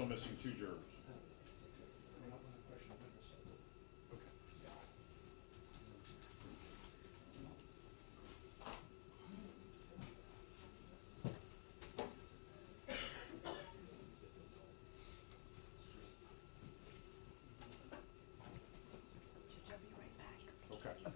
still missing 2 jurors. I'll be right back. Okay.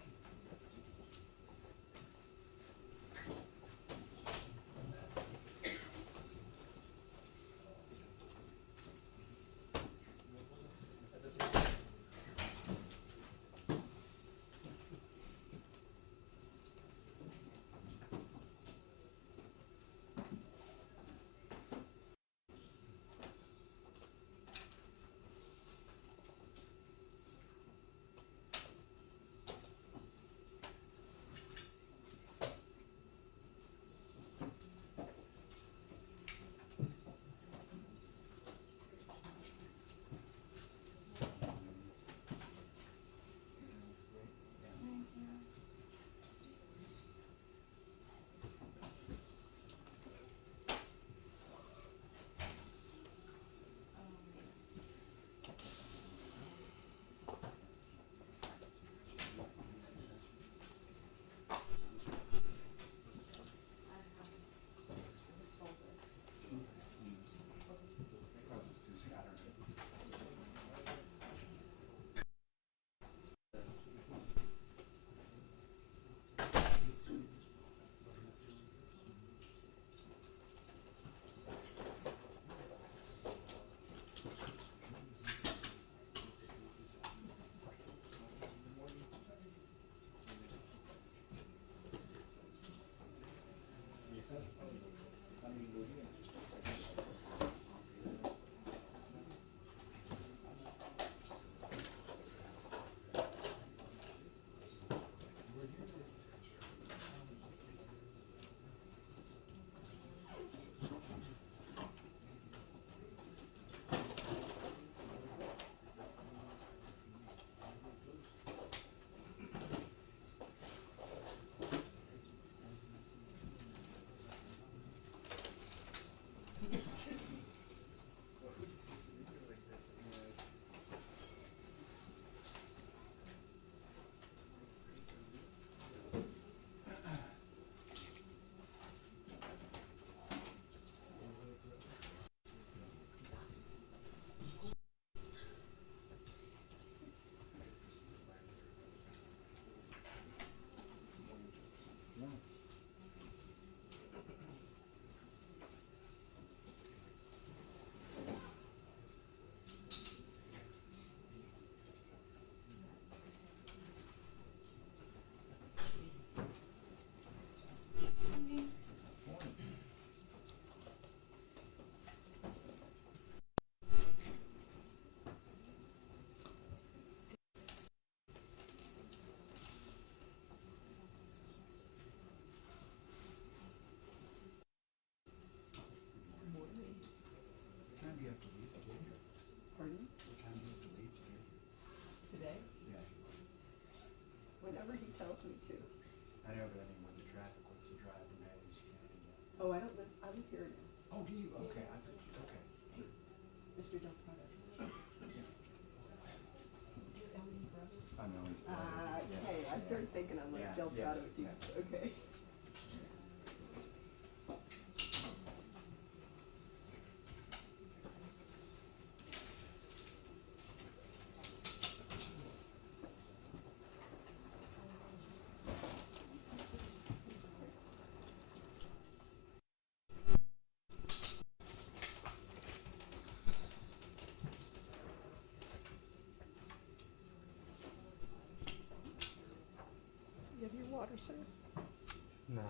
Pardon? Today? Yeah. Whenever he tells me to. I know, but I mean, with the traffic, what's the drive from Perez? Oh, I live here now. Oh, do you? Okay, okay. Mr. Del Prado. I'm Ellen. Hey, I started thinking I'm like Yeah, Del Prado yes, dudes. yes. Okay. You have your water, sir? No.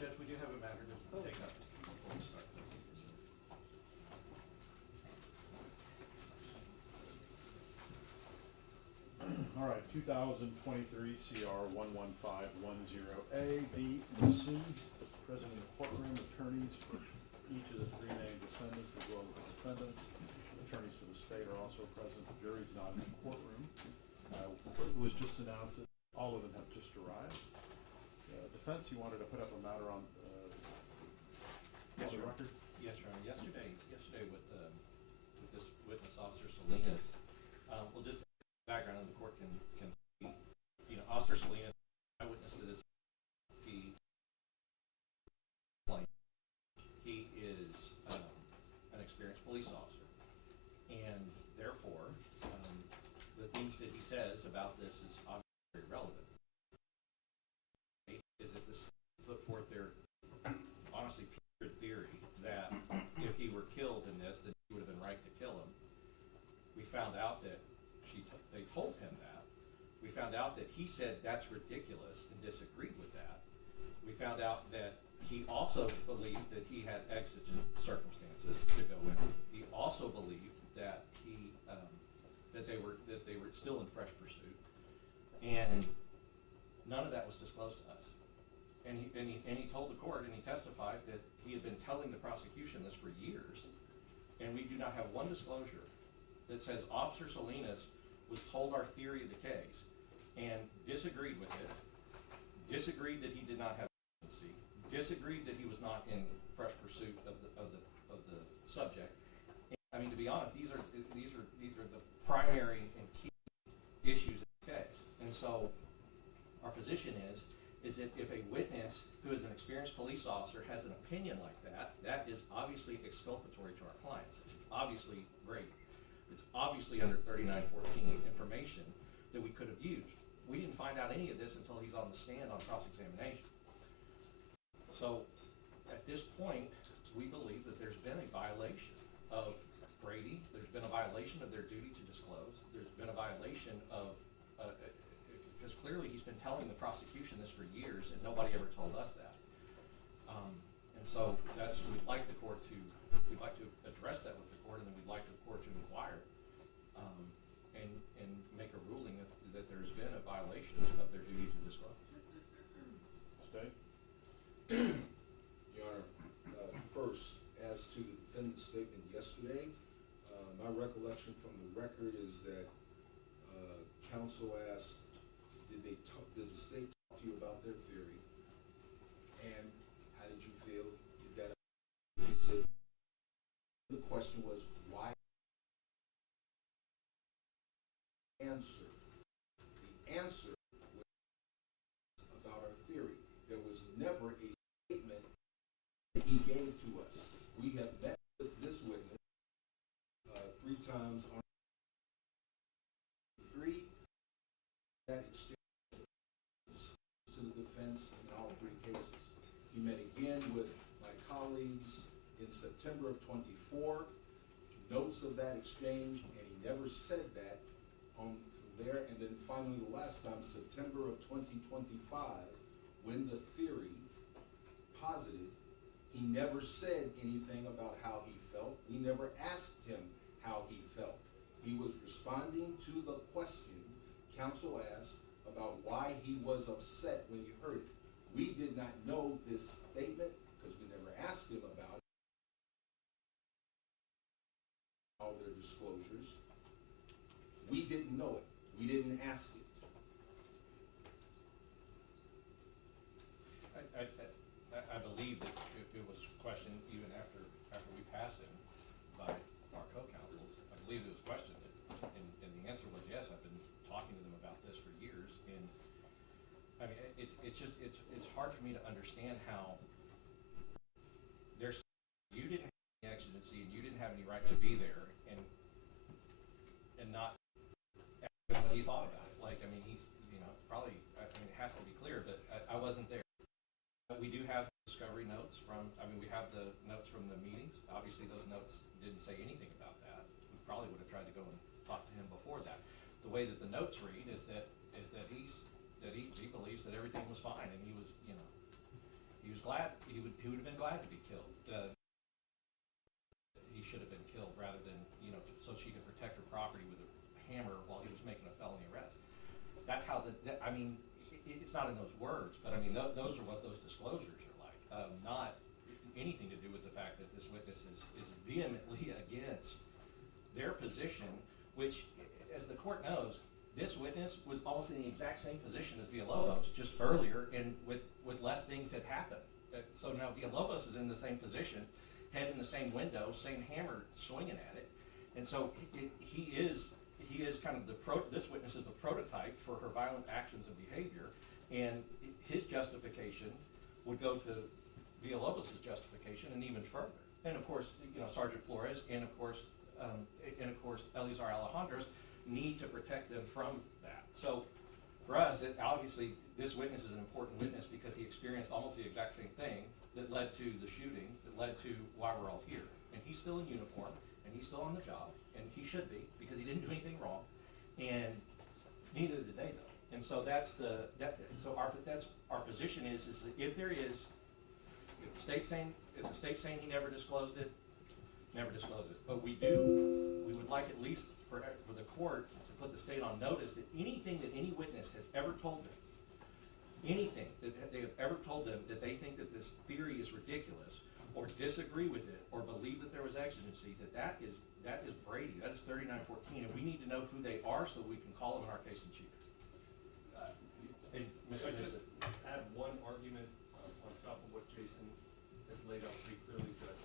Judge, we do have a matter to take up before we start. All right, 2023 CR 11510A, B, and C. Present in the courtroom, attorneys for each of the three named defendants as well as the defendants. Attorneys for the state are also present. The jury's not in the courtroom. It was just announced that all of them have defense, you wanted to put up a matter on, Yes, the Your Honor. record? Yes, Your Honor. Yesterday with this witness, Officer Salinas, well, just background, and the court can see, you know, Officer Salinas, eyewitness to this, he is an experienced police officer, and therefore, the things that he says about this is obviously very relevant. Is that the state put forth their honestly pure theory that if he were killed in this, then he would have been right to kill him. We found out that they told him that. We found out that he said that's ridiculous and disagreed with that. We found out that he also believed that he had exigent circumstances to go in. He also believed that that they were still in fresh pursuit, and none of that was disclosed to us. And he told the court, and he testified that he had been telling the prosecution this for years, and we do not have one disclosure that says Officer Salinas was told our theory of the case and disagreed with it, disagreed that he did not have agency, disagreed that he was not in fresh pursuit of the subject. And, I mean, to be honest, these are the primary and key issues of the case. And so our position is that if a witness who is an experienced police officer has an opinion like that, that is obviously exculpatory to our clients. It's obviously great. It's obviously under 3914 information that we could have used. We didn't find out any of this until he's on the stand on cross-examination. So at this point, we believe that there's been a violation of Brady. There's been a violation of their duty to disclose. There's been a violation of, because clearly he's been telling the prosecution this for years and nobody ever told us that. And so we'd like to address that with the court, and then we'd like the court to inquire and make a ruling that there's been a violation of their duty to disclose. Stay. Your Honor, first, as to the defendant's statement yesterday, my recollection from the record is that counsel asked, did the state talk to you about their theory? And how did you feel? Did that? He said, the question was, why? Answer. The answer was about our theory. There was never a statement that he gave to us. We have met with this witness 3 times on 3. That exchange to the defense in all 3 cases. He met again with my colleagues in September of 24. Notes of that exchange, and he never said that from there. And then finally, the last time, September of 2025, when the theory posited, he never said anything about how he felt. We never asked him how he felt. He was responding to the question counsel asked about why he was upset when he heard it. We did not know this statement because we never asked him about it. All their disclosures. We didn't know it. We didn't ask it. I believe that it was questioned even after we passed him by our co-counsels. I believe it was questioned, and the answer was yes. I've been talking to them about this for years, and I mean it's hard for me to understand how you didn't have any exigency and you didn't have any right to be there, and not ask him what he thought about it. Like, I mean, he's, you know, probably, I mean, it has to be clear, but I wasn't there. We do have discovery notes from, I mean, we have the notes from the meetings. Obviously, those notes didn't say anything about that. We probably would have tried to go and talk to him before that. The way that the notes read is that he believes that everything was fine, and he was, you know, he was glad, he would have been glad to be killed. He should have been killed rather than, you know, so she could protect her property with a hammer while he was making a felony arrest. That's how I mean, it's not in those words, but I mean, those are what those disclosures are like. Not anything to do with the fact that this witness is vehemently against their position, which, as the court knows, this witness was almost in the exact same position as Villalobos, just earlier, and with less things had happened. So now Villalobos is in the same position, head in the same window, same hammer swinging at it. And so he is kind of this witness is a prototype for her violent actions and behavior, and his justification would go to Villalobos' justification and even further. And of course, Sergeant Flores and of course Eleazar Alejandro's need to protect them from that. So for us, obviously, this witness is an important witness because he experienced almost the exact same thing that led to the shooting, that led to why we're all here. And he's still in uniform, and he's still on the job, and he should be, because he didn't do anything wrong, and neither did they, though. And so our position is that if the state's saying he never disclosed it, never disclose it. But we would like at least for the court to put the state on notice that anything that any witness has ever told them, anything that they have ever told them that they think that this theory is ridiculous, or disagree with it, or believe that there was exigency, that is Brady, that is 3914, and we need to know who they are so we can call them in our case in chief. Can I just add one argument on top of what Jason has laid out pretty clearly, Judge?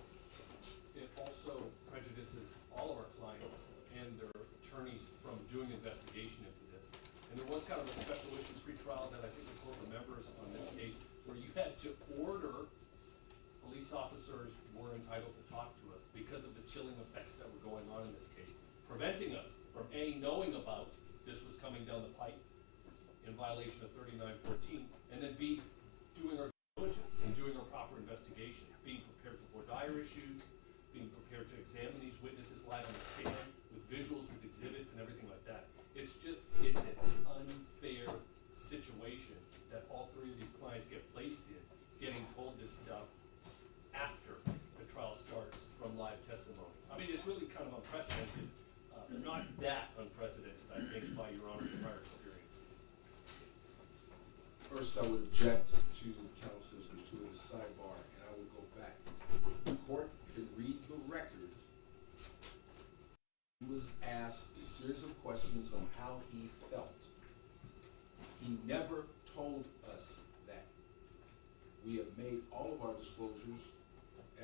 It also prejudices all of our clients and their attorneys from doing investigation into this. And there was kind of a special issue pretrial that I think the court remembers on this case, where you had to order police officers were entitled to talk to us because of the chilling effects that were going on in this case, preventing us from A, knowing about this was coming down the pipe in violation of 3914, and then B, doing our diligence and doing our proper investigation, being prepared for voir dire issues, being prepared to examine these witnesses live on the stand with visuals, with exhibits, and everything like that. It's an unfair situation that all three of these clients get placed in, getting told this stuff after the trial starts from live testimony. I mean, it's really kind of unprecedented, not that unprecedented, I think, by Your Honor's prior experiences. First, I would object to counsel's gratuitous sidebar, and I would go back. The court can read the record. He was asked a series of questions on how he felt. He never told us that. We have made all of our disclosures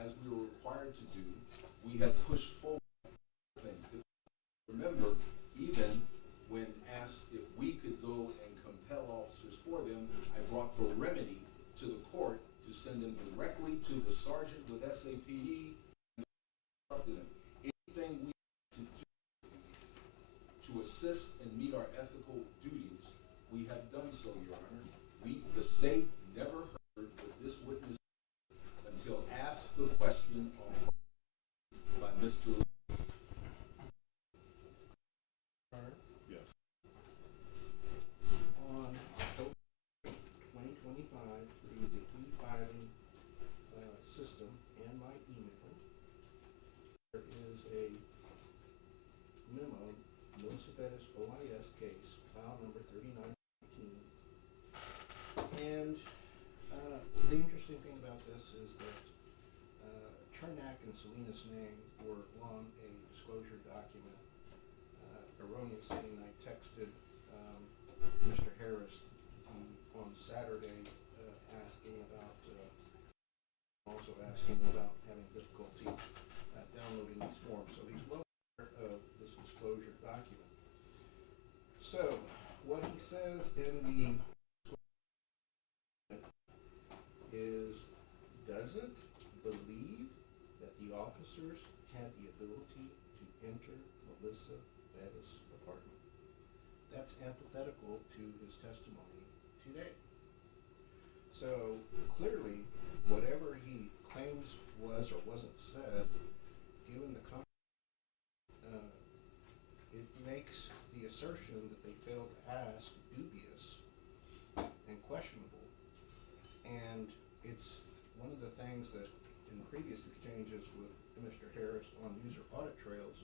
as we were required to do. We have pushed forward things. Remember, even when asked if we could go and compel officers for them, I brought the remedy to the court to send them directly to the sergeant with SAPD and instructed them. Anything we to do to assist and meet our ethical duties, we have done so, Your Honor. The state never heard that this witness until asked the question by Mr. Yes. On October 2025, through the e-filing system and my email, there is a memo, Municipal's OIS case, file number 3919. And the interesting thing about this is that Churnick and Selena's name were on a disclosure document erroneously, and I texted Mr. Harris on Saturday asking about, also asking about having difficulty downloading these forms. So he's well aware of this disclosure document. So what he says in the is doesn't believe that the officers had the ability to enter Melissa Bettis' apartment. That's antithetical to his testimony today. So clearly, whatever he claims was or wasn't said, given the context, it makes the assertion that they failed to ask dubious and questionable. And it's one of the things that in previous exchanges with Mr. Harris on user audit trails,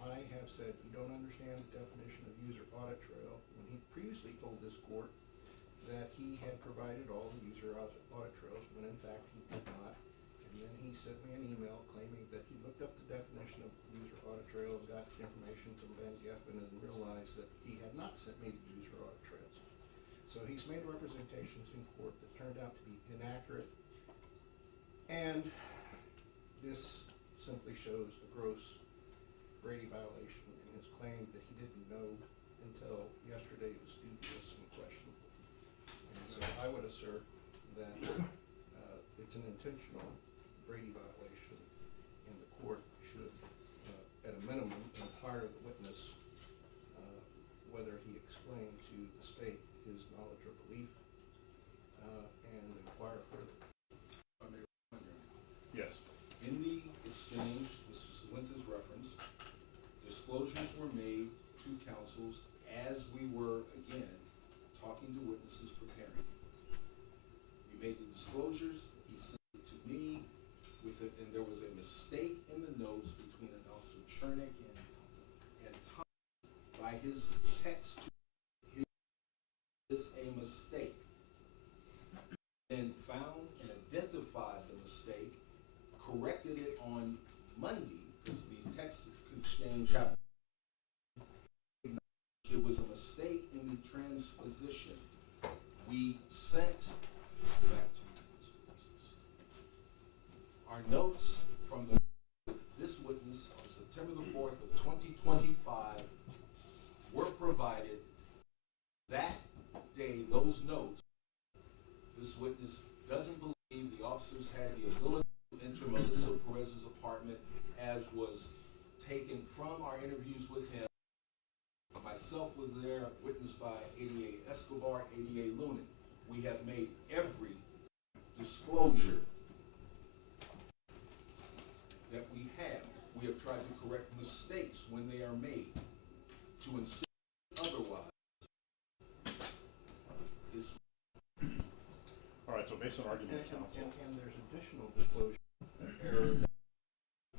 I have said you don't understand the definition of user audit trail, when he previously told this court that he had provided all the user audit trails, when in fact he did not. And then he sent me an email claiming that he looked up the definition of user audit trails, got information from Ben Geffen, and realized that he had not sent me the user audit trails. So he's made representations in court that turned out to be inaccurate, and this simply shows a gross Brady violation in his claim that he didn't know until yesterday was dubious and questionable. And so I would assert that it's an intentional Brady violation, and the court should, at a minimum, inquire the witness whether he explained to the state his knowledge or belief, and inquire further. Yes. In the exchange, Mr. Winter's reference, disclosures were made to counsels as we were, again, talking to witnesses preparing. We made the disclosures, he sent it to me, and there was a mistake in the notes between an Officer Churnick and Tom by his text to his is a mistake. Then found and identified the mistake, corrected it on Monday, because the text exchange happened. It was a mistake in the transposition. We sent back to our notes from this witness on September the 4th of 2025 were provided that day. Those notes, this witness doesn't believe the officers had the ability to enter Melissa Perez's apartment, as was taken from our interviews with him. Myself was there, witnessed by ADA Escobar, ADA Lunan. We have made every disclosure that we have. We have tried to correct mistakes when they are made. To insist otherwise is... All right, so based on argument, counsel. And there's additional disclosure error that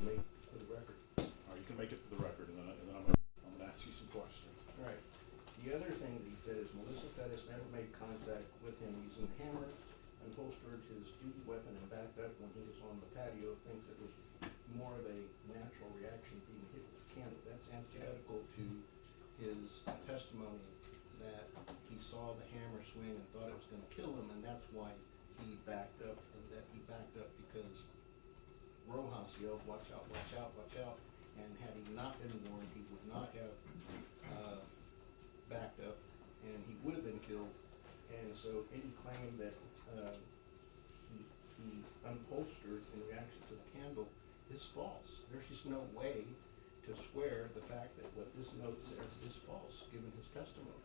made for the record. All right, you can make it for the record, and then I'm gonna ask you some questions. Right. The other thing that he said is Melissa Perez never made contact with him using the hammer, unholstered his duty weapon, and backed up when he was on the patio. Thinks it was more of a natural reaction being hit with a candle. That's antithetical to his testimony that he saw the hammer swing and thought it was going to kill him, and that's why he backed up, and that he backed up because Rojas yelled, "Watch out, watch out, watch out," and had he not been warned, he would not have backed up, and he would have been killed. And so any claim that he unholstered in reaction to the candle is false. There's just no way to square the fact that what this note says is false, given his testimony.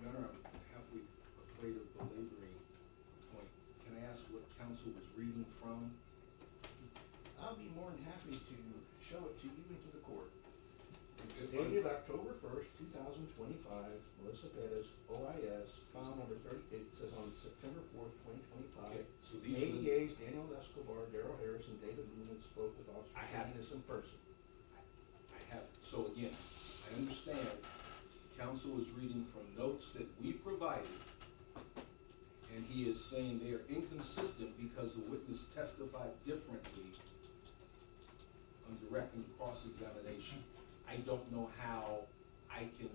Your Honor, I'm halfway afraid of belaboring the point. Can I ask what counsel was reading from? I'll be more than happy to show it to you and to the court. It's dated October 1st, 2025, Melissa Perez, OIS, file number 38, it says on September 4th, 2025. Okay, so these are the- ADA's Daniel Escobar, Darrell Harris, and David Lunan spoke with Officer I have- Salinas in person. I have, so again, I understand counsel is reading from notes that we provided, and he is saying they are inconsistent because the witness testified differently on direct and cross-examination. I don't know how I can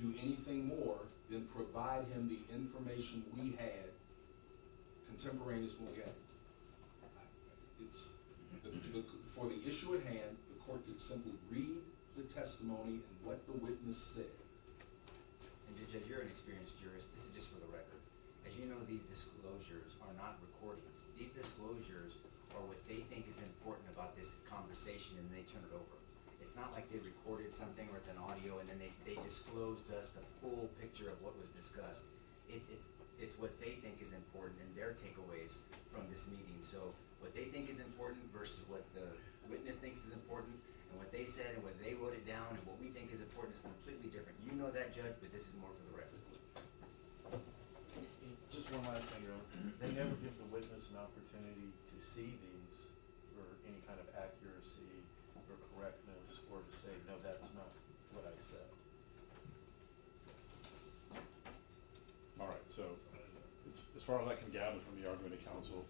do anything more than provide him the information we had contemporaneous when we had it. It's, for the issue at hand, the court could simply read the testimony and what the witness said. And Judge, you're an experienced jurist, this is just for the record. As you know, these disclosures are not recordings. These disclosures are what they think is important about this conversation, and they turn it over. It's not like they recorded something or it's an audio and then they disclosed us the full picture of what was discussed. It's what they think is important and their takeaways from this meeting. So what they think is important versus what the witness thinks is important, and what they said and what they wrote it down and what we think is important is completely different. You know that, Judge, but this is more for the record. Just one last thing, Your Honor. They never give the witness an opportunity to see these for any kind of accuracy or correctness, or to say, no, that's not what I said. All right, so as far as I can gather from the argument of counsel,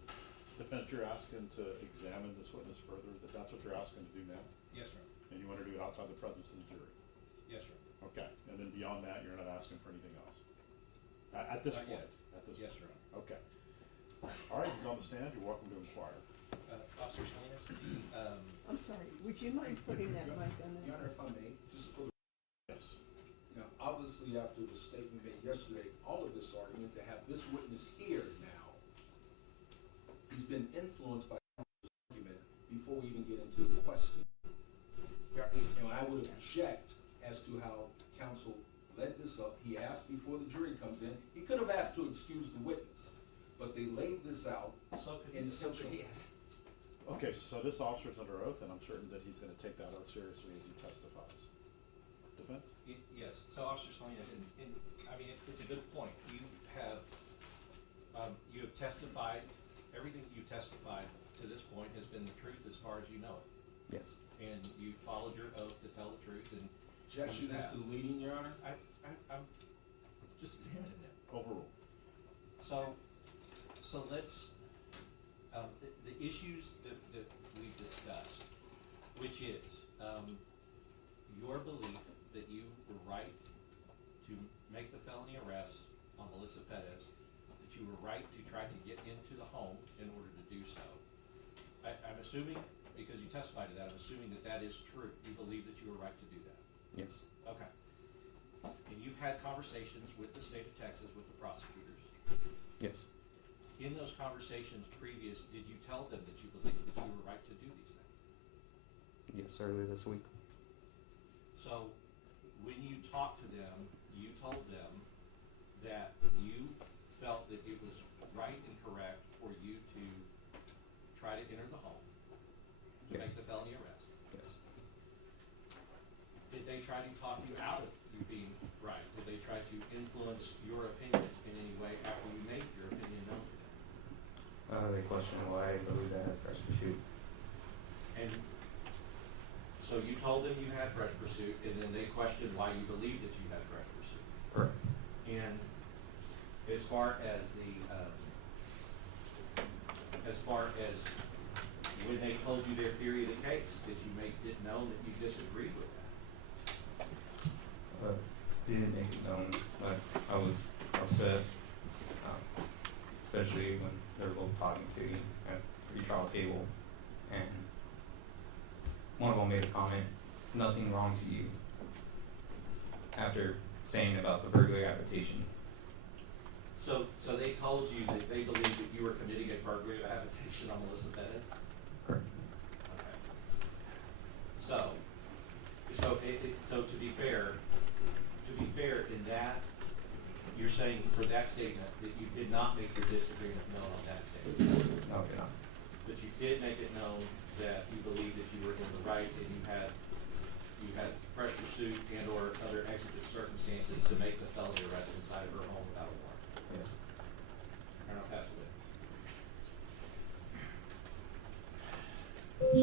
defense, you're asking to examine this witness further, that's what you're asking to do now? Yes, Your Honor. And you want to do it outside the presence of the jury? Yes, Your Honor. Okay, and then beyond that, you're not asking for anything else? At this Not point? yet. At this Yes, point. Your Honor. Okay. All right, he's on the stand, you're welcome to inquire. Officer Salinas, I'm sorry, would you mind putting that mic on Your Honor, there? if I may, just for the, Yes. obviously after the statement made yesterday, all of this argument, to have this witness here now, he's been influenced by counsel's argument before we even get into the question. And I would object as to how counsel led this up. He asked before the jury comes in. He could have asked to excuse the witness, but they laid this out so could in so such could a. he ask. Okay, so this officer's under oath, and I'm certain that he's gonna take that oath seriously as he testifies. Defense? Yes, so Officer Salinas, and I mean, it's a good point. You have testified, everything you testified to this point has been the truth as far as you know it. Yes. And you followed your oath to tell the truth, and Objection is to the leading, Your Honor. I'm just examining it. Overruled. So let's, the issues that we've discussed, which is, your belief that you were right to make the felony arrest on Melissa Perez, that you were right to try to get into the home in order to do so. I'm assuming, because you testified to that, I'm assuming that that is true. You believe that you were right to do that. Yes. Okay. And you've had conversations with the state of Texas, with the prosecutors. Yes. In those conversations previous, did you tell them that you believed that you were right to do these things? Yes, earlier this week. So, when you talked to them, you told them that you felt that it was right and correct for you to try to enter the home, to Yes. make the felony arrest. Yes. Did they try to talk you out of you being right? Did they try to influence your opinion in any way after you made your opinion known to them? They questioned why I believe I had fresh pursuit. And so you told them you had fresh pursuit, and then they questioned why you believed that you had fresh pursuit. Correct. And as far as when they told you their theory of the case, did you make it known that you disagreed with that? Didn't make it known, but I was upset, especially when they were both talking to me at the trial table, and one of them made a comment, "Nothing wrong to you," after saying about the burglary habitation. So they told you that they believed that you were committing a burglary habitation on Melissa Perez? Correct. Okay. So to be fair, in that, you're saying for that statement that you did not make your disagreement known on that statement? No, you're not. But you did make it known that you believed that you were in the right and you had fresh pursuit and or other exigent circumstances to make the felony arrest inside of her home without a warrant? Yes. Or not pass away?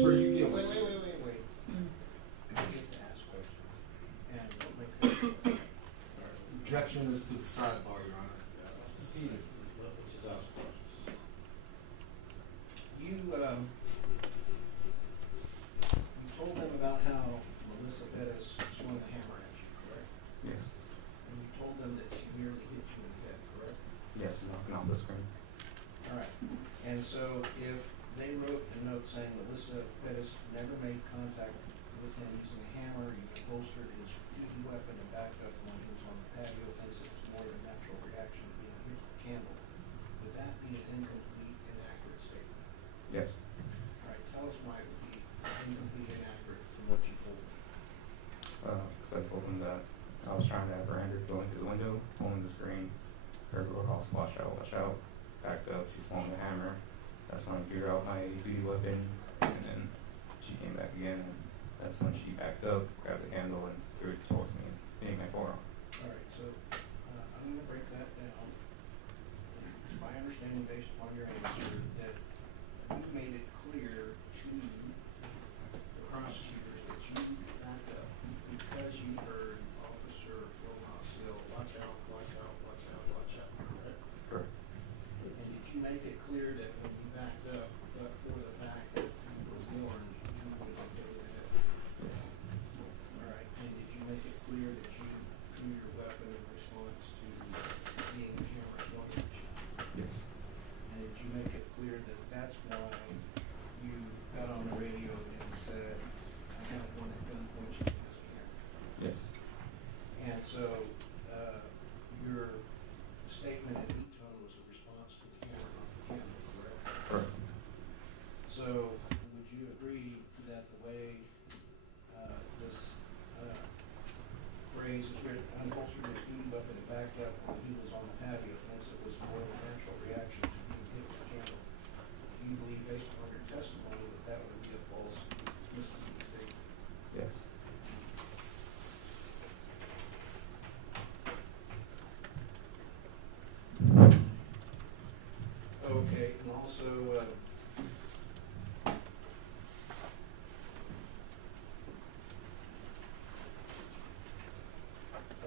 Sir, you give Wait. us. I get to ask questions, and don't make that. Objection is to the sidebar, Your Honor. Peter, Let's just ask questions. you told them about how Melissa Perez swung a hammer at you, correct? Yes. And you told them that she nearly hit you in the head, correct? Yes, knocking off the screen. All right. And so if they wrote a note saying Melissa Perez never made contact with him using a hammer, you holstered his BB weapon and backed up when he was on the patio, thinks it was more than a natural reaction to being hit with a candle, would that be an incomplete, inaccurate statement? Yes. All right, tell us why it would be incomplete, inaccurate from what you told them. Because I told him that I was trying to apprehend her going through the window, pulling the screen, her girl calls, watch out, backed up, she swung the hammer, that's when I drew out my BB weapon, and then she came back again, and that's when she backed up, grabbed the handle, and threw it towards me, hitting my forearm. All right, so I'm going to break that down. It's my understanding based upon your answer that you made it clear to the prosecutors that you backed up because you heard Officer Rojas yell, watch out, watch out, watch out, watch out, correct? Correct. Yes. Okay, and also, I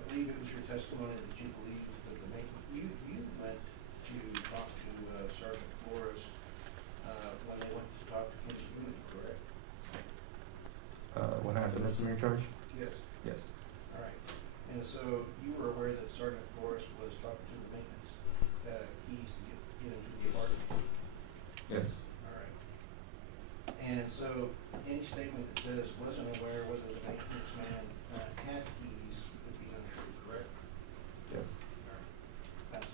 believe it was your testimony that you believe that the main, you went to talk to Sergeant Flores, when they went to talk to Kenzie Union, correct? When I had the misdemeanor charge? Yes. Yes. All right, and so you were aware that Sergeant Flores was talking to the maintenance, keys to get into the apartment? Yes. All right. And so, any statement that says wasn't aware whether the maintenance man had keys would be untrue, correct? Yes. All right. That's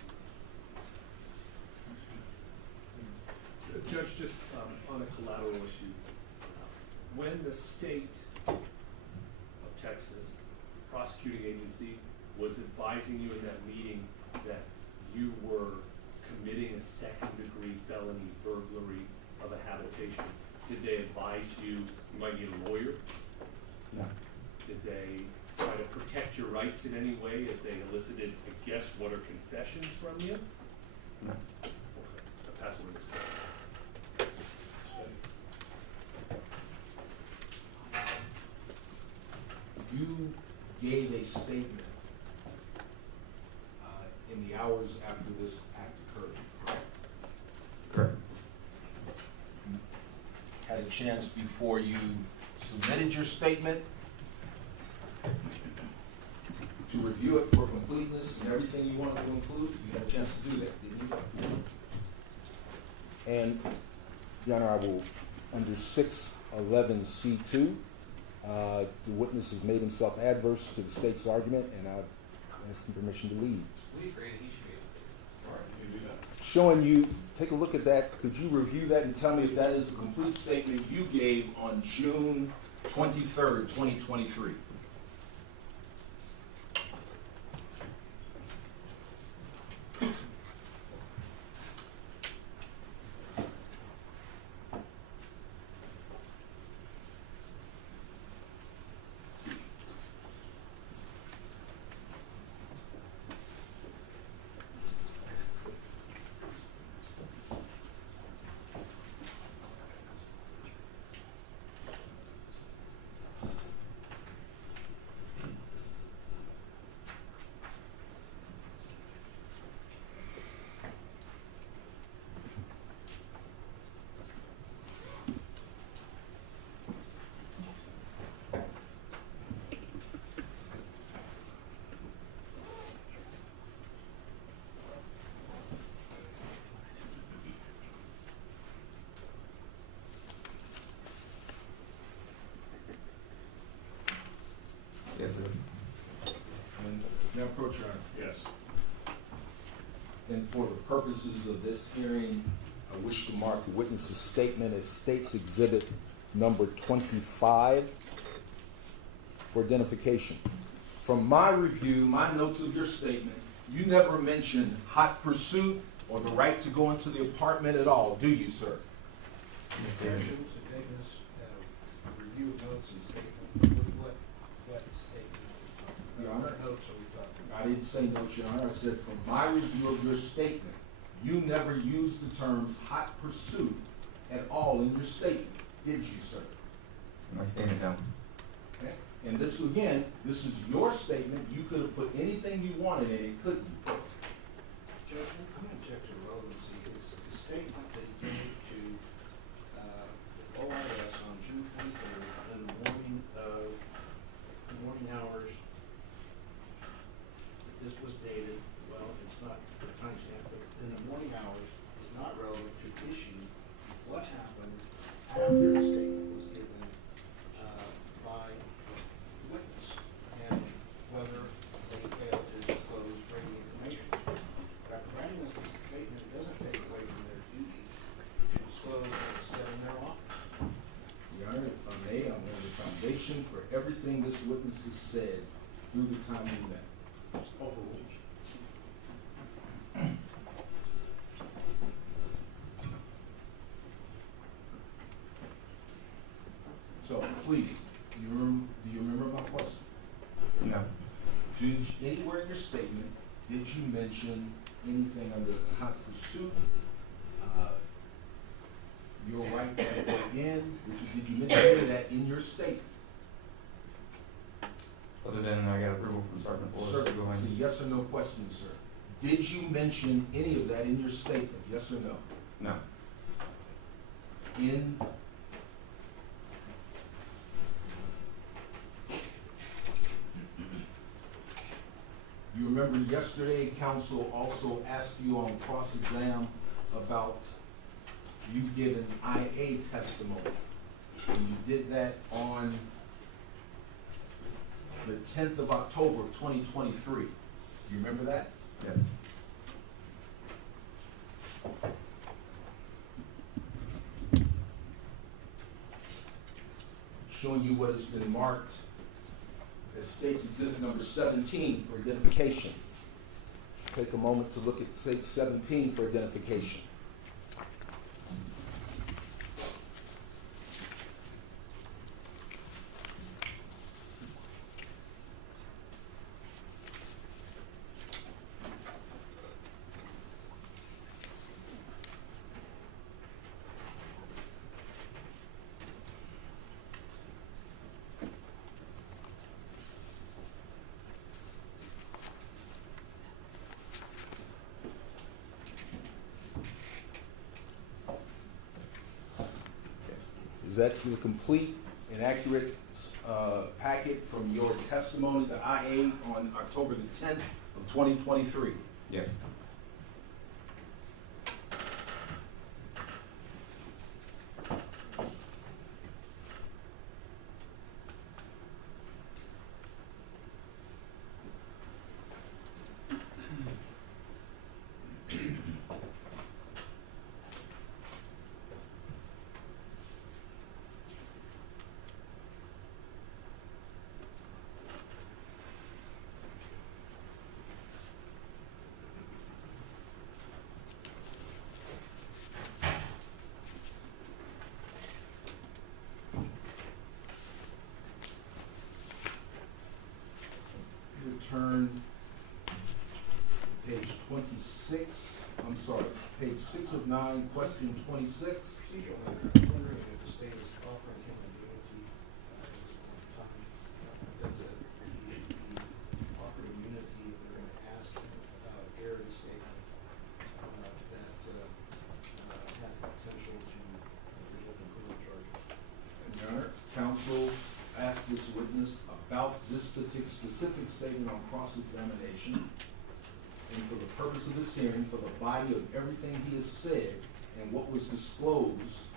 Judge, just on a collateral issue, when the state of Texas prosecuting agency was advising you in that meeting that you were committing a second-degree felony burglary of a habitation, did they advise you you might need a lawyer? No. Did they try to protect your rights in any way as they elicited, I guess, what are confessions from you? No. Okay, I'll pass it over to you. You gave a statement in the hours after this act occurred, correct? Correct. Had a chance before you submitted your statement to review it for completeness and everything you wanted to include? You had a chance to do that, didn't you? And, Your Honor, I will, under 611C2, the witness has made himself adverse to the state's argument, and I'm asking permission to leave. We agree he should be able to. All right, you can do that. Showing you, take a look at that. Could you review that and tell me if that is the complete statement you gave on June 23rd, 2023? Yes, it is. And now, approach, Your Honor. Yes. And for the purposes of this hearing, I wish to mark the witness's statement as State's Exhibit number 25 for identification. From my review, my notes of your statement, you never mentioned hot pursuit or the right to go into the apartment at all, do you, sir? Yes, sir. Objection to Davis, review of notes and statement, what statement? Your Honor. What notes are we talking about? I didn't say notes, Your Honor. I said from my review of your statement, you never used the terms hot pursuit at all in your statement, did you, sir? My statement down. Okay? And this, again, this is your statement. You could have put anything you wanted in it, couldn't you? Judge, I'm going to object to relevancy. It's the statement that he gave to OIS on June 23rd in the morning hours. This was dated, well, it's not the timestamp, but in the morning hours is not relevant to the issue. What happened after the statement was given by the witness and whether they failed to disclose Brady information. By providing us this statement, it doesn't take away from their duty to disclose what was said in their office. Your Honor, if I may, I'm laying the foundation for everything this witness has said through the time we met. Overruled. So, please, Do you remember my question? No, Anywhere in your statement, did you mention anything under hot pursuit? Your right to go in, did you mention any of that in your statement? other than I got approval from Sergeant Forrest Sir, to go it's a in. yes or no question, sir. Did you mention any of that in your statement, yes or no? No, In you remember yesterday, counsel also asked you on cross-exam about you giving IA testimony. And you did that on the 10th of October of 2023. You remember that? yes, Showing you what has been marked as state's exhibit number 17 for identification. Take a moment to look at state 17 for identification. yes, Is that the complete and accurate packet from your testimony to IA on October the 10th of 2023? yes, Turn page 26, I'm sorry, page 6 of 9, question 26. Procedural matter, I'm wondering if the state is offering him immunity at this point in time. Does it, he should be offered immunity if they're gonna ask him about a Garrett statement that has the potential to result in criminal charges? Your Honor, counsel asked this witness about this specific statement on cross-examination. And for the purpose of this hearing, for the body of everything he has said and what was disclosed,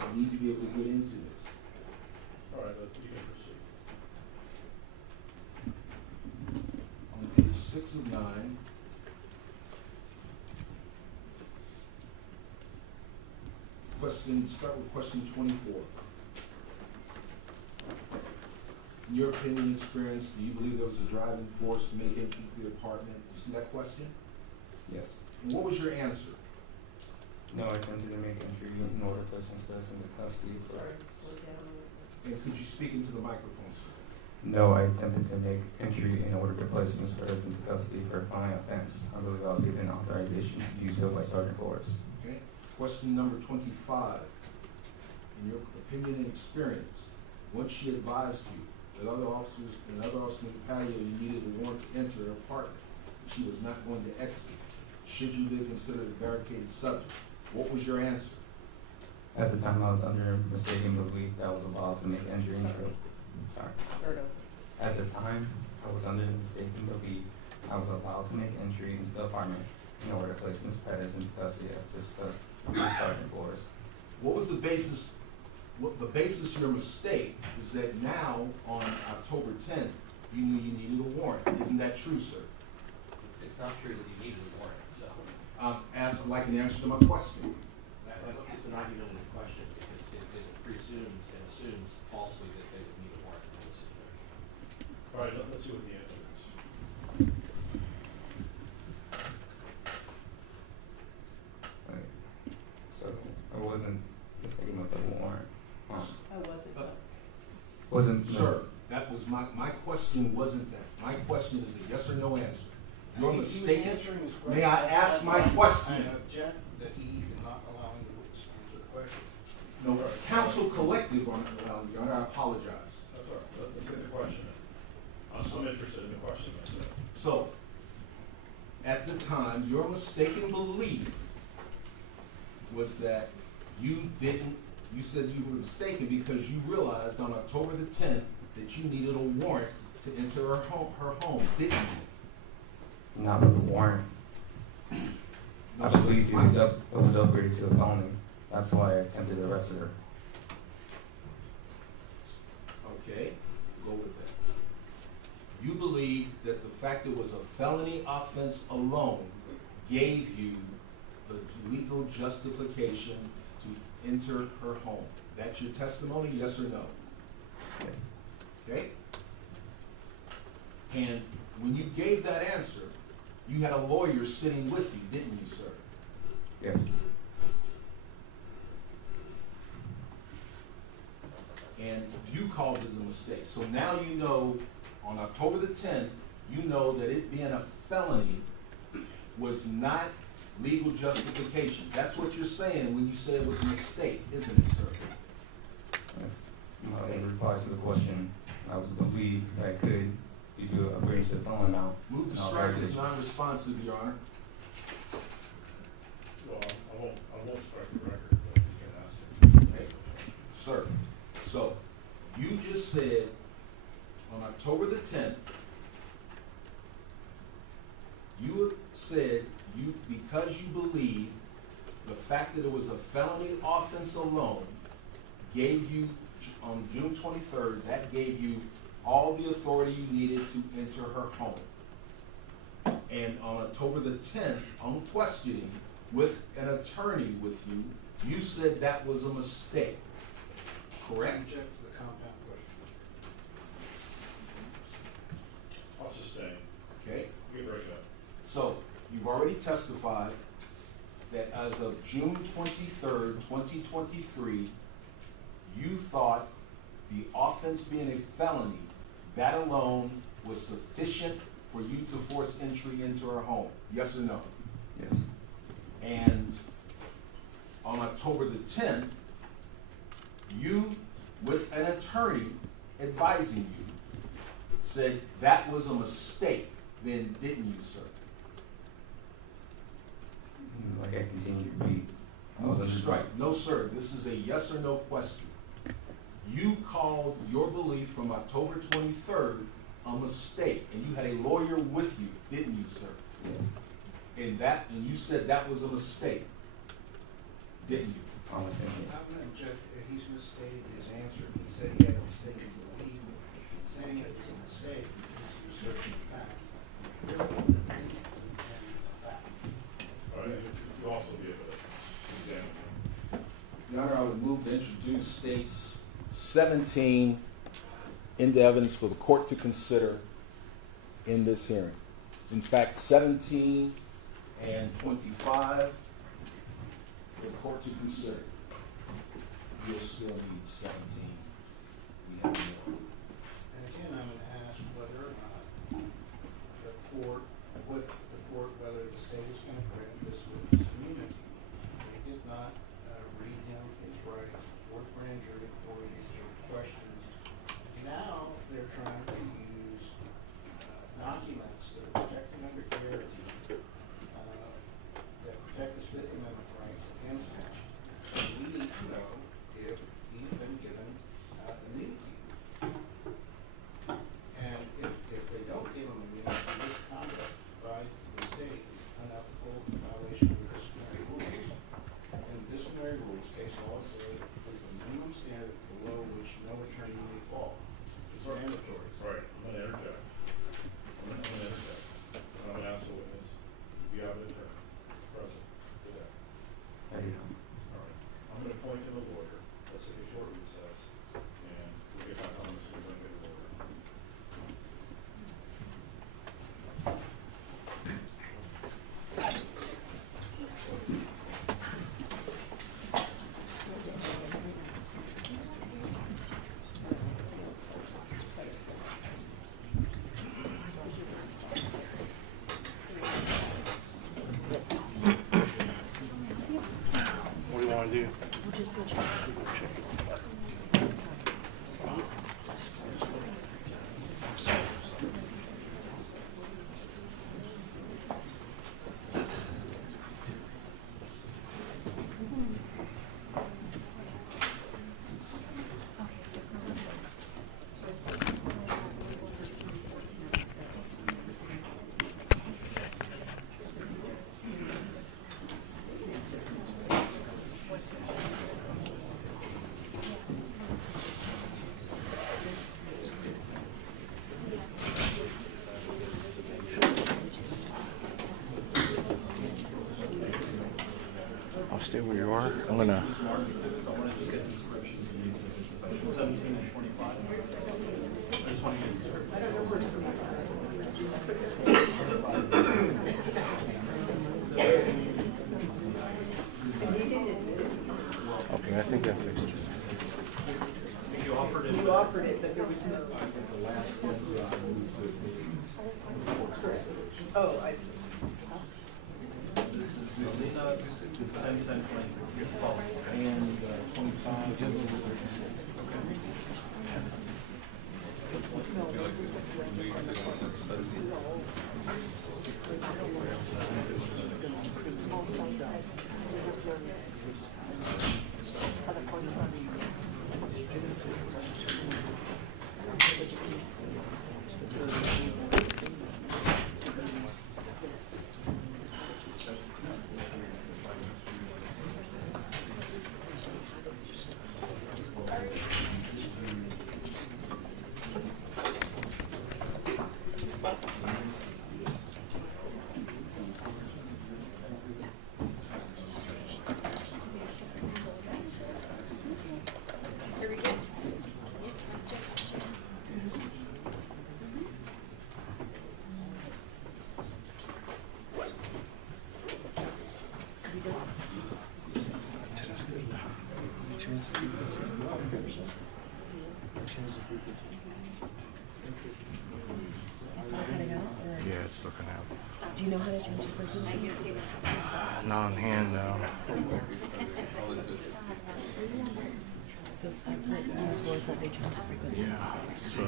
I need to be able to get into this. All right, you can proceed. On page 6 of 9, start with question 24. In your opinion and experience, do you believe there was a driving force to make entry to the apartment? You see that question? yes. And what was your answer? No, I attempted to make entry in order to place Perez into custody for. And could you speak into the microphone, sir? No, I attempted to make entry in order to place Perez into custody for a fine offense. I believe I was given authorization to do so by Sergeant Forrest. Okay. Question number 25. In your opinion and experience, once she advised you that other officers in the patio you needed a warrant to enter her apartment, she was not going to exit, should you be considered a barricaded subject? What was your answer? At the time, I was under mistaken belief that I was allowed to make entry into. Sorry. At the time, I was under the mistaken belief I was allowed to make entry into the apartment in order to place Ms. Perez into custody as discussed with Sergeant Forrest. What was the basis? What the basis of your mistake is that now on October 10th, you knew you needed a warrant. Isn't that true, sir? It's not true that you need a warrant, so. I'd like an answer to my question. It's an argument in question because it presumes and assumes falsely that they would need a warrant in this situation. All right, let's see what the answer is. Okay. So I wasn't mistaken about the warrant. Oh, was it so? Wasn't. Sir, that was my question wasn't that. My question is a yes or no answer. You're He was mistaken. answering his May I question. ask my question? I object that he is not allowing the witness to answer the question. No, counsel collective on it, Your Honor, I apologize. That's all right, let's get the question in. I'm interested in the question, that's it. So, at the time, your mistaken belief was that you said you were mistaken because you realized on October the 10th that you needed a warrant to enter her home, didn't you? Not with the warrant. No, I sir. believe it was upgraded to a felony. That's why I attempted to arrest her. Okay, go with that. You believe that the fact it was a felony offense alone gave you the legal justification to enter her home. That's your testimony, yes or no? Yes. Okay? And when you gave that answer, you had a lawyer sitting with you, didn't you, sir? Yes. And you called it a mistake. So now you know, on October the 10th, you know that it being a felony was not legal justification. That's what you're saying when you say it was a mistake, isn't it, sir? Yes. In reply to the question, I was believed that I could due to upgrading to the felon now. Move to No, strike very is good. non-responsive, Your Honor. Well, I won't strike the record, but you can ask it. Okay. Sir, so you just said on October the 10th, you said because you believe the fact that it was a felony offense alone gave you, on June 23rd, that gave you all the authority you needed to enter her home. And on October the 10th, on questioning with an attorney with you, you said that was a mistake, correct? Object to the compound question. I'll sustain. Okay? We break it up. So, you've already testified that as of June 23rd, 2023, you thought the offense being a felony, that alone was sufficient for you to force entry into her home, yes or no? Yes. And on October the 10th, you, with an attorney advising you, said that was a mistake, then didn't you, sir? Like I continue to read. I Move was to under- strike. No, sir, this is a yes or no question. You called your belief from October 23rd a mistake, and you had a lawyer with you, didn't you, sir? Yes. And you said that was a mistake, didn't you? I'm mistaken. I'm gonna object, he's misstated his answer. He said he had a mistaken belief. Saying it was a mistake is usurping fact. You're the one that made it, and fact. All right, you'll also be able to examine it. Your Honor, I would move to introduce states 17 into evidence for the court to consider in this hearing. In fact, 17 and 25 for the court to consider. You'll still need 17. We have more. And again, I'm gonna ask whether or not the court, whether the state is gonna grant this witness immunity. They did not read him his rights before the grand jury, before he answered questions. Now, they're trying to use documents that are protected under guarantee, that protect his Fifth Amendment rights against him. And we need to know if he's been given Just go check. I'll stay where you are. I'm gonna. Okay, I think that fixed it. You offered it, but there was no. Oh, I see. And 25. Yeah, it's looking out. Do you know how to change the frequency? Not on hand though. Because that's what news was that they change the frequency. Yeah. So.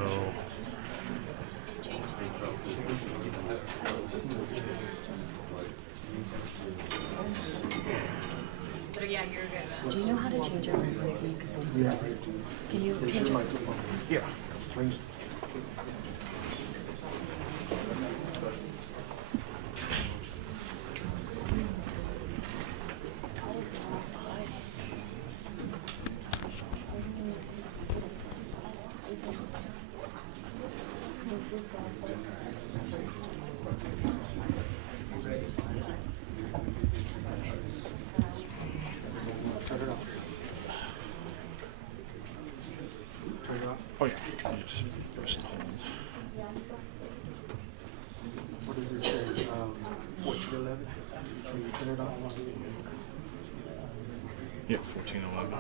But yeah, you're good. Do you know how to change your frequency? Because Steve doesn't. Can you change it? Yeah. Oh yeah, you just press the hold. What does it say? 1411? Can you turn it on? Yeah, 1411.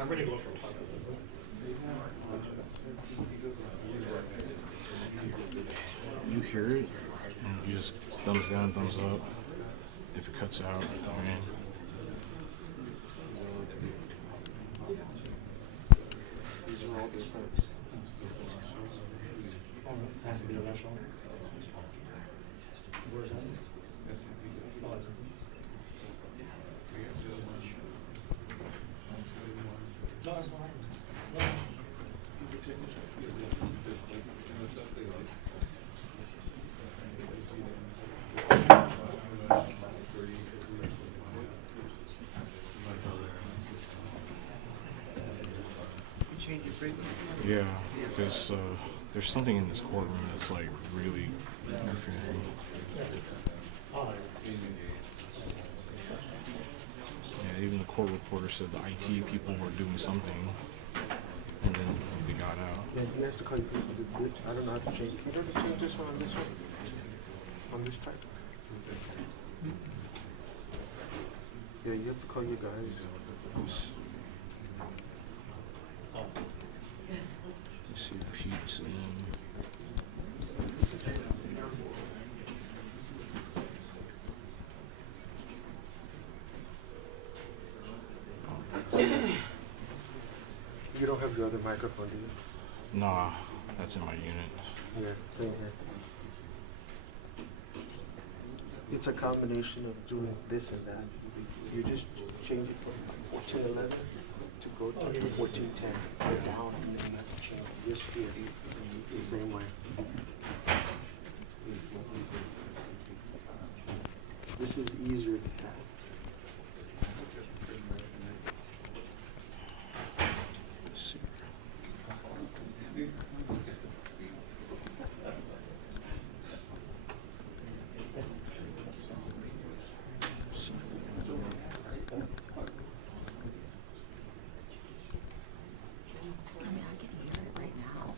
I'm ready to go for a You hear it, and you just thumbs down, thumbs up. If it cuts out, I mean. These are all different. Has to be a national. Where's that? No, that's not. Yeah, because there's something in this courtroom that's like really interfering. Yeah, even the court reporter said the IT people were doing something, and then they got out. Yeah, you have to call your people. I don't know how to change. You know how to change this one on this one? On this type? Yeah, you have to call your guys. You see Pete's in. You don't have your other microphone, do you? Nah, that's in my unit. Yeah, same here. It's a combination of doing this and that. You just change it from 1411 to go to 1410. Go down and then you have to change this here the same way. This is easier to have. Let's see. I mean, I can hear it right now.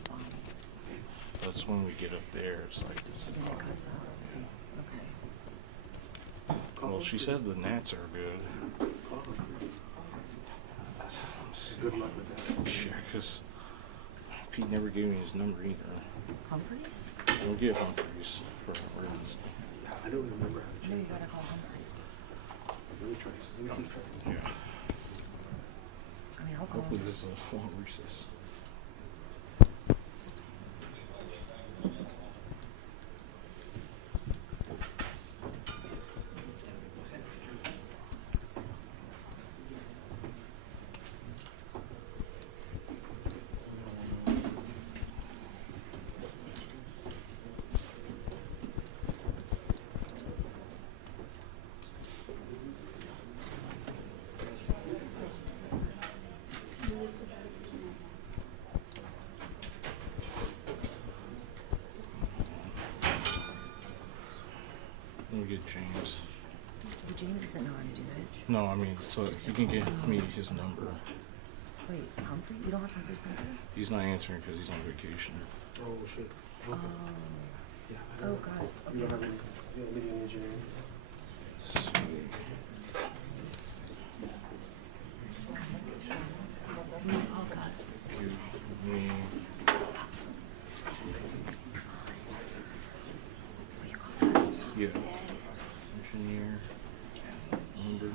That's when we get up there. It's like it's the Then it problem. cuts out. Okay. Well, she said the gnats are good. Good luck with that. Yeah, because Pete never gave me his number either. Humphreys? Don't get Humphreys for emergency. I don't remember how to No, change you gotta call Humphreys. Let me try. Let me keep trying. Yeah. I mean, I'll call Hopefully him. this is a long recess. Let me get James. But James doesn't know how to do it. No, I mean, so if you can get me his number. Wait, Humphrey? You don't have Humphrey's number? He's not answering because he's on vacation. Oh, shit. Oh. Yeah, I Oh, don't know. God. You don't Okay. have any video engineering? Oh, Gus. Give me Will you call Gus? yeah. Engineer number.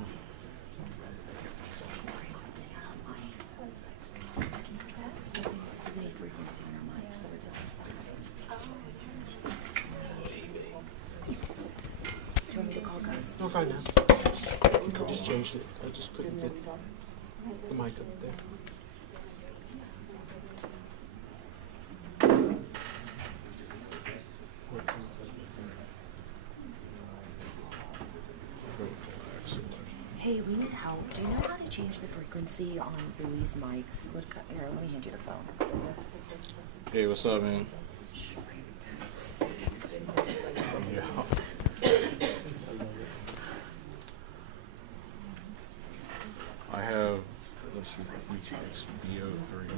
Frequency on our mics. Do you want me to call Gus? No, fine now. I just changed it. I just couldn't get the mic up there. Hey, we need help. Do you know how to change the frequency on Bowie's mics? Here, let me hand you the phone. Hey, what's up, man? Yeah. I have, let's see, UTX BO3.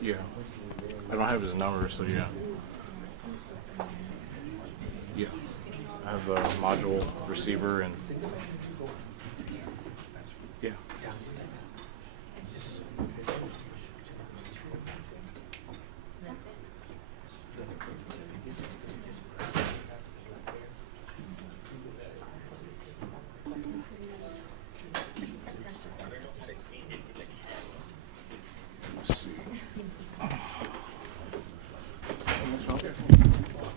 Yeah. I don't have his number, so yeah. Yeah. I have the module receiver and yeah. Let's see.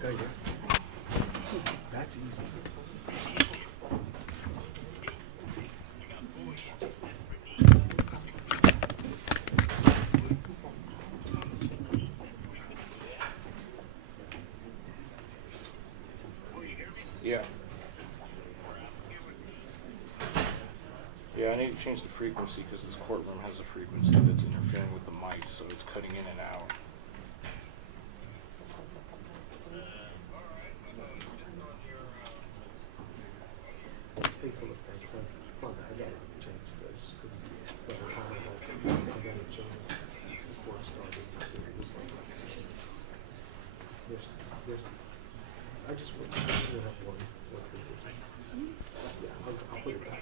Okay, yeah. That's easy. Yeah. Yeah, I need to change the frequency because this courtroom has a frequency that's interfering with the mic, so it's cutting in and out. Hey, Philip, thanks. Well, I got it changed. I just couldn't. By the time I got it changed, the court started. It was like, there's, I just want to have one. Yeah, I'll put it back.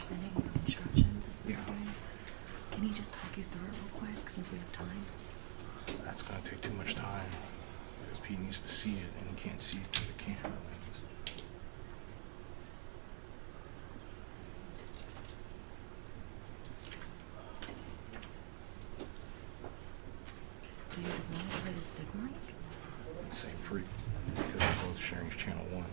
sending you instructions, is what Yeah. you're doing. Can he just talk you through it real quick, since we have time? That's gonna take too much time, because Pete needs to see it, and he can't see it through the camera lens. Do you want to play the stick mic? Same freak, because they're both sharing channel 1.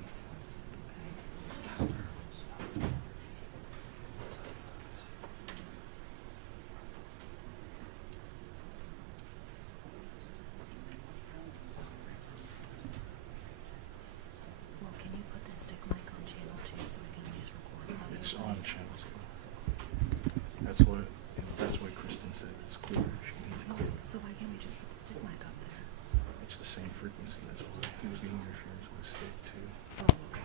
Well, can you put the stick mic on channel 2 so we can at least record it? It's on channel 2. That's what Kristen said, it's clear, she needs to clear it. So why can't we just put the stick mic up there? It's the same frequency, that's why he was getting interference with the stick too. Oh, okay.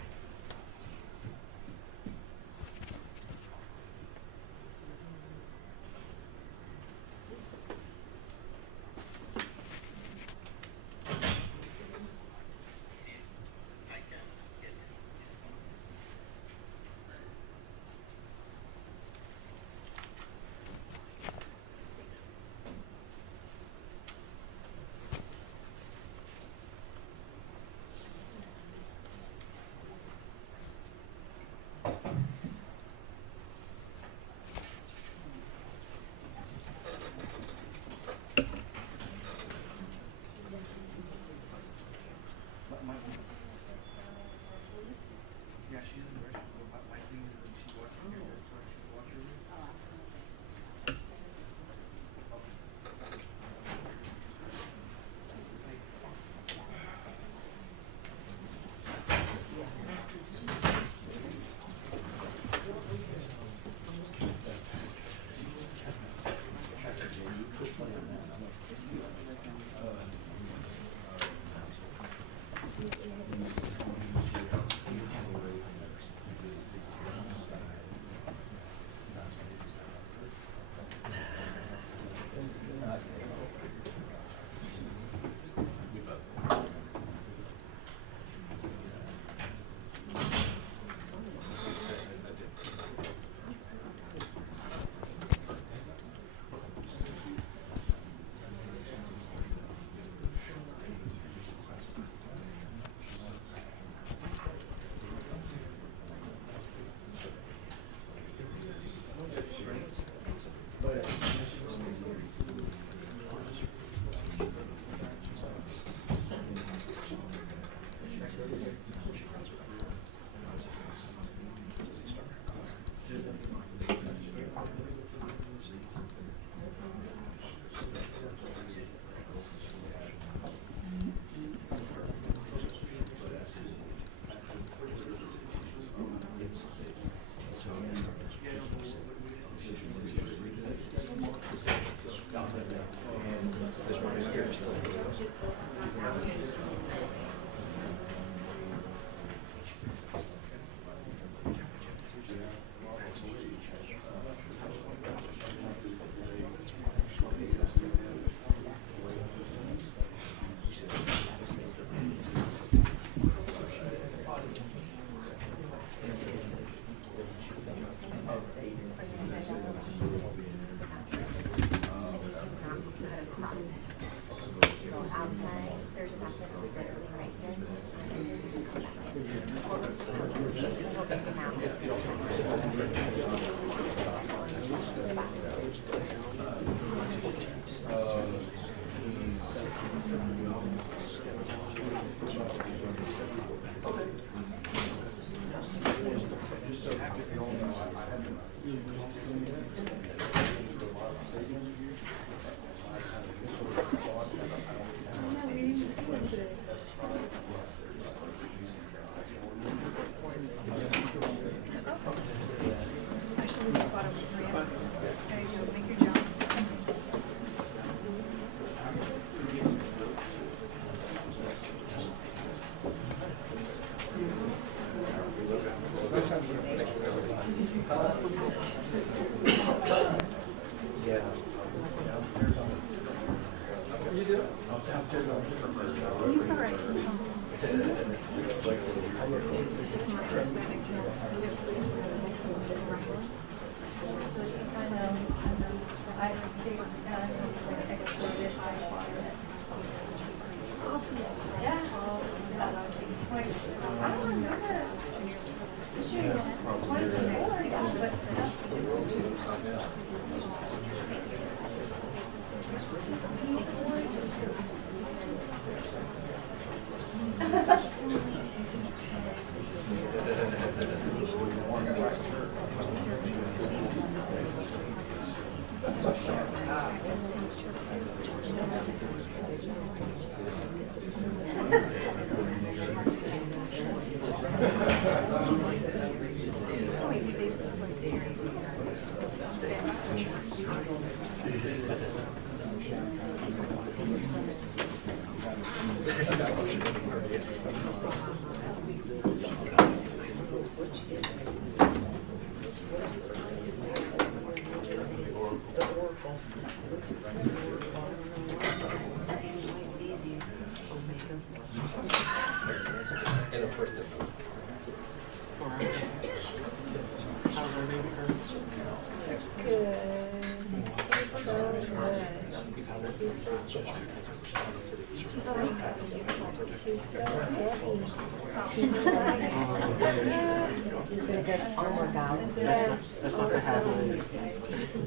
That's not the habit.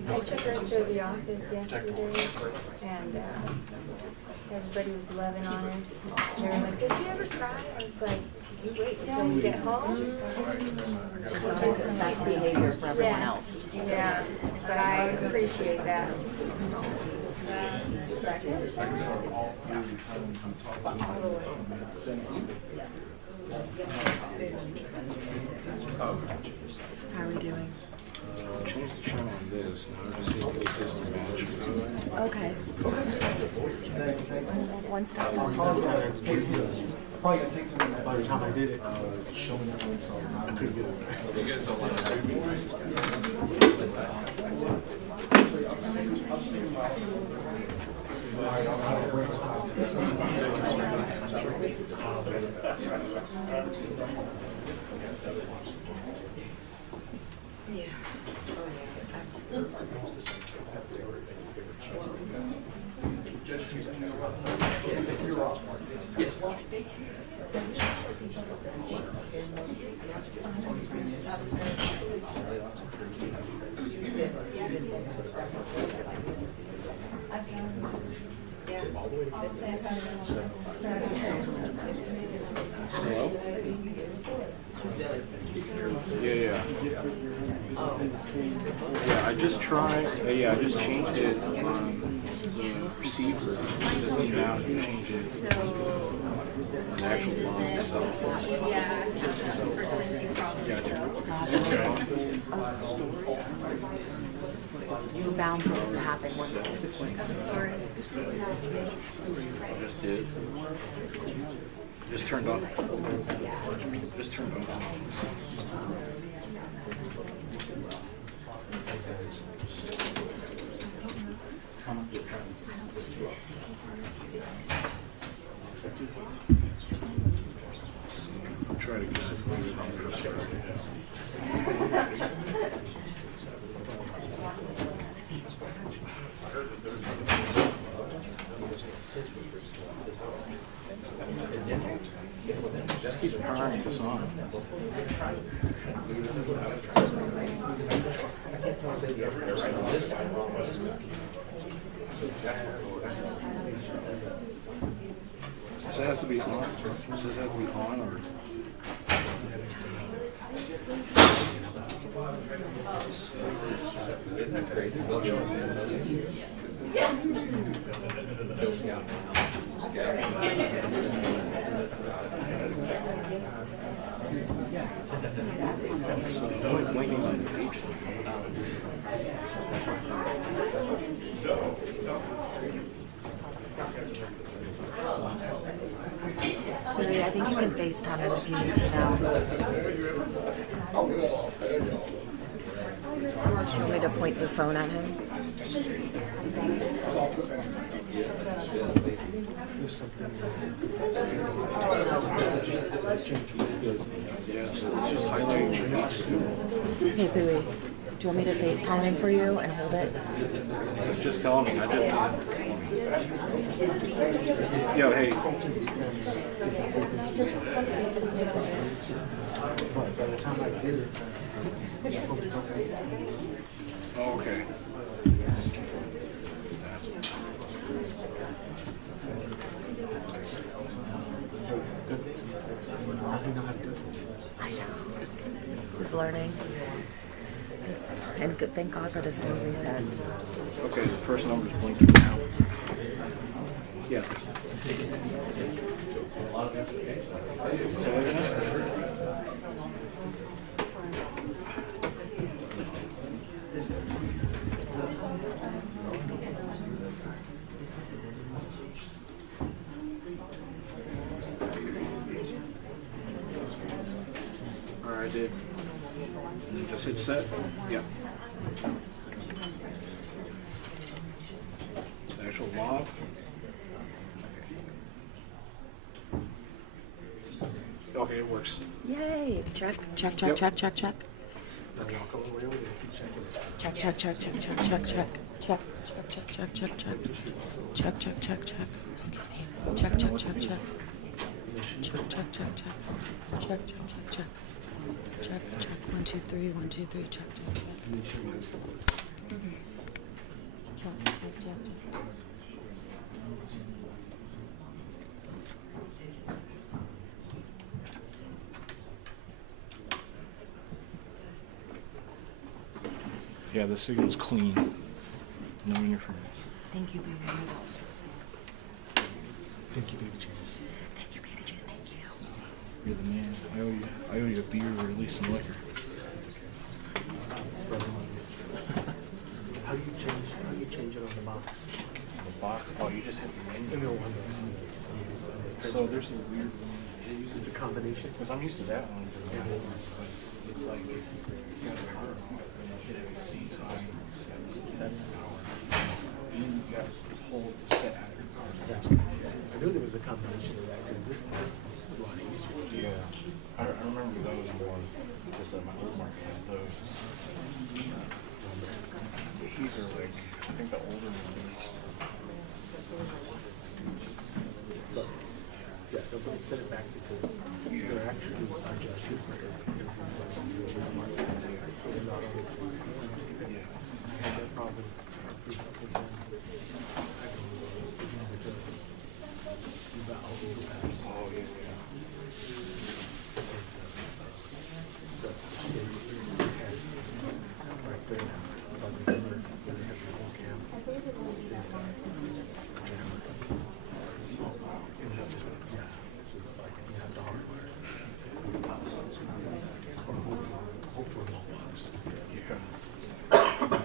I took her to the office yesterday, and everybody was loving on her. They were like, "Did you ever cry?" I was like, "You wait until you get home." That's behavior for everyone Yeah. else. Yeah, but I appreciate that. How are we doing? Change the channel on this. Now just hit this to match. Okay. One second. By the time I did it, showing up, I couldn't get it. You guys don't want Yeah, I just tried. I just changed it on the receiver. It doesn't even matter to change it on the actual line itself. You're bound for this to happen one day. I just did. Just turned on. Just turned on. Try to get it from the just keep powering this on. Does it have to be on? Does it have to be on or? Isn't that crazy? Blinking on the beach. Louis, I think you can FaceTime him if you need to now. You want me to point the phone at him? Yeah, it's just highlighting your beach. Hey, Louis, Do you want me to FaceTime him for you and hold it? He's just telling me. I didn't. Yo, hey. But by the time I do it, Oh, okay. I know. He's learning. And good, thank God for this little recess. Okay, the first number's blinking now. Yeah. Say that again? Alright, I did. And then just hit set? Yeah. The actual log? Okay, it works. Yay! Check, check, check, Yep. check, check, check. Check, check, check, check, check, check, check, check, check, check, check, check, check, check, check, check, check. Excuse me. Check, check, check, check. Check, check, check, check. Check, check, check, check. Check, check. 1, 2, 3. 1, 2, 3. Check, check, check. Check, check, check. Yeah, the signal's clean. Knowing your friends. Thank you, baby. thank you, baby Jesus. Thank you, baby juice. Thank you. You're the man. I owe you a beer or at least some liquor. How do you change it on the box? The box? Oh, you just hit the menu. So there's a weird one. It's a combination. Because I'm used to that one. But it's like you got a card on it and you hit a C time. That's and then you guys just hold set at your card. I knew there was a combination of that because this is a lot easier. Yeah. I remember those ones. Just my old market had those. These are like, I think the older ones. But, yeah, nobody set it back because they're actually adjusted quicker because these markets so they're not on the same. Yeah. I had that problem a couple times. I can remember to all the past. Oh, yeah, yeah. So, yeah, you still has right there about the number when they have your whole cam. Yeah, this is like you have the hardware. Or hope for a low box. Yeah.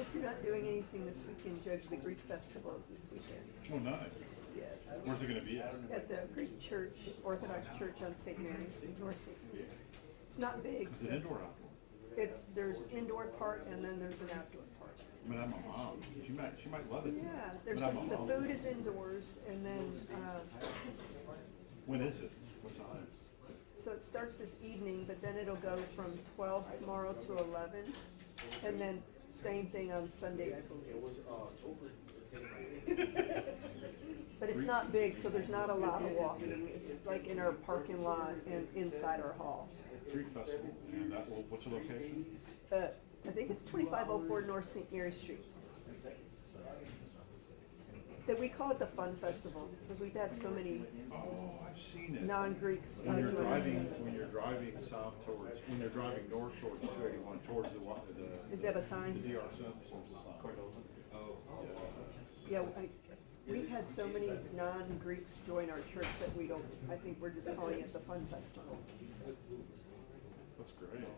If you're not doing anything this weekend, Judge, the Greek festival is this weekend. Oh, nice. Yes. Where's it gonna be at? At the Greek church, Orthodox Church on St. Mary's in Dorsey. It's not big. Is it indoor or outdoor? There's indoor part and then there's an outdoor part. I mean, I'm a mom. She might love it. Yeah, there's But I'm a the mom. food is indoors, and then, When is it? What time? so it starts this evening, but then it'll go from 12 tomorrow to 11, and then same thing on Sunday, I believe. But it's not big, so there's not a lot of walking. It's like in our parking lot and inside our hall. Street Festival, and that, what's the location? I think it's 2504 North St. Mary Street. That we call it the Fun Festival, because we've had so many Oh, I've seen it. non-Greeks. When you're driving south towards, when you're driving north towards 281, towards the, Does it have a sign? the DR Center, there's a sign. Yeah, we've had so many non-Greeks join our church that we don't, I think we're just calling it the Fun Festival. That's great. Yeah.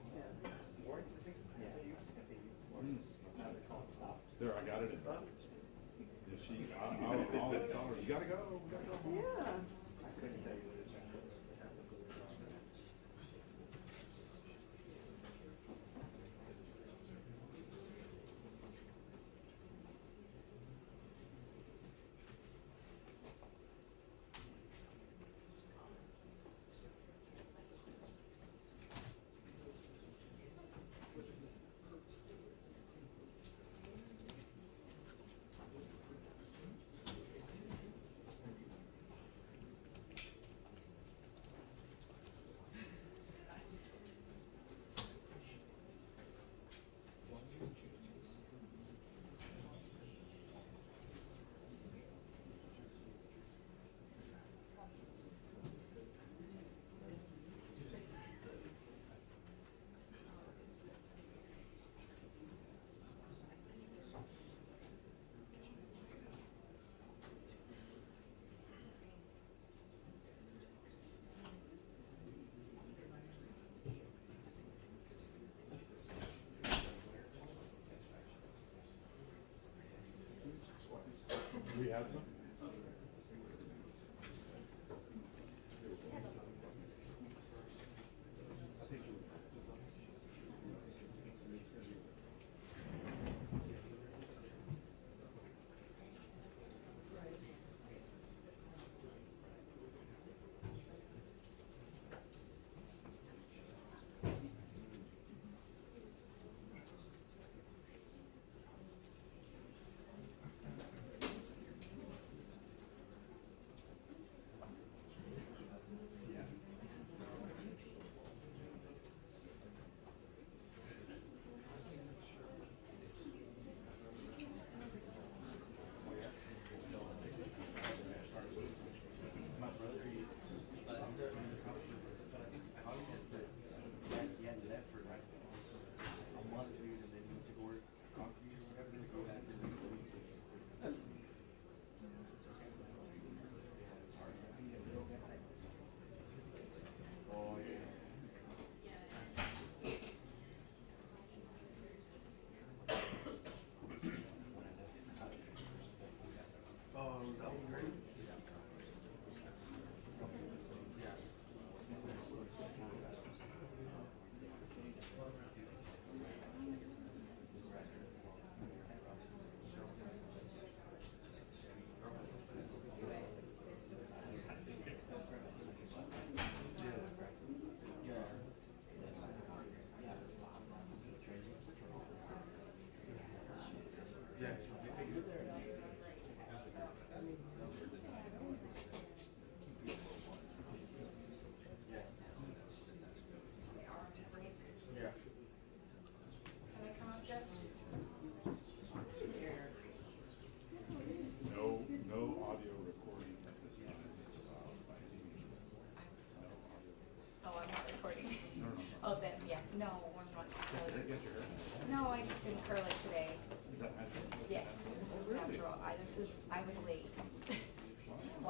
There, I got it. Yeah, I'll tell her, you gotta go. Yeah. We had some?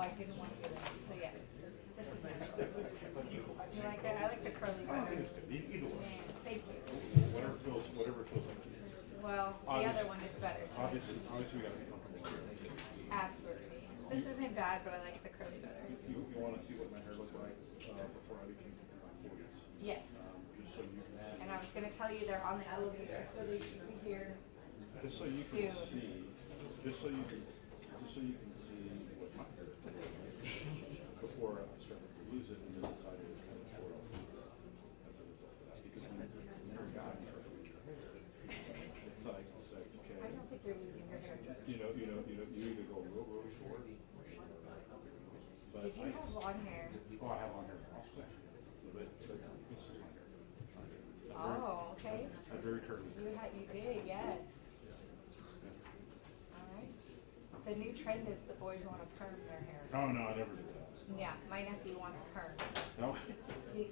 I didn't want to do that, so yes, this is natural. You like that? I like the curly I butter. think it's good. Either way. Yeah, thank you. Whatever feels like you. Well, the other one is better too. Obviously, we gotta be comfortable. Absolutely. This isn't bad, but I like the curly butter. You wanna see what my hair looked like, before I became in my 40s? Yes. Just so you can. And I was gonna tell you they're on the elevator, so they should be here. This just so you can see, just so you can see what my hair is before I started to lose it and then decided to kind of short off as a result of that. Because when you're a guy and you start to lose your hair, it's like, okay. I don't think you're losing your hair. You either go real short. But Did you have long hair? Oh, I have long hair also. But this is my hair. Oh, okay. I'm very curly. You did, yes. Alright. The new trend is the boys want to perm their hair. Oh, no, I never did that. Yeah, my nephew wants a perm. No? He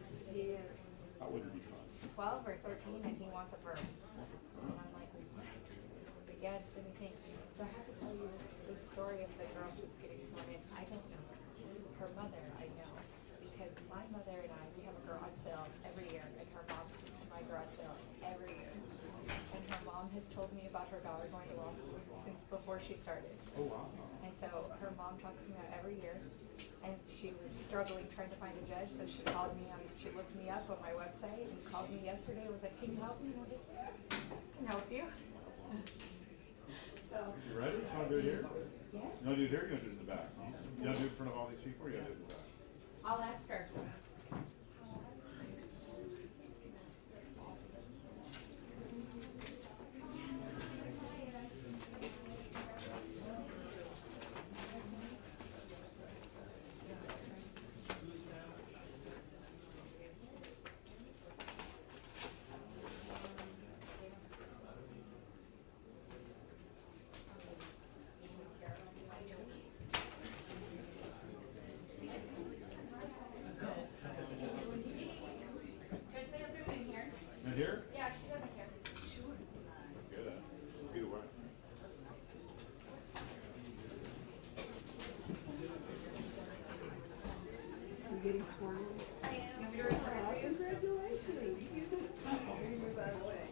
is That wouldn't be fun. 12 or 13 and he wants a perm. And I'm like, what? But yes, anything. So I have to tell you this story of the girl who's getting sworn in. I don't know. Her mother, I know. Because my mother and I, we have a garage sale every year. And her mom comes to my garage sale every year. And her mom has told me about her daughter going to law school since before she started. Oh, wow. And so her mom talks to me about every year. And she was struggling trying to find a judge, so she called me she looked me up on my website and called me yesterday and was like, can you help me? And I was like, yeah, I can help you. So. You ready? You want to do it here? Yeah. You want to do it here or you want to do it in the back? You want to do it in front of all these people or you want to do it in the back? I'll ask her. In here? Yeah, she doesn't care. Good. Either way. You getting sworn in? I am. You want me to record it for you? Congratulations. You move out of the way.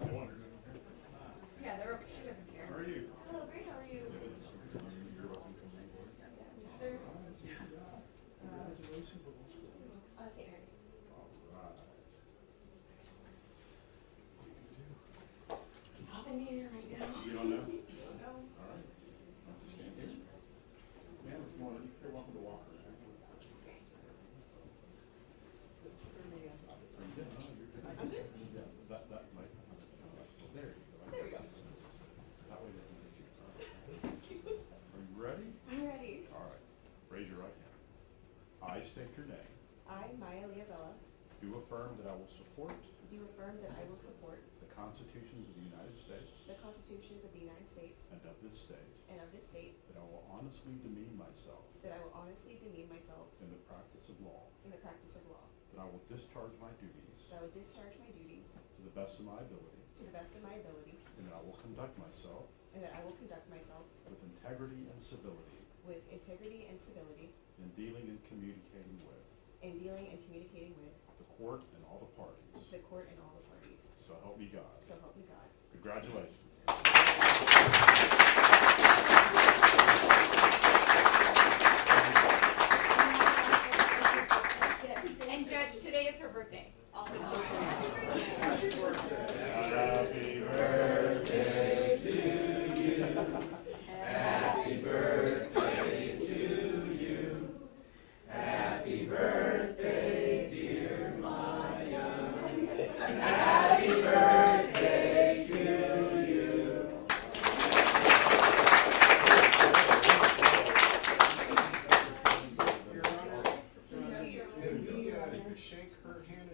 I wondered. Yeah, she doesn't care. How are you? Hello, great, how are you? You're welcome to come on board. Sir. St. Mary's. Hop in here right now. You don't know? No. All right. Just stand here. Man, if you want to, you're welcome to walk around. I'm good. That might. There you go. There we go. That way they can get you. Are you ready? I'm ready. All right. Raise your right hand. I state your name. I, Maya Leabella, Do affirm that I will support do affirm that I will support the constitutions of the United States the constitutions of the United States and of this state. and of this state, That I will honestly demean myself that I will honestly demean myself in the practice of law. in the practice of law, That I will discharge my duties that I will discharge my duties to the best of my ability. to the best of my ability, And that I will conduct myself and that I will conduct myself with integrity and civility with integrity and civility in dealing and communicating with the court and all the parties. the court and all the parties. So help me God. So help me God. Congratulations. And Judge, today is her birthday. Also. Happy birthday to you. Happy birthday to you. Happy birthday, dear Maya. Happy birthday to you. Can we shake her hand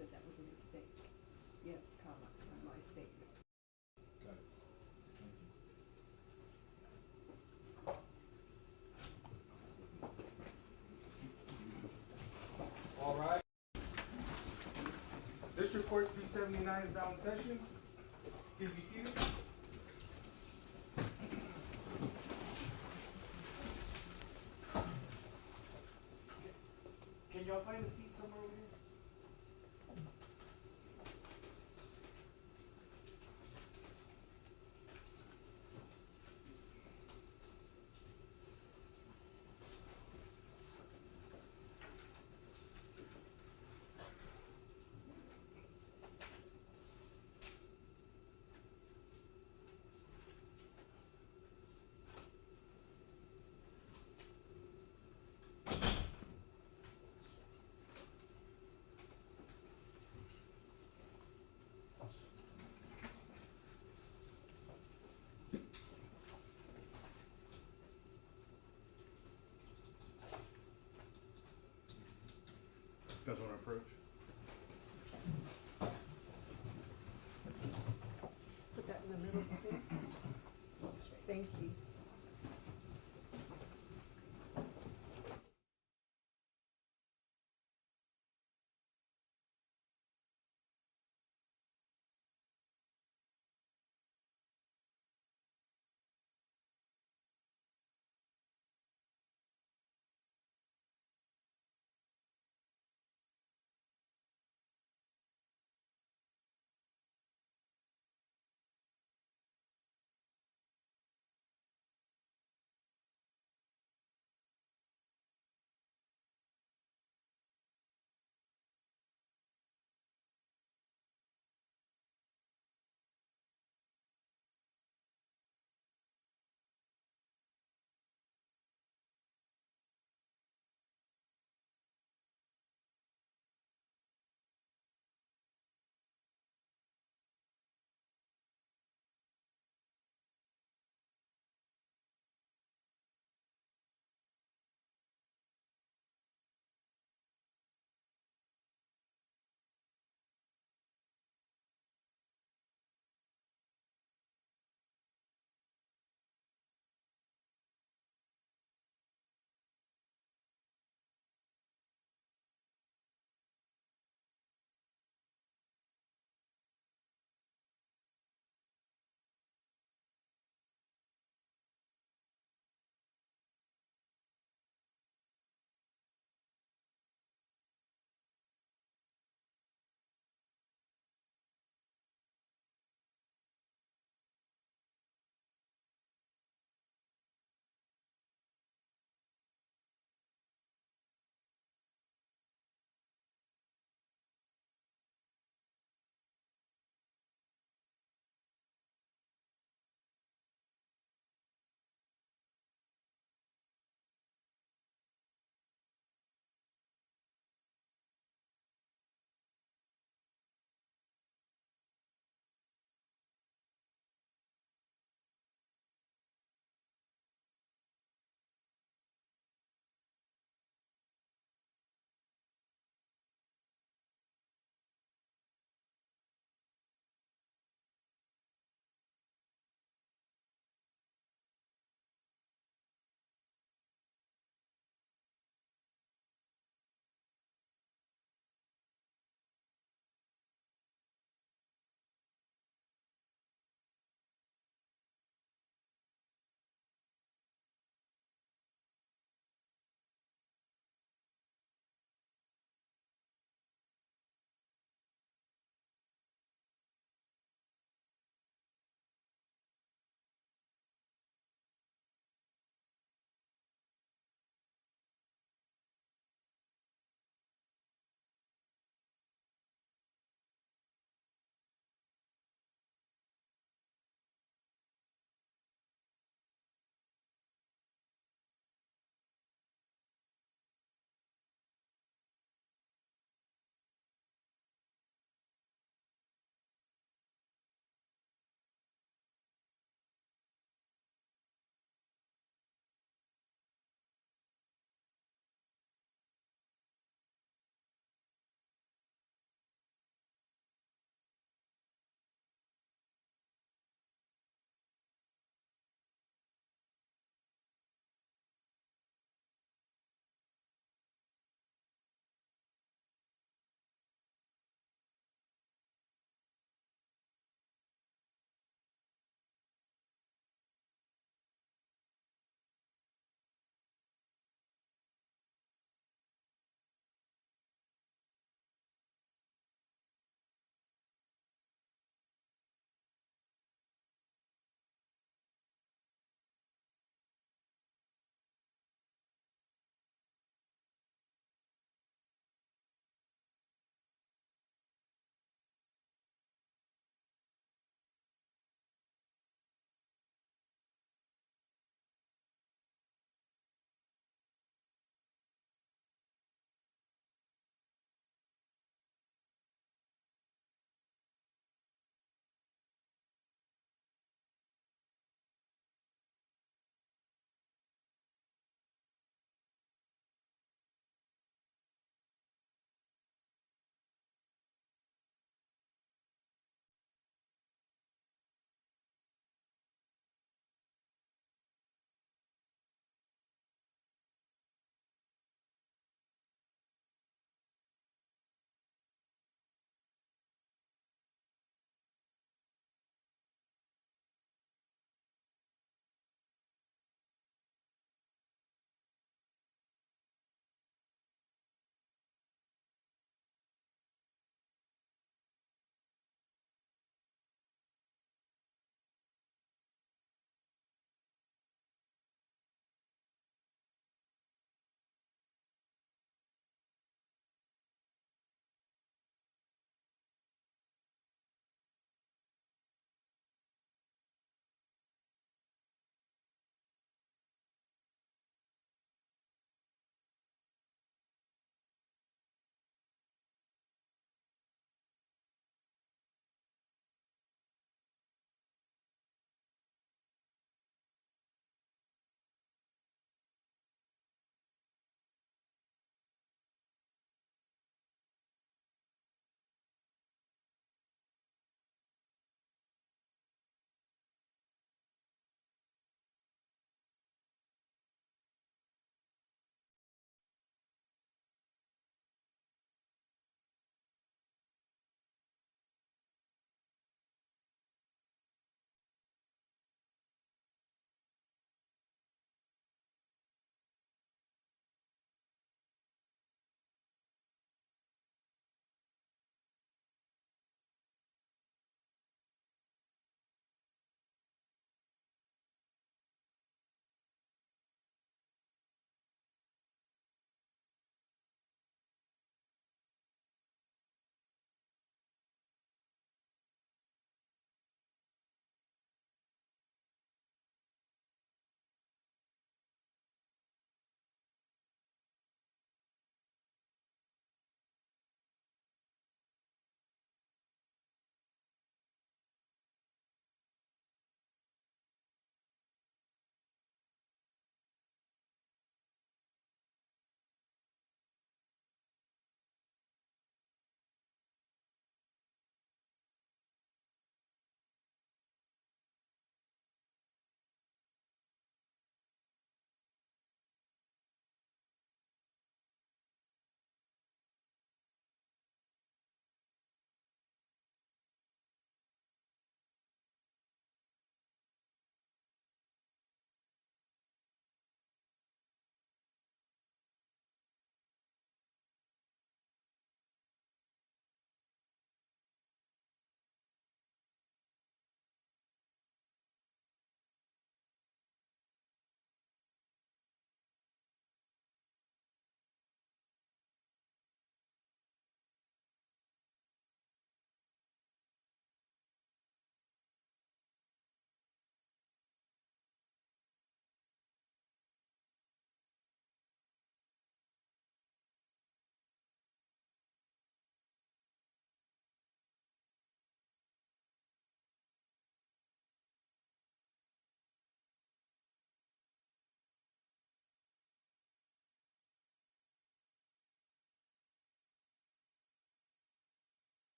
said that was a mistake. Yes, comma, on my statement. Got it. Thank you. All right. District Court 379 is now in session. Please be seated. Can y'all find a seat somewhere over here? You guys wanna approach? Put that in the middle, please. Thank you.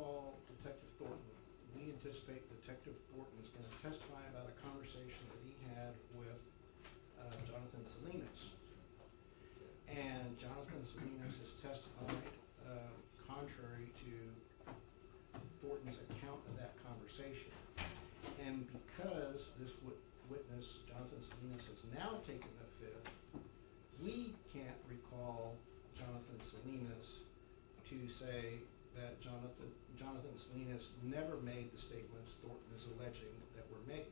call Detective Thornton, we anticipate Detective Thornton is gonna testify about a conversation that he had with Jonathan Salinas. And Jonathan Salinas has testified contrary to Thornton's account of that conversation. And because this witness, Jonathan Salinas, has now taken the fifth, we can't recall Jonathan Salinas to say that Jonathan Salinas never made the statements Thornton is alleging that were made.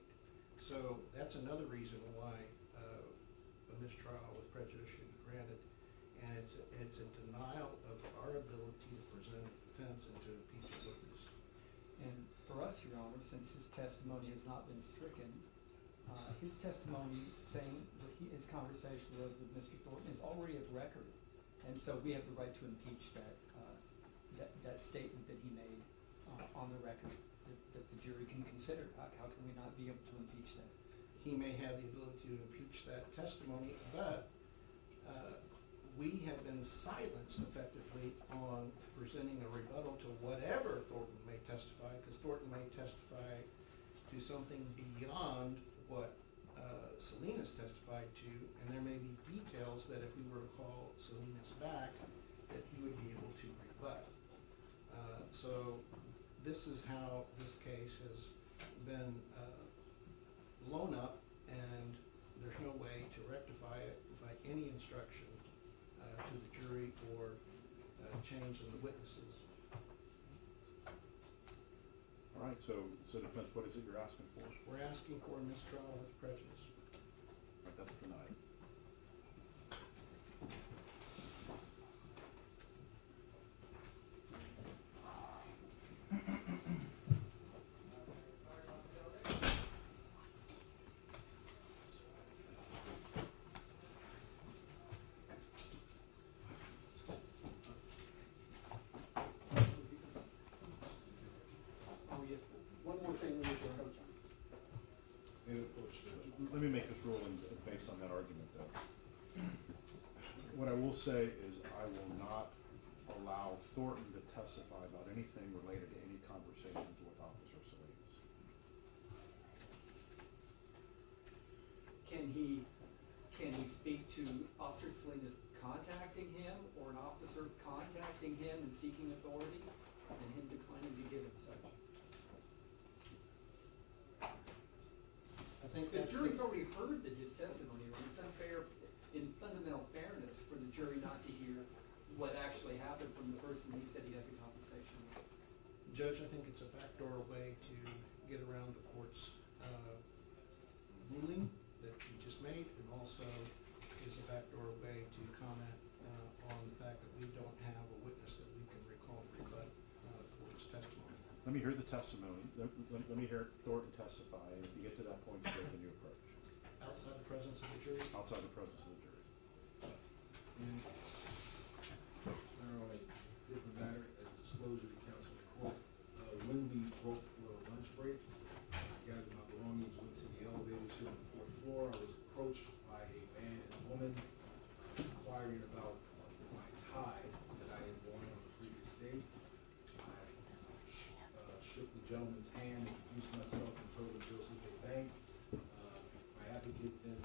So that's another reason why a mistrial with prejudice should be granted, and it's a denial of our ability to present a defense and to impeach a witness. And for us, Your Honor, since his testimony has not been stricken, his testimony saying that his conversation was with Mr. Thornton is already of record. And so we have the right to impeach that statement that he made on the record that the jury can consider. How can we not be able to impeach that? He may have the ability to impeach that testimony, but we have been silenced effectively on presenting a rebuttal to whatever Thornton may testify, because Thornton may testify to something beyond what Salinas testified to, and there may be details that if we were to call Salinas back, that he would be able to rebut. So this is how this case has been blown up, and there's no way to rectify it by any instruction to the jury or change in the witnesses. All right, so defense, what is it you're asking for? We're asking for a mistrial with prejudice. All right, that's denied. One more thing we need to approach on. Let me make this ruling based on that argument, though. What I will say is I will not allow Thornton to testify about anything related to any conversations with Officer Salinas. Can he speak to Officer Salinas contacting him, or an officer contacting him and seeking authority, and him declining to give him such? I think The that's jury's already heard that his testimony, and it's unfair, in fundamental fairness, for the jury not to hear what actually happened from the person he said he had the conversation with. Judge, I think it's a backdoor way to get around the court's ruling that you just made, and also is a backdoor way to comment on the fact that we don't have a witness that we can recall to rebut Thornton's testimony. Let me hear the testimony. Let me hear Thornton testify, and if you get to that point, you take a new approach. Outside the presence of the jury? Outside the presence of the jury. On a different matter, as disclosure to counsel and court, when we broke for a lunch break, I gathered my belongings, went to the elevators here on the fourth floor. I was approached by a man and a woman inquiring about my tie that I had worn on the previous day. I shook the gentleman's hand, introduced myself, and told him Joseph A. Bank. My advocate then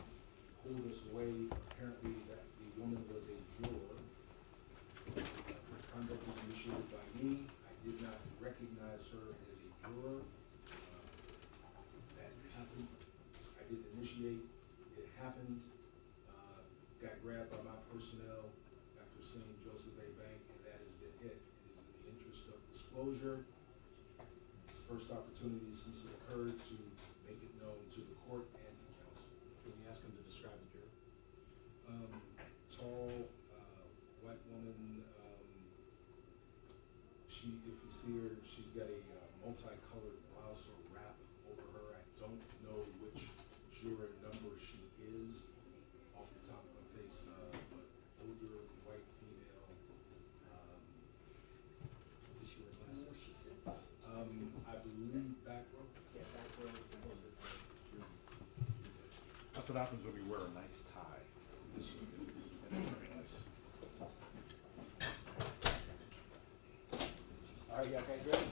pulled us away. Apparently that the woman was a juror. Conduct was initiated by me. I did not recognize her as a juror. That happened. I did initiate. It happened. Got grabbed by my personnel after seeing Joseph A. Bank, and that has been it. It is in the interest of disclosure. It's the first opportunity since it occurred to make it known to the court and to counsel. Can you ask him to describe the juror? Tall, white woman. If you see her, she's got a multicolored blouse or wrap over her. I don't know which juror number she is off the top of my face, but older, white female. Does she wear glasses? I believe back row. Yeah, back row. That's what happens when we wear a nice tie. This is very nice. All right, you guys ready?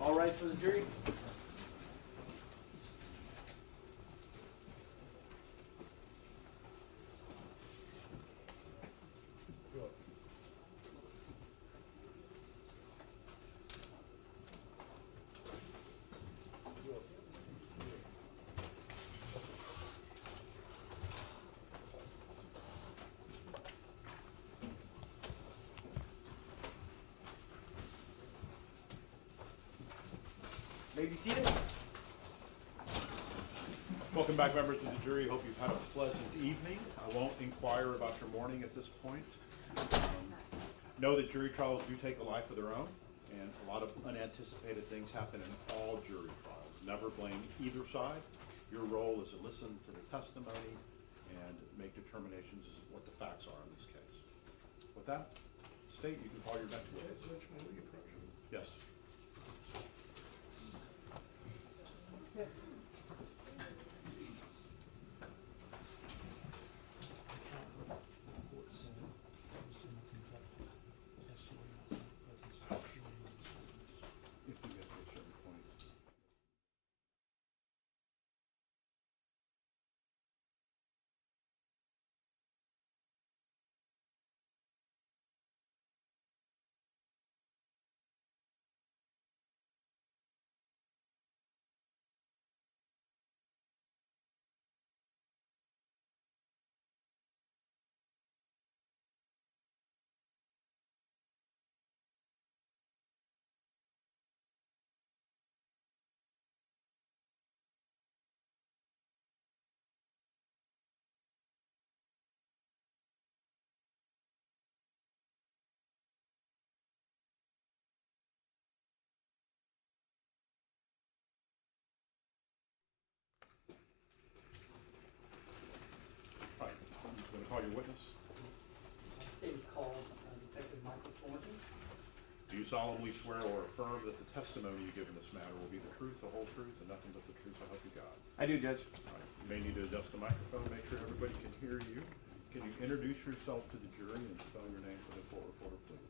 All rise for the jury. May be seated. Welcome back, members of the jury. Hope you've had a pleasant evening. I won't inquire about your morning at this point. Know that jury trials do take a life of their own, and a lot of unanticipated things happen in all jury trials. Never blame either side. Your role is to listen to the testimony and make determinations as to what the facts are in this case. With that, State, you can call your next witness. Judge, may we approach him? Yes. If you get to a certain point. All right, you going to call your witness? State is called Detective Michael Thornton. Do you solemnly swear or affirm that the testimony you give in this matter will be the truth, the whole truth, and nothing but the truth, so help you God? I do, Judge. All right, you may need to adjust the microphone, make sure everybody can hear you. Can you introduce yourself to the jury and spell your name for the court reporter, please?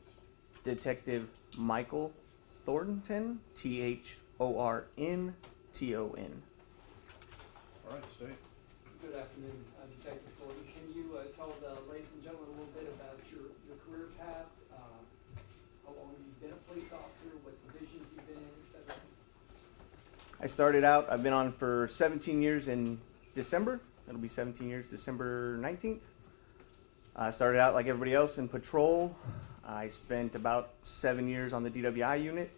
Detective Michael Thornton, Thornton. All right, State. Good afternoon, Detective Thornton. Can you tell the ladies and gentlemen a little bit about your career path? How long have you been a police officer, what divisions you've been in, et cetera? I started out, I've been on for 17 years in December. It'll be 17 years, December 19th. I started out like everybody else in patrol. I spent about 7 years on the DWI unit.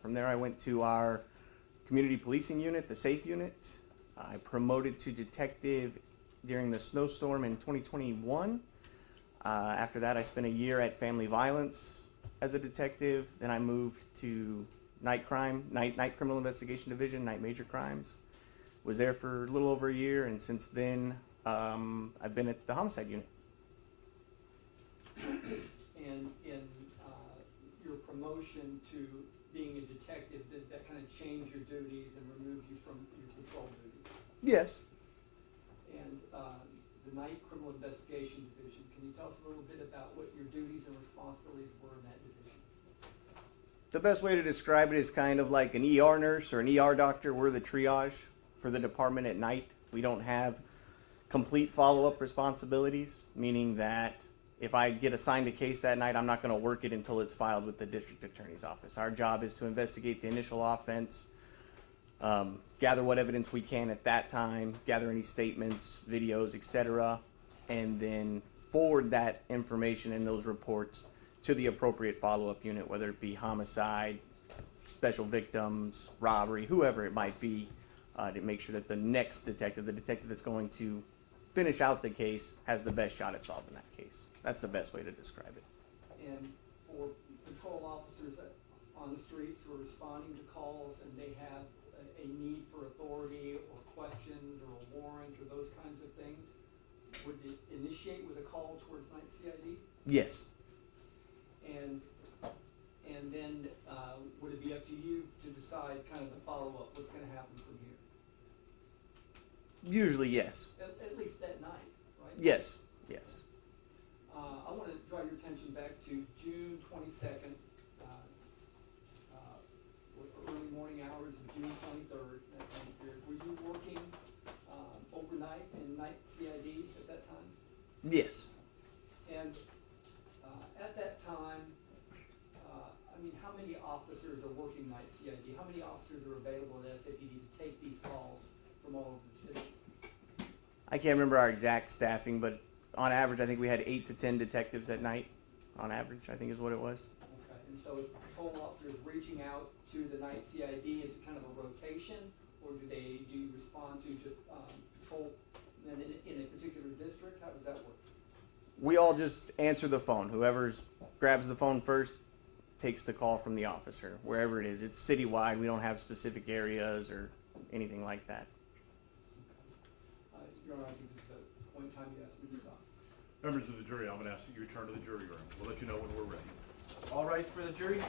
From there I went to our community policing unit, the SAFE unit. I promoted to detective during the snowstorm in 2021. After that I spent a year at family violence as a detective. Then I moved to night criminal investigation division, night major crimes. Was there for a little over a year, and since then I've been at the homicide unit. And in your promotion to being a detective, did that kind of change your duties and remove you from your patrol duties? Yes. And the night criminal investigation division, can you tell us a little bit about what your duties and responsibilities were in that division? The best way to describe it is kind of like an ER nurse or an ER doctor. We're the triage for the department at night. We don't have complete follow-up responsibilities, meaning that if I get assigned a case that night, I'm not going to work it until it's filed with the district attorney's office. Our job is to investigate the initial offense, gather what evidence we can at that time, gather any statements, videos, etc., and then forward that information and those reports to the appropriate follow-up unit, whether it be homicide, special victims, robbery, whoever it might be, to make sure that the next detective, the detective that's going to finish out the case, has the best shot at solving that case. That's the best way to describe it. And for patrol officers on the streets who are responding to calls and they have a need for authority or questions or a warrant or those kinds of things, would it initiate with a call towards night CID? Yes. And then would it be up to you to decide kind of the follow-up, what's going to happen from here? Usually, yes. At least that night, right? Yes. Yes. I want to draw your attention back to June 22nd, night CID at that time? Yes. And at that time, I mean, how many officers are working night CID? How many officers are available at SAPD to take these calls from all over the city? I can't remember our exact staffing, but on average, I think we had 8 to 10 detectives at night. On average, I think is what it was. Okay, and so is the patrol officers reaching out to the night CID, is it kind of a rotation, or do you respond to just patrol in a particular district? How does that work? We all just answer the phone. Whoever grabs the phone first takes the call from the officer, wherever it is. It's citywide. We don't have specific areas or anything like that. Your Honor, I think this is the point in time you asked me to stop. Members of the jury, I'm going to ask that you return to the jury room. We'll let you know when we're ready. All rise for the jury.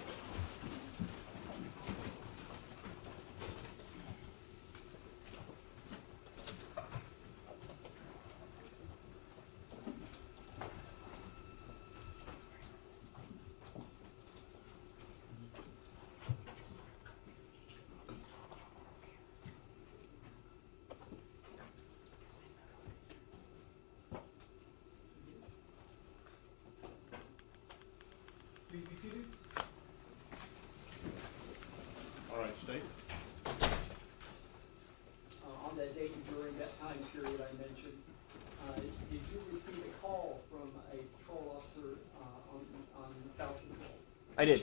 Please be seated. All right, state. On that date and during that time period I mentioned, did you receive a call from a patrol officer on South Patrol? I did.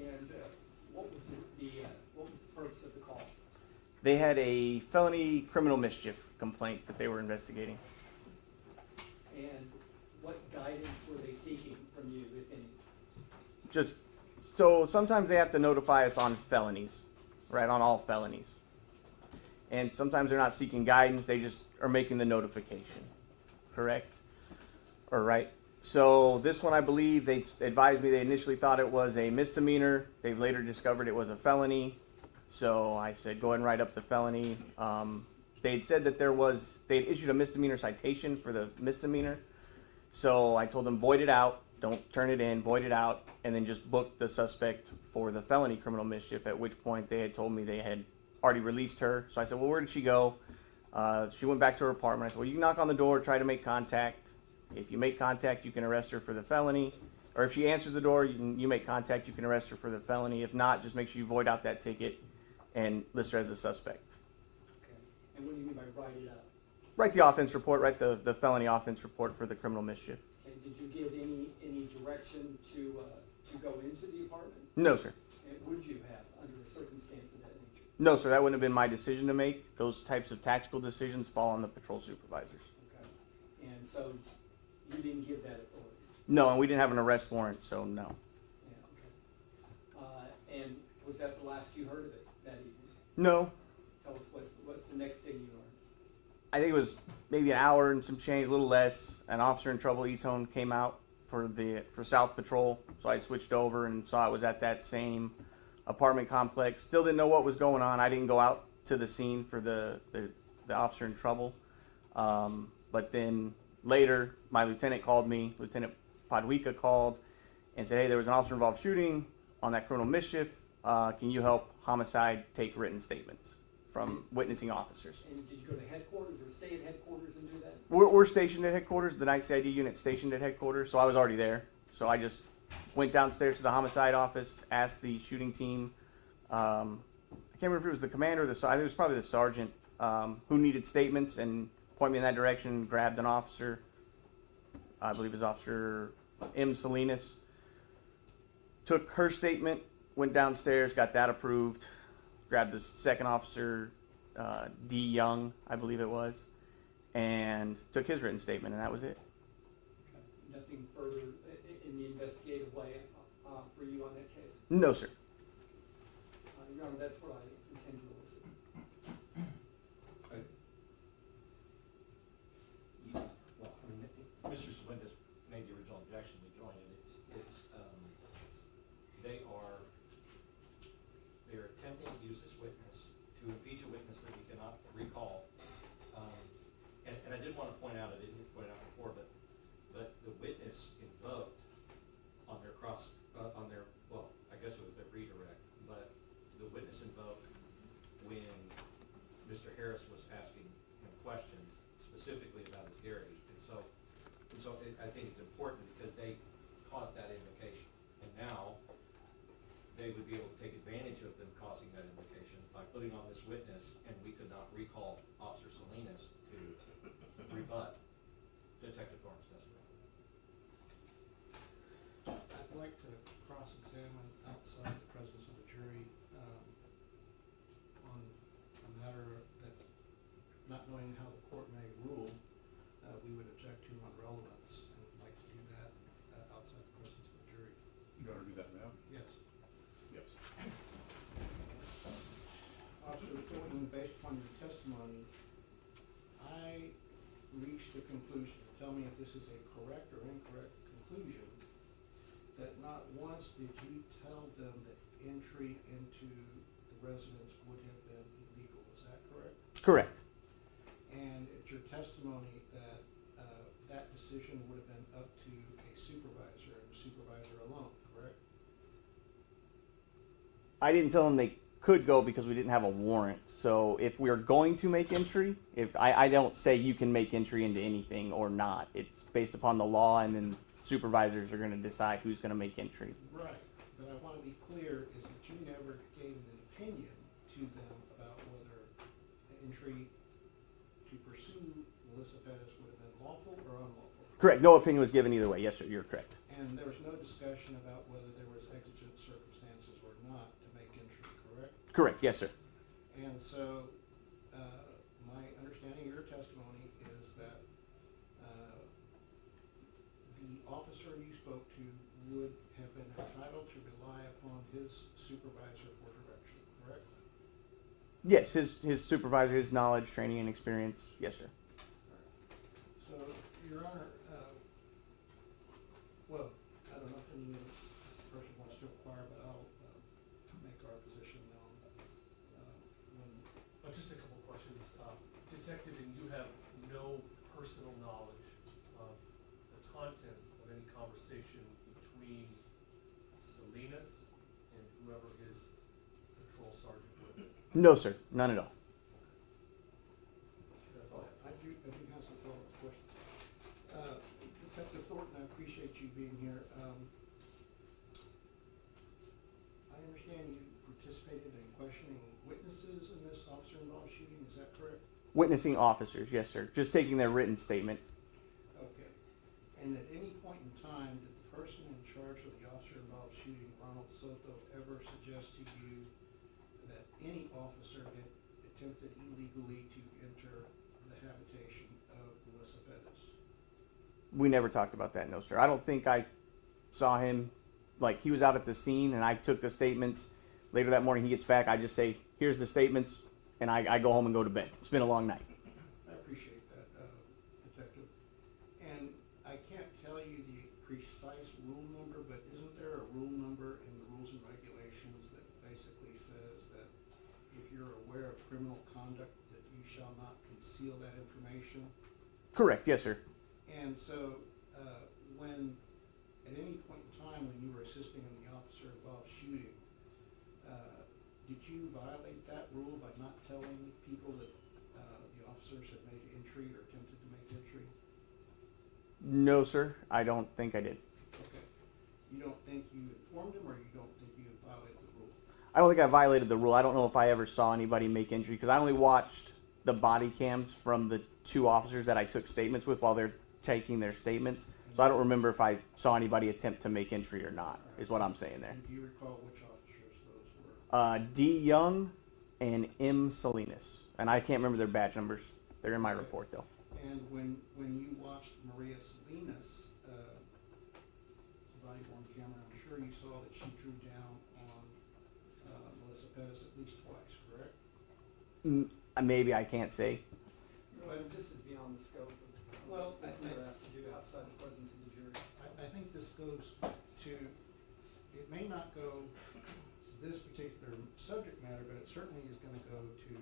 And what was what was the purpose of the call? They had a felony criminal mischief complaint that they were investigating. And what guidance were they seeking from you, if any? Just so sometimes they have to notify us on felonies, right? On all felonies. And sometimes they're not seeking guidance, they just are making the notification. Correct? Or right? So this one, I believe, they advised me they initially thought it was a misdemeanor. They've later discovered it was a felony. So I said, go ahead and write up the felony. They'd said that they'd issued a misdemeanor citation for the misdemeanor. So I told them, void it out, don't turn it in, void it out, and then just book the suspect for the felony criminal mischief, at which point they had told me they had already released her. So I said, well, where did she go? She went back to her apartment. I said, well, you can knock on the door, try to make contact. If you make contact, you can arrest her for the felony. Or if she answers the door, you make contact, you can arrest her for the felony. If not, just make sure you void out that ticket and list her as a suspect. Okay. And what do you mean by write it up? Write the offense report, write the felony offense report for the criminal mischief. Okay. Did you give any direction to go into the apartment? No, sir. And would you have under a circumstance of that nature? No, sir, that wouldn't have been my decision to make. Those types of tactical decisions fall on the patrol supervisors. Okay. And so you didn't give that authority? No, and we didn't have an arrest warrant, so no. Yeah, okay. And was that the last you heard of it that evening? No. Tell us what's the next thing you learned? I think it was maybe an hour and some change, a little less. An officer in trouble, E-Tone, came out for South Patrol, so I switched over and saw it was at that same apartment complex. Still didn't know what was going on. I didn't go out to the scene for the officer in trouble. But then later, my lieutenant called me, Lieutenant Podwika called, and said, hey, there was an officer-involved shooting on that criminal mischief. Can you help homicide take written statements from witnessing officers? And did you go to headquarters or stay at headquarters and do that? We're stationed at headquarters, the night CID unit stationed at headquarters, so I was already there. So I just went downstairs to the homicide office, asked the shooting team, I can't remember if it was the commander or I think it was probably the sergeant, who needed statements, and point me in that direction, grabbed an officer, I believe it was Officer M. Salinas, took her statement, went downstairs, got that approved, grabbed the second officer, D. Young, I believe it was, and took his written statement, and that was it. Okay. Nothing further in the investigative way for you on that case? No, sir. Your Honor, that's what I intend to elicit. Well, I mean, Mr. Salinas made the original objection to join it. They're attempting to use this witness to impeach a witness that we cannot recall. And I did want to point out, I didn't point it out before, but the witness invoked on their well, I guess it was their redirect, but the witness invoked familiarity. And so I think it's important because they caused that invocation. And now, they would be able to take advantage of them causing that invocation by putting on this witness, and we could not recall Officer Salinas to rebut Detective Thornton's testimony. I'd like to cross-examine outside the presence of the jury on a matter that, not knowing how the court may rule, we would object to on relevance, and would like to do that outside the presence of the jury. You wanna do that now? Yes. Yes. Officer Thornton, based upon your testimony, I reached the conclusion, tell me if this is a correct or incorrect conclusion, that not once did you tell them that entry into the residence would have been illegal. Is that correct? Correct. And it's your testimony that that decision would have been up to a supervisor and the supervisor alone, correct? I didn't tell them they could go because we didn't have a warrant. So if we are going to make entry, if I don't say you can make entry into anything or not. It's based upon the law, and then supervisors are going to decide who's going to make entry. Right, but I want to be clear is that you never gave an opinion to them about whether entry to pursue Melissa Perez would have been lawful or unlawful. Correct. No opinion was given either way. Yes, sir. You're correct. And there was no discussion about whether there was exigent circumstances or not to make entry, correct? Correct. Yes, sir. And so, my understanding of your testimony is that the officer you spoke to would have been entitled to rely upon his supervisor for direction, correct? Yes, his supervisor, his knowledge, training, and experience. Yes, sir. So, Your Honor, well, I don't know if any person wants to inquire, but I'll make our position known. Just a couple of questions. Detective, and you have no personal knowledge of the contents of any conversation between Salinas and whoever his patrol sergeant would have been? No, sir. None at all. That's all I have. I do have some follow-up questions. Detective Thornton, I appreciate you being here. I understand you participated in questioning witnesses in this officer-involved shooting, is that correct? Witnessing officers. Yes, sir. Just taking their written statement. Okay. And at any point in time, did the person in charge of the officer-involved shooting, Ronald Soto, ever suggest to you that any officer had attempted illegally to enter the habitation of Melissa Perez? We never talked about that. No, sir. I don't think I saw him. Like, he was out at the scene, and I took the statements. Later that morning, he gets back. I just say, here's the statements, and I go home and go to bed. It's been a long night. I appreciate that, Detective. And I can't tell you the precise rule number, but isn't there a rule number in the rules and regulations that basically says that if you're aware of criminal conduct, that you shall not conceal that information? Correct. Yes, sir. And so, when, at any point in time when you were assisting in the officer-involved shooting, did you violate that rule by not telling people that the officers had made entry or attempted to make entry? No, sir. I don't think I did. Okay. You don't think you informed them, or you don't think you violated the rule? I don't think I violated the rule. I don't know if I ever saw anybody make entry because I only watched the body cams from the two officers that I took statements with while they're taking their statements. So I don't remember if I saw anybody attempt to make entry or not, is what I'm saying there. And do you recall which officers those were? D. Young and M. Salinas. And I can't remember their badge numbers. They're in my report, though. And when you watched Maria Salinas, body-worn camera, I'm sure you saw that she drew down on Melissa Perez at least twice, correct? Maybe, I can't say. But this is beyond the scope of Well, what we were asked to do outside the presence of the jury. I think this goes to, it may not go to this particular subject matter, but it certainly is going to go to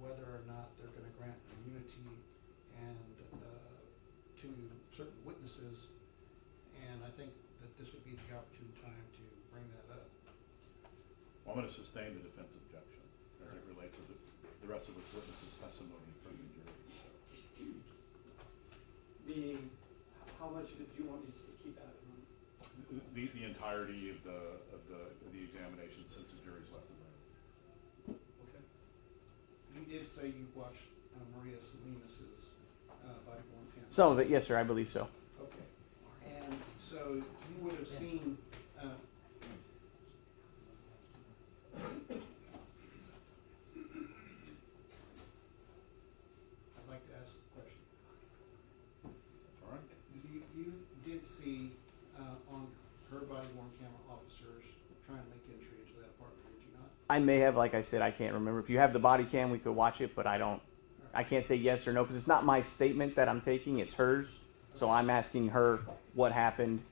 whether or not they're going to grant immunity and to certain witnesses. And I think that this would be the opportune time to bring that up. Well, I'm gonna sustain the defense objection as it relates to the rest of the witness's testimony from the jury. So. do you want me to keep at it? The entirety of the examination since the jury's left the room. Okay. You did say you watched Maria Salinas' body-worn camera. Some of it, yes, sir, I believe so. Okay. And so you would have seen, I'd like to ask a question. All right. You did see on her body-worn camera officers trying to make entry into that apartment, did you not? I may have, like I said, I can't remember. If you have the body cam, we could watch it, but I can't say yes or no because it's not my statement that I'm taking, it's hers. So I'm asking her what happened,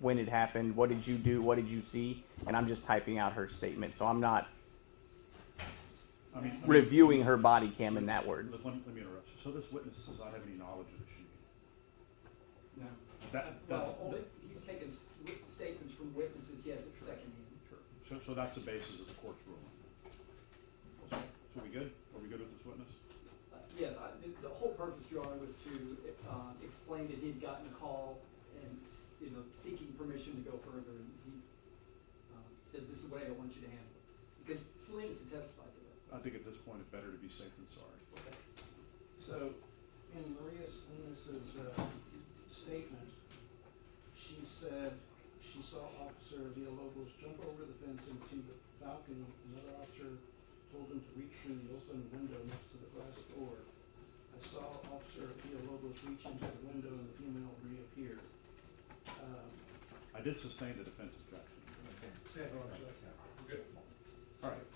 when it happened, what did you do, what did you see, and I'm just typing out her statement. So I'm not reviewing her body cam in that word. Let me interrupt you. So this witness says I have any knowledge of the shooting. No. That's He's taken statements from witnesses, yes, it's secondhand. sure. So that's the basis of the court's ruling. So we good? Are we good with this witness? Yes, the whole purpose, Your Honor, was to explain that he'd gotten a call and, seeking permission to go further, and he said, this is the way I want you to handle it. Because Salinas had testified to that. I think at this point it's better to be safe than sorry. Okay. So in Maria Salinas' statement, she said she saw Officer Villalobos jump over the fence into the balcony. Another officer told him to reach through the open window next to the glass door. I saw Officer Villalobos reach into the window and the female reappeared. I did sustain the defense objection. Okay. We're good. All right.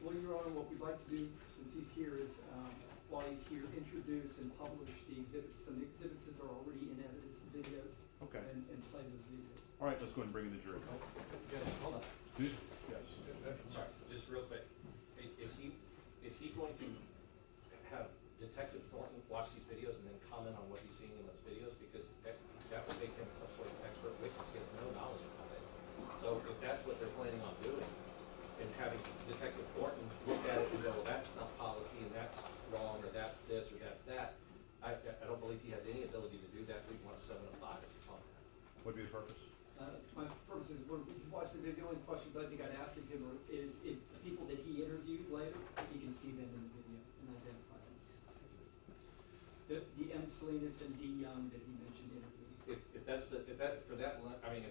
Well, Your Honor, what we'd like to do, since he's here, is, while he's here, introduce and publish the exhibits. Some exhibits that are already in evidence, videos. Okay. And play those videos. All right, let's go ahead and bring in the jury. Hold on. Yes. Sorry, just real quick. Is he going to have Detective Thornton watch these videos and then comment on what he's seeing in those videos? Because that would make him some sort of expert witness. He has no knowledge about it. So if that's what they're planning on doing, and having Detective Thornton look at it and go, well, that's not policy and that's wrong, or that's this or that's that, I don't believe he has any ability to do that. We want 705 on that. What'd be the purpose? My purpose is, when he's watching the video, the only questions I think I'd ask of him is if the people that he interviewed later, if he can see them in the video and identify them. The M. Salinas and D. Young that he mentioned interviewed. If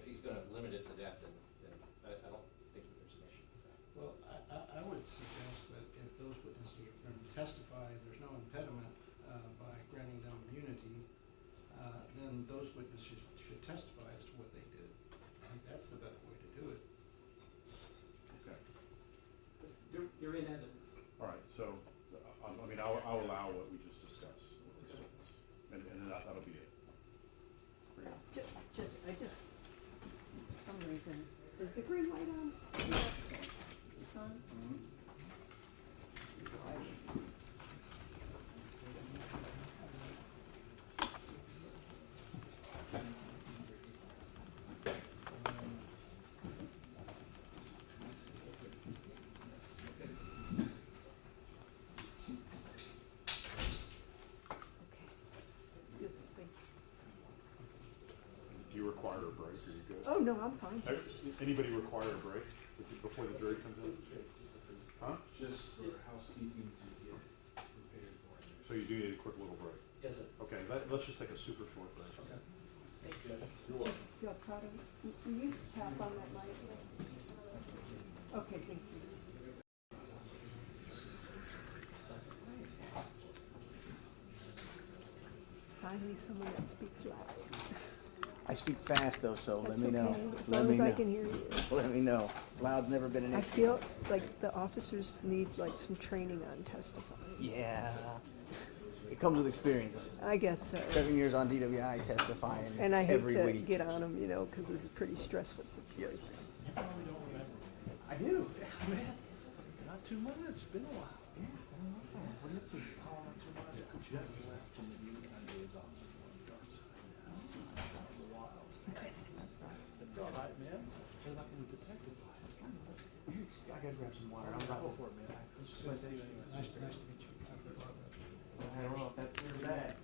he's gonna limit it to that, then I don't think that there's an issue with that. Well, I would suggest that if those witnesses are going to testify, there's no impediment by granting them immunity, then those witnesses should testify as to what they did. I think that's the better way to do it. Okay. They're in evidence. All right, so, I'll allow what we just discussed with this witness, and then that'll be it. Bring it on. Judge, for some reason, is the green light on? It's on? Do you require a break, or you good? Oh, no, I'm fine. Anybody require a break before the jury comes in? Huh? Just for housekeeping to get prepared for it. So you do need a quick little break? Yes, sir. Okay, let's just take a super short break. Okay. Thank you. You're welcome. You're proud of me? Will you tap on that light? Okay, thank you. Finally, someone that speaks loud. I speak fast though, so let That's me know. okay, as Let long me as I know. can hear you. Let me know. Loud's never been an I issue. feel like the officers need like some training on testifying. Yeah. It comes with experience. I guess so. 7 years on DWI testifying And I hate every to week. get on them, because it's a pretty stressful situation. I do. Not too much. It's been a while. What are you up to? Oh, not too much. I just left from the union days off on the dark side. Wild. It's all right, man. You're like in the detective life. I gotta grab some water. I'm about to. For it, man. Nice to meet you. I don't know if that's good or bad.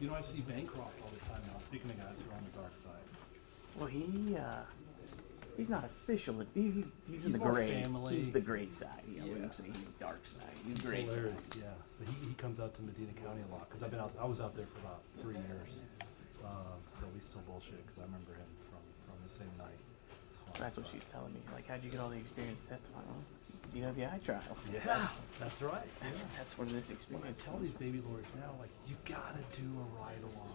You know, I see Bancroft all the time now, speaking of guys who are on the dark side. Well, he's not official. He's in the more gray. family. He's the gray side. I Yeah. wouldn't say he's dark side. He's It's gray hilarious, side. yeah. So he comes out to Medina County a lot, because I was out there for about 3 years. So we still bullshit, because I remember him from the same night. It's fun. That's what she's telling me. Like, how'd you get all the experience testifying? Well, DWI trials. Yes, that's right. That's where this When I experience. tell these baby lawyers now, like, you gotta do a ride along.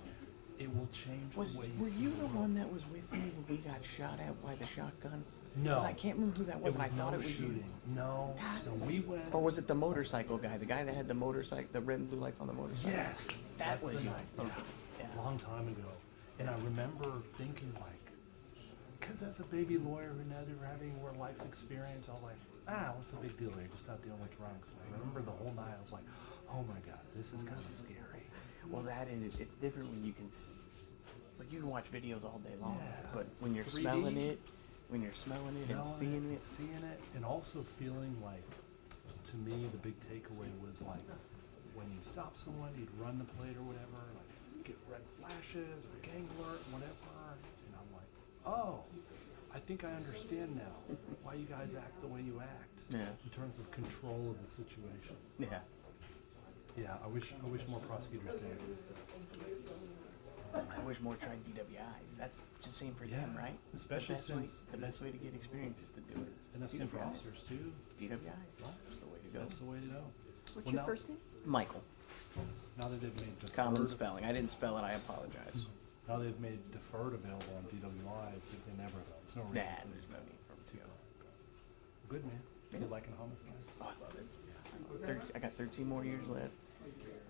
It will change Was the way you were see you the the world. one that was with me when we got shot at by the shotgun? No. 'Cause I can't remember who that was, and I thought no it was shooting. you. No. So we went. Or was it the motorcycle guy? The guy that had the motorcycle, the red and blue lights on the motorcycle? Yes, that that's was the you. night. Okay. Yeah, long time ago. And I remember thinking like, because as a baby lawyer who never having more life experience, I was like, what's the big deal? You're just not dealing with drunks. I remember the whole night. I was like, oh my god, this is kind of scary. Well, that is, it's different when you can, like, you can watch videos all day long, Yeah. but when you're 3D, smelling it and seeing it, seeing it, and also feeling like, to me, the big takeaway was like, when you stop someone, you'd run the plate or whatever, like get red flashes or gang alert, whatever, and I'm like, oh, I think I understand now why you guys act the way you act. Yeah. In terms of control of the situation. Yeah. Yeah, I wish more prosecutors did. I wish more tried DWIs. That's just same for them, right? Especially The best way to get experience is to do it. And that's same for DWIs. officers too. DWIs. That's the way to go. That's the way to go. What's Well, your now- first name? Michael. Now that they've made Common deferred, spelling. I didn't spell it. I apologize. now they've made deferred available on DWIs if they never have. There's no reason. Nah, for there's no need for them to. Good man. You like a homicide? Oh, I love it. I got 13 more years left.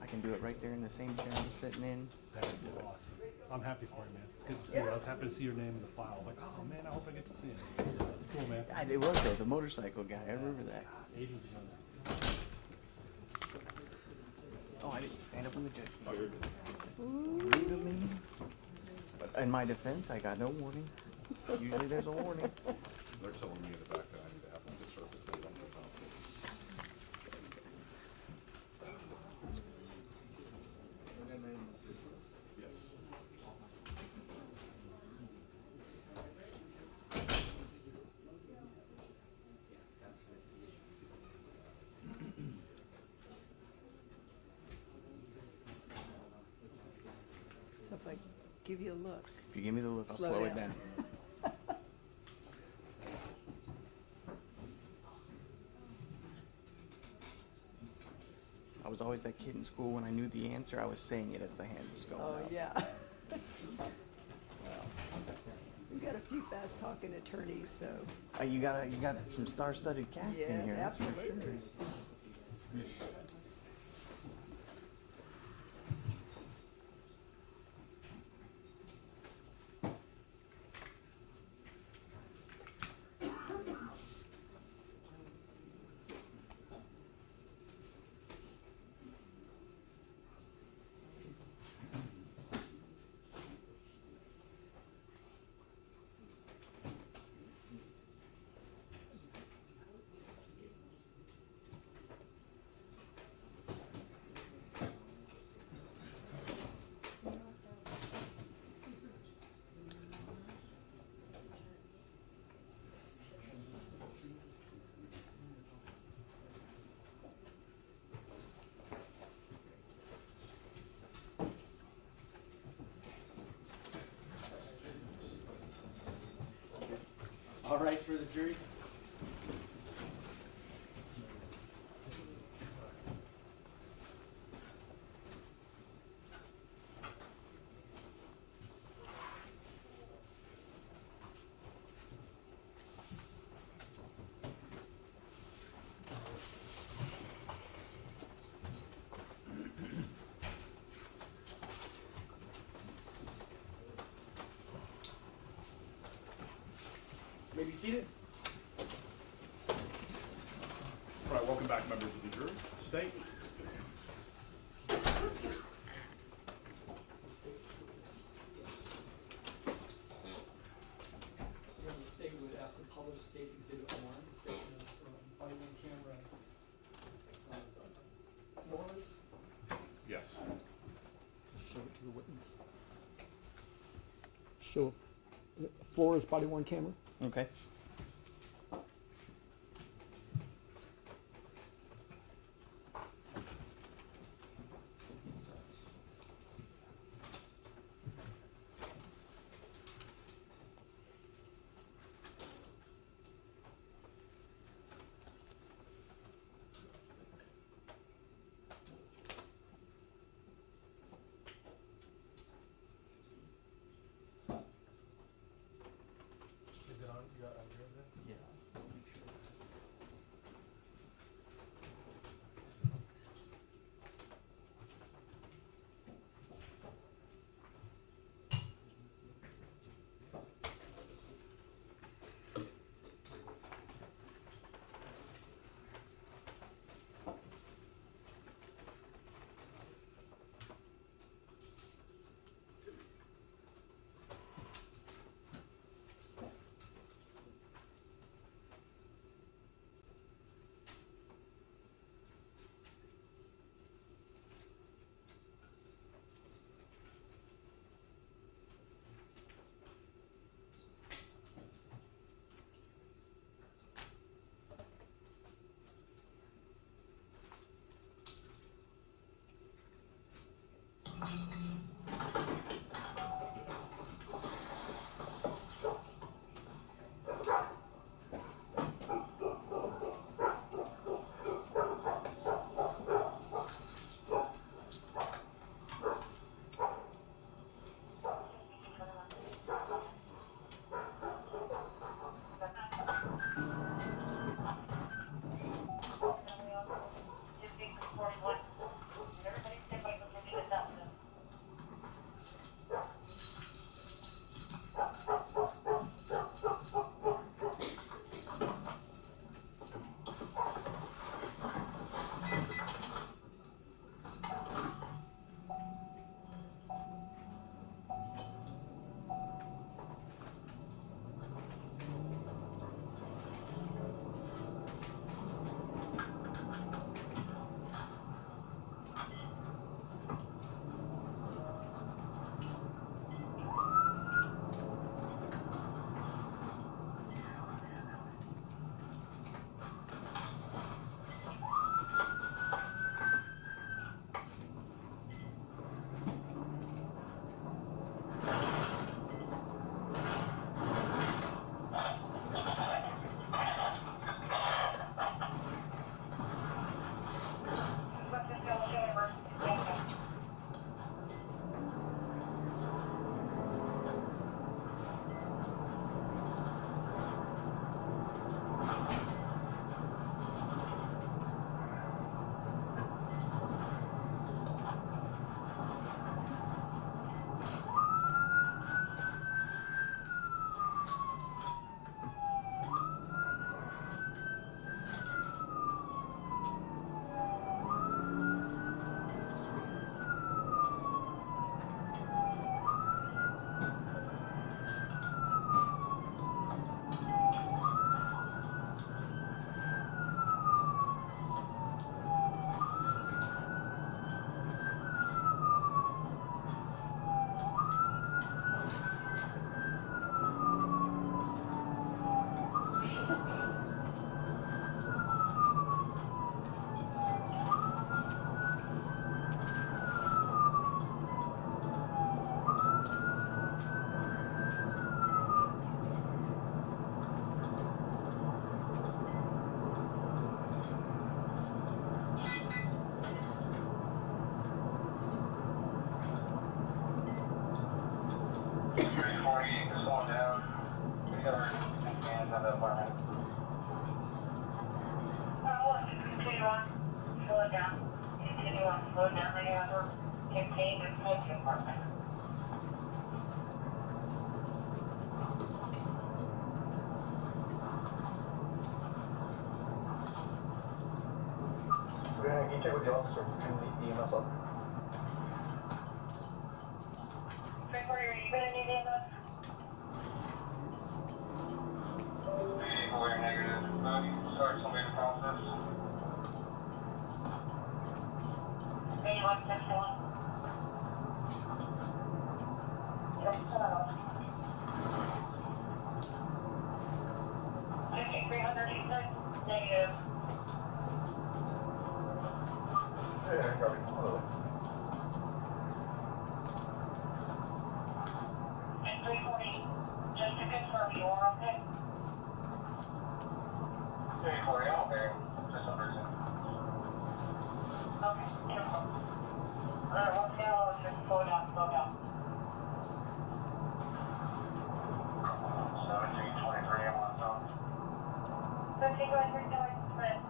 I can do it right there in the same chair I'm sitting in. That's awesome. I'm happy for you, man. It's good to see you. I was happy to see your name in the file. Like, oh man, I hope I get to see it. That's cool, man. It was though, the motorcycle guy. I remember that. Ages ago now. Oh, I didn't stand up in the judge. Oh, you're good. Rude of me. But in my defense, I got no warning. Usually there's a warning. They're telling me in the back that I need to have like a surface gate on my phone. Yes. So if I give you a look. If you give me the look, I'll Slow slow it down. down. I was always that kid in school when I knew the answer, I was saying it as the hand was going Oh, up. yeah. Well, we've got a few fast-talking attorneys, so. You got some star-studded cast in here. Yeah, that's for absolutely. sure. All right for the jury? seated. All right, welcome back, members of the jury. State. The state would ask to publish State's Exhibit 1, the statement from body-worn camera Flores. Yes. Show it to the witness. Show Flores body-worn camera. Okay. Is it on, you got audio there? Yeah. check with the officer and the EMS up. 340, are you gonna need EMS? We're negative. Start somebody in the process. 8161. Yes, hello. 5300, you said? Negative. Yeah, copy. Hello. And 340, just to confirm, you are okay? 340, I'm okay. For some reason. Okay, no problem. Alright, once again, let's just slow down, slow down. 1723, I'm on top. 1723, sorry, Smith.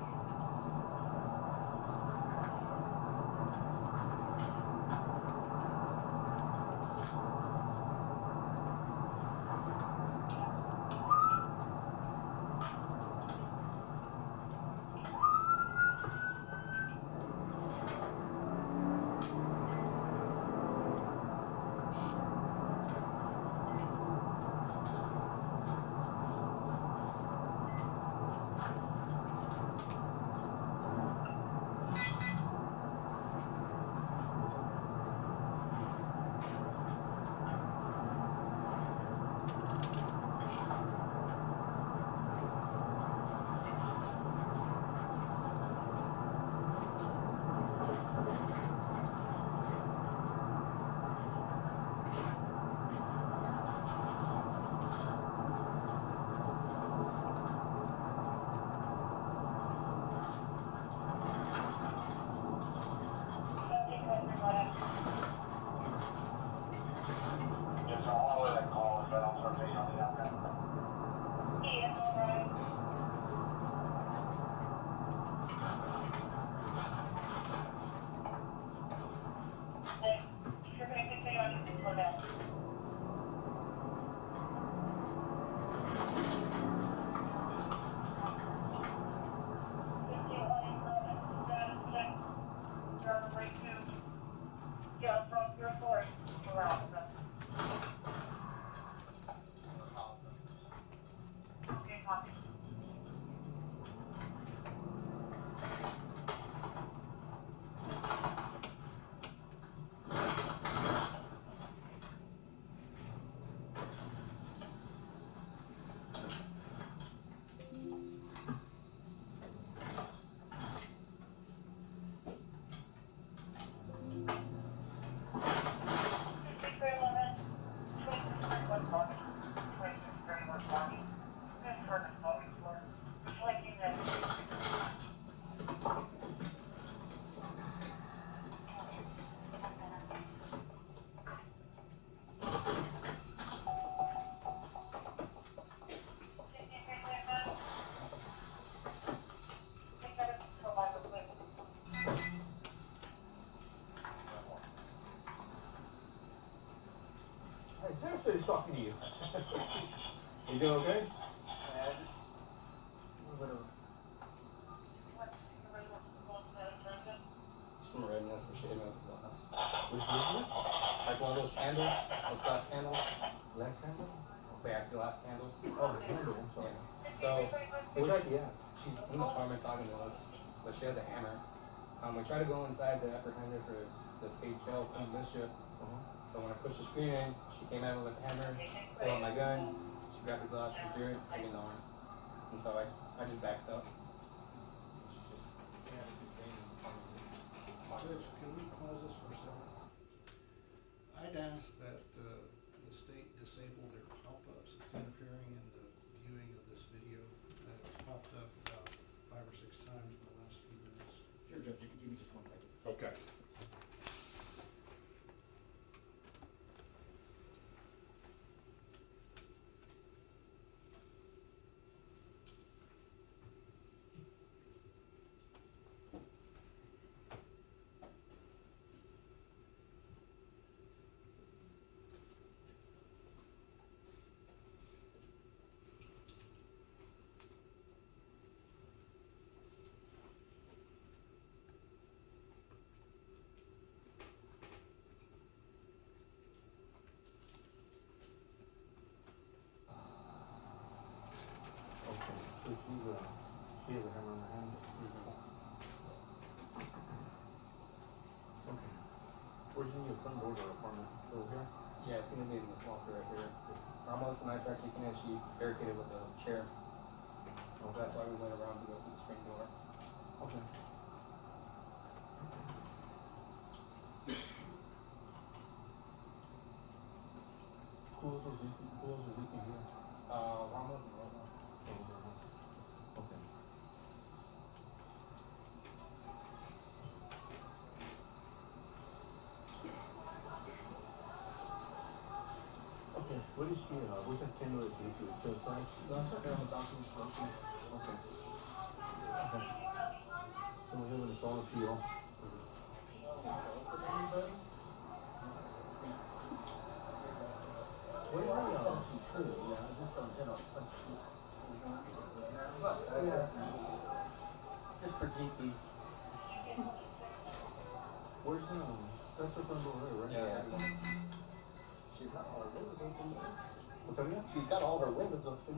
Yes, I'll let that call if I don't start taking on the outcome. Yeah, alright. Hey, if you're gonna continue on, you can slow down. Okay, copy. Hey, Jester is talking to you. You doing okay? Just a little bit of some redness and shaving of the glass. Which unit? Like one of those handles, those glass handles. Left handle? Back glass handle. Oh, the handle, I'm sorry. Yeah. So we Which, tried. yeah. She's in the apartment talking to us, but she has a hammer. We try to go inside to apprehend her for the state jail for mischief. So when I pushed the screen in, she came at me with the hammer, pulled out my gun, she grabbed the glass, she threw it, hit me in the arm. And so I just backed up. She's just, Judge, can we pause this for a second? I'd ask that the state disable their pop-ups. It's interfering in the viewing of this video. It's popped up about 5 or 6 times in the last few minutes. Sure, Judge, you can give me just 1 second. Okay. and I tried kicking in, she barricaded with a chair. So that's why we went around to go through the screen door. Okay. Who else was leaking here? Ramos and Ramos. Okay. Okay, what is she, what's that camera do to the side? No, it's okay on the document. Okay. Okay. So we're having this all appeal. What is Just for GP. where's that's the front door there, right? Yeah. She's got all her windows open there. What's that again? She's got all her windows open.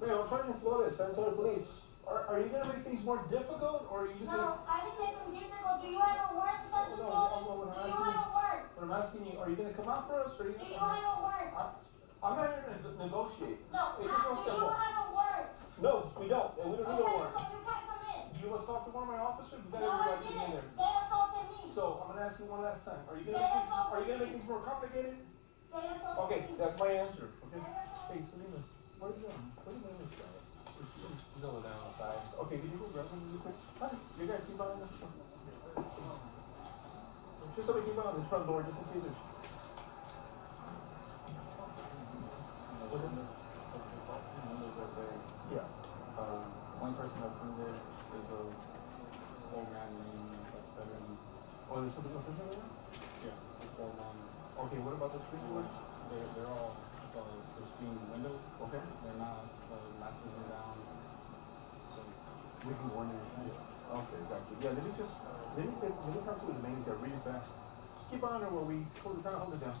Man, I'm Sergeant Flores, San Antonio Police. Are you gonna make things more difficult, or are you just gonna? No, I didn't make them difficult. Do you have to work, Sergeant No, Flores? what Do I'm you asking have to work? What I'm asking you, are you gonna come out for us, or are you? Do you have to work? I'm not here to negotiate. No, It's just real do you simple. have to work? No, we don't, and we don't need a Okay, warrant. so you can't come in. You assaulted one of my officers, you got No, every I right to be in didn't. there. They assaulted me. So, I'm gonna ask you one last time, are you They gonna assaulted make me. things more complicated? They assaulted Okay, me. that's my answer, okay? They assaulted Hey, Salinas, what are you doing? What are you doing this guy? He's over there on the side. Okay, can you go grab him really quick? Hi, you guys keep on this. Just somebody keep on this front door, just in case there's. Yeah. One person that's in there is a old man named that's veteran. Oh, there's something else in there? Yeah, this old man. Okay, what about the screen doors? They're all they're screen windows. Okay. They're not glass isn't down. So We can go in there. Okay, gotcha. Yeah, let me talk to the main guy really fast. Just keep on there while we're trying to hold it down.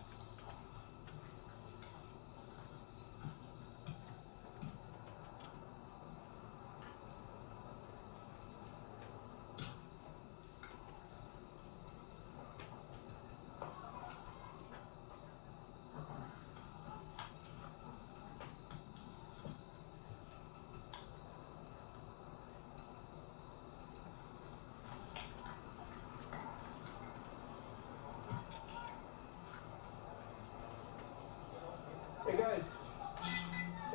Hey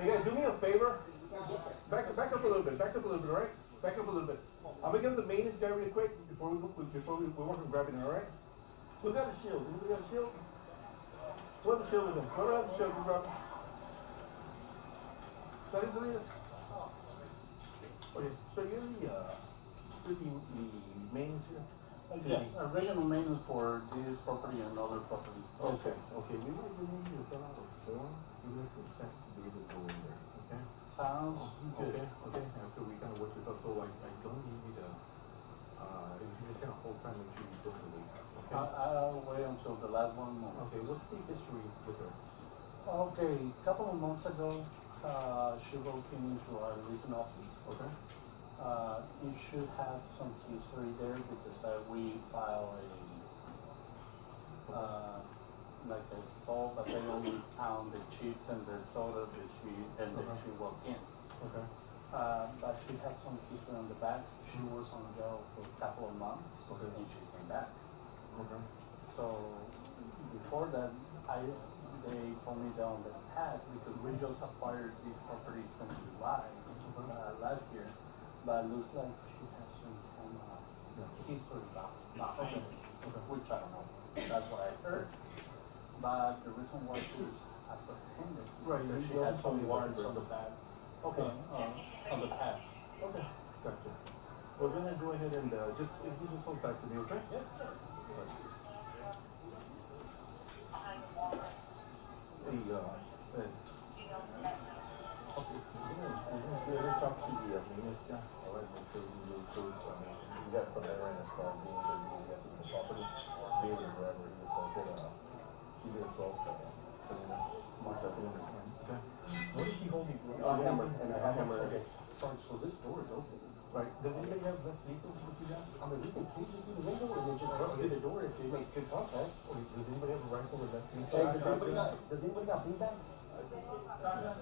guys, do me a favor. Back up a little bit, alright? Back up a little bit. I'm gonna give the maintenance guy really quick before we work on grabbing it, alright? Who's got a shield? Anybody got a shield? Who has a shield with him? Whoever has a shield, can grab him. That is Elias. Okay, so you're the maintenance here? Yes, regular maintenance for this property and other property. Okay, we might just need you to fill out a form, give us consent to be able to go in there, okay? Sounds good. Okay, after we kind of work this out, so I don't need you to, if you just kind of hold time, make sure you don't delete, okay? I'll wait until the last one more. Okay, what's the history with her? Okay, a couple of months ago, she broke into our leasing office. Okay. You should have some history there because we file like a stall, but they only count the chips and the soda that she walked in. Okay. But she had some history on the back. She was on jail for a couple of months, Okay. and she came back. Okay. So before that, they told me down the path because we just acquired these properties in July last year, but it looks like she has some kind of history behind it, which I don't know. That's what I heard. But the reason why she was apprehended is Right, because she you had also some need warrants to- on the back. Okay. On the past. Okay, gotcha. We're gonna go ahead and, if you just hold tight for me, okay? Yes, sir. Hey, Ed. Okay, we're gonna talk to the maintenance guy, all right, make sure we move through, we got from there and as far as being able to get to the property, be able to grab her, he assaulted, Salinas, marked up in his hand, okay? What is he holding? A hammer. And a hammer, okay. Sorry, so this door if he makes good contact. Does anybody have a rifle or vest? Hey, does anybody got beanbags?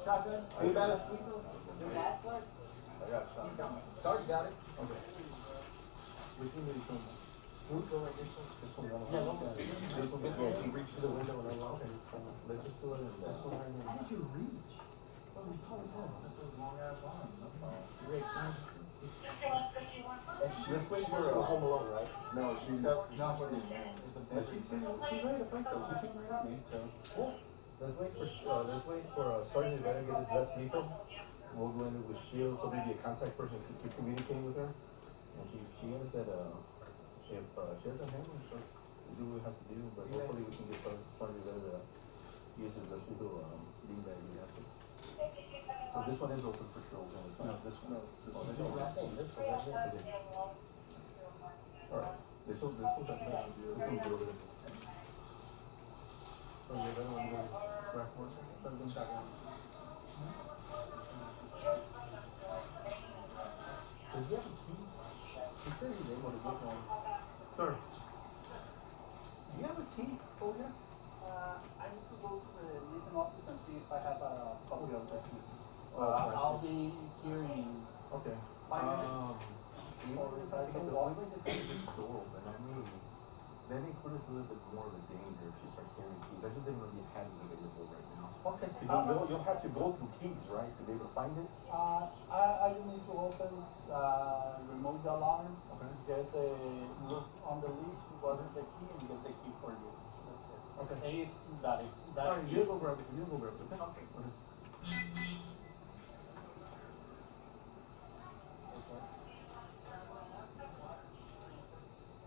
Shotgun? Beanbags? I got a shotgun. Sorry, got it. Okay. Which one did he film? This one, Yeah, no, This one, yeah, he reached through the window and unlocked it. Let's just do it in this one right How now. did you reach? Well, he's tall as hell. That's a long ass arm. That's all. This way for Home Alone, right? No, she's not working now. Yeah, she's ready to fight though. She came right at me, so. Yeah. Let's wait for Sergeant Rivera to get his vest lethal. We'll go in with shield, so maybe a contact person can keep communicating with her. And she has that, if she has a hammer, she'll do what we have to do, but hopefully we can get Sergeant Rivera to use his vest lethal, beanbag we have to. So this one is open for trolls on the side. No, this one. No, this one. This one right there. Alright, this one's up there. This one's over there. Okay, then I'm gonna go back one second. Shotgun, shotgun. Does he have a key? He said he was able to get one. Sir, do you have a key for you? I need to go to the leasing office and see if I have a copy of the key. Okay. I'll be here in Okay. 5 minutes. Or is I can walk? We just have this door open. I mean, that may put us a little bit more of a danger if she starts hearing keys. I just didn't know if you had it available right now. Okay. You'll have to go through keys, right, to be able to find it? I will need to open, remove the alarm, Okay. get the, look on the lease, what is the key, and get the key for you. That's it. Okay. If that is, that Alright, you go grab it, you go grab it, okay? Okay.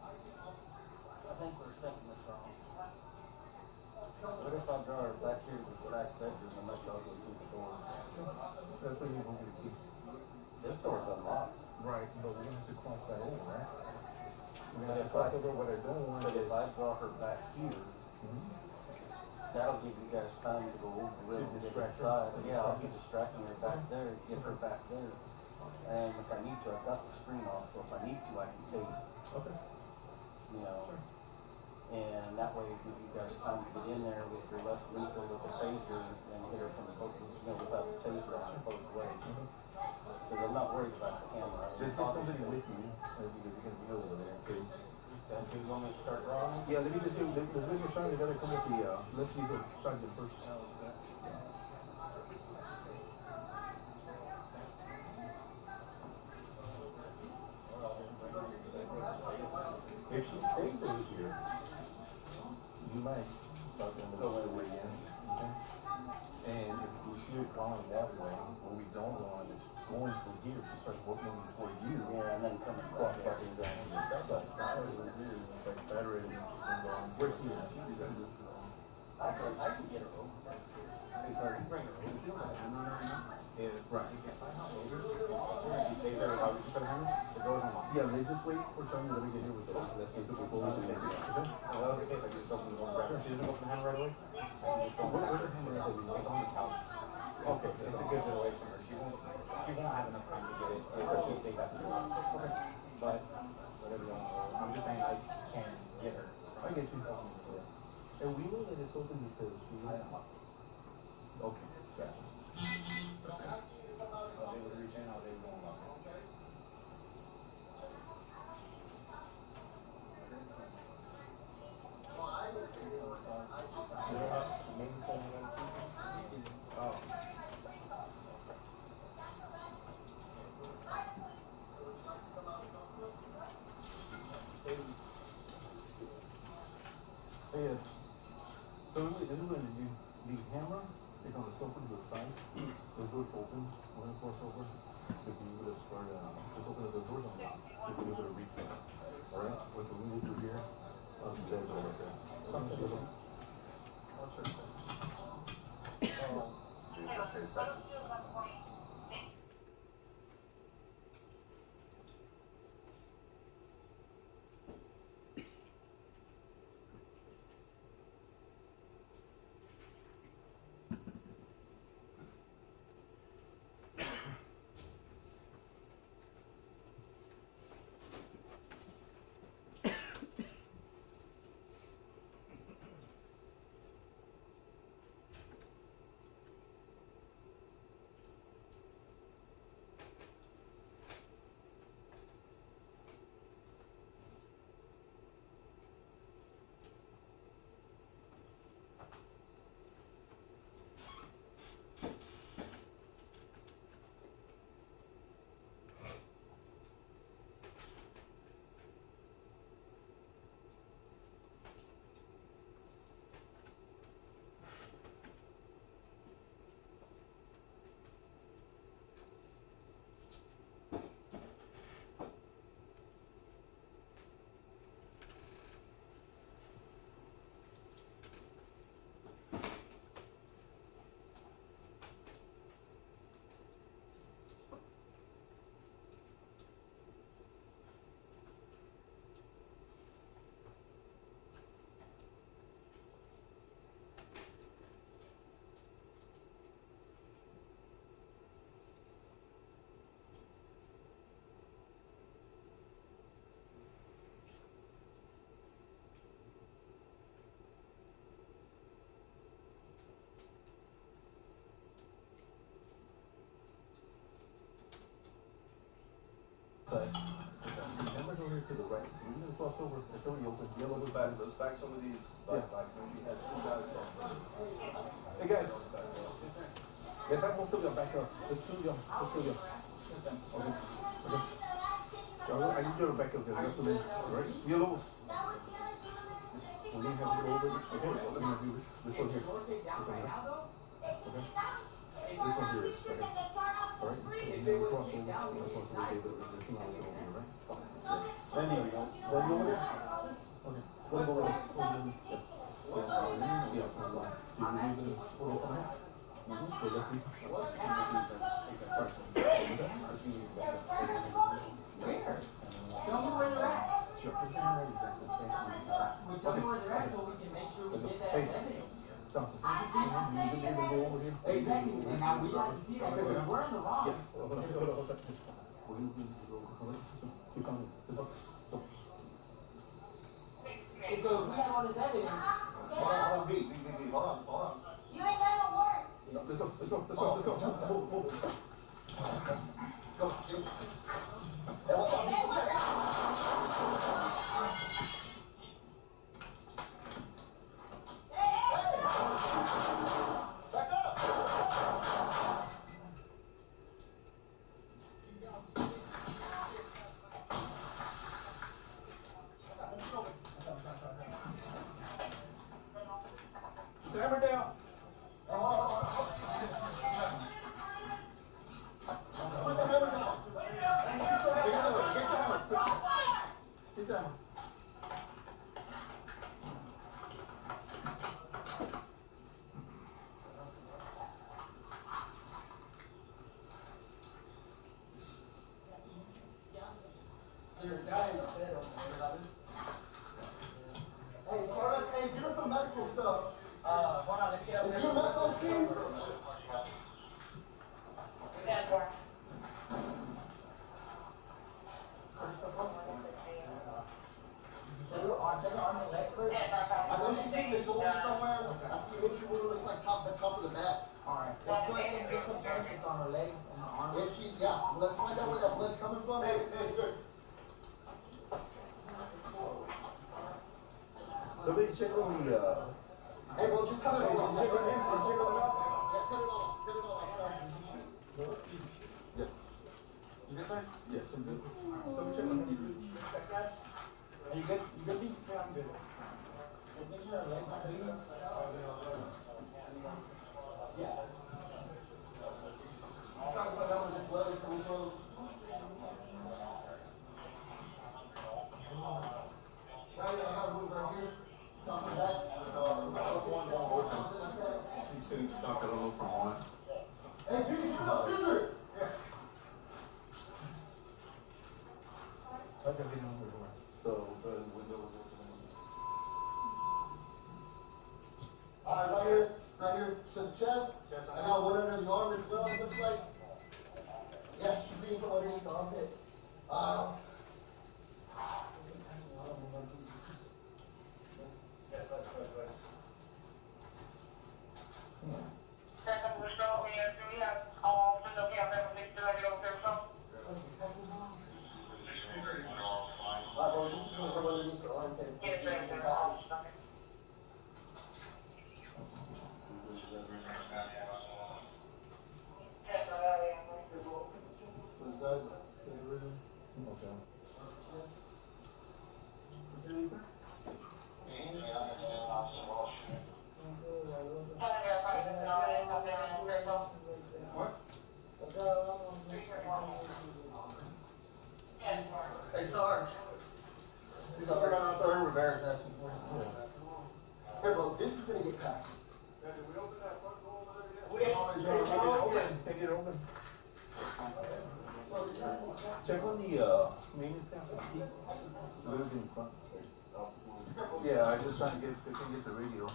I think we're setting this wrong. What if I draw her back here to this back bedroom and let y'all go through the door? That's where you want me to keep. This door's unlocked. Right, but we're gonna have to cross that over, right? We're But gonna have if to cross I- over what I don't want But is. if I draw her back here, Mhm. that'll give you guys time to go over it and get distract her? inside. Yeah, I'll be distracting her back there, get her back there. And if I need to, I've got the screen off, so if I need to, I can tase her, Okay. you know. And that way give you guys time to get in there with your less lethal with the taser and hit her from the both, without the taser on both ways. Cause I'm not worried about the camera. Just take somebody with you, because you're gonna be over there in case. Okay, do you want me to start drawing? Yeah, let me just do, let's make a shot, you gotta come with the, let's see the shotgun first. If she stays over here, you might start them to go the way in, okay? And if we see her drawing that way, what we don't want is going through here, she starts moving toward you. Yeah, and then coming Cross back. that exactly. That's like, it's like better and going, where's she at? She's in this. I can get her over. Hey, sorry. Bring her over. Yeah, right. She stays there, how would you put her in? The door's unlocked. Yeah, they just wait for Churnick to get here with us. Let's get the people over there. Okay? That was the case, I just opened the door. Sure. She doesn't open the hammer right away? I can just open Where's it. her hammer at? It's on the couch. Okay. It's a good bit away from her. She won't have enough time to get it if she stays at the door. Okay. But, whatever you want to do. I'm just saying I can get her. I get you. And we know that it's open because she. Okay, gotcha. They would reach in, or they would unlock it. Oh. Hey, so this is when the hammer is on the sofa to the side. The door's open. We're gonna cross over. If you would have started, just open the doors on that. If you would have reached it. Alright? Once we move through here, there's door right there. Something. What's her face? Cameras over here to the right, so you're gonna cross over, it's already open, yellow is back. Let's back some of these, Yeah. we had two guys on. Hey guys. Yes, I'm most of them back up. Let's two of them. Okay. Okay. I need you to back up there. That's the name. Right? Yellows. We need to have you over. Okay. Let me have you. This one here. This one here. Okay. This one here is. Okay. Alright. And then we cross over. Cross over David. This one I'll go over, right? And here we go. One over there. Okay. One over there. Yeah. Yeah. Do you leave the photo from here? Okay, let's see. Tell me where they're at. Sure. Well, tell me where they're at so we can make sure we get that as evidence. Exactly, and now we like to see that because if we're in the wrong. Okay, so if we have all this evidence. Hold on, hold on. You ain't got no warrant. Let's go. Move. Go, Hammer down. Sit down. Hey, give us some medical stuff. Hold on, let's get up. Is your mess on scene? I know she's in the shoulder somewhere. I see an injury wound, looks like the top of the back. Alright, let's go ahead and get some surgeons on her legs and her arms. If she, yeah, let's find out where that blood's coming from. Hey, good. Somebody check on the, Hey, bro, just cut it off. check on him, check on the officer. Yeah, cut it off. Cut it off. Yes. You good, sir? Yes, I'm good. Somebody check on him. Are you good? You good, B? Yeah, I'm good. Make sure her legs aren't bleeding. Yeah. I'm trying to find out where this blood is coming from. Right here, I have a wound right here. Top of that. Keep getting stuck, I don't know from what. Hey, B, give me those scissors! Okay, we know where we are. So, the window was open. Alright, right here to the chest. I got one under the arm as well, it looks like. Yeah, she's bleeding from underneath the armpit. Bro, this is gonna come underneath the armpit. Hey, Sarge. Sarge Rivera's asking for you. Hey, bro, this is gonna get packed. Take it open. Check on the, maintenance staff. Lives in front. Yeah, I just trying to get the radio.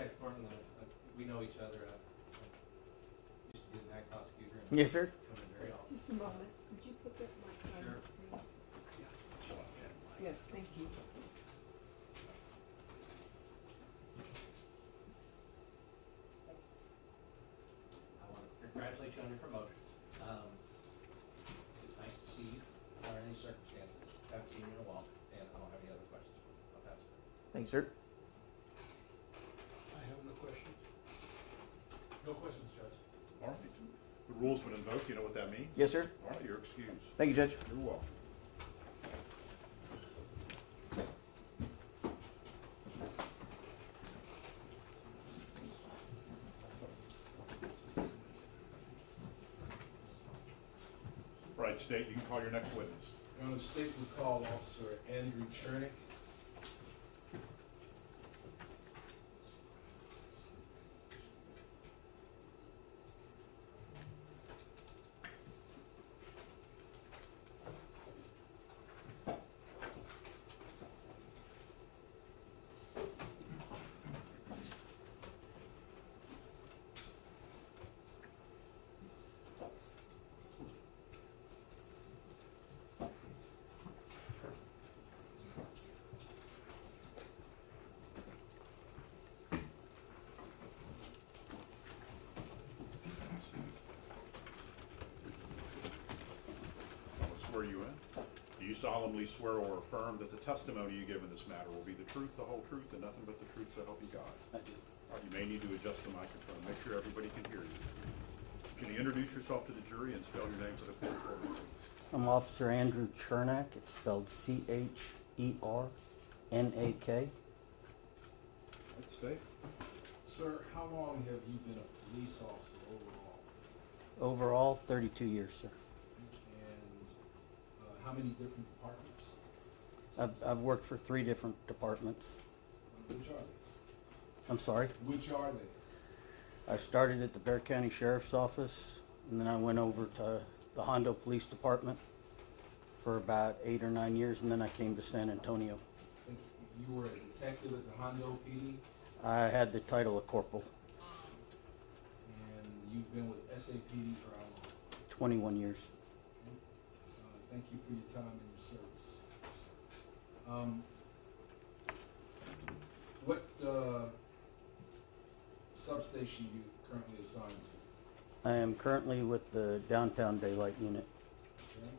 Detective Thornton, we know each other. I used to be an ag prosecutor. And Yes, sir. come in very often. Just a moment, would you put that mic on Sure. the screen? Yes, thank you. I want to congratulate you on your promotion. It's nice to see you under any circumstances. Haven't seen you in a while, and I don't have any other questions. I'll pass it. Thanks, sir. I have no questions. No questions, Judge. All right. The rule's been invoked. You know what that means? Yes, sir. All right, you're excused. Thank you, Judge. You're welcome. All right, State, you can call your next witness. Your Honor, the state will call Officer Andrew Churnick. Swear you in. Do you solemnly swear or affirm that the testimony you give in this matter will be the truth, the whole truth, and nothing but the truth, so help you God? I do. All right, you may need to adjust the microphone. Make sure everybody can hear you. Can you introduce yourself to the jury and spell your name for the court reporter, please? I'm Officer Andrew Churnick. It's spelled Chernak. Right, State. Sir, how long have you been a police officer overall? Overall, 32 years, sir. And how many different departments? I've worked for 3 different departments. Which are they? I'm sorry? Which are they? I started at the Bexar County Sheriff's Office, and then I went over to the Hondo Police Department for about 8 or 9 years, and then I came to San Antonio. I think you were a detective at the Hondo PD, I had the title of corporal, and you've been with SAPD for how long? 21 years. Thank you for your time and your service. What substation you currently assigned to? I am currently with the Downtown Daylight Unit. Okay.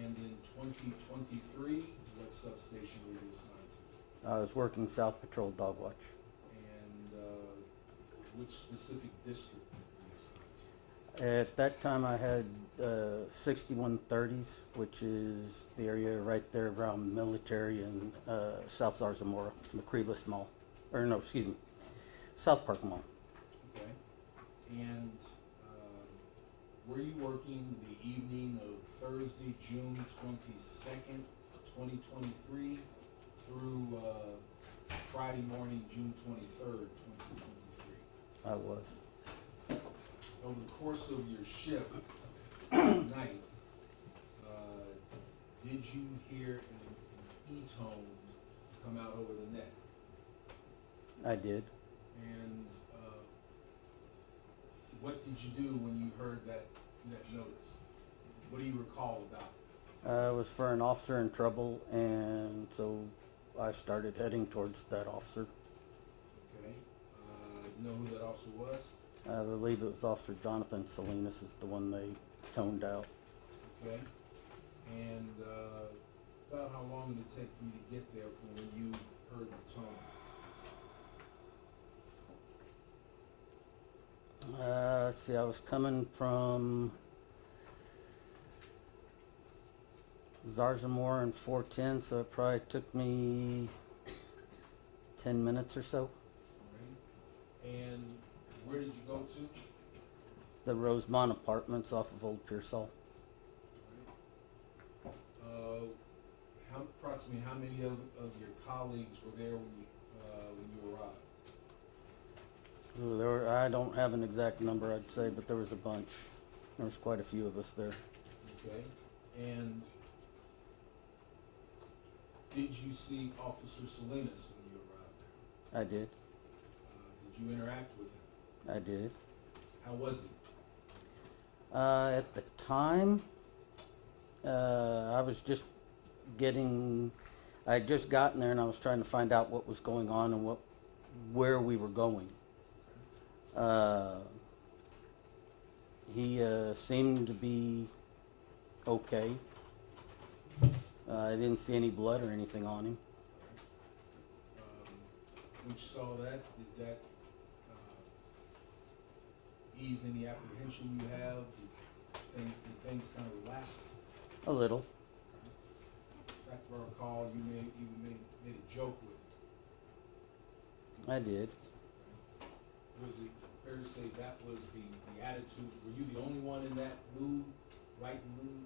And in 2023, what substation were you assigned to? I was working South Patrol Dog Watch. And which specific district were you assigned to? At that time, I had 6130s, which is the area right there around Military and South Zarzamora, McCreeless Mall. Or no, excuse me, South Park Mall. Okay. And were you working the evening of Thursday, June 22nd, 2023 through Friday morning, June 23rd, 2023? I was. Over the course of your shift at night, did you hear an E-tone come out over the net? I did. And what did you do when you heard that notice? What do you recall about it? I was for an officer in trouble, and so I started heading towards that officer. Okay. You know who that officer was? I believe it was Officer Jonathan Salinas is the one they toned out. Okay. And about how long did it take you to get there from when you heard the tone? Let's see, I was coming from Zarzamora and 410, so it probably took me 10 minutes or so. All right. And where did you go to? The Rosemont Apartments off of Old Pearsall. Approximately how many of your colleagues were there when you arrived? I don't have an exact number, I'd say, but there was a bunch. There was quite a few of us there. Okay. And did you see Officer Salinas when you arrived there? I did. Did you interact with him? I did. How was he? At the time, I was just I had just gotten there and I was trying to find out what was going on and where we were going. He seemed to be okay. I didn't see any blood or anything on him. When you saw that, did that ease any apprehension you have? Did things kind of relax? A little. In fact, if I recall, you made a joke with him. I did. Was it fair to say that was the attitude? Were you the only one in that mood, right mood?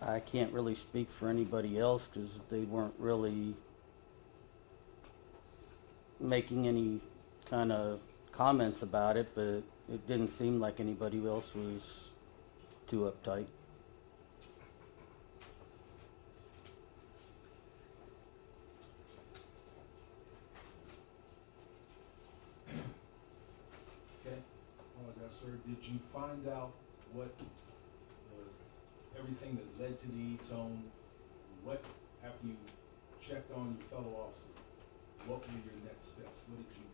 I can't really speak for anybody else because they weren't really making any kind of comments about it, but it didn't seem like anybody else was too uptight. Okay. Apologize, sir. Did you find out what everything that led to the E-tone? What, after you checked on your fellow officer, what were your next steps? What did you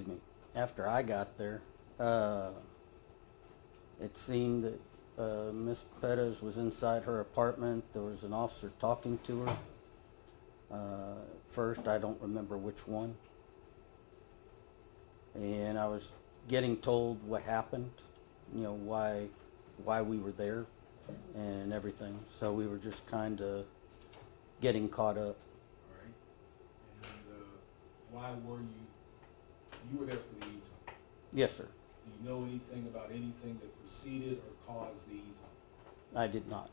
do? After I got there, it seemed that Miss Perez was inside her apartment. There was an officer talking to her. First, I don't remember which one. And I was getting told what happened, you know, why we were there and everything. So we were just kind of getting caught up. All right. And why were you were there for the E-tone? Yes, sir. Do you know anything about anything that preceded or caused the E-tone? I did not.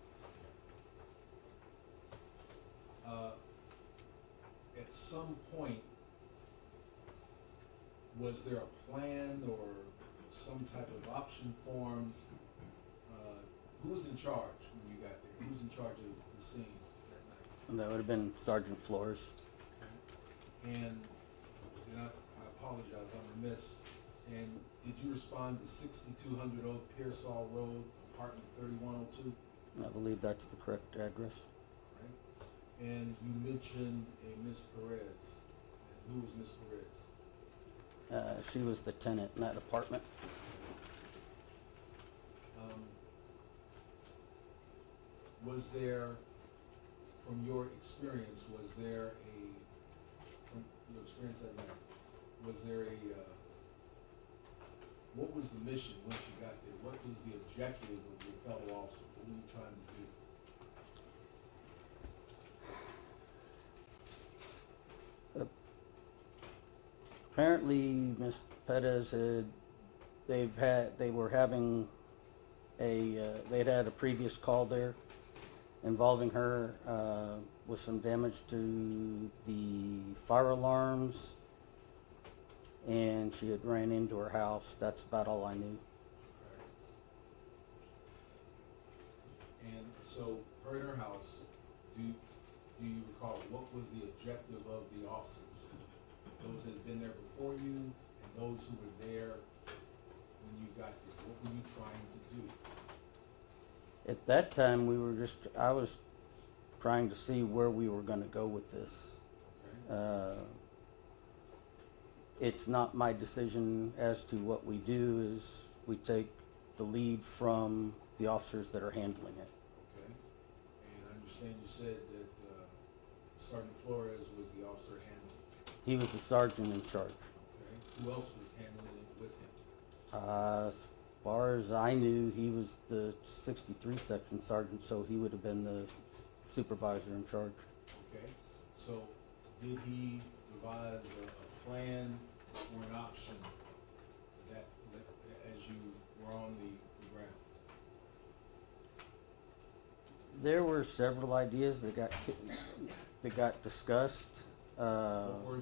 At some point, was there a plan or some type of option formed? Who was in charge when you got there? Who was in charge of the scene that night? That would have been Sergeant Flores. And I apologize, I'm remiss. And did you respond to 6200 Old Pearsall Road, apartment 3102? I believe that's the correct address. Right. And you mentioned a Miss Perez. And who was Miss Perez? She was the tenant in that apartment. Was there, from your experience that night, was there what was the mission once you got there? What was the objective of your fellow officers? What were you trying to do? Apparently, Miss Perez they'd had a previous call there involving her with some damage to the fire alarms, and she had ran into her house. That's about all I knew. And so, her in her house, do you recall what was the objective of the officers? Those that had been there before you and those who were there when you got there, what were you trying to do? At that time, I was trying to see where we were going to go with this. Okay. It's not my decision as to what we do. Is we take the lead from the officers that are handling it. Okay. And I understand you said that Sergeant Flores was the officer handling it. He was the sergeant in charge. Okay. Who else was handling it with him? As far as I knew, he was the 63 section sergeant, so he would have been the supervisor in charge. Okay. So did he devise a plan or an option that as you were on the ground? There were several ideas that got discussed. What were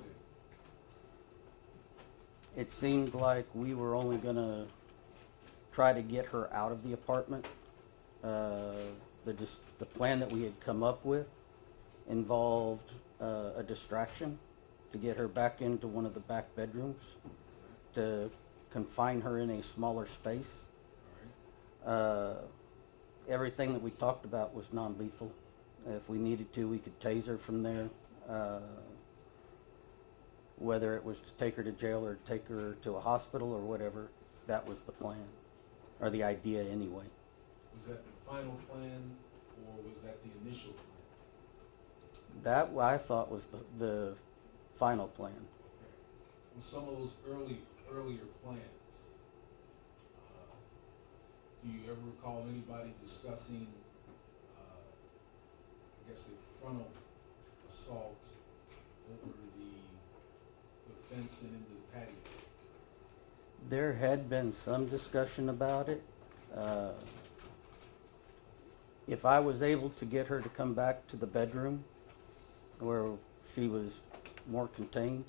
they? It seemed like we were only gonna try to get her out of the apartment. the plan that we had come up with involved a distraction to get her back into one of the back bedrooms, to confine her in a smaller space. Everything that we talked about was non-lethal. If we needed to, we could tase her from there. Whether it was to take her to jail or take her to a hospital or whatever, that was the plan, or the idea anyway. Was that the final plan, or was that the initial plan? That I thought was the final plan. Okay. On some of those earlier plans, do you ever recall anybody discussing, I guess, a frontal assault over the fence and into the patio? There had been some discussion about it. If I was able to get her to come back to the bedroom where she was more contained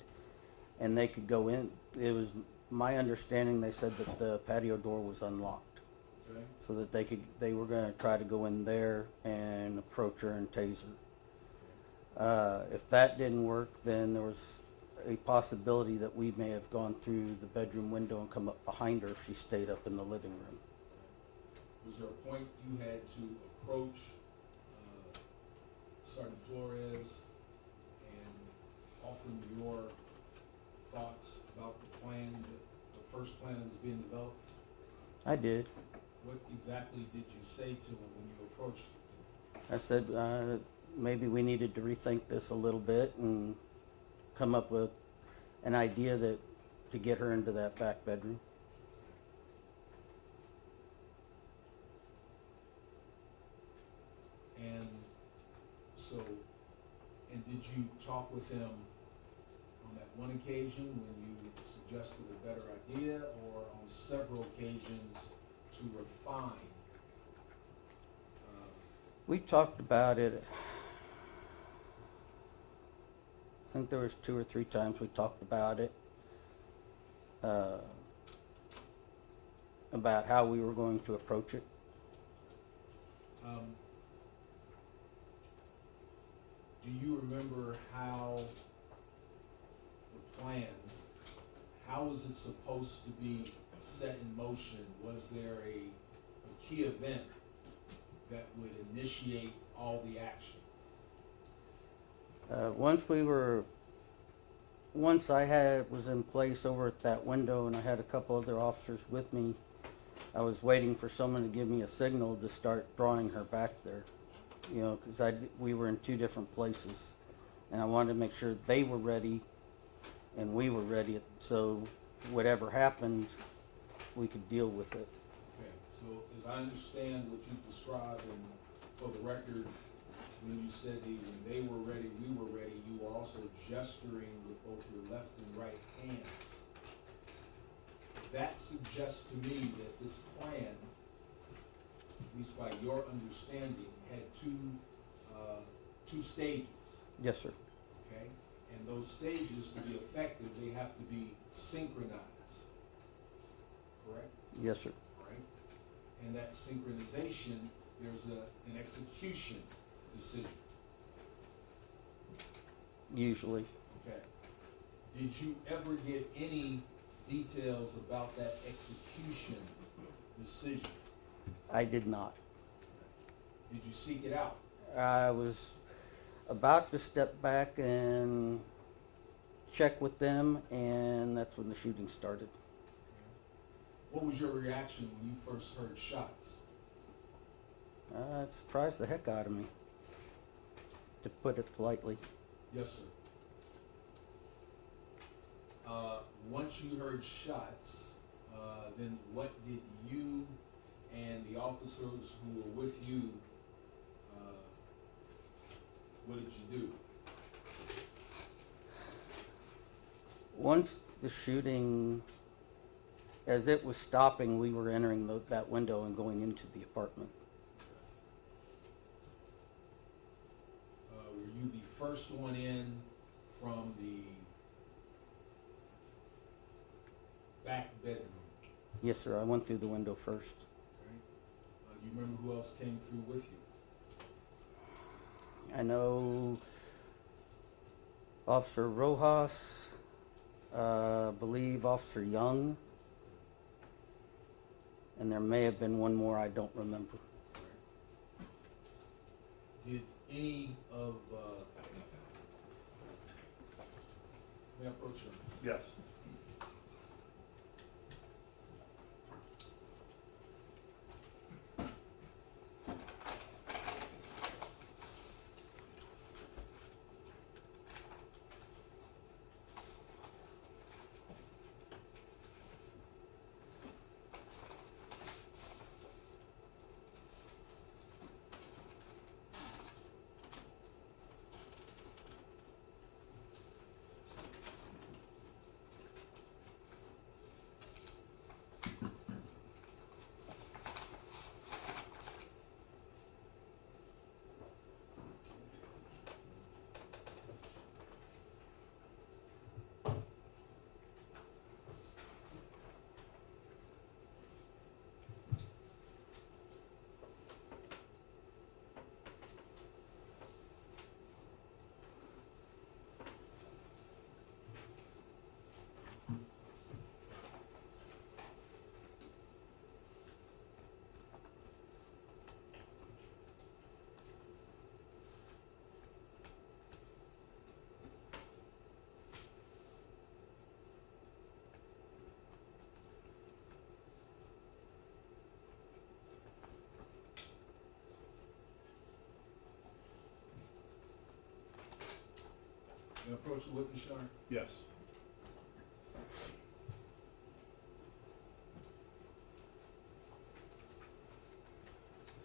and they could go in, it was my understanding they said that the patio door was unlocked. Okay. So that they were going to try to go in there and approach her and tase her. If that didn't work, then there was a possibility that we may have gone through the bedroom window and come up behind her if she stayed up in the living room. Was there a point you had to approach Sergeant Flores and offer him your thoughts about the plan, the first plan that was being developed? I did. What exactly did you say to him when you approached him? I said maybe we needed to rethink this a little bit and come up with an idea to get her into that back bedroom. And so, and did you talk with him on that one occasion when you suggested a better idea, or on several occasions to refine? We talked about it. I think there was 2 or 3 times we talked about it, about how we were going to approach it. Do you remember how the plan, how was it supposed to be set in motion? Was there a key event that would initiate all the action? Once I was in place over at that window and I had a couple other officers with me, I was waiting for someone to give me a signal to start drawing her back there. You know, because we were in 2 different places, and I wanted to make sure they were ready and we were ready, so whatever happened, we could deal with it. Okay, so as I understand what you described, and for the record, when you said when they were ready, we were ready, you were also gesturing with both your left and right hands. That suggests to me that this plan, at least by your understanding, had two stages. Yes, sir. Okay, and those stages, to be effective, they have to be synchronized. Correct? Yes, sir. Right? And that synchronization, there's an execution decision. Usually. Okay. Did you ever get any details about that execution decision? I did not. Did you seek it out? I was about to step back and check with them, and that's when the shooting started. What was your reaction when you first heard shots? It surprised the heck out of me, to put it politely. Yes, sir. Once you heard shots, then what did you and the officers who were with you, what did you do? Once the shooting, as it was stopping, we were entering that window and going into the apartment. Were you the first one in from the back bedroom? Yes, sir. I went through the window first. Okay. Do you remember who else came through with you? I know Officer Rojas, believe Officer Young, and there may have been one more I don't remember. Did any of, may I approach you? Yes. May I approach the witness, Your Honor? Yes.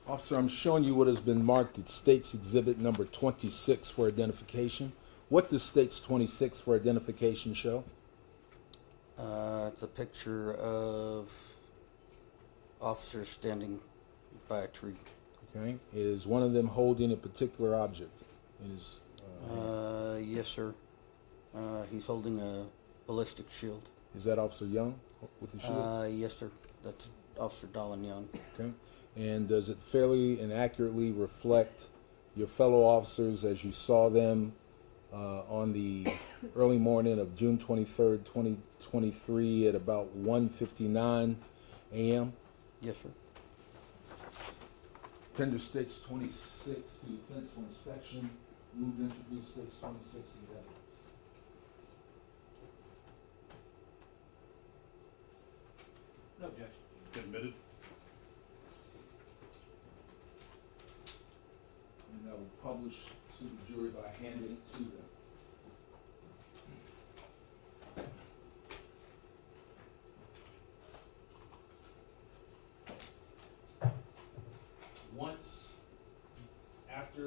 Officer, I'm showing you what has been marked at State's Exhibit number 26 for identification. What does State's 26 for identification show? It's a picture of officers standing by a tree. Okay, is one of them holding a particular object in his hands? Yes, sir. He's holding a ballistic shield. Is that Officer Young with the shield? Yes, sir. That's Officer Dolan Young. Okay, and does it fairly and accurately reflect your fellow officers as you saw them on the early morning of June 23rd, 2023 at about 1:59 a.m.? Yes, sir. Tender States 26 to defense for inspection. Move to introduce States 26 to the evidence. No objection. Admitted. And I will publish to the jury by handing it to them. Once after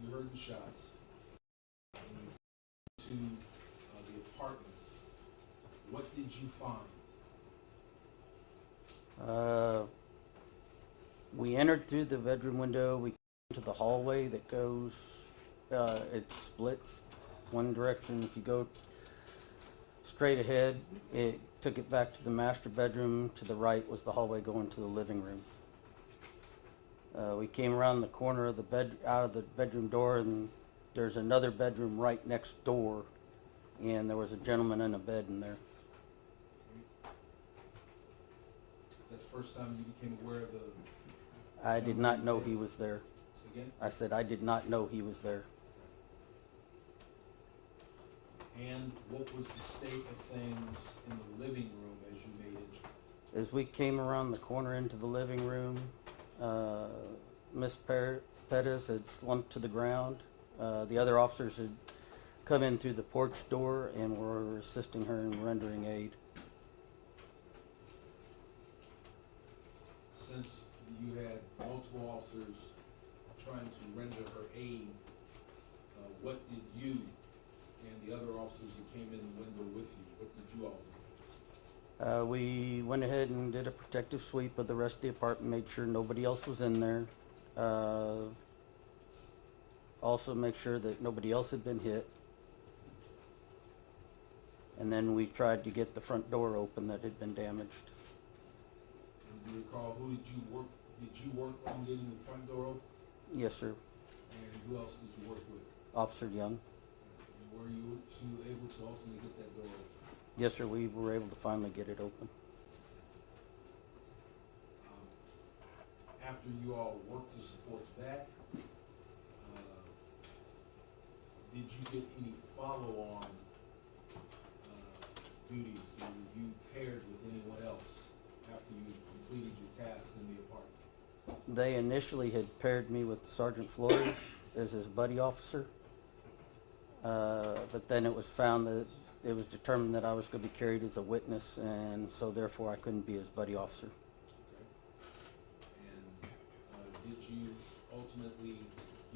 you heard the shots and you went to the apartment, what did you find? We entered through the bedroom window. We came to the hallway that goes, it splits one direction. If you go straight ahead, it took it back to the master bedroom. To the right was the hallway going to the living room. We came around the corner of the out of the bedroom door, and there's another bedroom right next door, and there was a gentleman in a bed in there. That's the first time you became aware of the... I did not know he was there. Say again? I said I did not know he was there. And what was the state of things in the living room as you made entry? As we came around the corner into the living room, Miss Perez had slumped to the ground. The other officers had come in through the porch door and were assisting her in rendering aid. Since you had multiple officers trying to render her aid, what did you and the other officers that came in the window with you, what did you all do? We went ahead and did a protective sweep of the rest of the apartment, made sure nobody else was in there. Also make sure that nobody else had been hit. And then we tried to get the front door open that had been damaged. And do you recall who did you work on getting the front door open? Yes, sir. And who else did you work with? Officer Young. And were you able to ultimately get that door open? Yes, sir, we were able to finally get it open. After you all worked to support that, did you get any follow-on duties? Were you paired with anyone else after you completed your tasks in the apartment? They initially had paired me with Sergeant Flores as his buddy officer. But then it was found that it was determined that I was going to be carried as a witness, and so therefore I couldn't be his buddy officer. Did you ultimately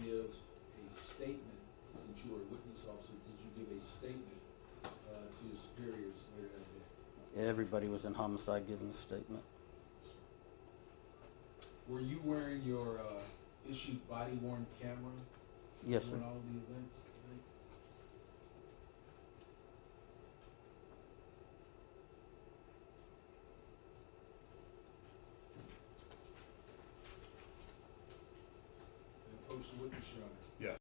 give a statement, since you were a witness officer, did you give a statement to your superiors later that day? Everybody was in homicide giving a statement. Were you wearing your issued body-worn camera? Yes, sir. During all the events? Approach the witness, Your Honor. Yes.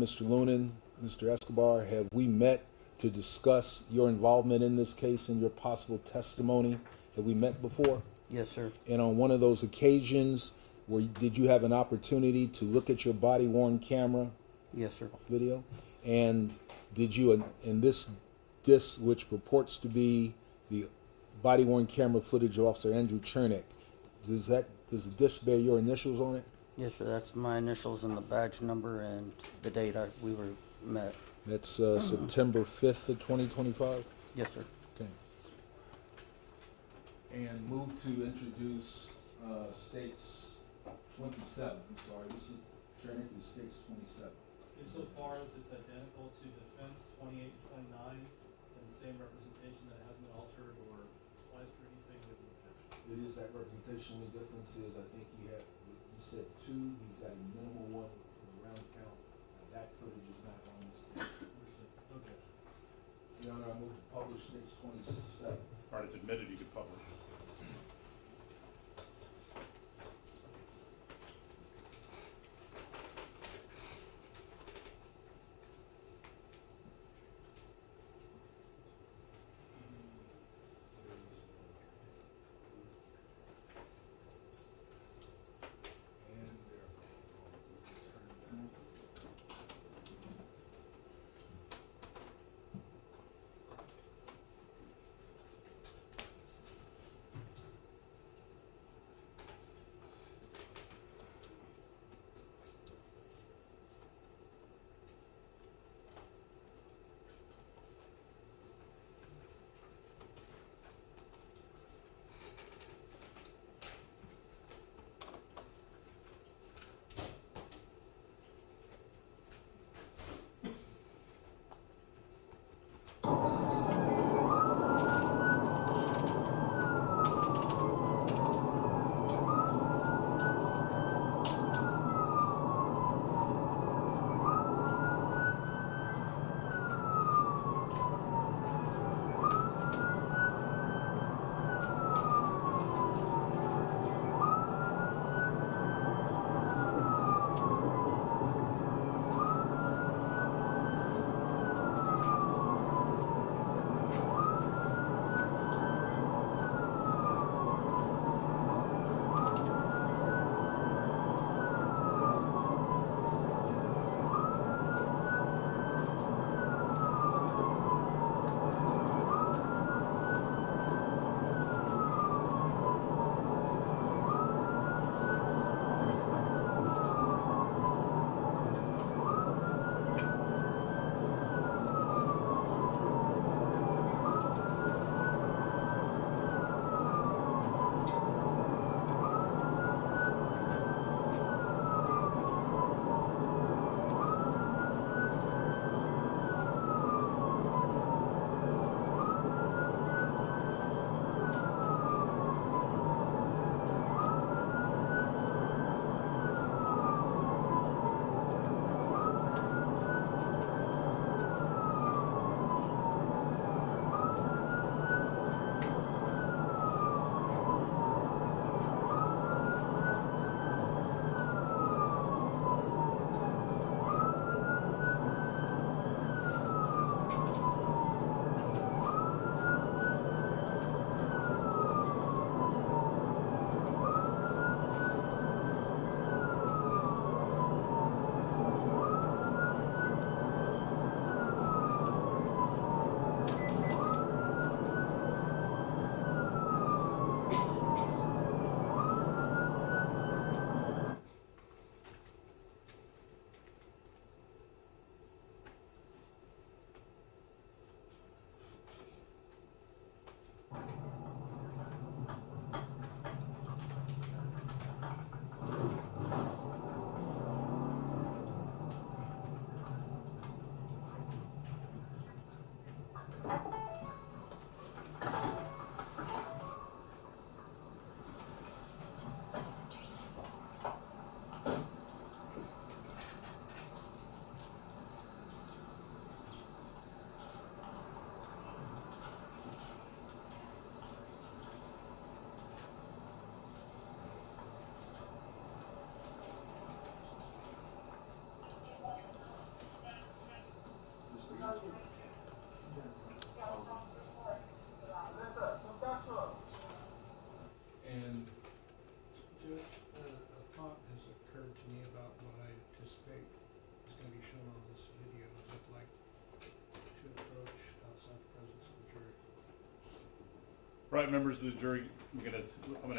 Mr. Lunan, Mr. Escobar, have we met to discuss your involvement in this case and your possible testimony? Have we met before? Yes, sir. And on one of those occasions, did you have an opportunity to look at your body-worn camera? Yes, sir. Video? And did you, in this disc, which purports to be the body-worn camera footage of Officer Andrew Churnick, does the disc bear your initials on it? Yes, sir. That's my initials and the badge number and the date we were met. That's September 5th of 2025? Yes, sir. Okay. And move to introduce States 27. I'm sorry, this is Churnick is States 27. Insofar as it's identical to defense 28 and 29, and the same representation that hasn't been altered or spliced or anything with the objection. It is that representation. The difference is I think you said 2, he's got a minimal one for the round count. That footage is not on this list. Okay. Your Honor, I move to publish States 27. All right, it's admitted you could publish. Right, members of the jury, I'm gonna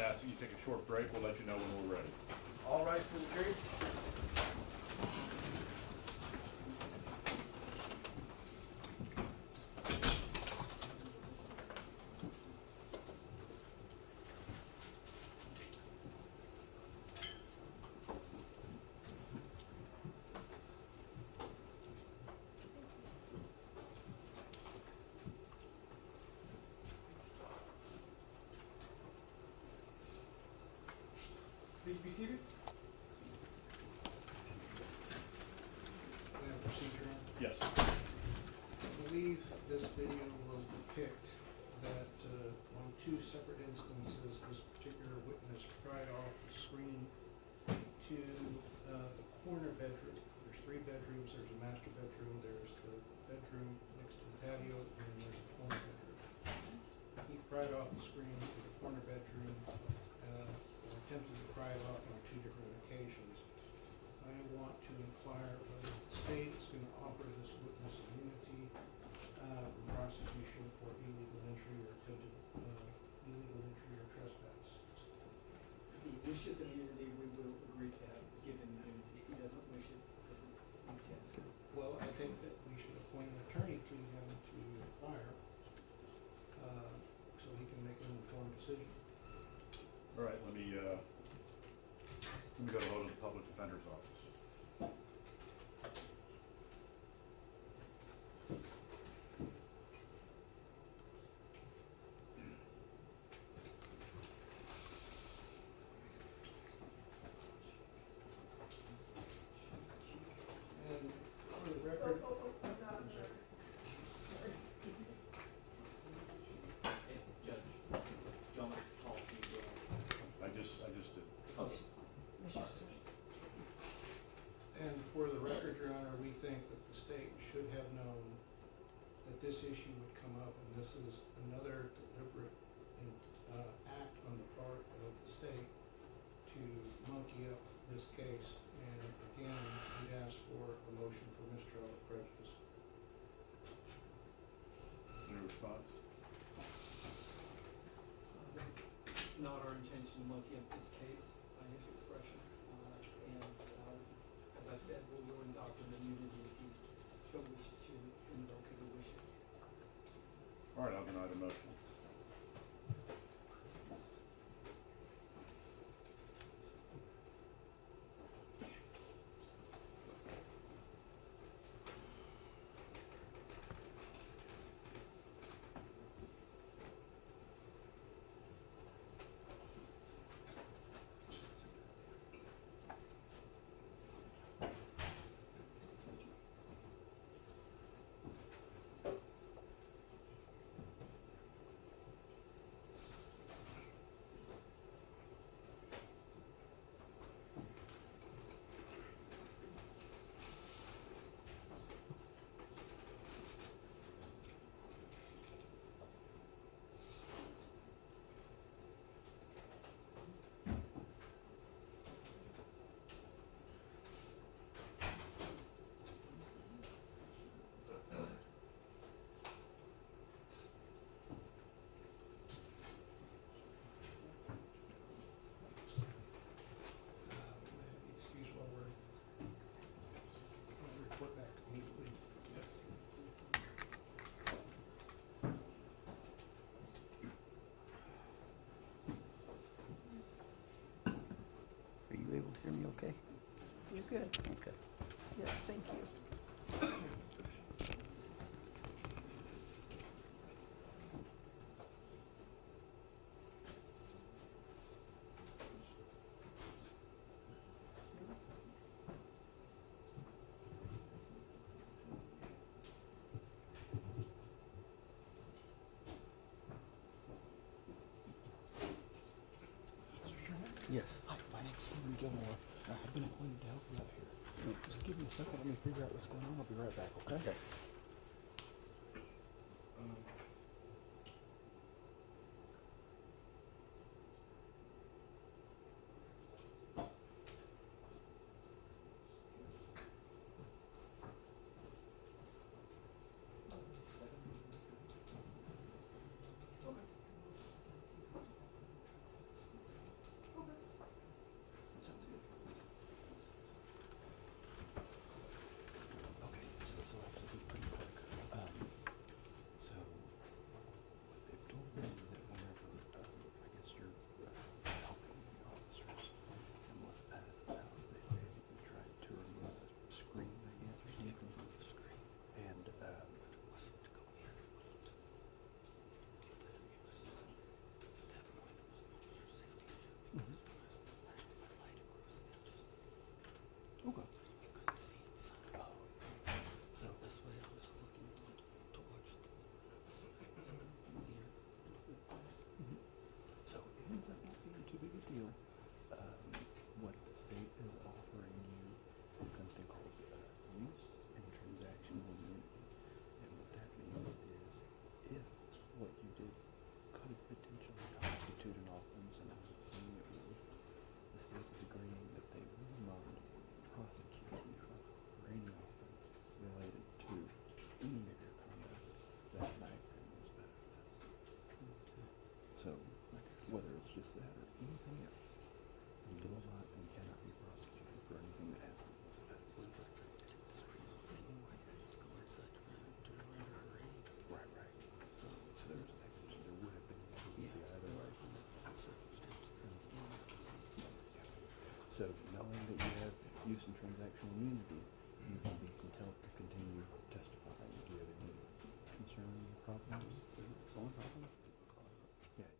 ask that you take a short break. We'll let you know when we're ready. All rise for the jury. Please be seated. We have procedure on? Yes. I believe this video will depict that on two separate instances, this particular witness pried off the screen to the corner bedroom. There's 3 bedrooms. There's a master bedroom. There's the bedroom next to the patio, and then there's the corner bedroom. He pried off the screen to the corner bedroom, or attempted to pry it off on 2 different occasions. I want to inquire whether the state is going to offer this witness immunity from prosecution for illegal entry or attempted illegal entry or trespass. If he wishes immunity, we will agree to have given immunity. If he doesn't wish it, we can't. Well, I think that we should appoint an attorney to him to inquire, so he can make an informed decision. All right, let me go to hold of the public defender's office. And for the record, and for the record, Your Honor, we think that the state should have known that this issue would come up, and this is another deliberate act on the part of the state to monkey up this case. And again, we'd ask for a motion for mistrial of prejudice. Any response? It's not our intention to monkey up this case by his expression. As I said, we're willing to offer him immunity if he so wishes to invoke it or wish it. All right, I'll deny the motion. Excuse while we're report back immediately. Are you able to hear me okay? You're good. Okay. Yes, thank you. Yes. Hi, my name's Stephen Gilmore. I've been appointed to help you out here. Just give me a second. Let me figure out what's going on. I'll be right back, okay? Okay. So knowing that you have use and transactional immunity, you can be compelled to continue testifying. Do you have any concern, problems, phone problems? Yeah.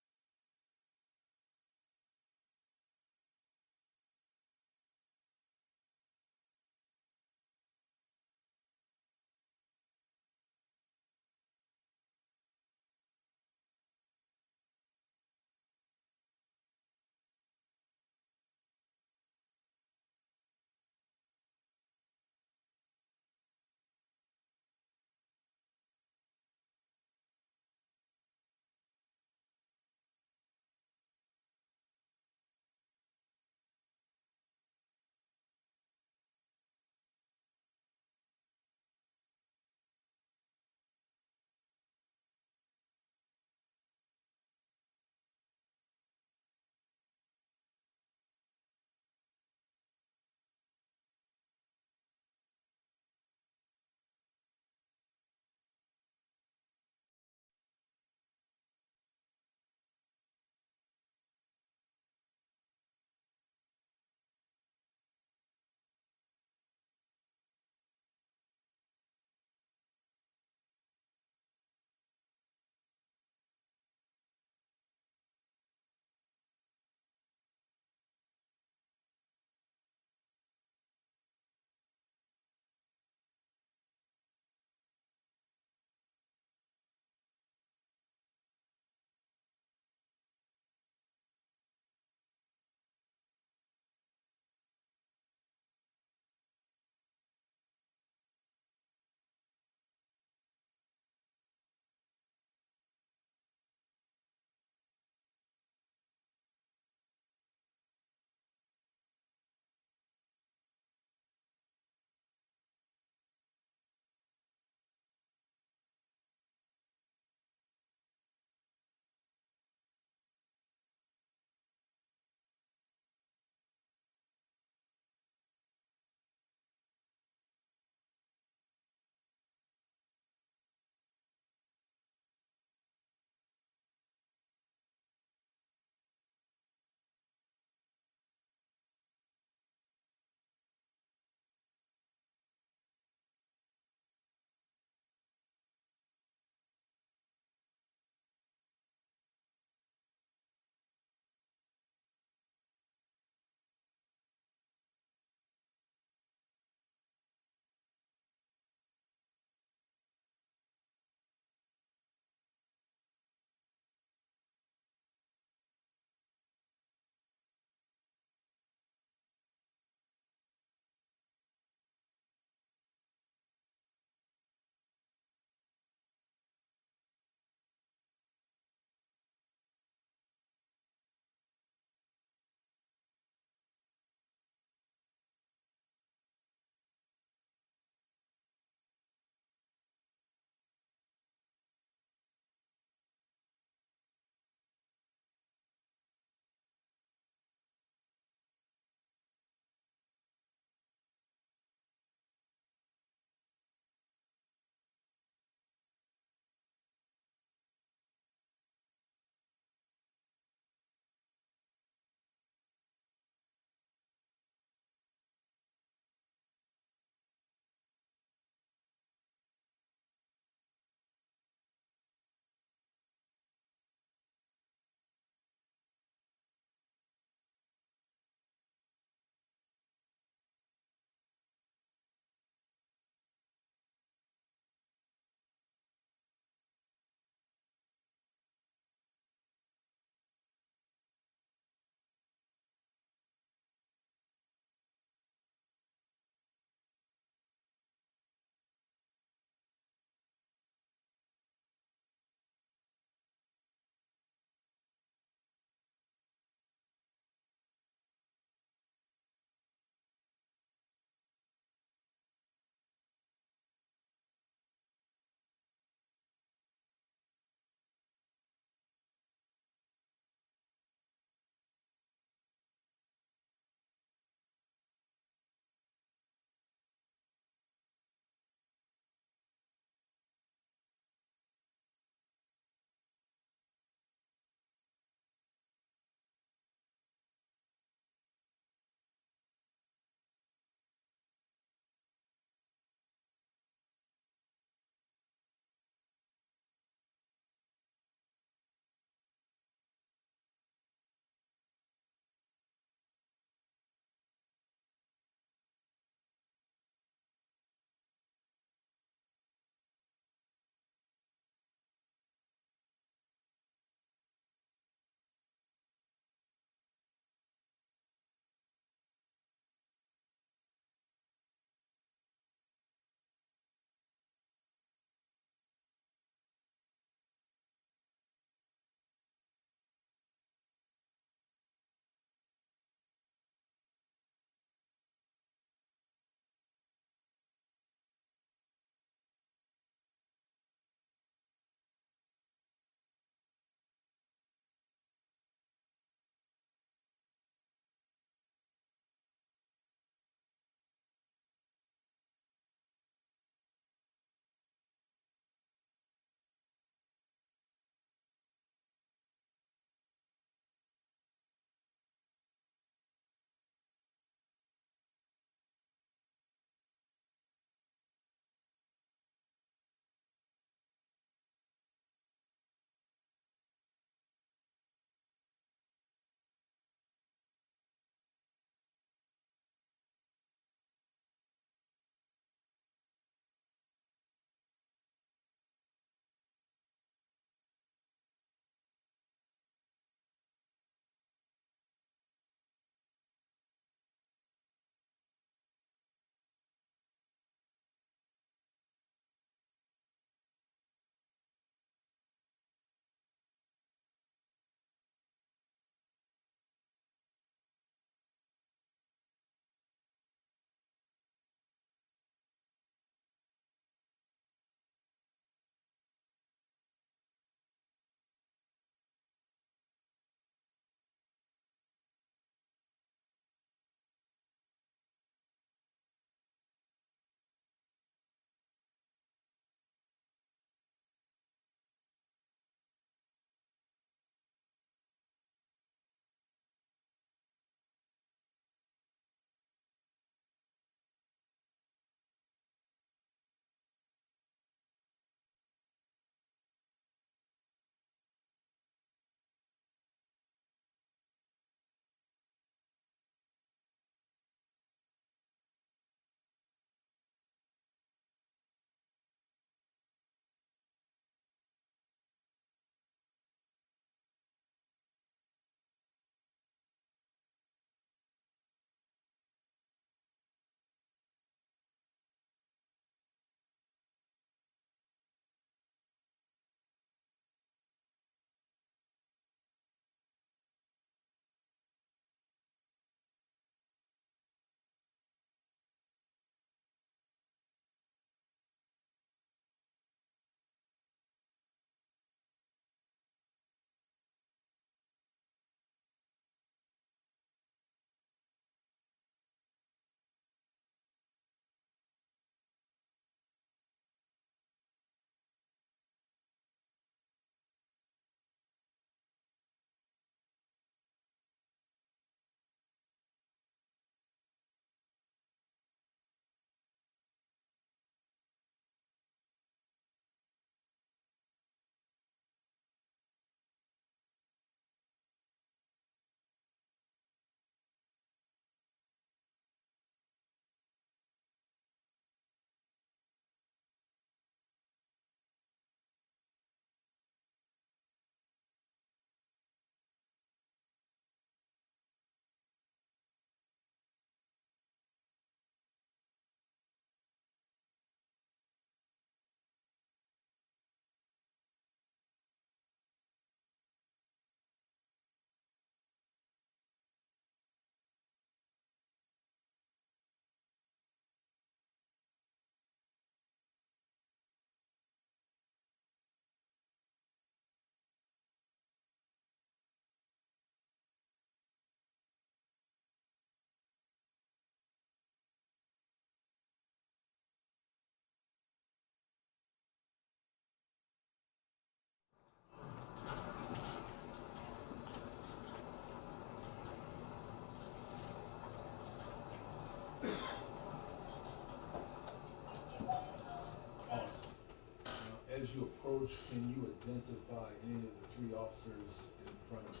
approach, can you identify any of the three officers in front of you?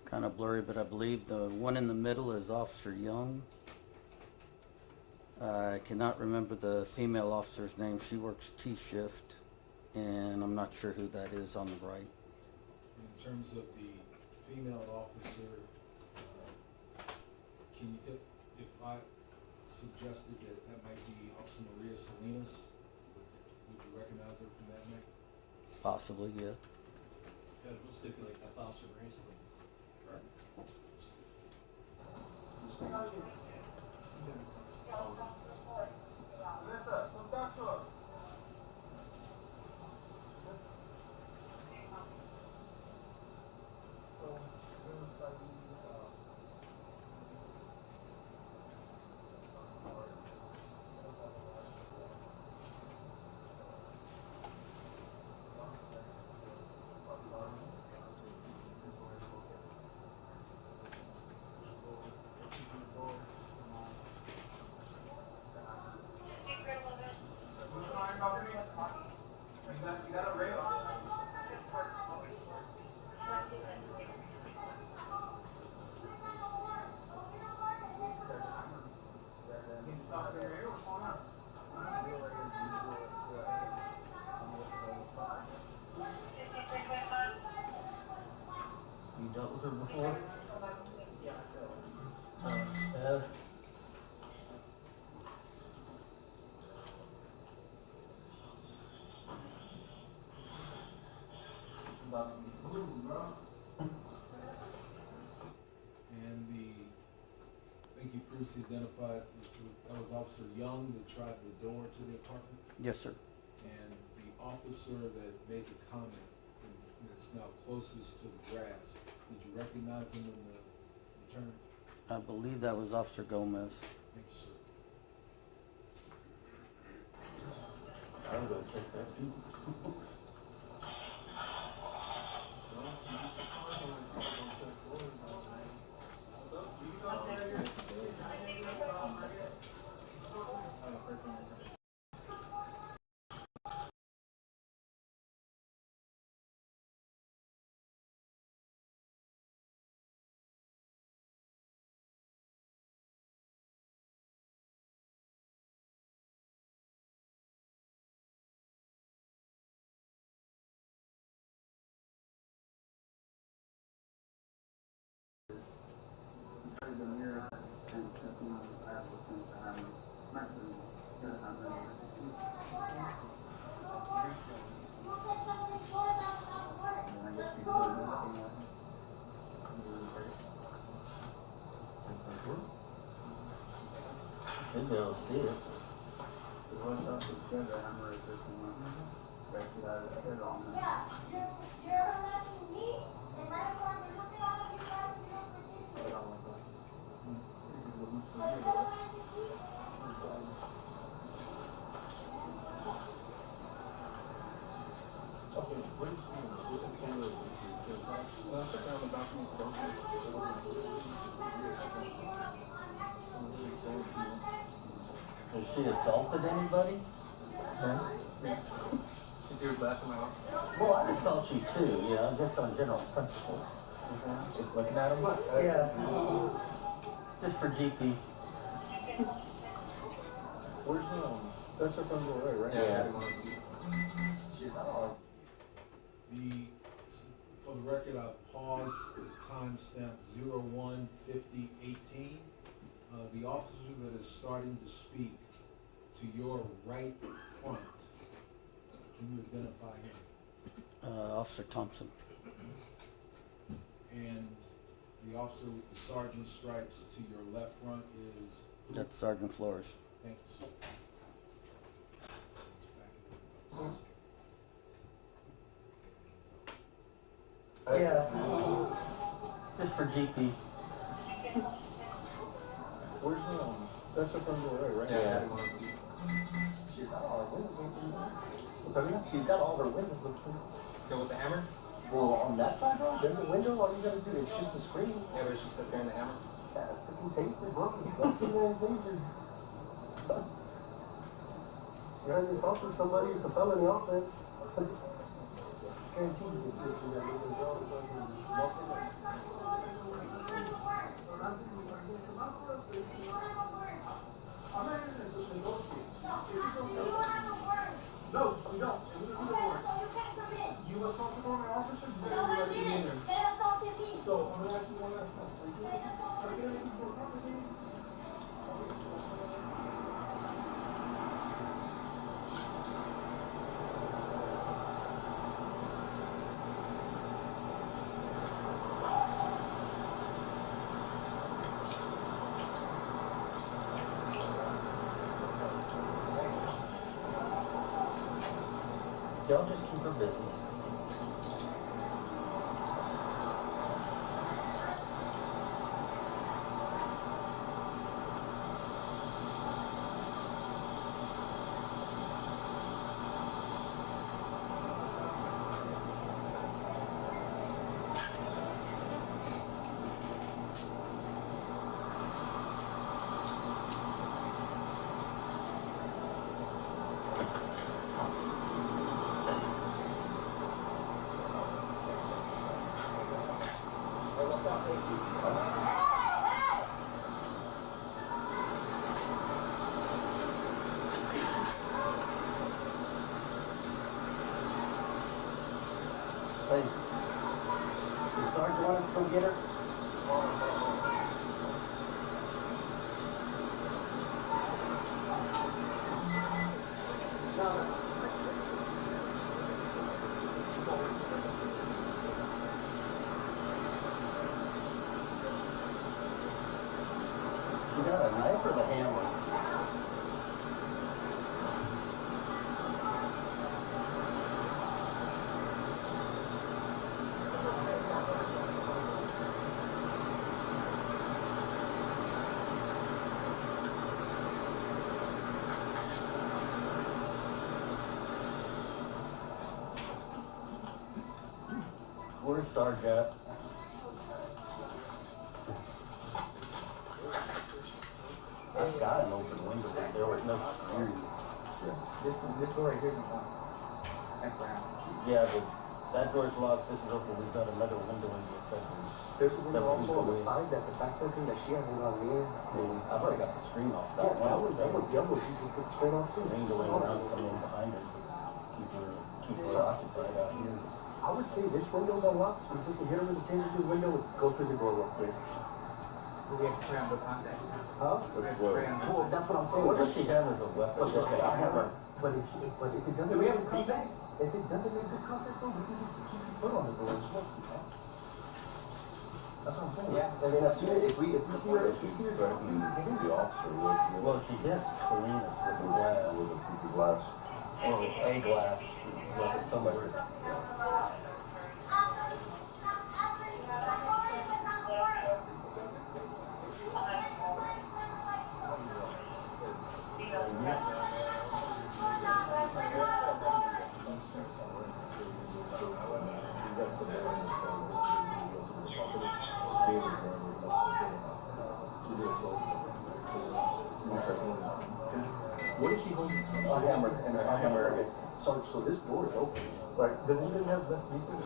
It's kind of blurry, but I believe the one in the middle is Officer Young. I cannot remember the female officer's name. She works T-shift, and I'm not sure who that is on the right. In terms of the female officer, can you tell, if I suggested that that might be Officer Maria Salinas, would you recognize her from that name? Possibly, yeah. Judge, we'll stipulate that's Officer Ransom. Right. You dealt with her before? And I think you previously identified, that was Officer Young that tried the door to the apartment? Yes, sir. And the officer that made the comment, and that's now closest to the grass, did you recognize him in the turn? I believe that was Officer Gomez. Thank you, sir. I'll go check that too. Maybe I'll see it. Has she assaulted anybody? Huh? Your glass in my arm. Well, I'd assault you too, yeah, just on general principle. Just looking at him. Yeah. Just for GP. Where's that's her front door, right? Yeah. For the record, I paused the timestamp 01:50:18. The officer that is starting to speak to your right front, can you identify him? Officer Thompson. And the officer with the sergeant stripes to your left front is? That's Sergeant Flores. Thank you, sir. Yeah. Just for GP. Where's that's her front door, right? Yeah. She's got all her windows open. What's that mean? She's got all her windows open. Go with the hammer? Well, on that side, though, there's a window. All you gotta do is shoot the screen. Yeah, but she sat there in the hammer. Yeah, freaking taser, bro. It's not taser. You're assaulting somebody, it's a felony offense. Guarantee you get this in there. No, we don't. You assaulted on an officer? No, I didn't. They assaulted me. So, I'm gonna ask you one last time. They'll just keep her busy. Hey, the sergeant want us to come get her? She got a knife or the hammer? Where's Sarge at? I've got an open window, but there was no security. This door right here isn't locked. That ground. Yeah, but that door's locked, this is open, we've got another window in the second. There's a window also on the side that's a back door thing that she hasn't gone near. I've already got the screen off Yeah, that one. that would easily put straight off too. Ring going around, come in behind her, keep her occupied out here. I would say this window's unlocked. If we can hit her with a taser through the window, go through the door real quick. We have to pray on the contact. Huh? We have to pray on the Well, that's what I'm saying. What does she have as a weapon? But Just a hammer? But if it doesn't Do we make have good contact, beatings? if it doesn't make good contact though, we can just keep his foot on the door and smoke. That's what I'm saying. Yeah. And then as soon as, if we see her, The officer would. Well, she hit Selena's with a glass. With a piece of glass. Or a glass. Like somebody. What is she holding? A hammer, and a hammer. So this door is open. Right. Does anybody have less people?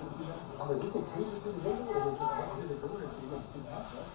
I mean, we can take it through the window and then just walk through the door and see what's too hot, right?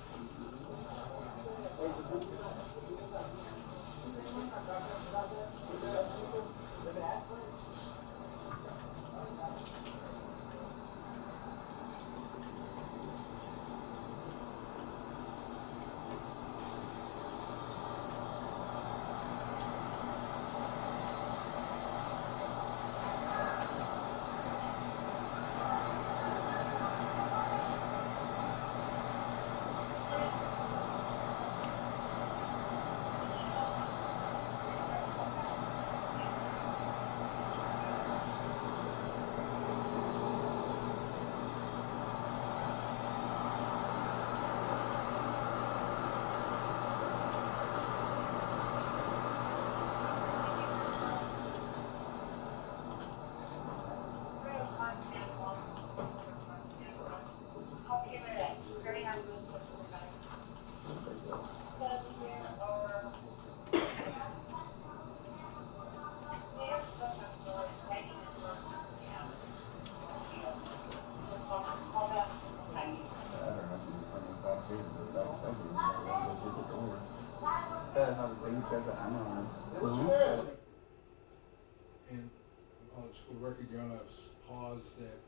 Your Honor, I've paused at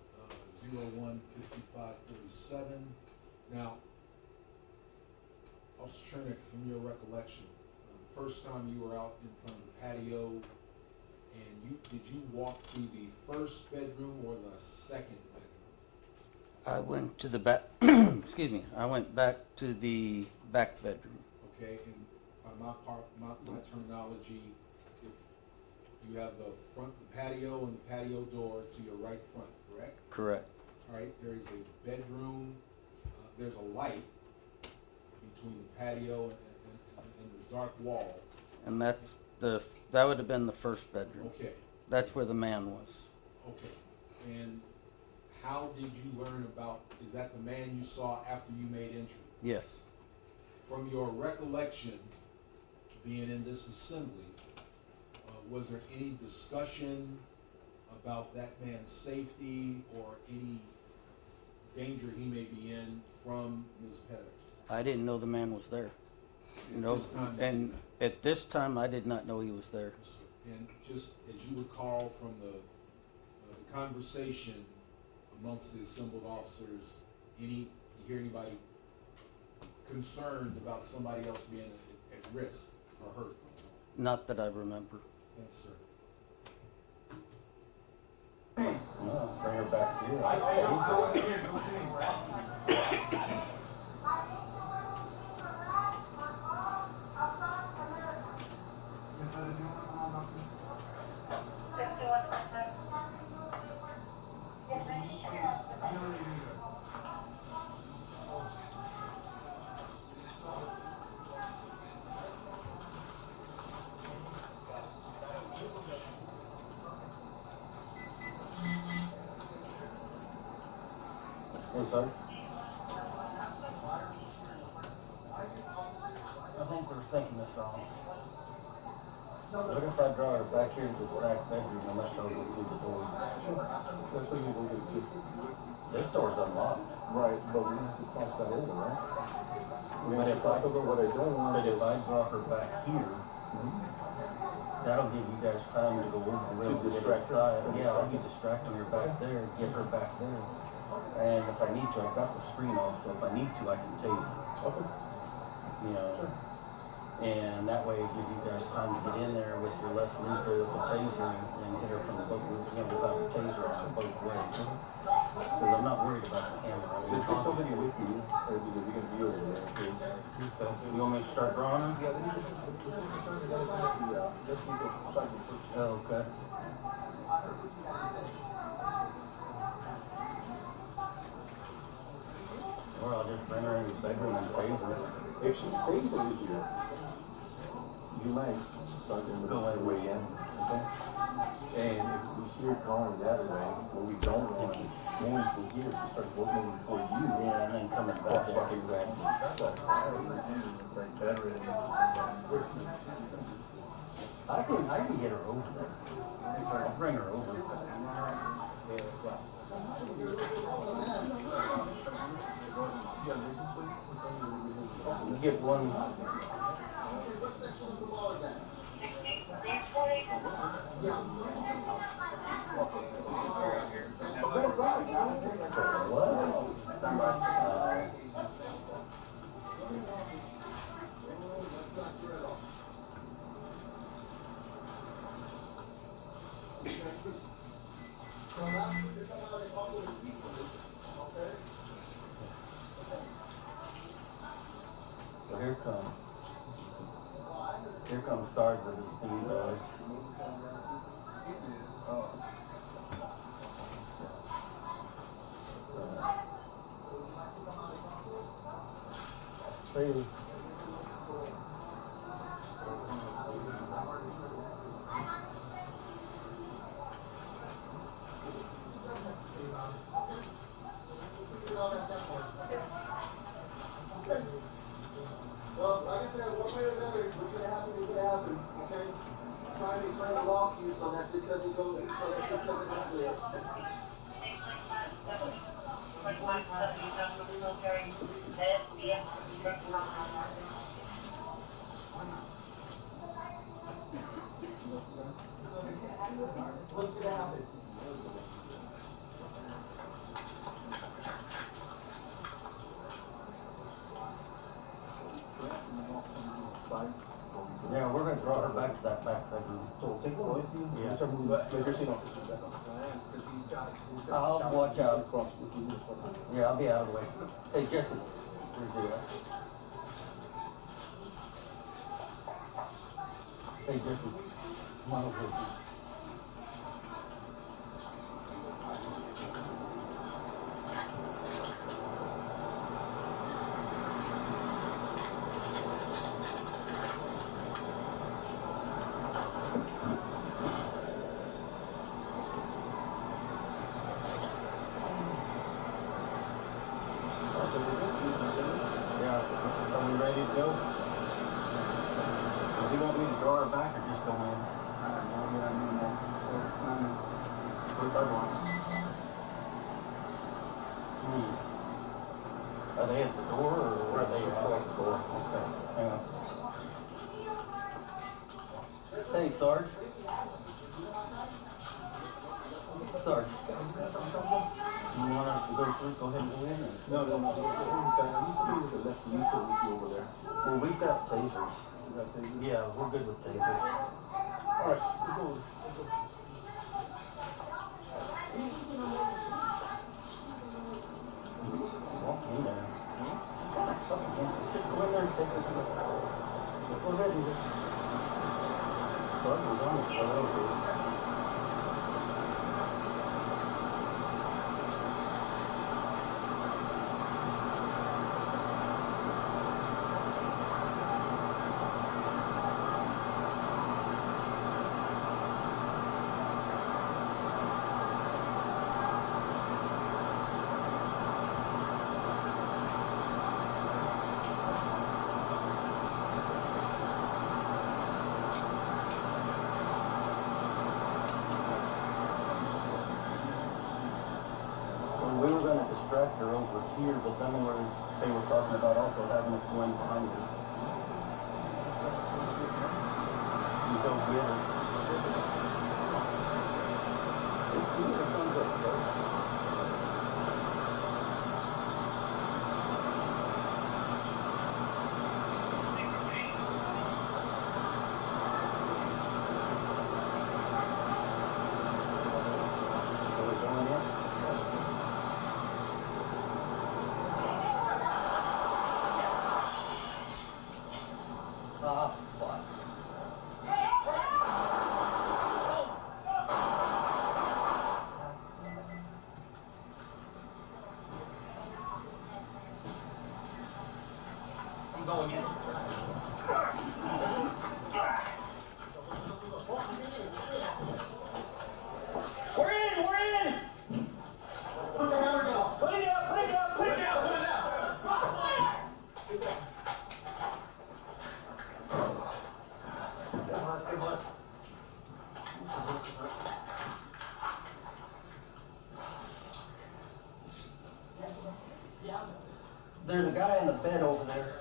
01:55:47. Now, Officer Churnick, from your recollection, the first time you were out in front of the patio, and did you walk to the first bedroom or the second bedroom? I went to the back, excuse me, I went back to the back bedroom. Okay, and by my terminology, if you have the patio and the patio door to your right front, correct? Correct. All right, there is a bedroom, there's a light between the patio and the dark wall. And that would have been the first bedroom. Okay. That's where the man was. Okay, and how did you learn about, is that the man you saw after you made entry? Yes. From your recollection, being in this assembly, was there any discussion about that man's safety or any danger he may be in from Ms. Perez? I didn't know the man was there. And at this time, I did not know he was there. And just as you recall from the conversation amongst the assembled officers, you hear anybody concerned about somebody else being at risk or hurt? Not that I remember. Thanks, sir. Bring her back here. Yes, sir. I think we're thinking this wrong. What if I draw her back here to this back bedroom and let her go through the door? That's what you will do. This door's unlocked. Right, but we have to cross that over, right? We have to cross over what I don't want. But if I draw her back here, that'll give you guys time to go over the road to distract her. inside. Yeah, I'll be distracting her back there, get her back there. And if I need to, I've got the screen off, so if I need to, I can tase her. Okay. You know, and that way it'll give you guys time to get in there with your less lethal with the taser and hit her from the both, without the taser on both ways. Because I'm not worried about the hammer. Just get somebody with you, or we can be over there, please. Okay. You want me to start drawing her? Oh, okay. Or I'll just bring her in the bedroom and tase her. If she stays over here, you might start in the way in, okay? And if we see her drawing that way, what we don't want is going to here, she starts moving toward you. Yeah, and then coming back. That's what exactly. It's like better than I can get her over there. I'll bring her over. Get one. Here comes Sarge with his bean bags. Hey. Well, like I said, one way or another, what's gonna happen is what happens, okay? Trying to explain the law to you so that this doesn't go, so that this doesn't escalate. take the noise, Yeah. start moving back, make her see no officer back on. I'll watch out. Yeah, I'll be out of the way. Hey, Jesse, where's he at? Hey, Jesse, come on over here. Yeah, are we ready to go? Do you want me to draw her back or just go in? What's that one? Are they at the door or are they out at the door? Okay, hang on. Hey, Sarge. Sarge. You want us to go through, go ahead and go in? No, I need somebody with a less lethal with you over there. Well, we've got tasers. You got tasers? Yeah, we're good with tasers. Alright, let's go. Walk in there. Something, just go in there and take a look. Go ahead and just. Sarge was on his way over. We were gonna distract her over here, but then they were talking about also having us go in behind her. You go get her. Going in. We're in! Put the hammer down. Put it down, put it down, put it down, put it down. Stay blessed. There's a guy in the bed over there.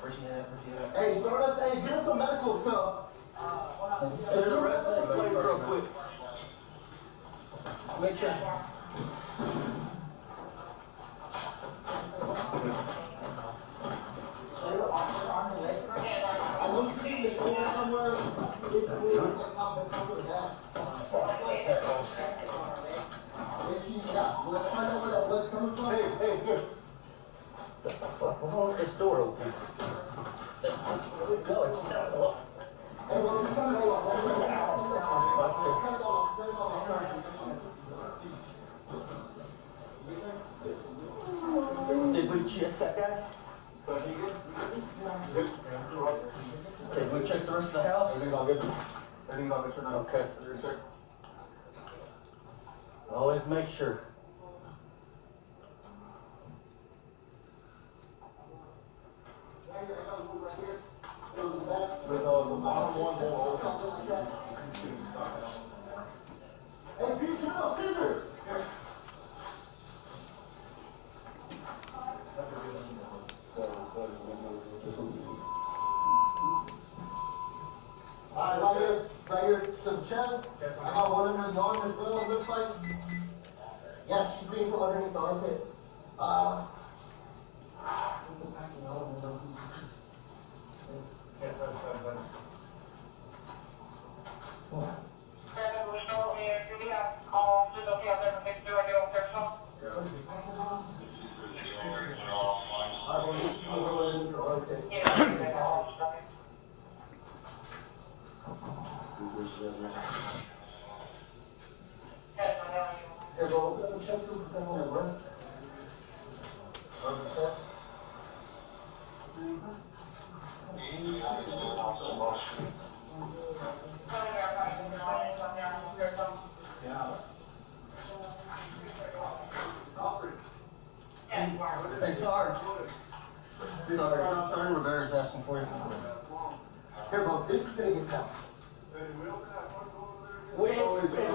Where's he at? Hey, start us, hey, give us some medical stuff. There's the rest of this place real quick. Make sure. I know she's in the shoulder somewhere. Let's find out where that blood's coming from. Hey, here. The fuck? What's wrong with this door open? No, it's not. Hey, well, just kind of hold on. Did we check that guy? Did we check the rest of the house? Everything's all good. Everything's all good for now. Okay. Always make sure. With the bottom one hole. Hey, Pete, give me those scissors. Alright, right here to the chest. I got one under the arm as well, it looks like. Yeah, she's bleeding from underneath the armpit. Sergeant Rivera's asking for you. Here, Bob, this is gonna get tough. It's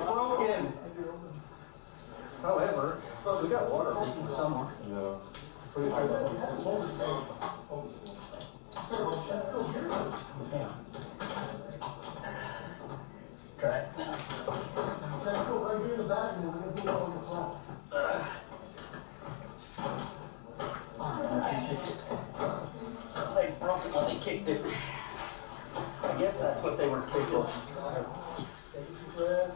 broken. However, we got water leaking somewhere. No. Pretty sure that's hold the stand. Hold the stand. Here, Bob, just go here. Yeah. Try it. Just go right here in the back and then we're gonna do that on the front. They broke it when they kicked it. I guess that's what they were kicking. Take a deep breath.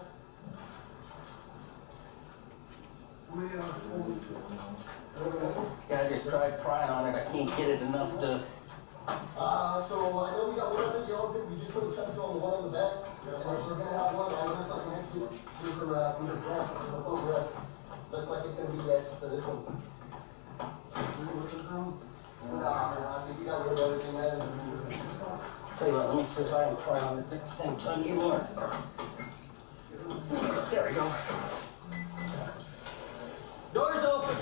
Yeah, I just tried prying on it. I can't get it enough to. So I know we got one of the yellow bit, we just put a chest on the one on the back, and then we're gonna have one, I know something next to it, for breath, for full breath. Looks like it's gonna be the extra for this one. I think you got rid of everything there. Tell you what, let me see if I can try on it at the same time you are. There we go. Doors open.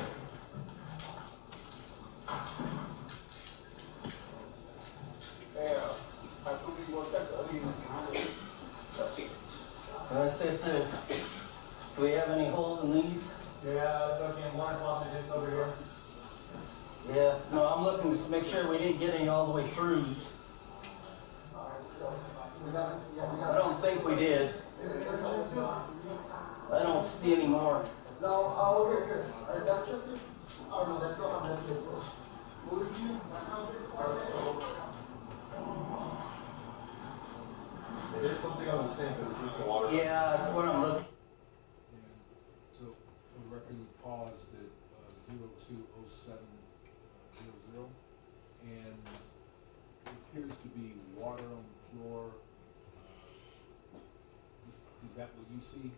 Do we have any holes in these? Yeah, it's okay, one closet is over here. Yeah, no, I'm looking to make sure we didn't get any all the way through. I don't think we did. I don't see any more. No, oh, here. Is that just it? Oh, no, that's not how that is. What did you? They did something on the sink, it's leaking water. Yeah, that's what I'm looking. So, for the record, we paused at 020700, and it appears to be water on the floor. Is that what you see?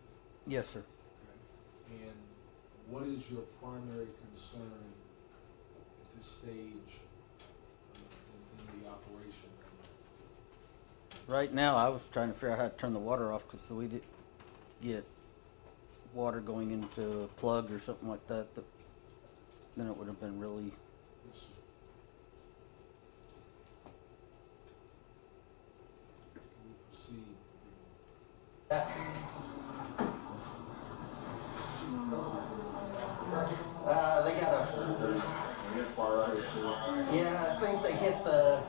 Yes, sir. Okay. And what is your primary concern at this stage in the operation? Right now, I was trying to figure out how to turn the water off because we did get water going into a plug or something like that. Then it would have been really. Yes, sir. We'll proceed. They got a. Yeah, I think they hit the.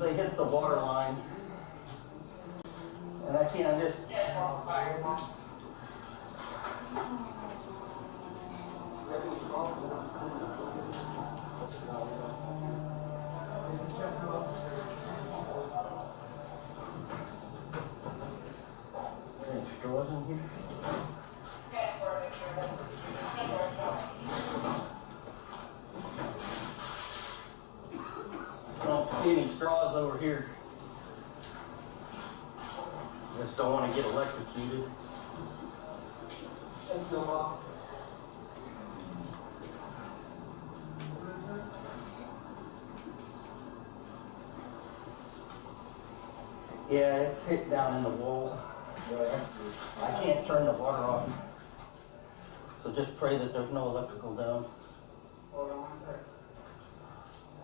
They hit the water line. And I can't just. Any straws in here? I don't see any straws over here. Just don't want to get electrocuted. Yeah, it's hit down in the wall. I can't turn the water off. So just pray that there's no electrical down.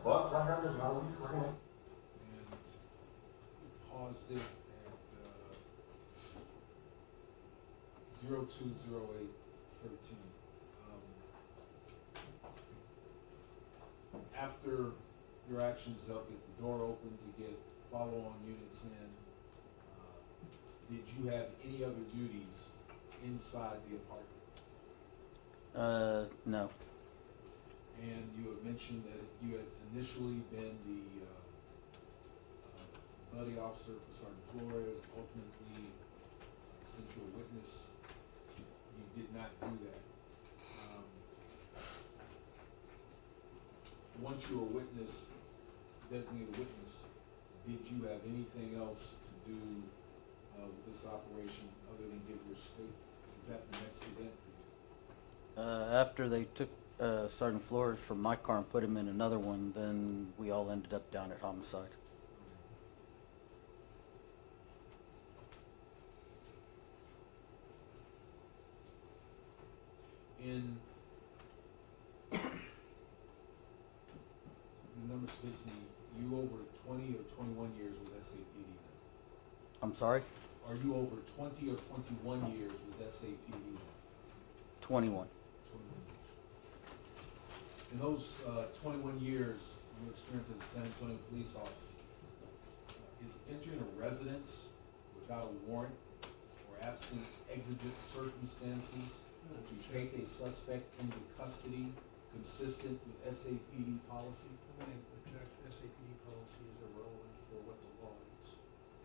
What? And we paused it at 020813. After your actions helped get the door open to get follow-on units in, did you have any other duties inside the apartment? No. And you had mentioned that you had initially been the buddy officer for Sergeant Flores, ultimately, since you're a witness, you did not do that. Once you were a witness, designated witness, did you have anything else to do with this operation other than give your statement? Is that the next event for you? After they took Sergeant Flores from my car and put him in another one, then we all ended up down at homicide. In number states you over 20 or 21 years with SAPD now? I'm sorry? Are you over 20 or 21 years with SAPD now? 21. 21 years. In those 21 years, your experience as a San Antonio police officer, is entering a residence without a warrant or absent exigent circumstances to take a suspect into custody consistent with SAPD policy? I'm going to object. SAPD policy is irrelevant for what the law is.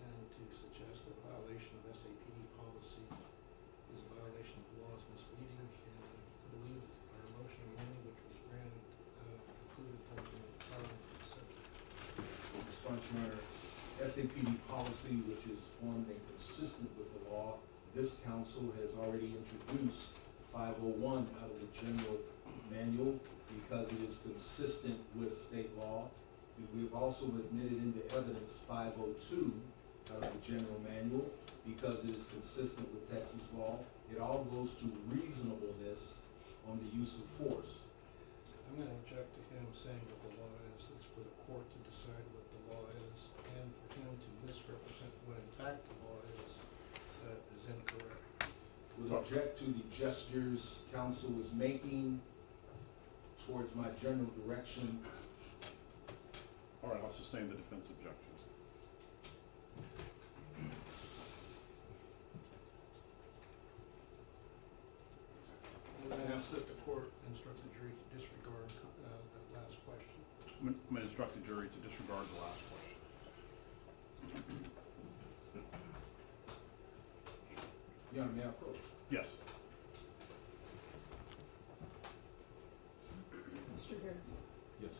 And to suggest that a violation of SAPD policy is a violation of the law is misleading. And I believe our motion of hearing, which was granted, included something entirely subject. Response, Your Honor. SAPD policy, which is formed and consistent with the law, this council has already introduced 501 out of the general manual because it is consistent with state law. We've also admitted into evidence 502 out of the general manual because it is consistent with Texas law. It all goes to reasonableness on the use of force. I'm going to object to him saying what the law is. It's for the court to decide what the law is, and for him to misrepresent what in fact the law is incorrect. Would object to the gestures counsel is making towards my general direction. All right, I'll sustain the defense objection. I'm going to ask that the court instruct the jury to disregard that last question. I'm going to instruct the jury to disregard the last question. Your Honor, may I approach? Yes. Mr. Harris. Yes.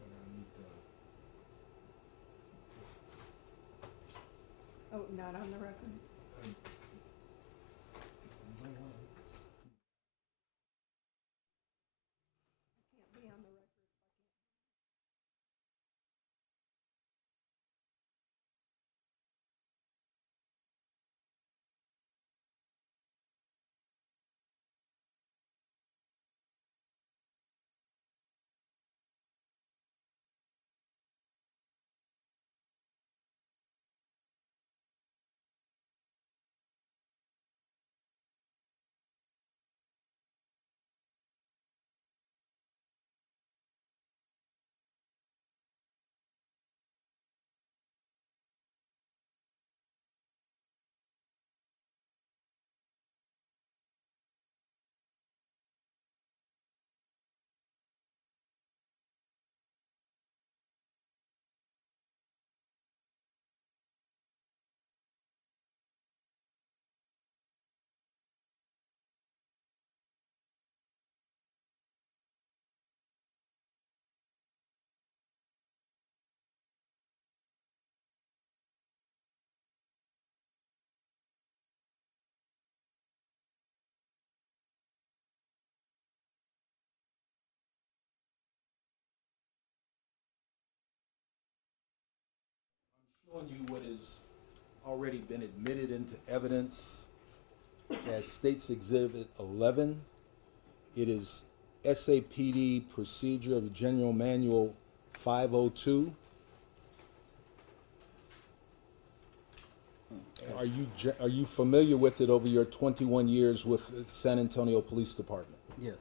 And I need Oh, not on the record? Can't be on the record. showing you what has already been admitted into evidence as States Exhibit 11. It is SAPD Procedure of General Manual 502. Are you familiar with it over your 21 years with the San Antonio Police Department? Yes.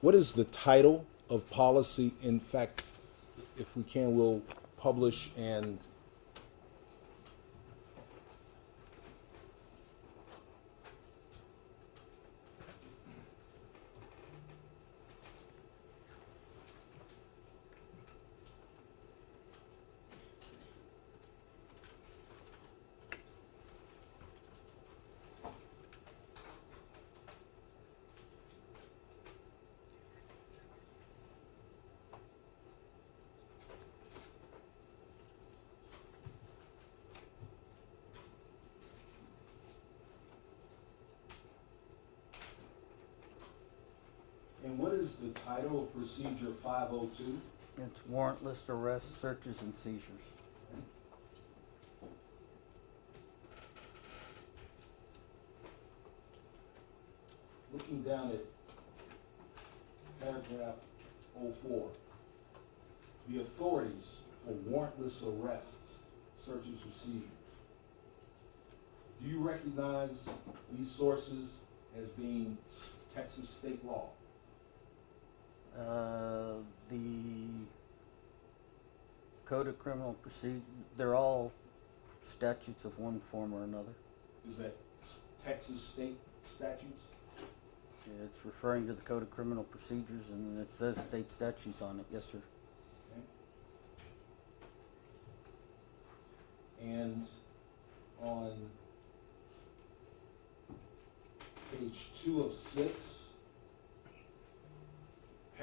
What is the title of policy? In fact, if we can, we'll publish and what is the title of Procedure 502? It's warrantless arrests, searches, and seizures. Looking down at paragraph 04, the authorities for warrantless arrests, searches, or seizures. Do you recognize these sources as being Texas state law? The Code of Criminal Procedure, they're all statutes of one form or another. Is that Texas state statutes? Yeah, it's referring to the Code of Criminal Procedures, and it says state statutes on it. Yes, sir. Okay. And on page 2 of 6,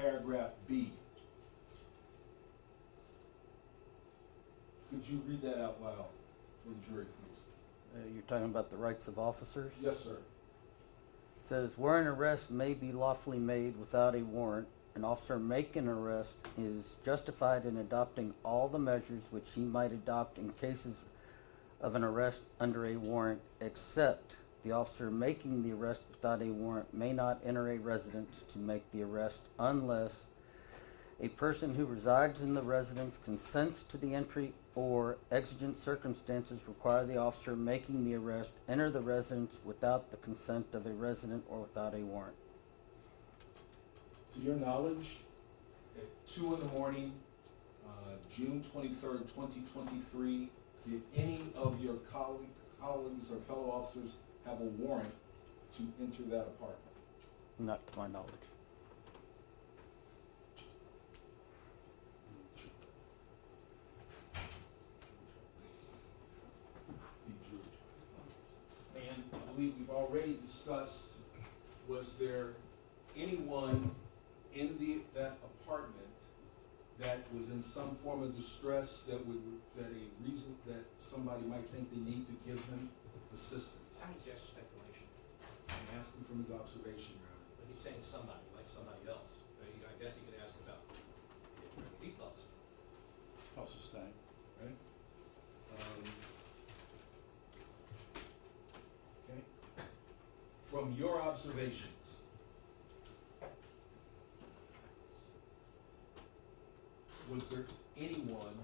paragraph B. Could you read that out loud for the jury, please? You're talking about the rights of officers? Yes, sir. It says, where an arrest may be lawfully made without a warrant, an officer making an arrest is justified in adopting all the measures which he might adopt in cases of an arrest under a warrant, except the officer making the arrest without a warrant may not enter a residence to make the arrest unless a person who resides in the residence consents to the entry or exigent circumstances require the officer making the arrest enter the residence without the consent of a resident or without a warrant. To your knowledge, at 2 in the morning, June 23rd, 2023, did any of your colleagues or fellow officers have a warrant to enter that apartment? Not to my knowledge. And I believe we've already discussed, was there anyone in that apartment that was in some form of distress that somebody might think they need to give him assistance? That was just speculation. I'm asking from his observation, Your Honor. But he's saying somebody, like somebody else. I guess he could ask about details. I'll sustain. Okay. Okay. From your observations, was there anyone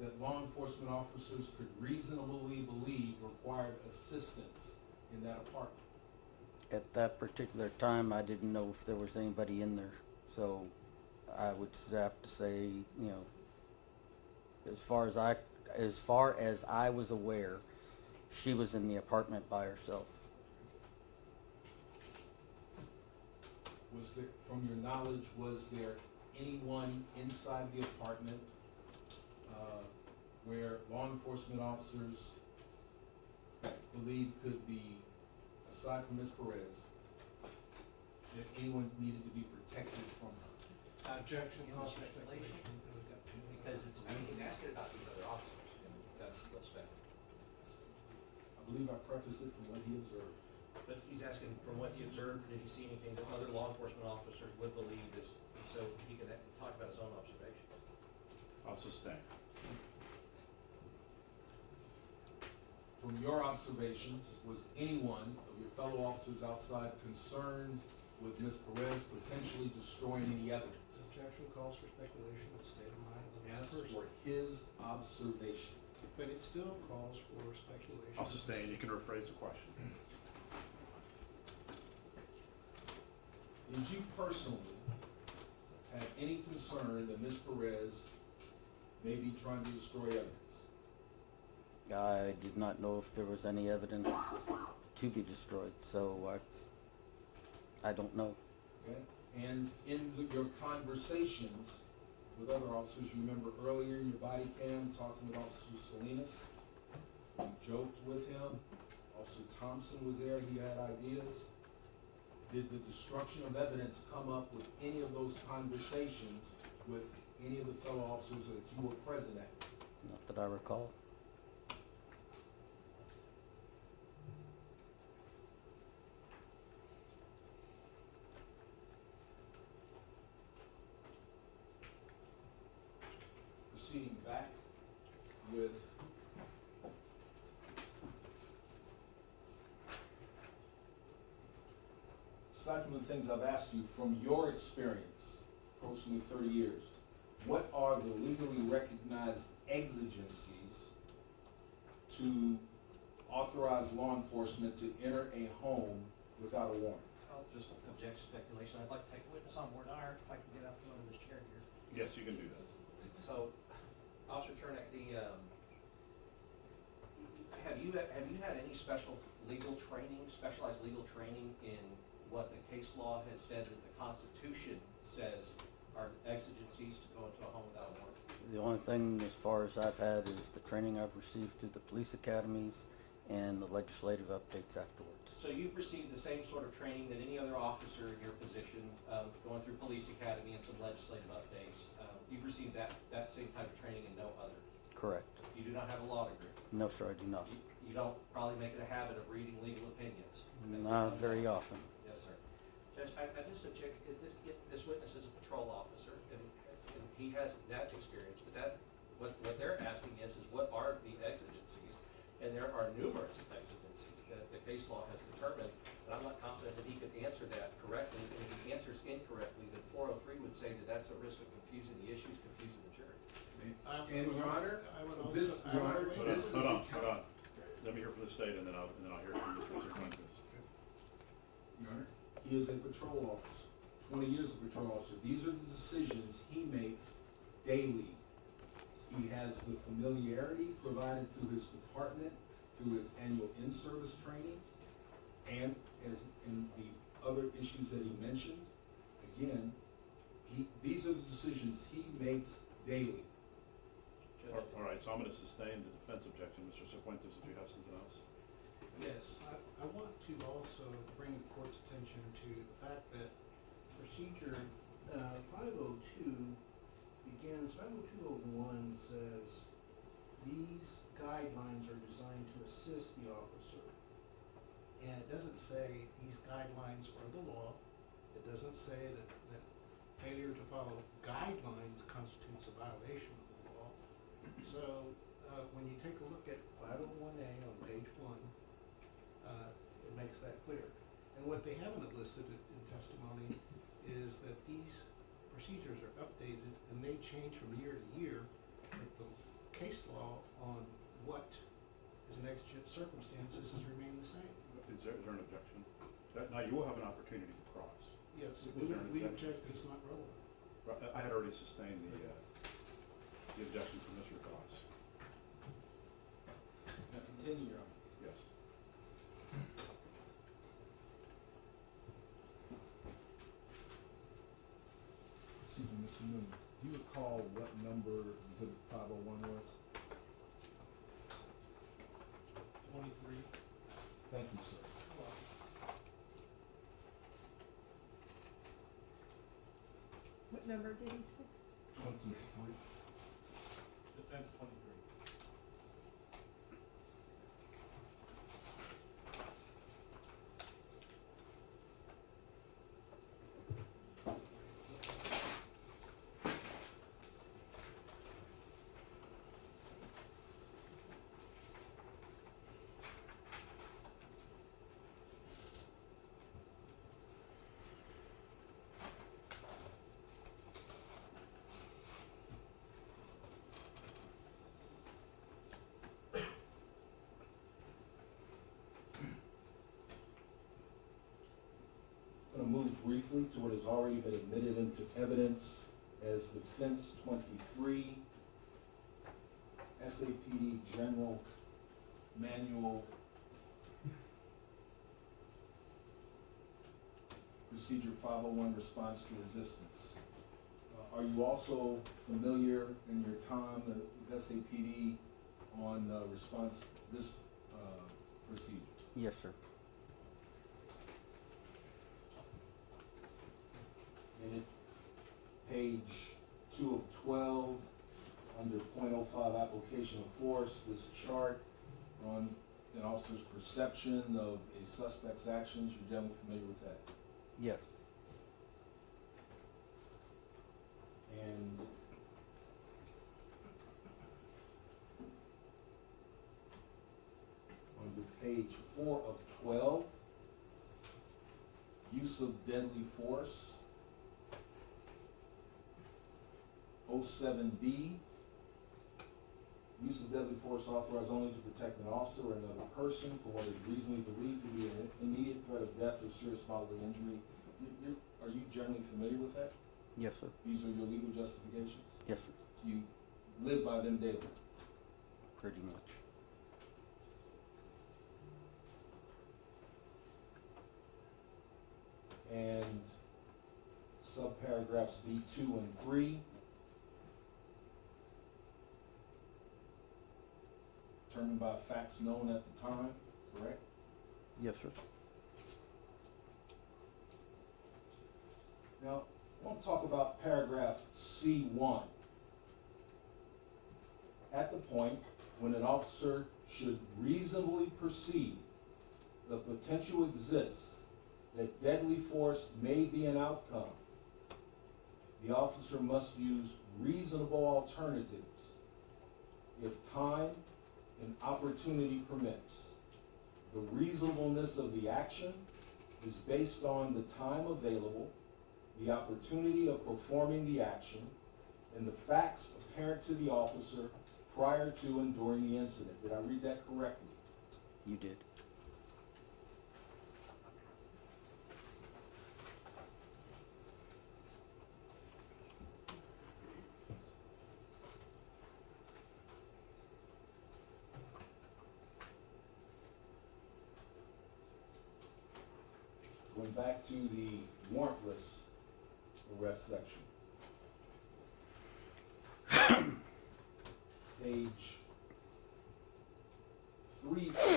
that law enforcement officers could reasonably believe required assistance in that apartment? At that particular time, I didn't know if there was anybody in there, so I would have to say, you know, as far as I was aware, she was in the apartment by herself. Was there, from your knowledge, was there anyone inside the apartment where law enforcement officers believed could be, aside from Ms. Perez, that anyone needed to be protected from her? Objection, call for speculation. Because it's, I mean, he's asking about these other officers, and that's what's better. I believe I prefaced it from what he observed. But he's asking from what he observed, did he see anything that other law enforcement officers would believe is, so he can talk about his own observation. I'll sustain. From your observations, was anyone of your fellow officers outside concerned with Ms. Perez potentially destroying any evidence? Objection calls for speculation of the state of mind of the Ask person. for his observation. But it still calls for speculation. I'll sustain. You can rephrase the question. Did you personally have any concern that Ms. Perez may be trying to destroy evidence? I did not know if there was any evidence to be destroyed, so I don't know. Okay, and in your conversations with other officers, you remember earlier in your body cam talking with Officer Salinas? You joked with him. Officer Thompson was there, he had ideas. Did the destruction of evidence come up with any of those conversations with any of the fellow officers that you were present at? Not that I recall. Proceeding back with aside from the things I've asked you, from your experience approximately 30 years, what are the legally recognized exigencies to authorize law enforcement to enter a home without a warrant? I'll just object to speculation. I'd like to take a witness on board. If I can get up from under this chair here. Yes, you can do that. So, Officer Churnick, have you had any specialized legal training in what the case law has said that the Constitution says are exigencies to go into a home without a warrant? The only thing as far as I've had is the training I've received through the police academies and the legislative updates afterwards. So you've received the same sort of training that any other officer in your position, going through police academy and some legislative updates. You've received that same type of training and no other. Correct. You do not have a law degree. No, sir, I do not. You don't probably make it a habit of reading legal opinions. Not very often. Yes, sir. Judge, I just object because this witness is a patrol officer and he has that experience. But what they're asking is what are the exigencies? And there are numerous exigencies that the case law has determined. And I'm not confident that he could answer that correctly. And if he answers incorrectly, then 403 would say that that's a risk of confusing the issues, confusing the jury. And Your Honor, Hold this is the on. Let me hear from the state, and then I'll hear from Mr. Cifuentes. Your Honor, he is a patrol officer, 20 years of patrol officer. These are the decisions he makes daily. He has the familiarity provided through his department, through his annual in-service training, and as in the other issues that he mentioned. Again, these are the decisions he makes daily. All right, so I'm going to sustain the defense objection. Mr. Cifuentes, if you have something else. Yes, I want to also bring the court's attention to the fact that procedure 502 begins, 50201 says, these guidelines are designed to assist the officer. And it doesn't say these guidelines are the law. It doesn't say that failure to follow guidelines constitutes a violation of the law. So when you take a look at 501A on page 1, it makes that clear. And what they haven't enlisted in testimony is that these procedures are updated and may change from year to year, but the case law on what is an exigent circumstances has remained the same. Is there an objection? Now, you will have an opportunity to cross. Yes, Is there an we objection? object that it's not relevant. Right, I had already sustained the objection from Mr. Goss. Now continue, Your Honor. Yes. Excuse me, Mr. Newman, do you recall what number Exhibit 501 was? 23. Thank you, sir. What number did he say? 23. Defense 23. I'm going to move briefly to what has already been admitted into evidence as Defense 23, SAPD General Manual Procedure 501 Response to Resistance. Are you also familiar in your time with SAPD on response this procedure? Yes, sir. And page 2 of 12, under .05 application of force, this chart on an officer's perception of a suspect's actions, you're generally familiar with that? Yes. And under page 4 of 12, use of deadly force, 07B, use of deadly force authorized only to protect an officer or another person for what is reasonably believed to be an immediate threat of death or serious bodily injury. Are you generally familiar with that? Yes, sir. These are your legal justifications? Yes, sir. You live by them daily? Pretty much. And subparagraphs B2 and 3, determined by facts known at the time, correct? Yes, sir. Now, I want to talk about paragraph C1. At the point when an officer should reasonably perceive the potential exists that deadly force may be an outcome, the officer must use reasonable alternatives if time and opportunity permits. The reasonableness of the action is based on the time available, the opportunity of performing the action, and the facts apparent to the officer prior to and during the incident. Did I read that correctly? You did. Going back to the warrantless arrest section. Page 3 of 6.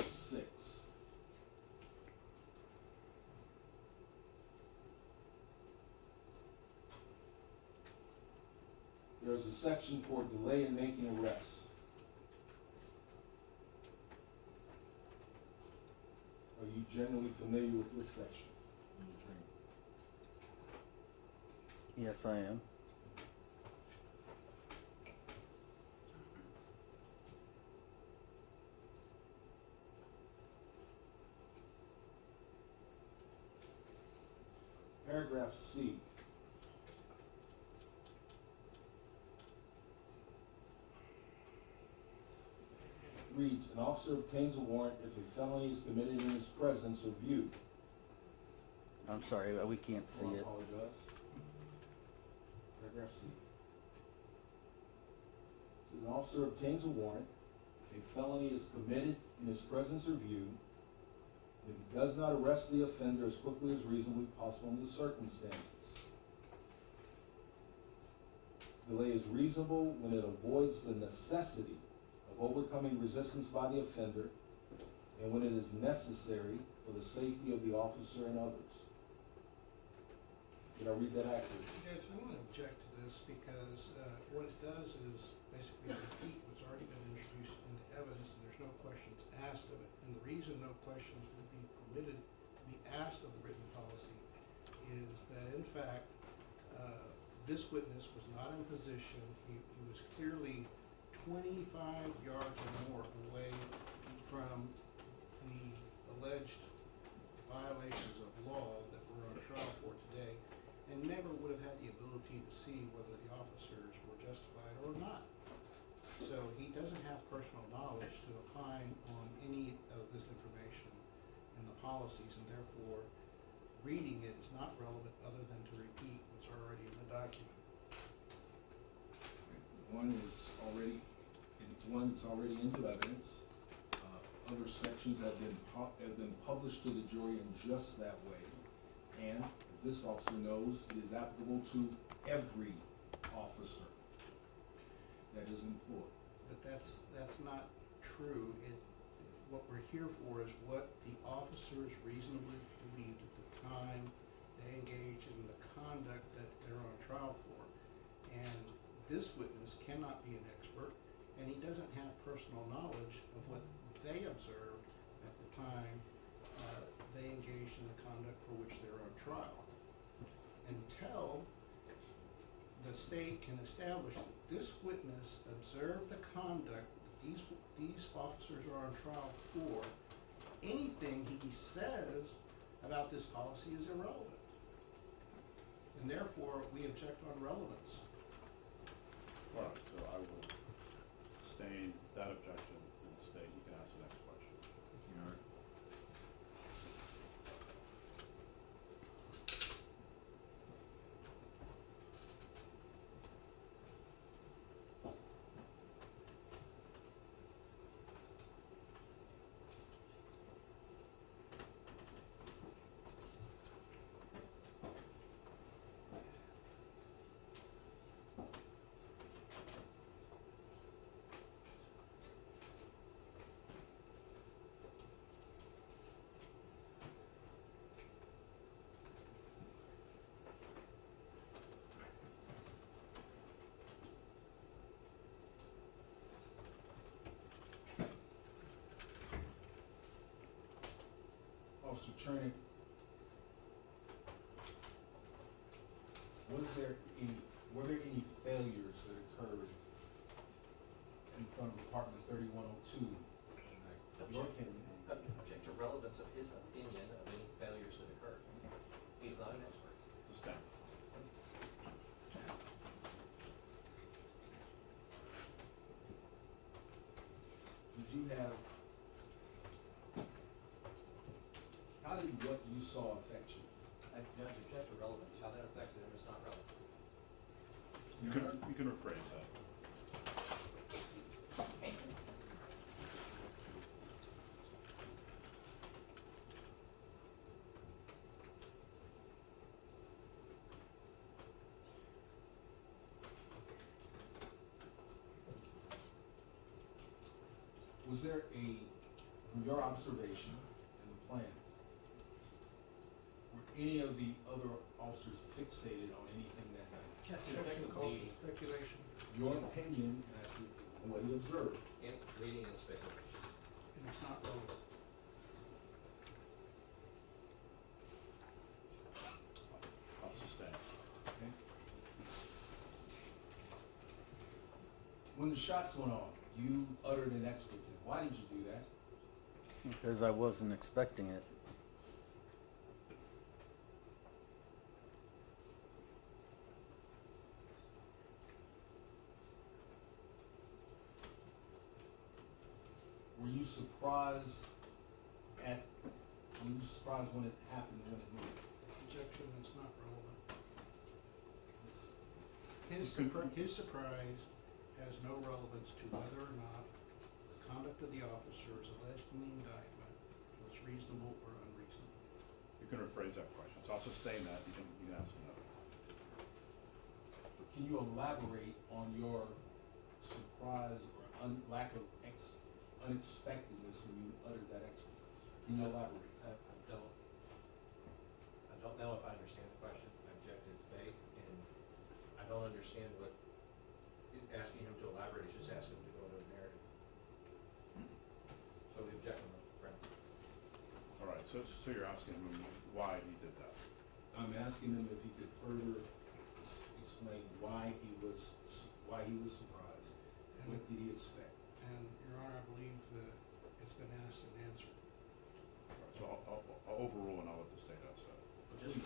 There's a section for delay in making arrests. Are you generally familiar with this section in your training? Yes, I am. Paragraph C. Reads, an officer obtains a warrant if a felony is committed in his presence or view. I'm sorry, but we can't see I it. apologize. Paragraph C. So an officer obtains a warrant if a felony is committed in his presence or view, and if he does not arrest the offender as quickly as reasonably possible under the circumstances. Delay is reasonable when it avoids the necessity of overcoming resistance by the offender and when it is necessary for the safety of the officer and others. Did I read that accurately? Judge, I want to object to this because what it does is basically repeat what's already been introduced into evidence, and there's no questions asked of it. And the reason no questions would be permitted to be asked of the written policy is that, in fact, this witness was not in position. He was clearly 25 yards or more away from the alleged violations of law that we're on trial for today, and never would have had the ability to see whether the officers were justified or not. So he doesn't have personal knowledge to opine on any of this information in the policies, and therefore reading it is not relevant other than to repeat what's already in the document. One is already into evidence. Other sections have been published to the jury in just that way. And as this officer knows, it is applicable to every officer that is employed. But that's not true. What we're here for is what the officers reasonably believed at the time they engaged in the conduct that they're on trial for. And this witness cannot be an expert, and he doesn't have personal knowledge of what they observed at the time they engaged in the conduct for which they're on trial. Until the state can establish that this witness observed the conduct that these officers are on trial for, anything he says about this policy is irrelevant. And therefore, we object on relevance. Officer Churnick, were there any failures that occurred in front of Department 3102? Your opinion. Object to relevance of his opinion of any failures that occurred. He's not an expert. Sustained. Did you have, how did what you saw affect you? I judge object to relevance, how that affected him is not relevant. You can rephrase that. Was there from your observation and the plans, were any of the other officers fixated on anything that night? Speculation. Your opinion as to what you observed. In reading and speculation. And it's not relevant. I'll sustain. Okay. When the shots went off, you uttered an expletive. Why did you do that? Because I wasn't expecting it. Were you surprised when it happened, when it moved? Objection, it's not relevant. It's- His surprise has no relevance to whether or not the conduct of the officer is alleged in the indictment was reasonable or unreasonable. You can rephrase that question. So I'll sustain that. You can ask another. Can you elaborate on your surprise or lack of unexpectedness when you uttered that expletive? Can you elaborate? I don't know if I understand the question. I object it's vague, and I don't understand what, asking him to elaborate is just asking him to go into a narrative. So we object on the ground. All right, so you're asking him why he did that? I'm asking him if he could further explain why he was surprised. What did he expect? And, Your Honor, I believe that it's been asked and answered. All right, so I'll overrule and I'll let the state answer that. I'm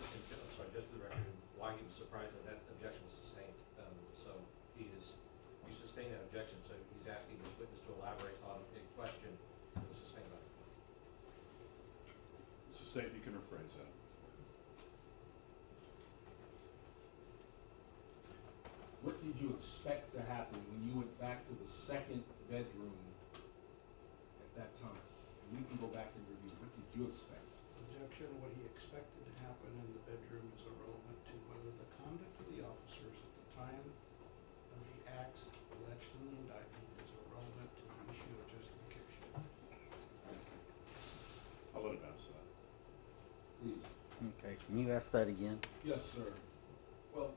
sorry, just for the record, why he was surprised that objection was sustained. So you sustained that objection, so he's asking this witness to elaborate on a question that was sustained by him. Sustain, you can rephrase that. What did you expect to happen when you went back to the second bedroom at that time? And we can go back and review. What did you expect? Objection, what he expected to happen in the bedroom is irrelevant to whether the conduct of the officers at the time of the acts alleged in the indictment is irrelevant to the issue of justification. I'll let him answer that. Please. Okay, can you ask that again? Yes, sir. Well,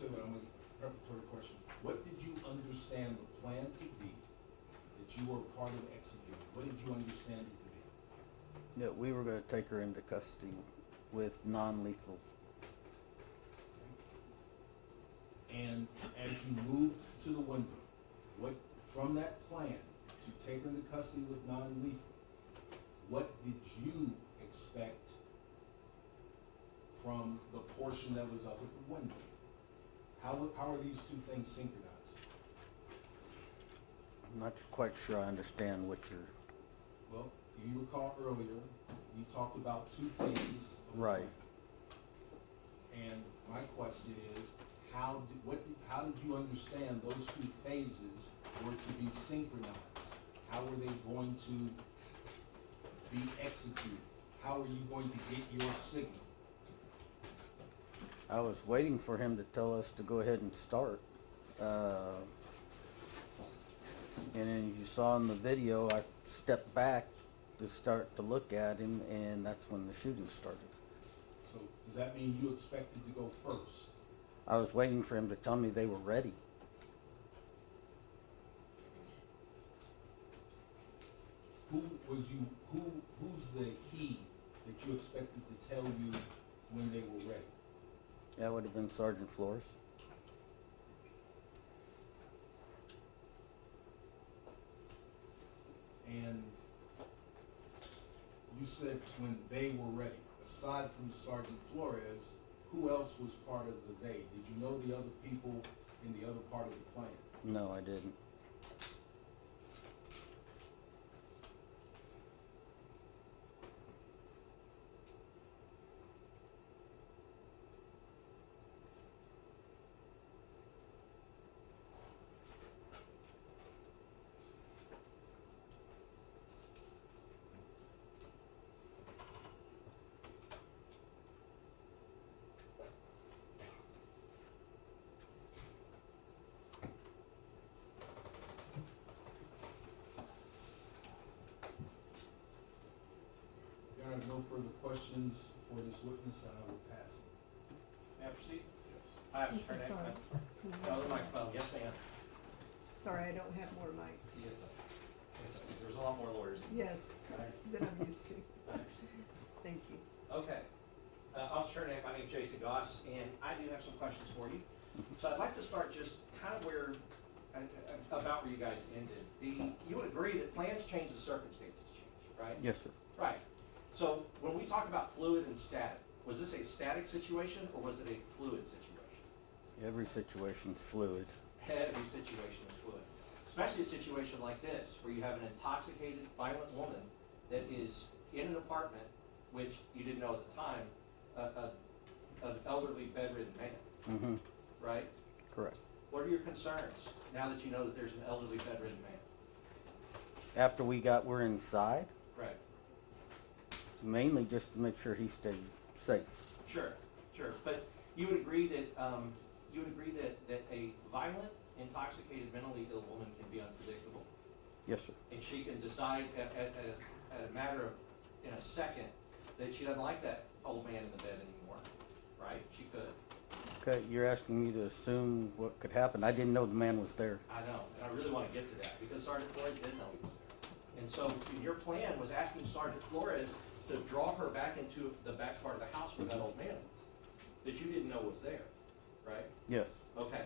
I'm going to preparatory question. What did you understand the plan to be that you were part of executing? What did you understand it to be? That we were gonna take her into custody with non-lethal. And as you moved to the window, from that plan to take her into custody with non-lethal, what did you expect from the portion that was up at the window? How are these two things synchronized? I'm not quite sure I understand what you're. Well, if you recall earlier, we talked about two phases of the Right. plan. And my question is, how did you understand those two phases were to be synchronized? How were they going to be executed? How are you going to get your signal? I was waiting for him to tell us to go ahead and start. And then you saw in the video, I stepped back to start to look at him, and that's when the shooting started. So does that mean you expected to go first? I was waiting for him to tell me they were ready. Who's the That would have been Sergeant Flores. And you said when they were ready, aside from Sergeant Flores, who else was part of the they? Did you know the other people in the other part of the plan? No, I didn't. There are no further questions for this witness, and I will pass it. May I proceed? Yes. Hi, Mr. Churnick. Sorry. Oh, the microphone, yes, ma'am. Sorry, I don't have more mics. Yes, sir. Yes, sir. There's a lot more lawyers. Yes, Right. than I'm used to. I understand. Thank you. Okay. Officer Churnick, my name's Jason Goss, and I do have some questions for you. So I'd like to start just kind of about where you guys ended. You would agree that plans change as circumstances change, right? Yes, sir. Right. So when we talk about fluid and static, was this a static situation or was it a fluid situation? Every situation's fluid. Every situation is fluid. Especially a situation like this, where you have an intoxicated, violent woman that is in an apartment, which you didn't know at the time, an elderly bedridden man, Mm-hmm. right? Correct. What are your concerns now that you know that there's an elderly bedridden man? After we're inside, Right. mainly just to make sure he stayed safe. Sure, sure. But you would agree that that a violent, intoxicated, mentally ill woman can be unpredictable, Yes, sir. and she can decide at a matter of in a second that she doesn't like that old man in the bed anymore, right? She could. Okay, you're asking me to assume what could happen. I didn't know the man was there. I know, and I really want to get to that because Sergeant Flores did know he was there. And so your plan was asking Sergeant Flores to draw her back into the back part of the house where that old man was, that you didn't know was there, right? Yes. Okay.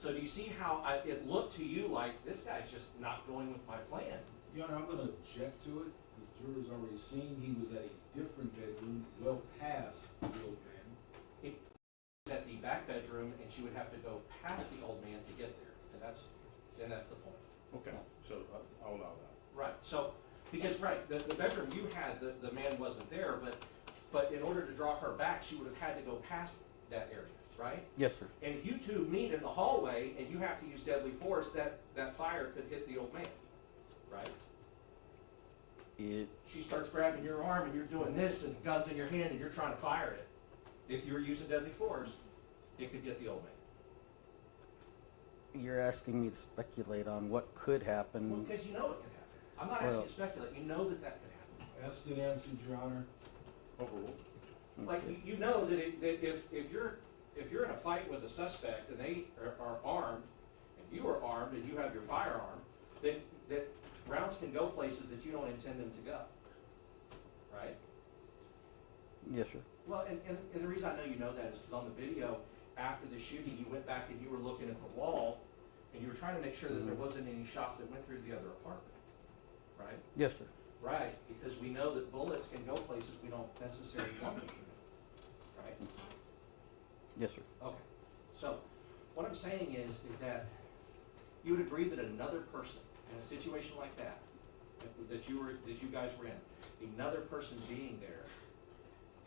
So do you see how it looked to you like this guy's just not going with my plan? Your Honor, I'm gonna object to it. The juror's already seen he was at a different bedroom, well past the old man. He was at the back bedroom, and she would have to go past the old man to get there, and that's the point. Okay, so I'll allow that. Right, so, because, right, the bedroom you had, the man wasn't there, but in order to draw her back, she would have had to go past that area, right? Yes, sir. And if you two meet in the hallway and you have to use deadly force, that fire could hit the old man, right? She starts grabbing your arm and you're doing this and gun's in your hand and you're trying to fire it. If you were using deadly force, it could get the old man. You're asking me to speculate on what could happen. Well, because you know it could happen. I'm not asking you to speculate, you know that could happen. Asked and answered, Your Honor. Overruled. Like, you know that if you're in a fight with a suspect and they are armed, and you are armed and you have your firearm, that rounds can go places that you don't intend them to go, right? Yes, sir. Well, and the reason I know you know that is because on the video, after the shooting, you went back and you were looking at the wall, and you were trying to make sure that there wasn't any shots that went through the other apartment, right? Yes, sir. Right, because we know that bullets can go places we don't necessarily want them to go, right? Yes, sir. Okay, so what I'm saying is that you would agree that another person in a situation like that you guys were in, another person being there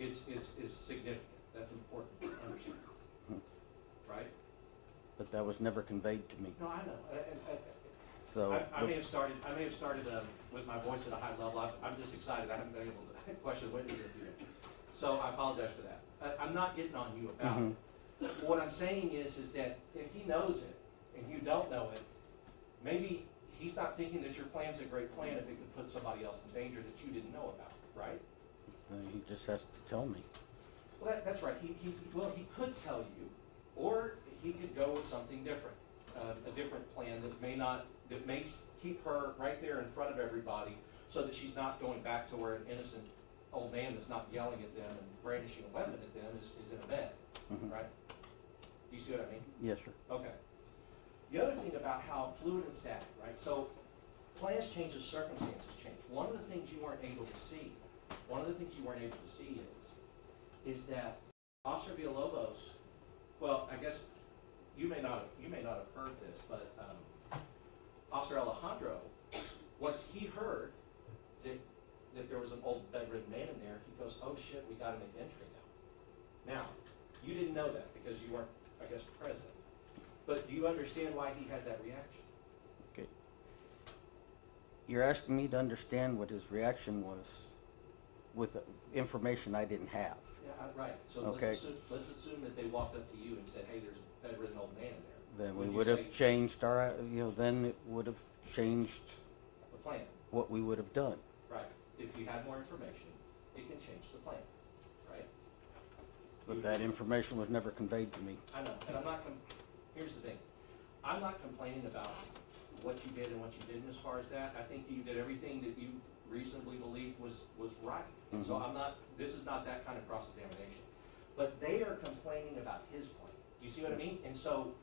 is significant. That's important to understand, right? But that was never conveyed to me. No, I know. So I may have started with my voice at a high level. I'm just excited. I haven't been able to question witnesses yet. So I apologize for that. I'm not getting on you about it. What I'm saying is that if he knows it and you don't know it, maybe he's not thinking that your plan's a great plan if it could put somebody else in danger that you didn't know about, right? He just has to tell me. Well, that's right. He could tell you, or he could go with something different, a different plan that may keep her right there in front of everybody, so that she's not going back to where an innocent old man that's not yelling at them and brandishing a weapon at them is in a bed. Mhm. right? Do you see what I mean? Yes, sir. Okay. The other thing about how fluid and static, right? So plans changes, circumstances change. One of the things you weren't able to see is that Officer Villalobos, well, I guess you may not have heard this, but Officer Alejandro, once he heard that there was an old bedridden man in there, he goes, oh shit, we gotta make entry now. Now, you didn't know that because you weren't, I guess, present. But do you understand why he had that reaction? Okay. You're asking me to understand what his reaction was with information I didn't have. Yeah, right. So Okay. let's assume that they walked up to you and said, hey, there's a bedridden old man in there. Then we you would have say changed our, then it would have changed the plan. what we would have done. Right. If you had more information, it can change the plan, right? But that information was never conveyed to me. I know, and I'm not, here's the thing. I'm not complaining about what you did and what you didn't as far as that. I think you did everything that you reasonably believed was right. And so Mhm. this is not that kind of cross-examination. But they are complaining about his plan. You see what I mean? And so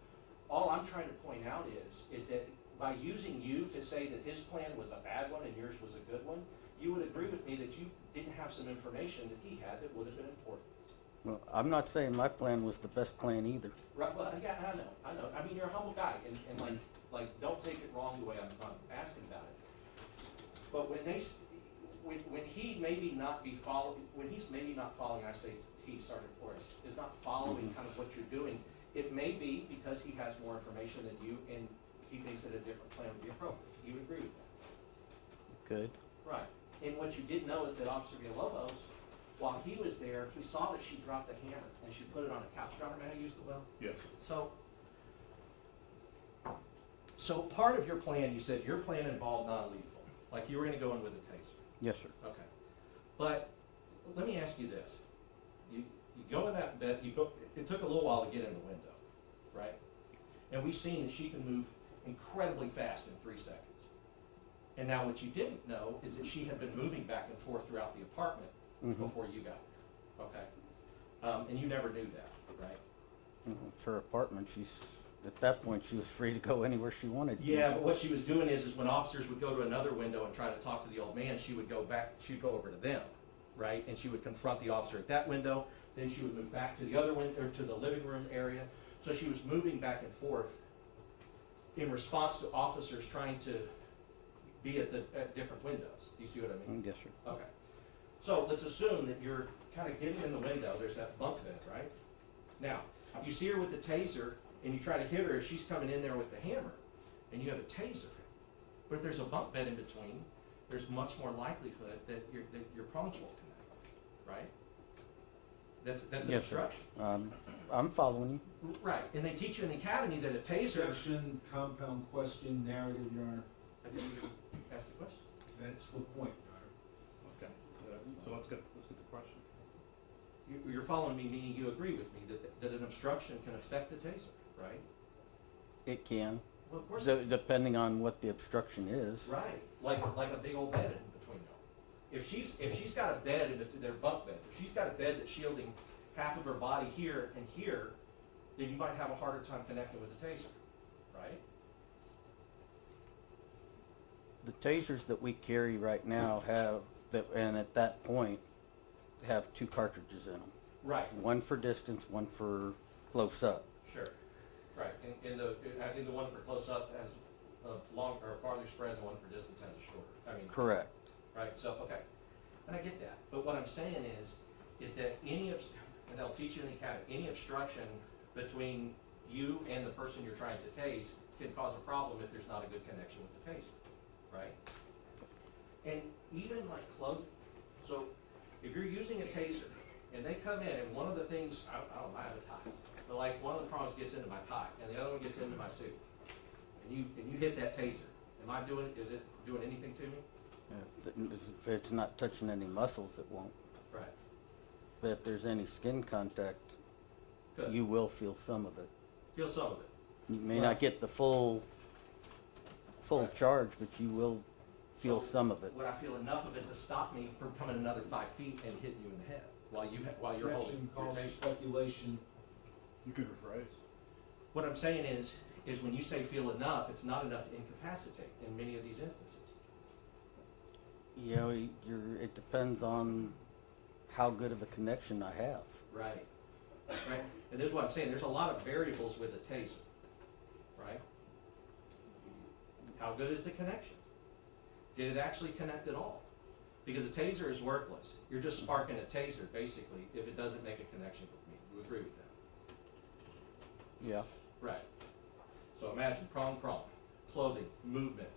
all I'm trying to point out is that by using you to say that his plan was a bad one and yours was a good one, you would agree with me that you didn't have some information that he had that would have been important. Well, I'm not saying my plan was the best plan either. Right, well, yeah, I know. I mean, you're a humble guy, and like, don't take it wrong the way I'm asking about it. But when when he maybe not be when he's maybe not following, I say he, Sergeant Flores, is not following Mhm. kind of what you're doing, it may be because he has more information than you, and he thinks that a different plan would be appropriate. You would agree with that? Good. Right. And what you didn't know is that Officer Villalobos, while he was there, he saw that she dropped the hammer and she put it on a couch. Do you remember how I used the well? Yes. So part of your plan, you said your plan involved non-lethal, like you were gonna go in with a taser. Yes, sir. Okay. But let me ask you this. You go in that bed, it took a little while to get in the window, right? And we've seen that she can move incredibly fast in 3 seconds. And now what you didn't know is that she had been moving back and forth throughout the apartment Mhm. before you got there, okay? And you never knew that, right? It's her apartment. At that point, she was free to go anywhere she wanted to. Yeah, but what she was doing is when officers would go to another window and try to talk to the old man, she'd go over to them, right? And she would confront the officer at that window, then she would move back to the other window, or to the living room area. So she was moving back and forth in response to officers trying to be at different windows. Do you see what I mean? Yes, sir. Okay. So let's assume that you're kind of getting in the window, there's that bunk bed, right? Now, you see her with the taser, and you try to hit her as she's coming in there with the hammer, and you have a taser. But if there's a bunk bed in between, there's much more likelihood that your prongs will connect, right? That's an Yes, sir. obstruction. I'm following you. Right, and they teach you in the academy that a taser. Objection, compound question, narrative, Your Honor. I didn't even ask the question. That's the point, Your Honor. Okay, so let's get the question. You're following me, meaning you agree with me that an obstruction can affect the taser, right? It can. Well, of course. Depending on what the obstruction is. Right, like a big old bed in between them. If she's got a bed they're bunk beds, if she's got a bed that's shielding half of her body here and here, then you might have a harder time connecting with the taser, right? The tasers that we carry right now and at that point, have 2 cartridges in them. Right. One for distance, one for close up. Sure. Right, and I think the one for close up has a long or farther spread, and the one for distance has a shorter. I mean. Correct. Right, so, okay, and I get that, but what I'm saying is that and they'll teach you in the academy, any obstruction between you and the person you're trying to tase can cause a problem if there's not a good connection with the taser, right? And even like clothing, so if you're using a taser and they come in and one of the things, I don't have a tie, but like one of the prongs gets into my tie and the other one gets into my suit, and you hit that taser, is it doing anything to me? If it's not touching any muscles, it won't. Right. But if there's any skin contact, Good. you will feel some of it. Feel some of it. You may not get the full Right. charge, but you will feel So, some of it. Would I feel enough of it to stop me from coming another 5 feet and hitting you in the head while you're holding Objection your calls for taser? speculation. You could rephrase. What I'm saying is when you say feel enough, it's not enough to incapacitate in many of these instances. You know, it depends on how good of a connection I have. Right. Right. And this is what I'm saying. There's a lot of variables with a taser. Right? How good is the connection? Did it actually connect at all? Because a taser is worthless. You're just sparking a taser, basically, if it doesn't make a connection with me. You agree with that? Yeah. Right. So imagine prong, clothing, movement.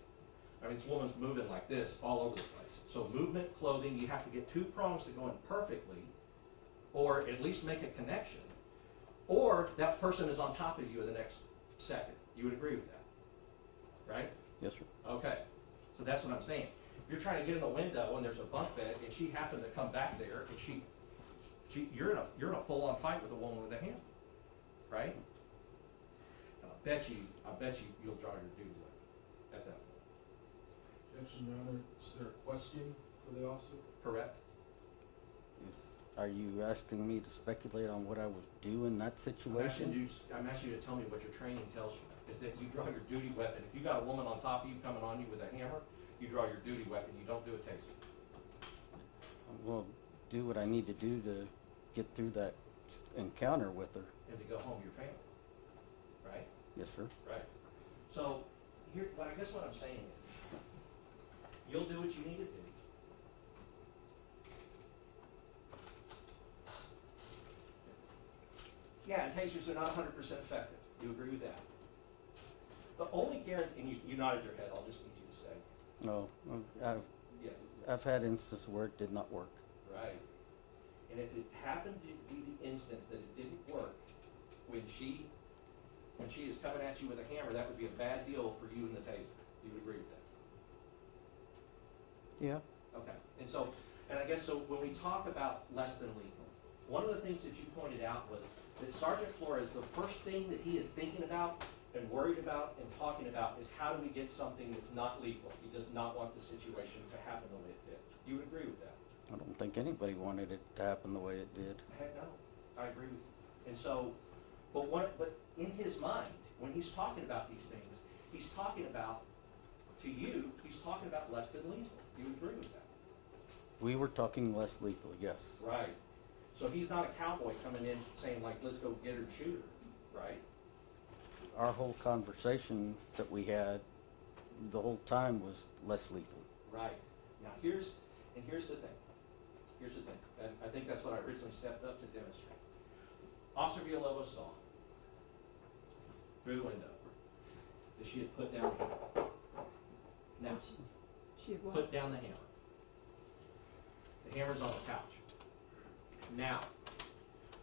I mean, this woman's moving like this all over the place. So movement, clothing, you have to get two prongs to go in perfectly, or at least make a connection, or that person is on top of you in the next second. You would agree with that, right? Yes, sir. Okay, so that's what I'm saying. You're trying to get in the window and there's a bunk bed, and she happened to come back there, and you're in a full-on fight with a woman with a hammer, right? And I bet you you'll draw your duty weapon at that point. Objection, Your Honor. Is there a question for the officer? Correct. Are you asking me to speculate on what I would do in that situation? I'm asking you to tell me what your training tells you, is that you draw your duty weapon. If you got a woman on top of you coming on you with a hammer, you draw your duty weapon. You don't do a taser. Well, do what I need to do to get through that encounter with her. And to go home to your family, right? Yes, sir. Right. So, I guess what I'm saying is, you'll do what you need to do. Yeah, and tasers are not 100% effective. You agree with that? The only guarantee, and you nodded your head, I'll just need you to say. No, Yes. I've had instances where it did not work. Right. And if it happened to be the instance that it didn't work, when she is coming at you with a hammer, that would be a bad deal for you and the taser. You would agree with that? Yeah. Okay. And I guess when we talk about less than lethal, one of the things that you pointed out was that Sergeant Flores, the first thing that he is thinking about and worried about and talking about is how do we get something that's not lethal. He does not want the situation to happen the way it did. You would agree with that? I don't think anybody wanted it to happen the way it did. Heck no. I agree with you. And so, but in his mind, when he's talking about these things, he's talking about, to you, he's talking about less than lethal. You would agree with that? We were talking less lethal, yes. Right. So he's not a cowboy coming in saying, like, let's go get her and shoot her, right? Our whole conversation that we had the whole time was less lethal. Right. Now here's the thing. Here's the thing. And I think that's what I originally stepped up to demonstrate. Officer Villalobos saw through the window that she had put down the hammer. Now, She had what? put down the hammer. The hammer's on the couch. Now,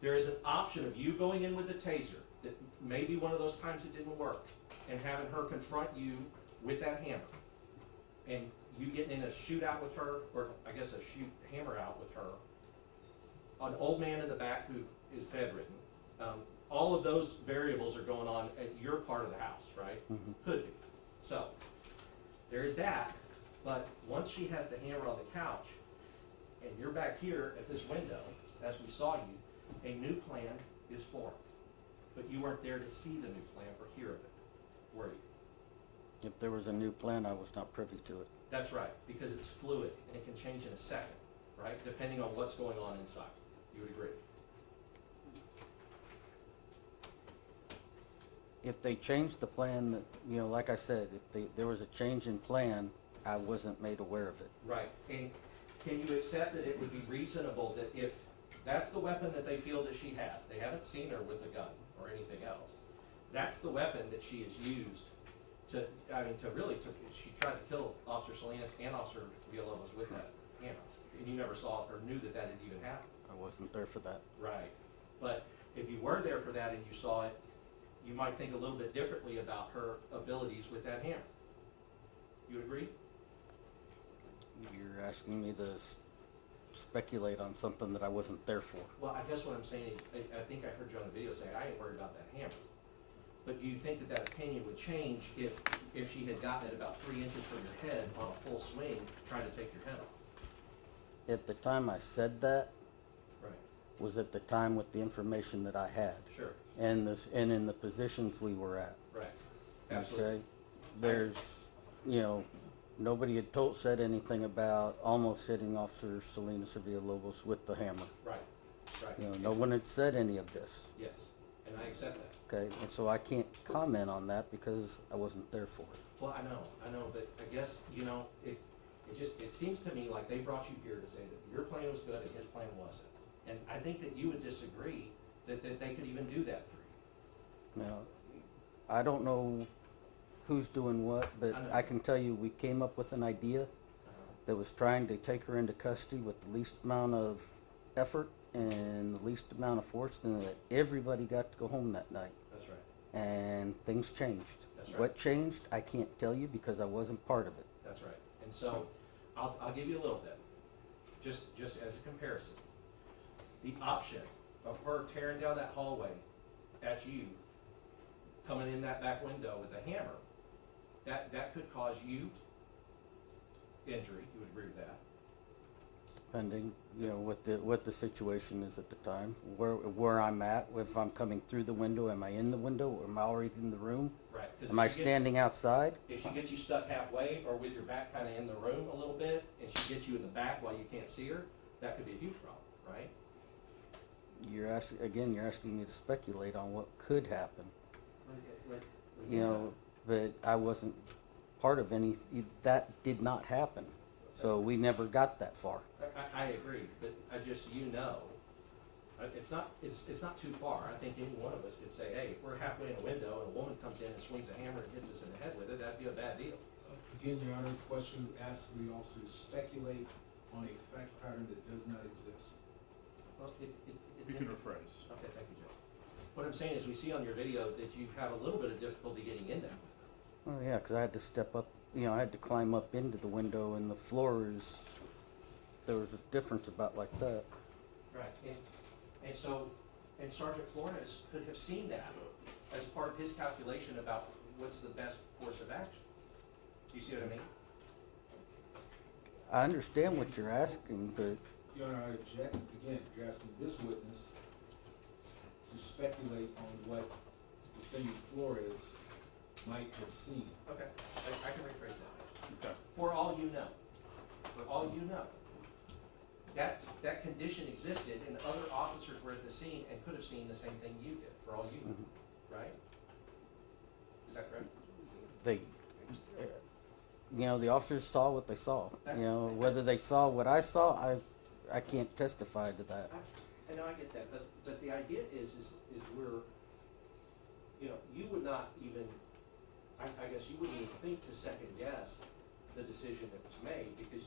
there is an option of you going in with a taser, that may be one of those times it didn't work, and having her confront you with that hammer, and you getting in a shootout with her, or I guess a hammer out with her, an old man in the back who is bedridden. All of those variables are going on at your part of the house, right? Mm-hmm. Could be. So, there is that, but once she has the hammer on the couch, and you're back here at this window, as we saw you, a new plan is formed. But you weren't there to see the new plan or hear of it, were you? If there was a new plan, I was not privy to it. That's right, because it's fluid and it can change in a second, right? Depending on what's going on inside. You would agree? If they changed the plan, that, you know, like I said, if there was a change in plan, I wasn't made aware of it. Right. And can you accept that it would be reasonable that if that's the weapon that they feel that she has, they haven't seen her with a gun or anything else, that's the weapon that she has used she tried to kill Officer Salinas and Officer Villalobos with that hammer. And you never saw or knew that that had even happened. I wasn't there for that. Right. But if you were there for that and you saw it, you might think a little bit differently about her abilities with that hammer. You agree? You're asking me to speculate on something that I wasn't there for. Well, I guess what I'm saying is, I think I heard you on the video say, I ain't worried about that hammer. But do you think that that opinion would change if she had gotten it about 3 inches from your head on a full swing, trying to take your head off? At the time I said that, Right. was at the time with the information that I had. Sure. and in the positions we were at. Right, absolutely. Okay? There's, nobody had said anything about almost hitting Officer Salinas or Villalobos with the hammer. Right, right. No one had said any of this. Yes, and I accept that. Okay, and so I can't comment on that because I wasn't there for it. Well, I know, but I guess, it seems to me like they brought you here to say that your plan was good and his plan wasn't. And I think that you would disagree that they could even do that for you. Now, I don't know who's doing what, but I can tell you we came up with an idea that was trying to take her into custody with the least amount of effort and the least amount of force, and that everybody got to go home that night. That's right. And things changed. That's right. What changed, I can't tell you because I wasn't part of it. That's right. And so, I'll give you a little bit, just as a comparison. The option of her tearing down that hallway at you, coming in that back window with a hammer, that could cause you injury. You would agree with that? Depending, what the situation is at the time, where I'm at, if I'm coming through the window, am I in the window, or am I already in the room? Right. 'Cause Am I standing outside? If she gets you stuck halfway or with your back kind of in the room a little bit, and she gets you in the back while you can't see her, that could be a huge problem, right? You're asking me to speculate on what could happen. Yeah. But I wasn't part of that did not happen. So we never got that far. I agree, but it's not too far. I think any one of us could say, hey, if we're halfway in a window and a woman comes in and swings a hammer and hits us in the head with it, that'd be a bad deal. Again, Your Honor, question asked the officer to speculate on a fact pattern that does not exist. Well, You can rephrase. Okay, thank you, Joe. What I'm saying is we see on your video that you have a little bit of difficulty getting in there. Oh yeah, because I had to step up. I had to climb up into the window, and the floor there was a difference about like that. Right, and Sergeant Flores could have seen that as part of his calculation about what's the best course of action. Do you see what I mean? I understand what you're asking, but Your Honor, I object. Again, you're asking this witness to speculate on what Defendant Flores might have seen. Okay, I can rephrase that. Okay. For all you know, that condition existed and other officers were at the scene and could have seen the same thing you did, for all you know, right? Is that correct? The officers saw what they saw. Whether they saw what I saw, I can't testify to that. I know, I get that, but the idea is we're, you would not even, I guess you wouldn't even think to second guess the decision that was made because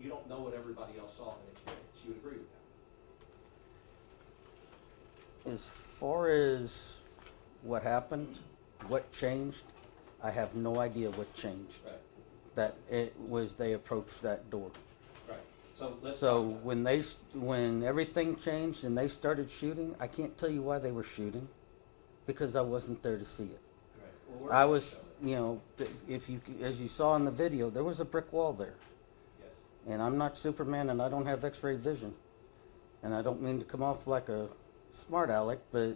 you don't know what everybody else saw and experienced. You would agree with that? As far as what happened, what changed, I have no idea what changed. Right. That it was they approached that door. Right. So when everything changed and they started shooting, I can't tell you why they were shooting, because I wasn't there to see it. Right. Well, I was, as you saw in the video, there was a brick wall there. Yes. And I'm not Superman, and I don't have X-ray vision, and I don't mean to come off like a smart aleck, but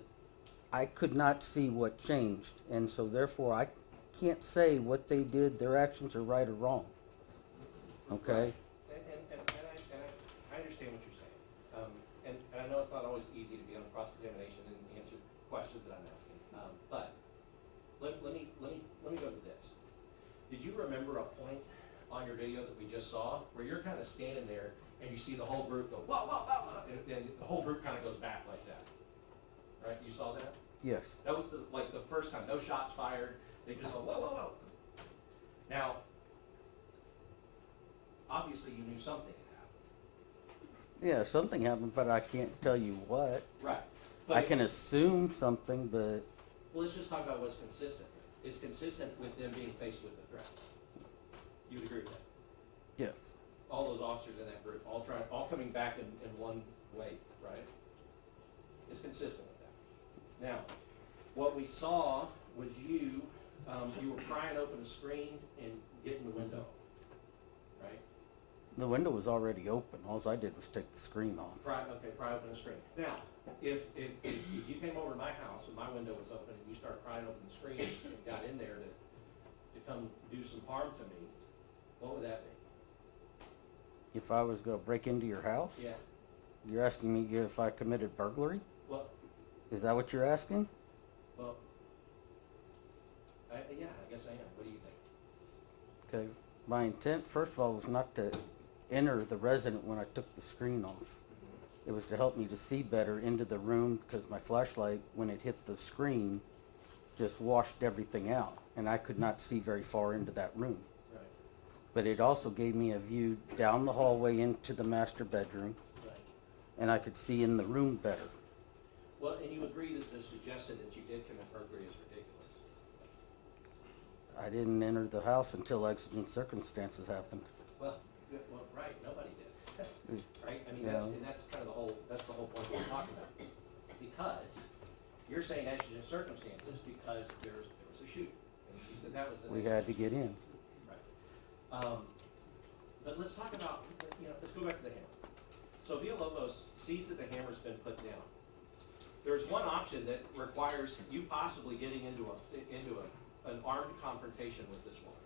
I could not see what changed, and so therefore I can't say what they did, their actions are right or wrong. Okay? And I understand what you're saying. And I know it's not always easy to be on cross-examination and answer questions that I'm asking. But let me go to this. Did you remember a point on your video that we just saw where you're kind of standing there and you see the whole group go, whoa, whoa, whoa, whoa, and the whole group kind of goes back like that? Right? You saw that? Yes. That was the first time. No shots fired. They just go, whoa, whoa, whoa. Now, obviously you knew something had happened. Yeah, something happened, but I can't tell you what. Right. I can assume something, but Well, let's just talk about what's consistent. It's consistent with them being faced with the threat. You would agree with that? yes. All those officers in that group, all coming back in one way, right? It's consistent with that. Now, what we saw was you were prying open a screen and getting the window, right? The window was already open. All I did was take the screen off. Pry open the screen. Now, if you came over to my house and my window was open and you start prying open the screen and got in there to come do some harm to me, what would that be? If I was gonna break into your house? Yeah. You're asking me if I committed burglary? Well, Is that what you're asking? well, yeah, I guess I am. What do you think? Okay, my intent, first of all, was not to enter the resident when I took the screen off. It was to help me to see better into the room, because my flashlight, when it hit the screen, just washed everything out, and I could not see very far into that room. Right. But it also gave me a view down the hallway into the master bedroom, Right. and I could see in the room better. Well, and you agree that the suggestion that you did commit burglary is ridiculous? I didn't enter the house until exigent circumstances happened. Well, right, nobody did. Right? I mean, Yeah. that's kind of that's the whole point we're talking about. Because you're saying exigent circumstances because there was a shooting. And you said that was the We had to get in. Right. But let's talk about, let's go back to the hammer. So Villalobos sees that the hammer's been put down. There's one option that requires you possibly getting into an armed confrontation with this woman.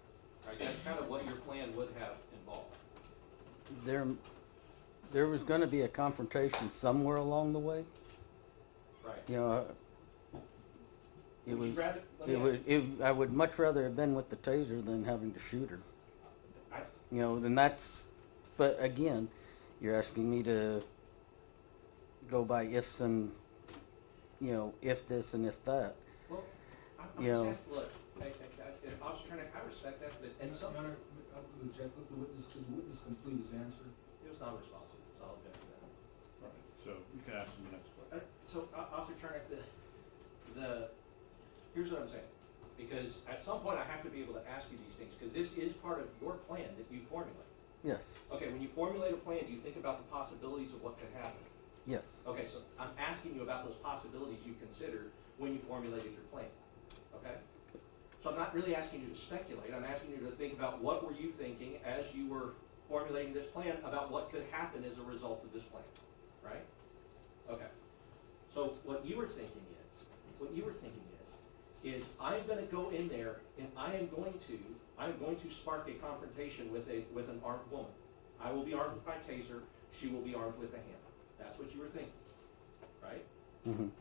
Right? That's kind of what your plan would have involved. There was gonna be a confrontation somewhere along the way. Right. You know, Would you rather- let me ask I would much rather have been with the taser than having to shoot her. You know, then but again, you're asking me to go by ifs and, if this and if that. Well, I'm You just know. asking, look, Officer Churnick, I respect that, but at some, Your Honor, I'm going to object. Let the witness complete his answer. it was non-responsive, so I'll object to that. All right, so you can ask him the next question. So, Officer Churnick, here's what I'm saying, because at some point I have to be able to ask you these things, because this is part of your plan that you formulate. Yes, Okay, when you formulate a plan, do you think about the possibilities of what could happen? yes, Okay, so I'm asking you about those possibilities you considered when you formulated your plan, okay? So I'm not really asking you to speculate, I'm asking you to think about what were you thinking as you were formulating this plan about what could happen as a result of this plan, right? Okay, so what you were thinking is I'm gonna go in there and I'm going to spark a confrontation with an armed woman. I will be armed with my taser, she will be armed with a hammer. That's what you were thinking, right? mhm.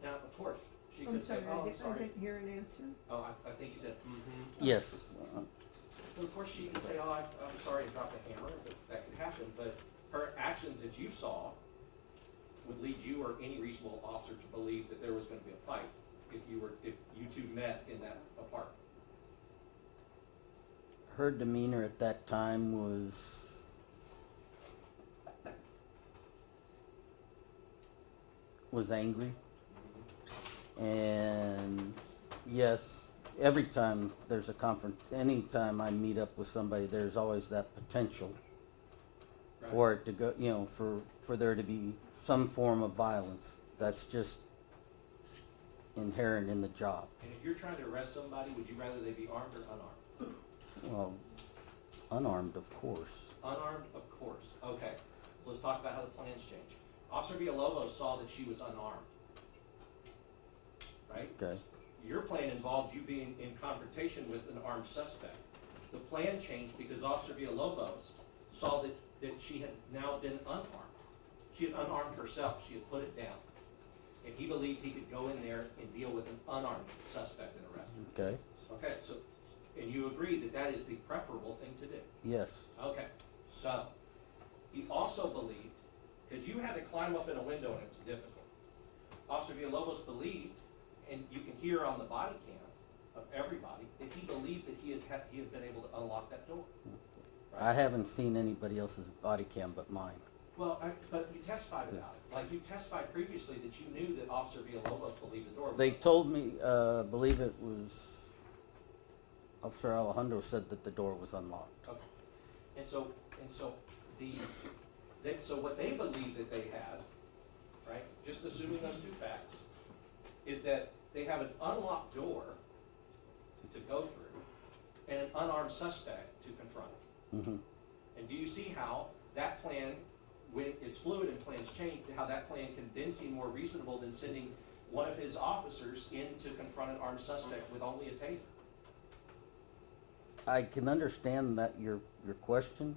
Now, of course, she I'm could say, sorry, oh, I I'm sorry. didn't hear an answer. Oh, I think he said, mm-hmm. Yes. Well, of course, she could say, oh, I'm sorry to drop the hammer, but that could happen, but her actions that you saw would lead you or any reasonable officer to believe that there was gonna be a fight if you two met in that apartment. Her demeanor at that time was angry. And yes, every time there's a anytime I meet up with somebody, there's always that potential for it to go, for there to be some form of violence. That's just inherent in the job. And if you're trying to arrest somebody, would you rather they be armed or unarmed? Well, unarmed, of course. Unarmed, of course. Okay, so let's talk about how the plans change. Officer Villalobos saw that she was unarmed, right? Okay. Your plan involved you being in confrontation with an armed suspect. The plan changed because Officer Villalobos saw that she had now been unarmed. She had unarmed herself, she had put it down. And he believed he could go in there and deal with an unarmed suspect and arrest him. Okay. Okay, so, and you agree that that is the preferable thing to do? Yes. Okay, so, he also believed, because you had to climb up in a window and it was difficult. Officer Villalobos believed, and you can hear on the body cam of everybody, that he believed that he had been able to unlock that door. I haven't seen anybody else's body cam but mine. Well, but you testified about it. Like, you testified previously that you knew that Officer Villalobos believed the door was They open. told me, believe it was, Officer Alejandro said that the door was unlocked. Okay. And so what they believed that they had, right, just assuming those two facts, is that they have an unlocked door to go through and an unarmed suspect to confront. Mm-hmm. And do you see how that plan, when it's fluid and plans change, how that plan can then seem more reasonable than sending one of his officers in to confront an armed suspect with only a taser? I can understand that your question,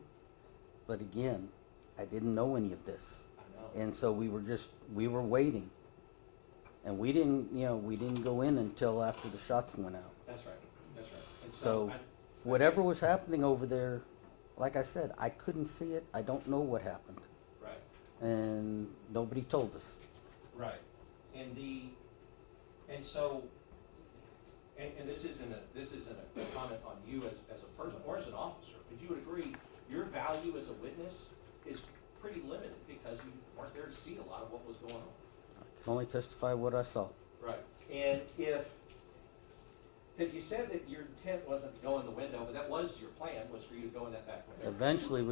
but again, I didn't know any of this. I know. And so we were waiting. And we didn't go in until after the shots went out. That's right, that's right. And So whatever was happening over there, like I said, I couldn't see it. I don't know what happened. Right. And nobody told us. Right. And this isn't a comment on you as a person or as an officer, but you would agree your value as a witness is pretty limited because you weren't there to see a lot of what was going on. I can only testify what I saw. Right. And because you said that your intent wasn't to go in the window, but that was your plan, was for you to go in that back window. Eventually,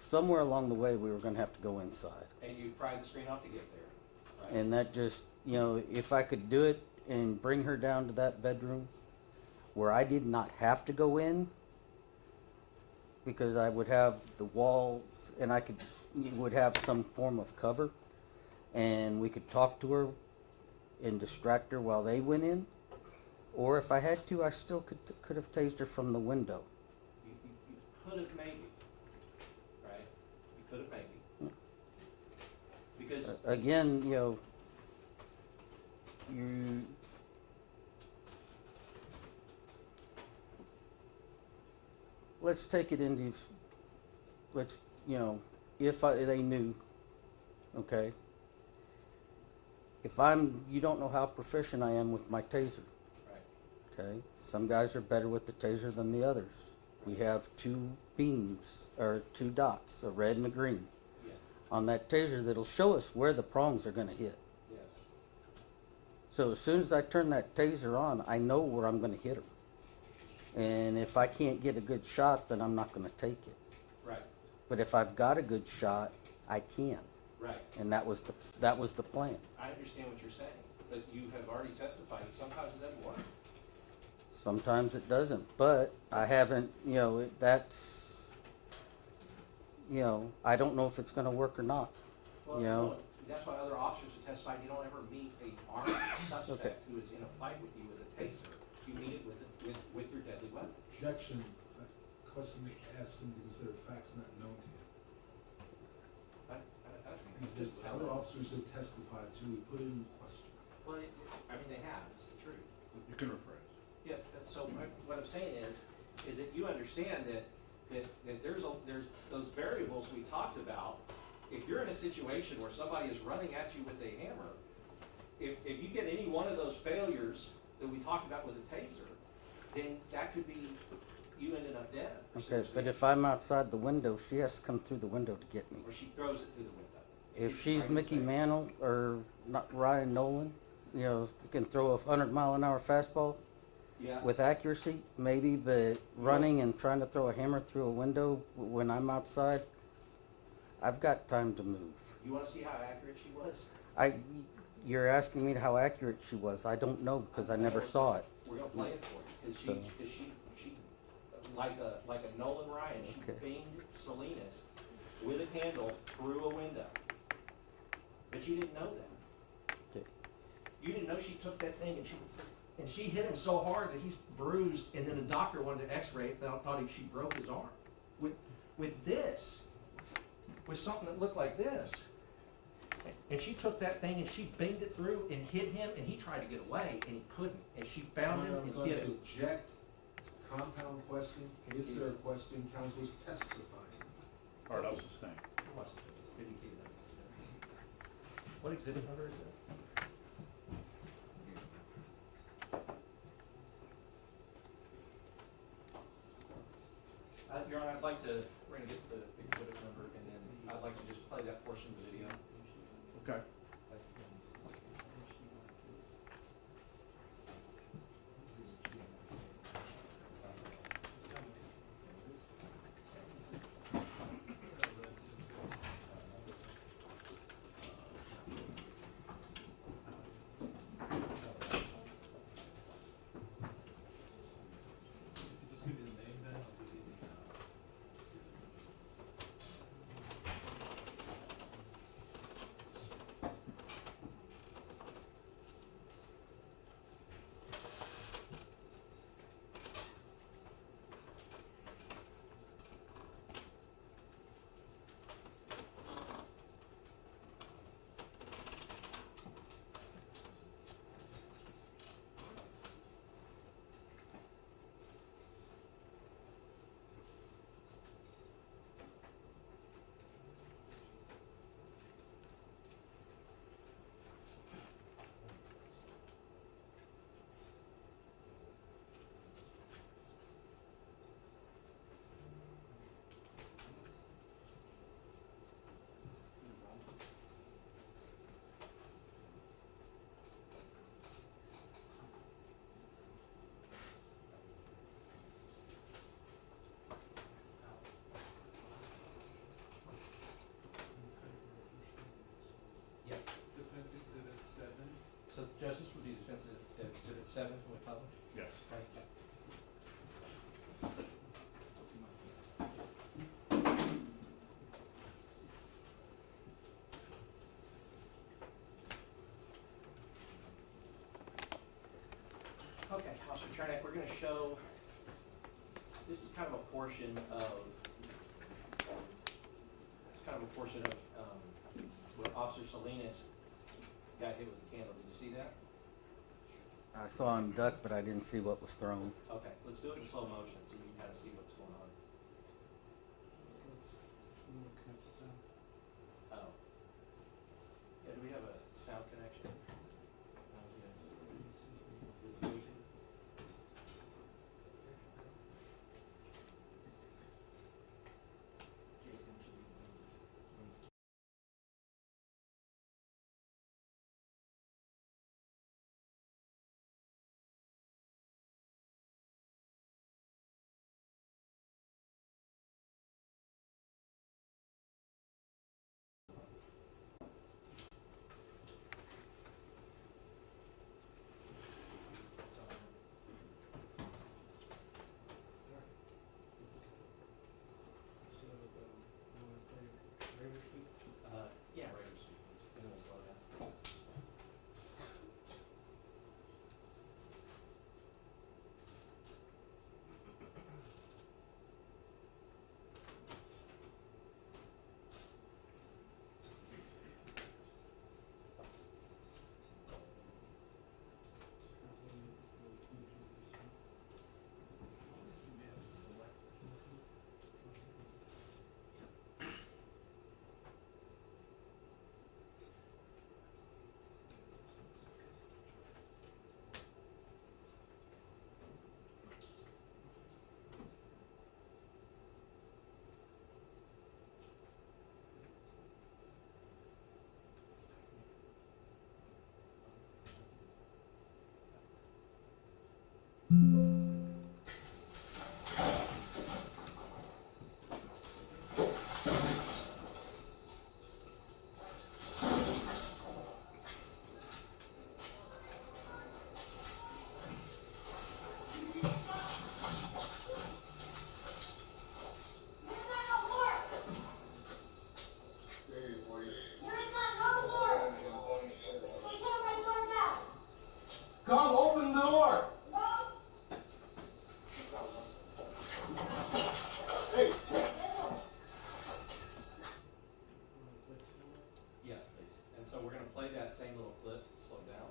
somewhere along the way, we were going to have to go inside. And you pried the screen off to get there, right? And that just, if I could do it and bring her down to that bedroom where I did not have to go in, because I would have the walls and would have some form of cover, and we could talk to her and distract her while they went in. Or if I had to, I still could have tased her from the window. You could have maybe, right? You could have maybe. Because Again, let's take it into, if they knew, okay? You don't know how proficient I am with my taser. Right. Okay, some guys are better with the taser than the others. We have two beams, or two dots, a red and a green, on that taser that'll show us where the prongs are gonna hit. Yes. So as soon as I turn that taser on, I know where I'm gonna hit her. And if I can't get a good shot, then I'm not gonna take it. Right. But if I've got a good shot, I can. Right. And that was the plan. I understand what you're saying, but you have already testified that sometimes it doesn't work. Sometimes it doesn't, but I haven't, I don't know if it's gonna work or not, Well, that's why other officers have testified, you don't ever meet a armed suspect who is in a fight with you with a taser. You meet it with your deadly weapon. Objection, that question is asked and considered facts not known to you. He said, other officers have testified to, we put it in question. Well, they have, it's the truth. You can rephrase. Yes, so what I'm saying is that you understand that there's those variables we talked about. If you're in a situation where somebody is running at you with a hammer, if you get any one of those failures that we talked about with a taser, then that could be you ended up dead. Okay, but if I'm outside the window, she has to come through the window to get me. Or she throws it through the window. If she's Mickey Mantle or not Ryan Nolan, you can throw a 100-mile-an-hour fastball Yeah. with accuracy, maybe, but running and trying to throw a hammer through a window when I'm outside, I've got time to move. You want to see how accurate she was? You're asking me how accurate she was. I don't know because I never saw it. We're gonna play it for you, because she like a Nolan Ryan, she binged Salinas with a candle through a window. But you didn't know that. Okay. You didn't know she took that thing and she hit him so hard that he's bruised, and then the doctor wanted to x-ray it, thought she broke his arm. With something that looked like this. And she took that thing and she binged it through and hit him, and he tried to get away and he couldn't. And she found him and hit him. I'm going to object to compound question. Is there a question? Counsel's testifying. All right, I'll sustain. What exhibit number is it? Your Honor, I'd like to, we're gonna get to the exhibit number, and then I'd like to just play that portion of the video. Okay. 7, can we publish? Yes. Okay, Officer Churnick, we're gonna show, this is kind of a portion of, where Officer Salinas got hit with a candle. Did you see that? I saw him duck, but I didn't see what was thrown. Okay, let's do it in slow motion so you can kind of see what's going on. Oh. Yeah, do we have a sound connection? Yeah, regular speed, please, and then we'll slow down. Come, open the door! Hey! Yes, please. And so we're gonna play that same little clip, slow down.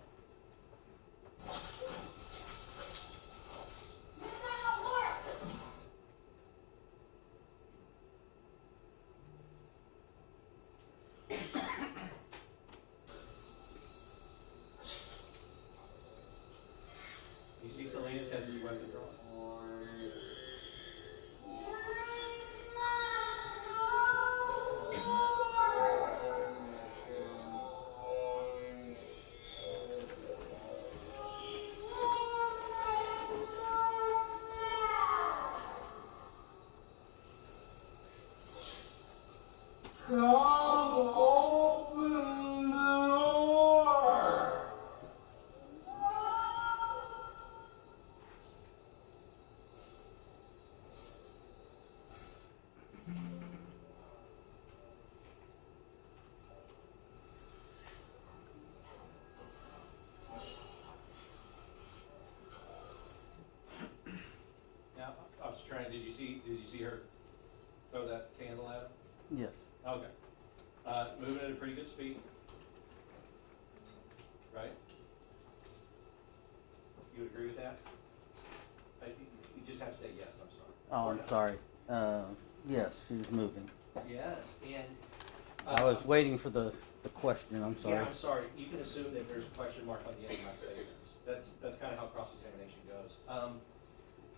You see Salinas has his weapon drawn. Come, open the door! Now, I was trying, did you see her throw that candle at him? Yes. Okay. Moving at a pretty good speed. Right? You would agree with that? You just have to say yes, I'm sorry. Oh, Or I'm no. sorry. Yes, she was moving. Yes, and. I was waiting for the question, I'm sorry. Yeah, I'm sorry. You can assume that there's a question mark on the end of my statements. That's kind of how cross-examination goes.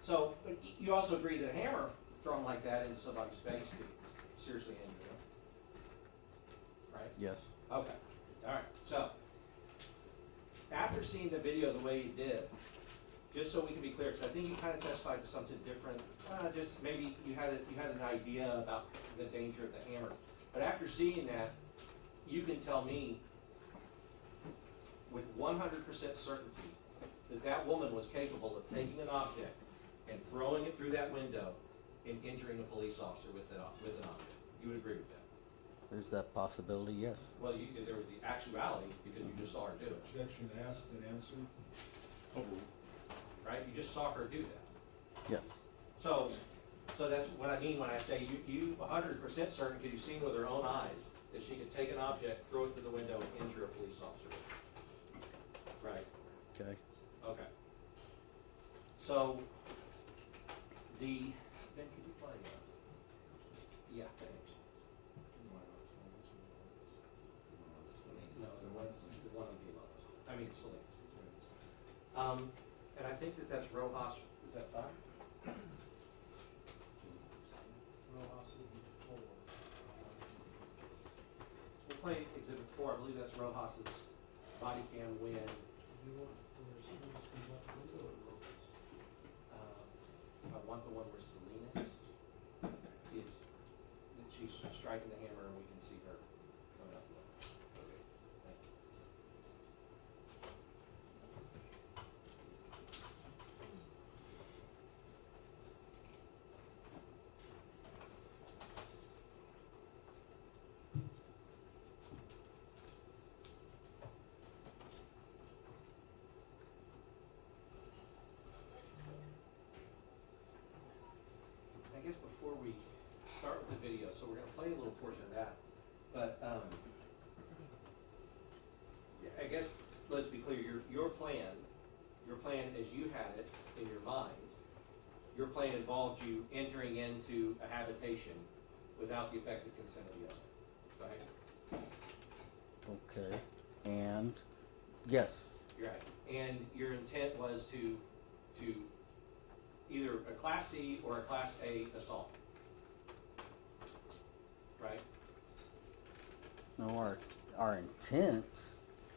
So, but you also agree that a hammer thrown like that into somebody's face could seriously injure them, right? Yes. Okay, all right. So, after seeing the video the way you did, just so we can be clear, because I think you kind of testified to something different. Just maybe you had an idea about the danger of the hammer. But after seeing that, you can tell me with 100% certainty that that woman was capable of taking an object and throwing it through that window and injuring a police officer with an object. You would agree with that? There's that possibility, yes. Well, there was the actuality because you just saw her do it, Objection asked and answered. right? You just saw her do that. Yeah. So that's what I mean when I say you 100% certain because you've seen with her own eyes that she could take an object, throw it through the window, and injure a police officer with it. Right? Okay. Okay. So Ben, could you play? Yeah, thanks. No, the one on Velos. I mean, Salinas. And I think that's Rojas. Is that 5? Rojas is 4. We'll play Exhibit 4. I believe that's Rojas's body cam win. I want the one where Salinas is, that she's striking the hammer and we can see her coming up. Okay, thank you. I guess before we start with the video, so we're going to play a little portion of that, but I guess let's be clear. Your plan as you had it in your mind, your plan involved you entering into a habitation without the effective consent of the owner, right? Okay. And yes. You're right. And your intent was to either a Class C or a Class A assault, right? No, our intent,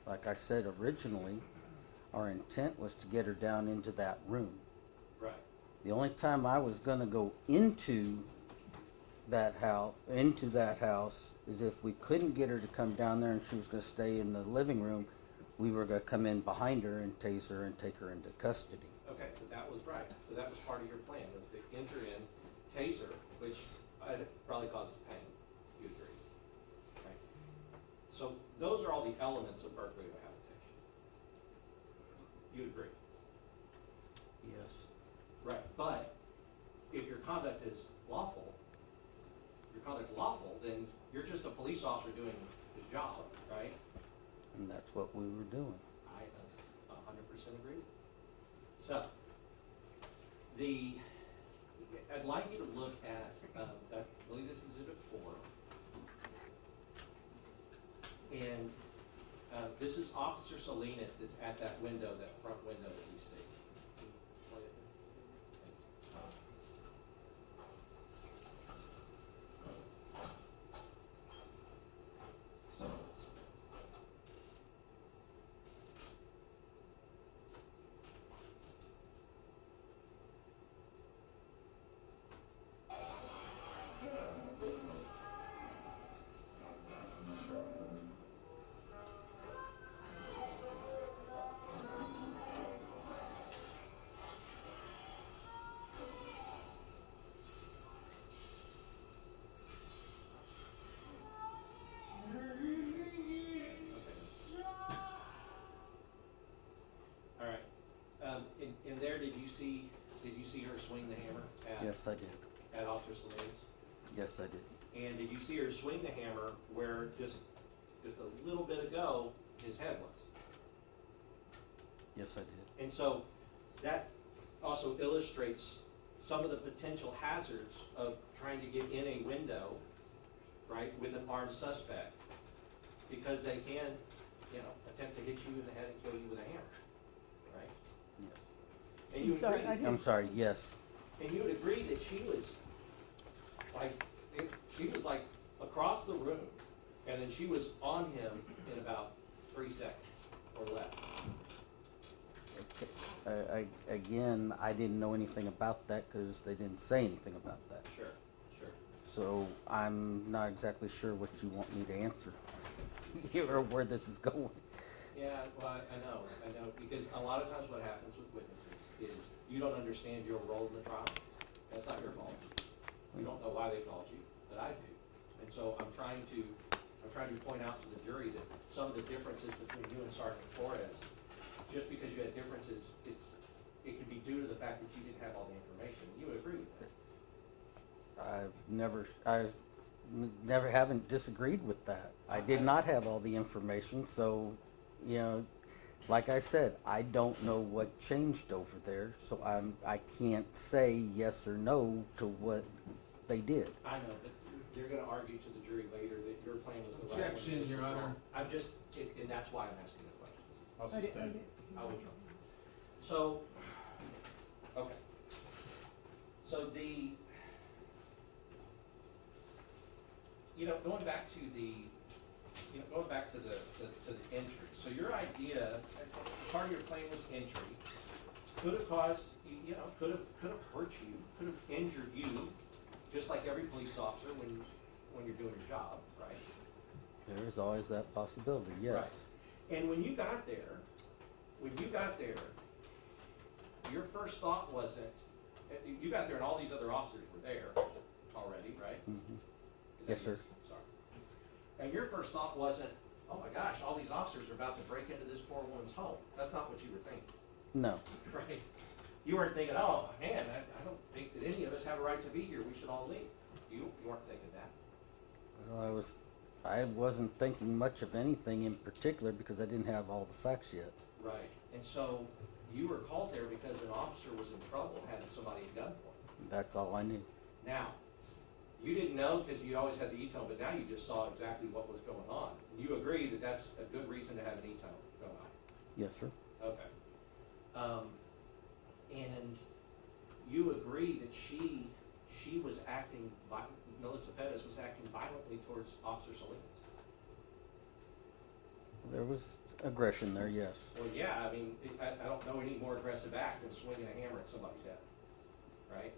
like I said originally, our intent was to get her down into that room. Right. The only time I was gonna go into that house is if we couldn't get her to come down there and she was gonna stay in the living room, we were gonna come in behind her and tase her and take her into custody. Okay, so that was right. So that was part of your plan, was to enter in, taser, which probably causes pain. You agree, right? So those are all the elements of burglary of a habitation. You agree? Yes. Right, but if your conduct is lawful, then you're just a police officer doing his job, right? And that's what we were doing. I 100% agree. So, I'd like you to look at, I believe this is Exhibit 4. And this is Officer Salinas that's at that window, that front window that we see. Play it. In there, did you see her swing the hammer at? Yes, I did. At Officer Salinas? Yes, I did. And did you see her swing the hammer where just a little bit ago his head was? Yes, I did. And so that also illustrates some of the potential hazards of trying to get in a window, right, with an armed suspect, because they can, attempt to hit you in the head and kill you with a hammer, right? Yes. And you sorry, agree, I'm sorry, yes. and you would agree that she was like across the room, and then she was on him in about 3 seconds or less. Again, I didn't know anything about that because they didn't say anything about that. Sure. So I'm not exactly sure what you want me to answer or where this is going. Yeah, well, I know, because a lot of times what happens with you don't understand your role in the trial. That's not your fault. You don't know why they called you, but I do. And so I'm trying to point out to the jury that some of the differences between you and Sergeant Flores, just because you had differences, it could be due to the fact that you didn't have all the information. You would agree with that? I haven't disagreed with that. I did not have all the information, so, you know, like I said, I don't know what changed over there, so I can't say yes or no to what they did. I know, but you're gonna argue to the jury later that your plan was the right one. Objection, Your Honor. I'm just, and that's why I'm asking the question. I'll suspend. I will try. So, okay. So going back to the entry. So your idea, part of your plan was entry, could have caused, could have hurt you, could have injured you, just like every police officer when you're doing your job, right? There is always that possibility, yes. Right. And when you got there, your first thought wasn't, you got there and all these other officers were there already, right? Mm-hmm. Yes, sir. Sorry. And your first thought wasn't, oh my gosh, all these officers are about to break into this poor woman's home. That's not what you were thinking. No. Right? You weren't thinking, oh man, I don't think that any of us have a right to be here. We should all leave. You weren't thinking that. Well, I wasn't thinking much of anything in particular because I didn't have all the facts yet. Right. And so you were called there because an officer was in trouble, having somebody at gunpoint. That's all I knew. Now, you didn't know because you always had the E-tone, but now you just saw exactly what was going on. You agree that that's a good reason to have an E-tone going on? Yes, sir. Okay. And you agree that she was acting, Melissa Perez was acting violently towards Officer Salinas? There was aggression there, yes. Well, yeah, I mean, I don't know any more aggressive act than swinging a hammer at somebody's head, right?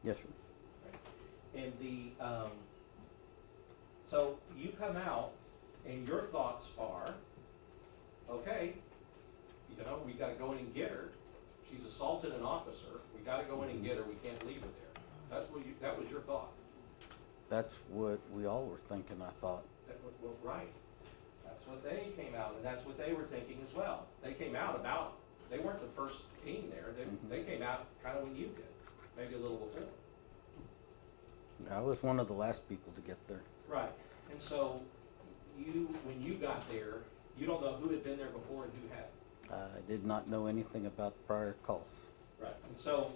Yes, sir. And so you come out and your thoughts are, okay, we gotta go in and get her. She's assaulted an officer. We gotta go in and get her. We can't leave her there. That was your thought. That's what we all were thinking, I thought. Well, right. That's what they came out, and that's what they were thinking as well. They came out they weren't the first team there. They came out kind of when you did, maybe a little before. I was one of the last people to get there. Right. And so when you got there, you don't know who had been there before and who hadn't. I did not know anything about prior calls. Right. And so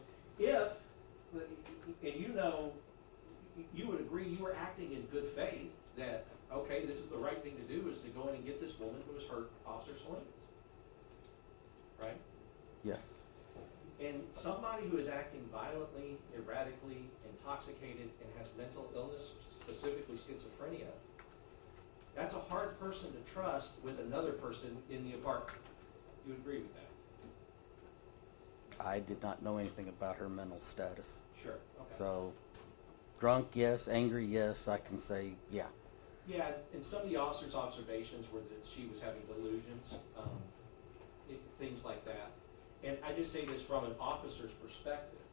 you would agree you were acting in good faith that, okay, this is the right thing to do is to go in and get this woman who has hurt Officer Salinas. Right? Yes. And somebody who is acting violently, erratically, intoxicated, and has mental illness, specifically schizophrenia, that's a hard person to trust with another person in the apartment. You would agree with that? I did not know anything about her mental status. Sure, okay. So, drunk, yes. Angry, yes. I can say, yeah. Yeah, and some of the officers' observations were that she was having delusions, things like that. And I just say this from an officer's perspective.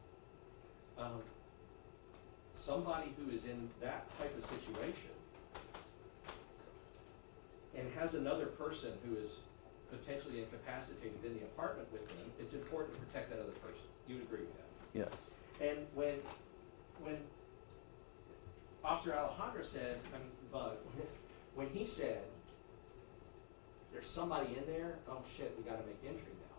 Somebody who is in that type of situation and has another person who is potentially incapacitated in the apartment with them, it's important to protect that other person. You would agree with that? Yeah. And when Officer Alejandro said, when he said, there's somebody in there, oh shit, we gotta make entry now.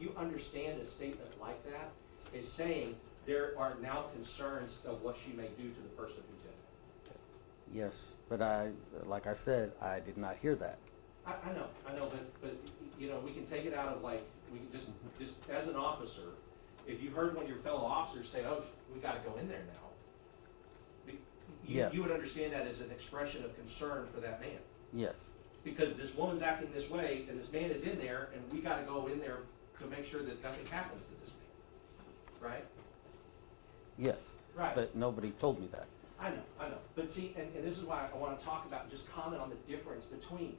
You understand a statement like that is saying there are now concerns of what she may do to the person who's in there. Yes, but like I said, I did not hear that. I know, but we can take it out of we can just as an officer, if you heard one of your fellow officers say, oh, we gotta go in there now, yes. You would understand that as an expression of concern for that man. Yes. Because this woman's acting this way, and this man is in there, and we gotta go in there to make sure that nothing happens to this man, right? Yes. Right. But nobody told me that. I know. But see, and this is why I wanna talk about, just comment on the difference between,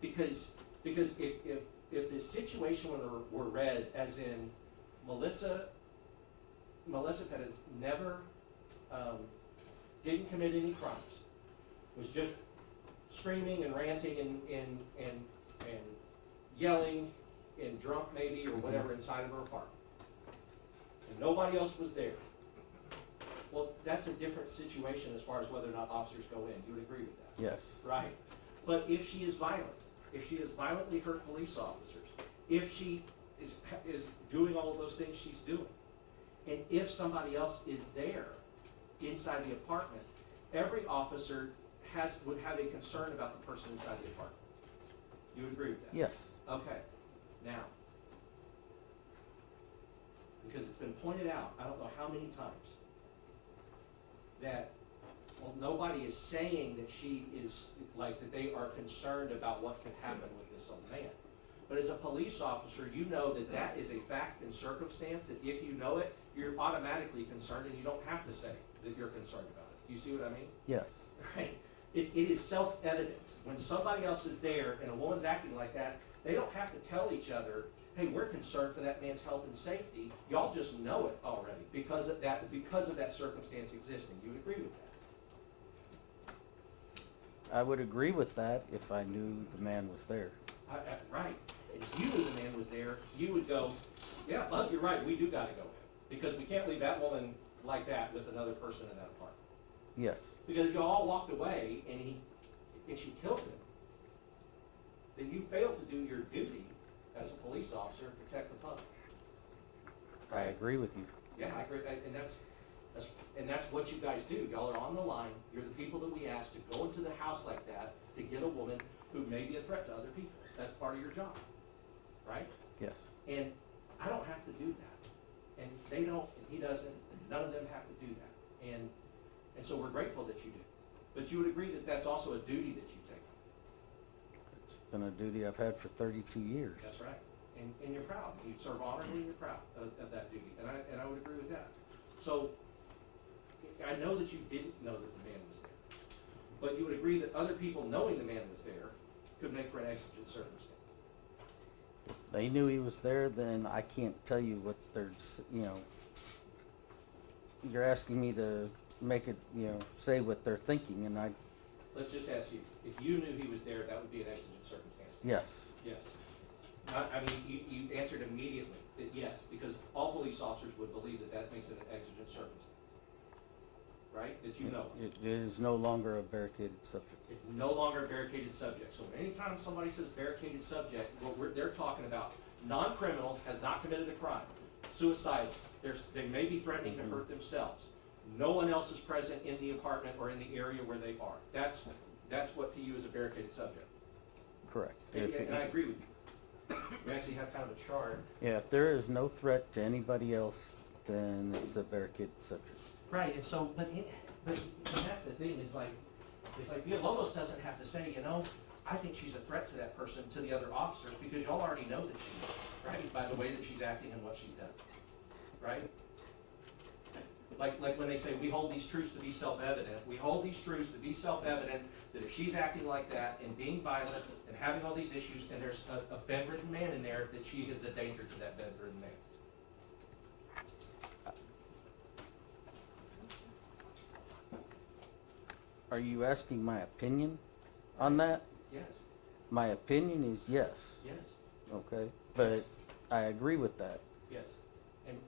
because if the situation were read as in, Melissa Perez never, didn't commit any crimes, was just screaming and ranting and yelling and drunk maybe or whatever inside of her apartment. And nobody else was there. Well, that's a different situation as far as whether or not officers go in. You would agree with that? Yes. Right. But if she is violent, if she has violently hurt police officers, if she is doing all of those things she's doing, and if somebody else is there inside the apartment, every officer would have a concern about the person inside the apartment. You would agree with that? Yes. Okay. Now, because it's been pointed out, I don't know how many times, that, well, nobody is saying that she is, like, that they are concerned about what could happen with this old man. But as a police officer, you know that that is a fact and circumstance, that if you know it, you're automatically concerned and you don't have to say that you're concerned about it. Do you see what I mean? Yes. Right? It is self-evident. When somebody else is there and a woman's acting like that, they don't have to tell each other, hey, we're concerned for that man's health and safety. Y'all just know it already because of that circumstance existing. You would agree with that? I would agree with that if I knew the man was there. Right. And if you knew the man was there, you would go, yeah, well, you're right, we do gotta go in. Because we can't leave that woman like that with another person in that apartment. Yes. Because if you all walked away and she killed him, then you failed to do your duty as a police officer and protect the public. I agree with you. Yeah, I agree, and that's what you guys do. Y'all are on the line. You're the people that we ask to go into the house like that to get a woman who may be a threat to other people. That's part of your job, right? Yes. And I don't have to do that, and they don't, and he doesn't, and none of them have to do that. And so we're grateful that you do. But you would agree that that's also a duty that you take. It's been a duty I've had for 32 years. That's right. And you're proud. You serve honorably and you're proud of that duty. And I would agree with that. So I know that you didn't know that the man was there. But you would agree that other people knowing the man was there could make for an exigent circumstance. If they knew he was there, then I can't tell you what they're, you're asking me to make it, say what they're thinking, and Let's just ask you, if you knew he was there, that would be an exigent circumstance? Yes. Yes. I mean, you answered immediately that yes, because all police officers would believe that that makes it an exigent circumstance. Right? That you know. It is no longer a barricaded subject. It's no longer a barricaded subject. So anytime somebody says barricaded subject, they're talking about non-criminal, has not committed a crime, suicidal. They may be threatening to hurt themselves. No one else is present in the apartment or in the area where they are. That's what to you is a barricaded subject. Correct. And I agree with you. We actually have kind of a chart. Yeah, if there is no threat to anybody else, then it's a barricaded subject. Right, and so, but that's the thing, it's like Villalobos doesn't have to say, I think she's a threat to that person, to the other officers, because y'all already know that she is, right? By the way that she's acting and what she's done, right? Like when they say, we hold these truths to be self-evident, we hold these truths to be self-evident, that if she's acting like that and being violent and having all these issues, and there's a bedridden man in there, that she is a danger to that bedridden man. Are you asking my opinion on that? Yes. My opinion is yes. Yes. Okay, but I agree with that. Yes. And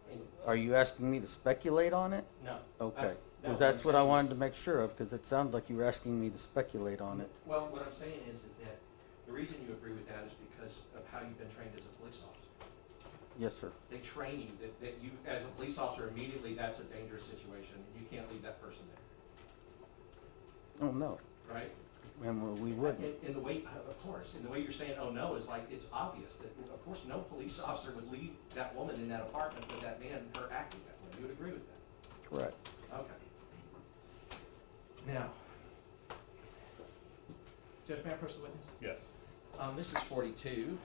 Are you asking me to speculate on it? no. Okay, No, because what that's I'm what I saying wanted to make sure of, because it sounded like you were asking me to speculate on it. Well, what I'm saying is that the reason you agree with that is because of how you've been trained as a police officer. Yes, sir. They train you that you, as a police officer, immediately that's a dangerous situation, and you can't leave that person there, Oh, no. right? And we wouldn't. In the way, of course, in the way you're saying, oh no, is like, it's obvious that, of course, no police officer would leave that woman in that apartment with that man, her acting that way. You would agree with that? Correct. Okay. Now, Judge, may I approach the witness? Yes. This is 42.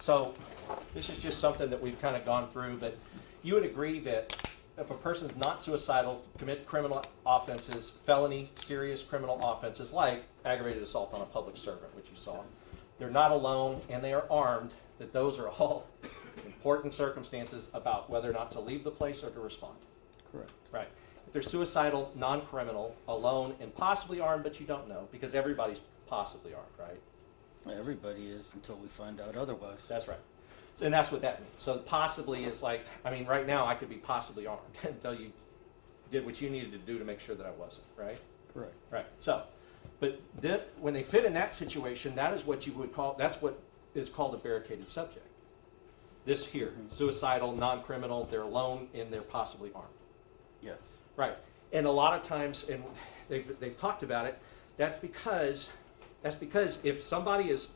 So, this is just something that we've kind of gone through, but you would agree that if a person's not suicidal, commit criminal offenses, felony, serious criminal offenses like aggravated assault on a public servant, which you saw, they're not alone and they are armed, that those are all important circumstances about whether or not to leave the place or to respond. Correct. Right. If they're suicidal, non-criminal, alone, and possibly armed, but you don't know, because everybody's possibly armed, right? Everybody is until we find out otherwise. That's right. So, and that's what that means. So possibly is like, I mean, right now I could be possibly armed until you did what you needed to do to make sure that I wasn't, right? Correct. Right. So, but then when they fit in that situation, that is what you would call, that's what is called a barricaded subject. This here, suicidal, non-criminal, they're alone, and they're possibly armed. Yes. Right. And a lot of times, and they've talked about it, that's because if somebody is,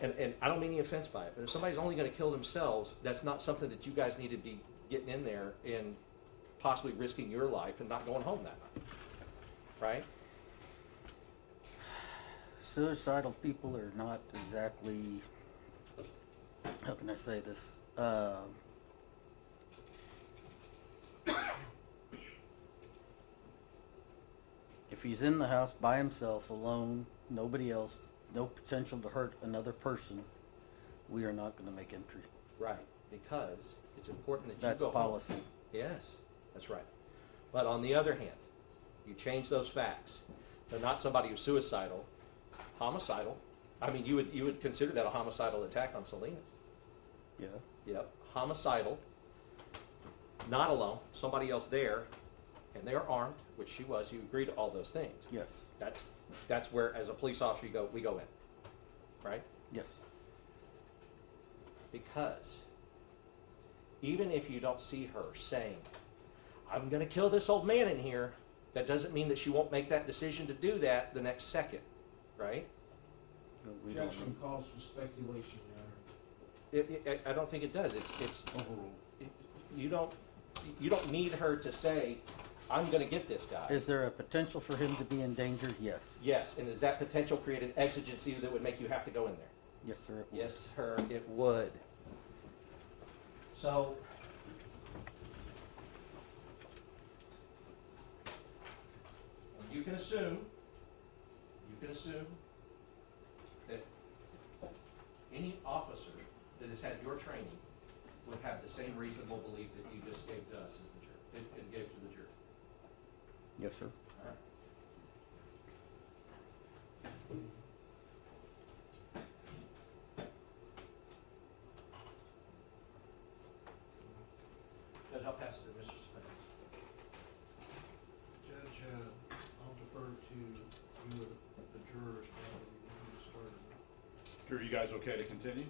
and I don't mean any offense by it, but if somebody's only going to kill themselves, that's not something that you guys need to be getting in there and possibly risking your life and not going home that night. Right? Suicidal people are not exactly, how can I say this? If he's in the house by himself, alone, nobody else, no potential to hurt another person, we are not going to make entry. Right. Because it's important that you That's go home. policy. Yes, that's right. But on the other hand, you change those facts. They're not somebody who's suicidal, homicidal. I mean, you would consider that a homicidal attack on Salinas. Yeah. Yep. Homicidal, not alone, somebody else there, and they're armed, which she was. You agree to all those things. Yes. That's where, as a police officer, we go in, right? Yes. Because even if you don't see her saying, I'm going to kill this old man in here, that doesn't mean that she won't make that decision to do that the next second, right? Objection calls for speculation, Your Honor. I don't think it does. It's Overruled. you don't need her to say, I'm going to get this guy. Is there a potential for him to be in danger? Yes. Yes, and does that potential create an exigency that would make you have to go in there? Yes, sir. It would. Yes, sir, it would. So, you can assume that any officer that has had your training would have the same reasonable belief that you just gave to us as the jury, and gave to the jury. Yes, sir. All right. Judge, I'll pass it to Mr. Spence. Judge, I'll defer to you, the jurors, probably when you start. Drew, you guys okay to continue?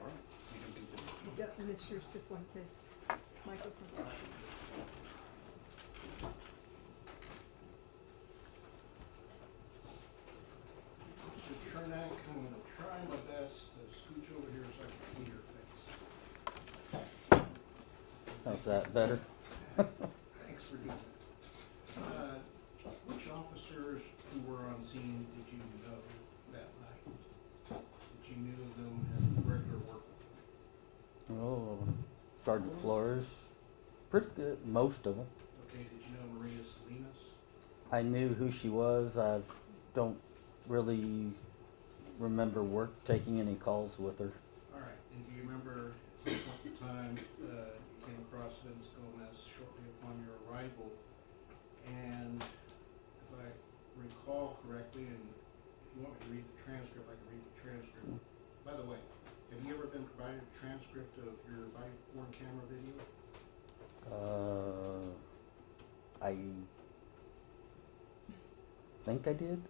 All right, you can continue. Mr. Cifuentes, microphone. Mr. Churnick, I'm gonna try my best to scooch over here so I can see your face. How's that better? Thanks for doing that. Which officers who were on scene did you know that night? That you knew of them had regular work with them? Oh, Sergeant Flores. Pretty good, most of them. Okay, did you know Maria Salinas? I knew who she was. I don't really remember taking any calls with her. All right, and do you remember at some point in time, you came across Vince Gomez shortly upon your arrival? And if I recall correctly, and if you want me to read the transcript, I can read the transcript. By the way, have you ever been provided a transcript of your body-worn camera video? I think I did.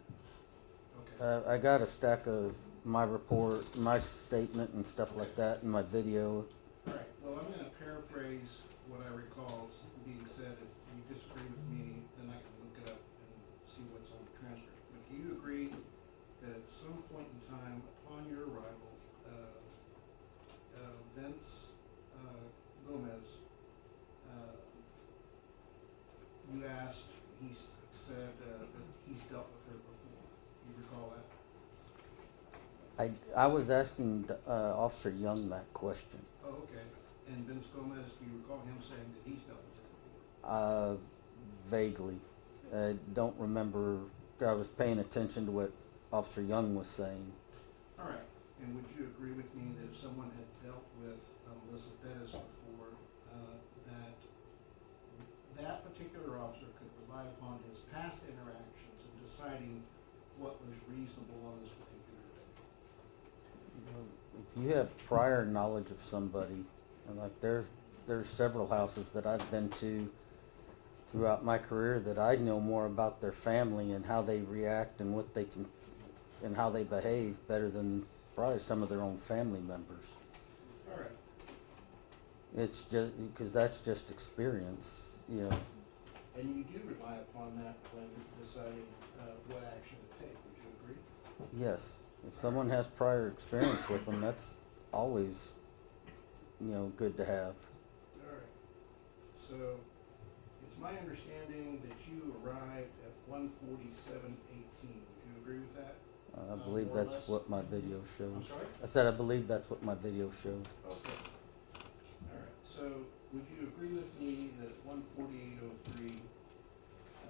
Okay. I got a stack of my report, my statement and stuff like that in my video. All right, well, I'm gonna paraphrase what I recall being said. If you disagree with me, then I can look it up and see what's on the transcript. But do you agree that at some point in time upon your arrival, Vince Gomez, you asked, said that he's dealt with her before? You recall that? I was asking Officer Young that question. Oh, okay. And Vince Gomez, do you recall him saying that he's dealt with her before? Vaguely. I don't remember. I was paying attention to what Officer Young was saying. All right. And would you agree with me that if someone had dealt with Melissa Perez before, that particular officer could rely upon his past interactions in deciding what was reasonable on this particular day. If you have prior knowledge of somebody, and like there's several houses that I've been to throughout my career that I know more about their family and how they react and what they can and how they behave better than probably some of their own family members. All right. It's just because that's just experience, you know. And you do rely upon that when deciding what action to take, would you agree? Yes, if someone has prior experience with them, that's always, you know, good to have. All right. So it's my understanding that you arrived at 1:47:18. Would you agree with that? I believe more or that's less? what my video showed. I'm sorry? I said I believe that's what my video showed. Okay. All right. So would you agree with me that at 1:48:03,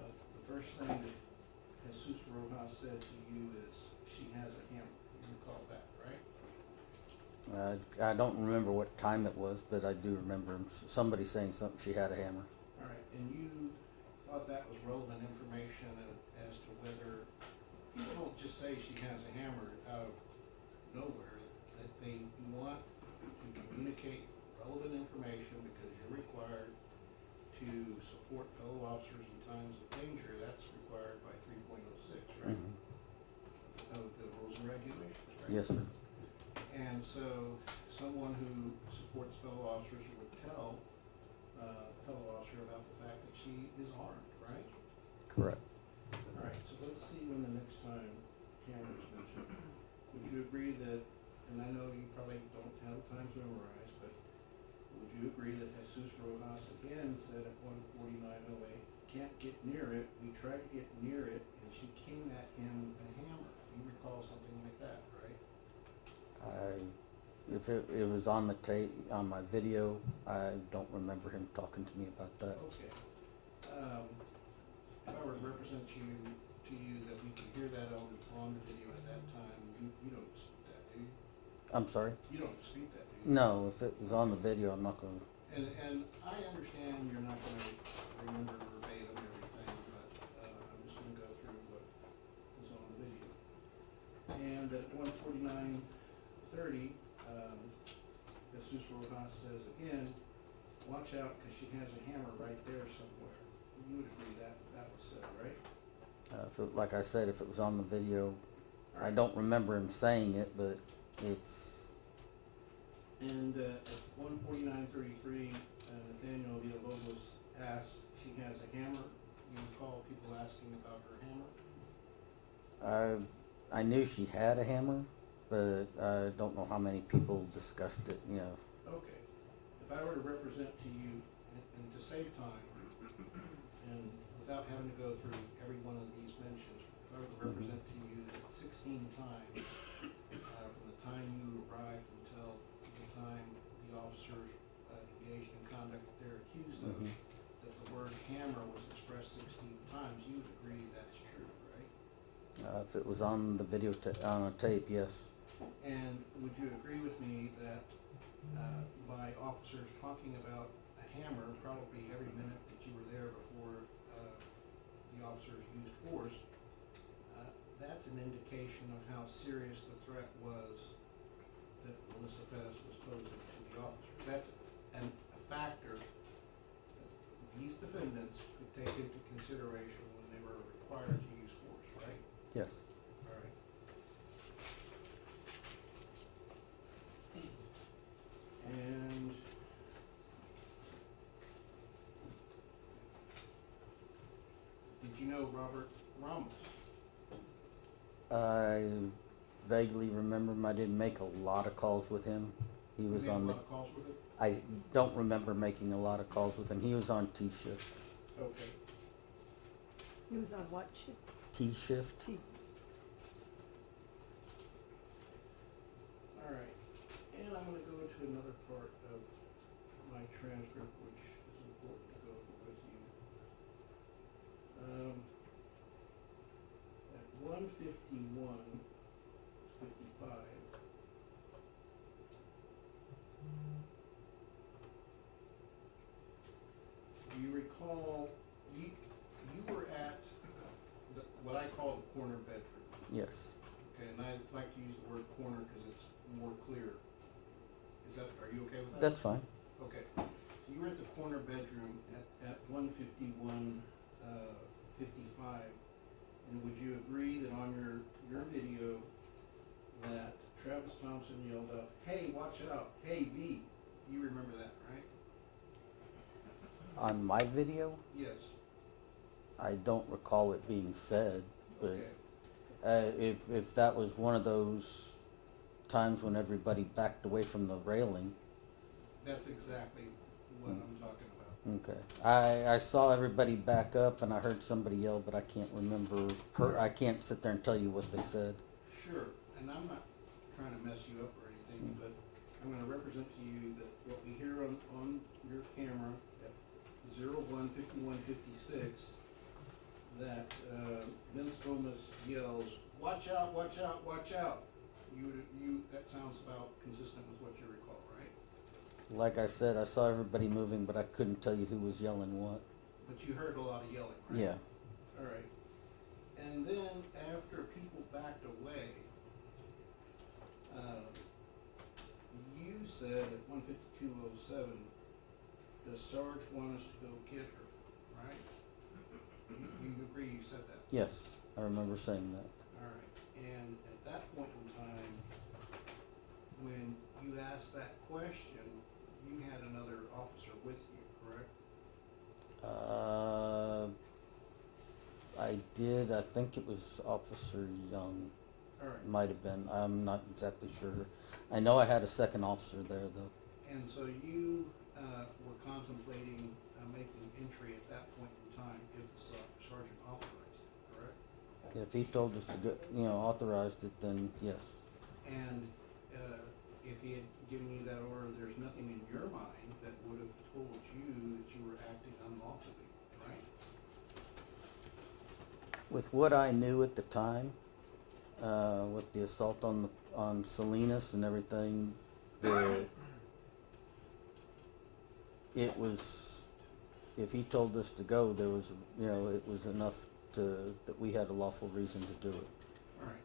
the first thing that Jesus Rojas said to you is she has a hammer? You recall that, right? I don't remember what time it was, but I do remember somebody saying something. She had a hammer. All right. And you thought that was relevant information as to whether people don't just say she has a hammer out of nowhere, that they want to communicate relevant information because you're required to support fellow officers in times of danger. That's required by 3.06, right? Mm-hmm. Of the rules and regulations, right? Yes, sir. And so someone who supports fellow officers would tell a fellow officer about the fact that she is armed, right? Correct. All right, so let's see when the next time hammer is mentioned. Would you agree that, and I know you probably don't have the times memorized, but would you agree that Jesus Rojas again said at 1:49:08, can't get near it, we tried to get near it, and she came at him with a hammer? You recall something like that, right? If it was on the tape, on my video, I don't remember him talking to me about that. Okay. If I were to represent to you that we could hear that on the video at that time, you don't dispute that, do you? I'm sorry? You don't dispute that, do you? No, if it was on the video, I'm not going to. And I understand you're not gonna remember verbatim everything, but, I'm just gonna go through what was on the video. And at 1:49:30, Jesus Rojas says again, watch out, cause she has a hammer right there somewhere. You would agree that was said, right? Like I said, if it was on the video, I don't remember him saying it, but it's. And at 1:49:33, Nathaniel Villalobos asked, she has a hammer. You recall people asking about her hammer? I knew she had a hammer, but I don't know how many people discussed it, you know. Okay. If I were to represent to you, and to save time, and without having to go through every one of these mentions, if I were to represent to you that 16 times, from the time you arrived until the time the officers engaged in conduct that they're accused of, that the word hammer was expressed 16 times, you would agree that's true, right? If it was on the video on a tape, yes. And would you agree with me that by officers talking about a hammer probably every minute that you were there before the officers used force, that's an indication of how serious the threat was that Melissa Perez was posing to the officers? That's a factor that these defendants could take into consideration when they were required to use force, right? Yes. All right. And did you know Robert Ramos? I vaguely remember him. I didn't make a lot of calls with him. He was You made on a the. lot of calls with him? I don't remember making a lot of calls with him. He was on T shift. Okay. He was on what shift? T shift. T. All right. And I'm gonna go into another part of my transcript, which is important to go over with you. At 1:51:55, recall, you were at what I call the corner bedroom. Yes. Okay, and I like to use the word corner because it's more clear. Are you okay with that? That's fine. Okay, so you were at the corner bedroom at 151, 55, and would you agree that on your video that Travis Thompson yelled out, "Hey, watch out, hey V"? You remember that, right? On my video, Yes. I don't recall it being said, but Okay. if that was one of those times when everybody backed away from the railing, That's exactly what I'm talking about. okay. I saw everybody back up and I heard somebody yell, but I can't remember. I can't sit there and tell you what they said. Sure, and I'm not trying to mess you up or anything, but I'm gonna represent to you that what we hear on your camera at 01:51:56, that Vince Gomez yells, "Watch out, watch out, watch out." That sounds about consistent with what you recall, right? Like I said, I saw everybody moving, but I couldn't tell you who was yelling what. But you heard a lot of yelling, right? Yeah. All right. And then after people backed away, you said at 152:07, the Sarge want us to go get her, right? You agree you said that? Yes, I remember saying that. All right. And at that point in time, when you asked that question, you had another officer with you, correct? I did. I think it was Officer Young. All right. Might have been. I'm not exactly sure. I know I had a second officer there, though. And so you were contemplating making entry at that point in time if the sergeant authorized it, correct? If he told us to go, authorized it, then yes. And if he had given you that order, there's nothing in your mind that would have told you that you were acting unlawfully, right? With what I knew at the time, with the assault on Salinas and everything, it was, if he told us to go, there was, it was enough that we had a lawful reason to do it. All right.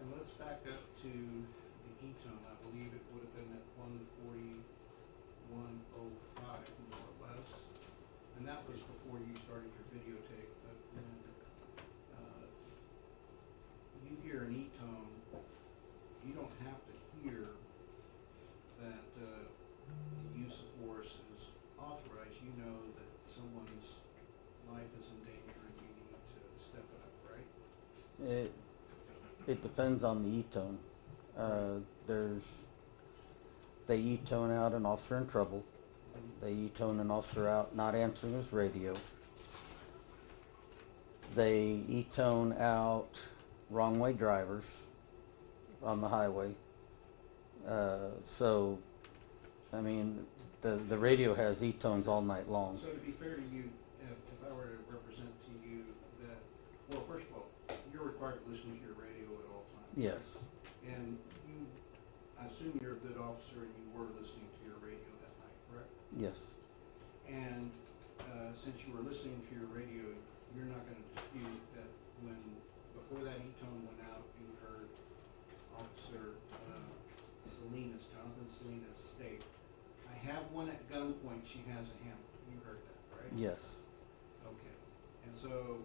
And let's back up to the E-tone. I believe it would have been at 141:05, more or less. And that was before you started your videotape. But when you hear an E-tone, you don't have to hear that the use of force is authorized. You know that someone's life is in danger and you need to step it up, right? It depends on the E-tone. They E-tone out an officer in trouble. They E-tone an officer out not answering his radio. They E-tone out wrong way drivers on the highway. So, I mean, the radio has E-tones all night long. So to be fair to you, if I were to represent to you that, well, first of all, you're required to listen to your radio at all times. Yes. And I assume you're a good officer and you were listening to your radio that night, correct? Yes. And since you were listening to your radio, you're not going to dispute that before that E-tone went out, you heard Officer Jonathan Salinas state, "I have one at gunpoint, she has a hammer." You heard that, right? Yes. Okay. And so,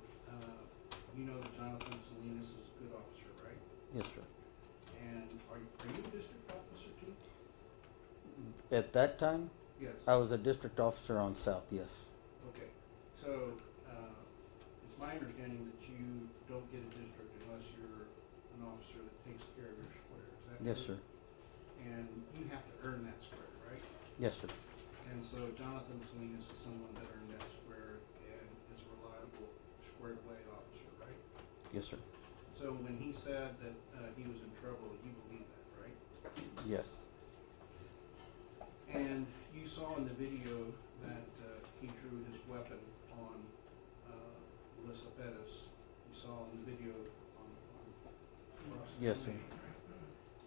you know that Jonathan Salinas is a good officer, right? Yes, sir. And are you a district officer too? At that time? Yes. I was a district officer on South, yes. Okay. So, it's my understanding that you don't get a district unless you're an officer that takes care of your square. Is that Yes, true? sir. And you have to earn that square, right? Yes, sir. And so Jonathan Salinas is someone that earned that square and is a reliable, squared away officer, right? Yes, sir. So when he said that he was in trouble, you believe that, right? Yes. And you saw in the video that he drew his weapon on Melissa Perez. You saw in the video on Yes, sir.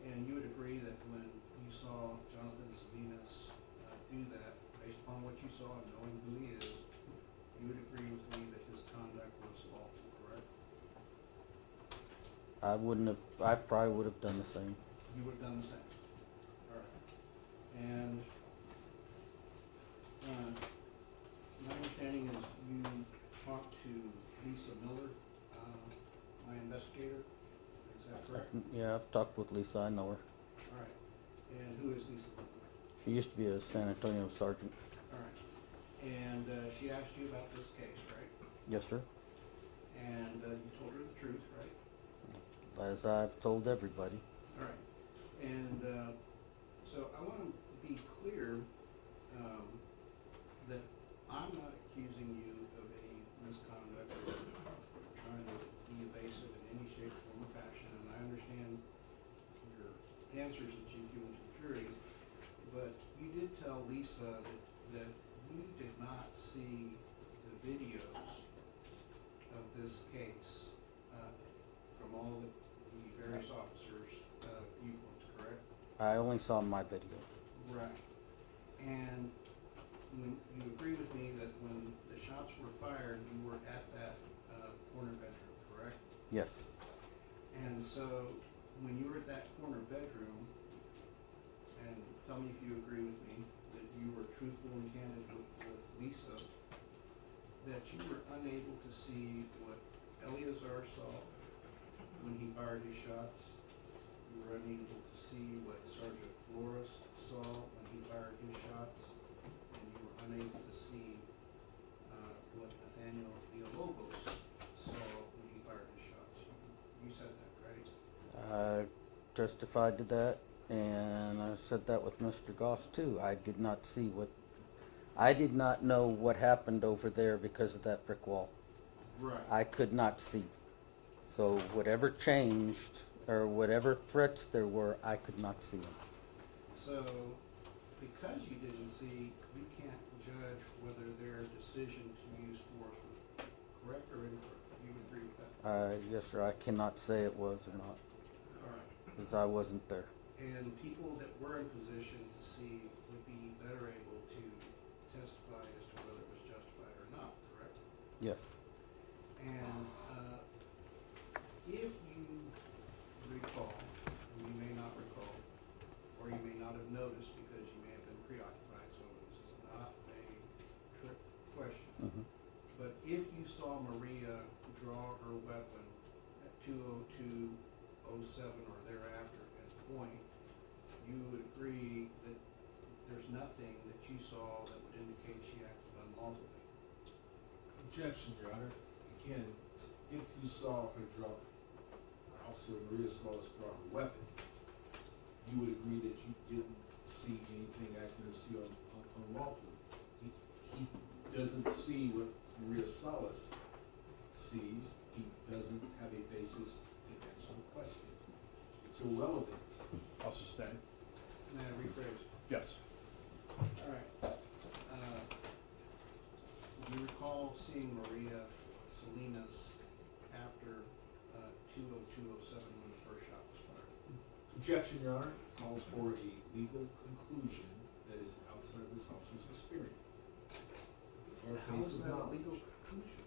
And you would agree that when you saw Jonathan Salinas do that, based upon what you saw and knowing who he is, you you would agree with me that his conduct was lawful, correct? I probably would have done the same. You would have done the same. All right. And my understanding is you talked to Lisa Miller, my investigator. Is that correct? Yeah, I've talked with Lisa, I know her. All right. And who is Lisa Miller? She used to be a San Antonio sergeant. All right. And she asked you about this case, right? Yes, sir. And you told her the truth, right? As I've told everybody. All right. And so I want to be clear that I'm not accusing you of any misconduct or trying to be evasive in any shape, form, or fashion. And I understand your answers that you've given to the jury. But you did tell Lisa that you did not see the videos of this case from all the various officers' viewpoints, correct? I only saw my video. Right. And when you agree with me that when the shots were fired, you were at that corner bedroom, correct? Yes. And so when you were at that corner bedroom, and tell me if you agree with me, that you were truthful and candid with Lisa, that you were unable to see what Eleazar saw when he fired his shots. You were unable to see what Sergeant Flores saw when he fired his shots, and you were unable to see what Nathaniel Villalobos saw when he fired his shots. You said that, right? I testified to that, and I said that with Mr. Goss too. I did not know what happened over there because of that brick wall. Right. I could not see. So whatever changed, or whatever threats there were, I could not see them. So, because you didn't see, you can't judge whether their decision to use force was correct or incorrect. You would agree with that? Yes, sir. I cannot say it was or not, All right. because I wasn't there. And people that were in position to see would be better able to testify as to whether it was justified or not, correct? Yes. And if you recall, and you may not recall, or you may not have noticed because you may have been preoccupied, so this is not a trick question. Mhm. But if you saw Maria draw her weapon at 2:02:07 or thereafter and point, you would agree that there's nothing that you saw that would indicate she acted unlawfully. Objection, Your Honor. Again, if you saw her draw, Officer Maria Solis draw her weapon, you would agree that you didn't see anything acting or see unlawfully. He doesn't see what Maria Solis sees. He doesn't have a basis to answer the question. It's irrelevant. I'll sustain. May I rephrase? Yes. All right. Do you recall seeing Maria Salinas after 2:02:07 when the first shot was fired? Objection, Your Honor, calls for a legal conclusion that is outside this officer's experience. Our How case is is that a not legal conclusion?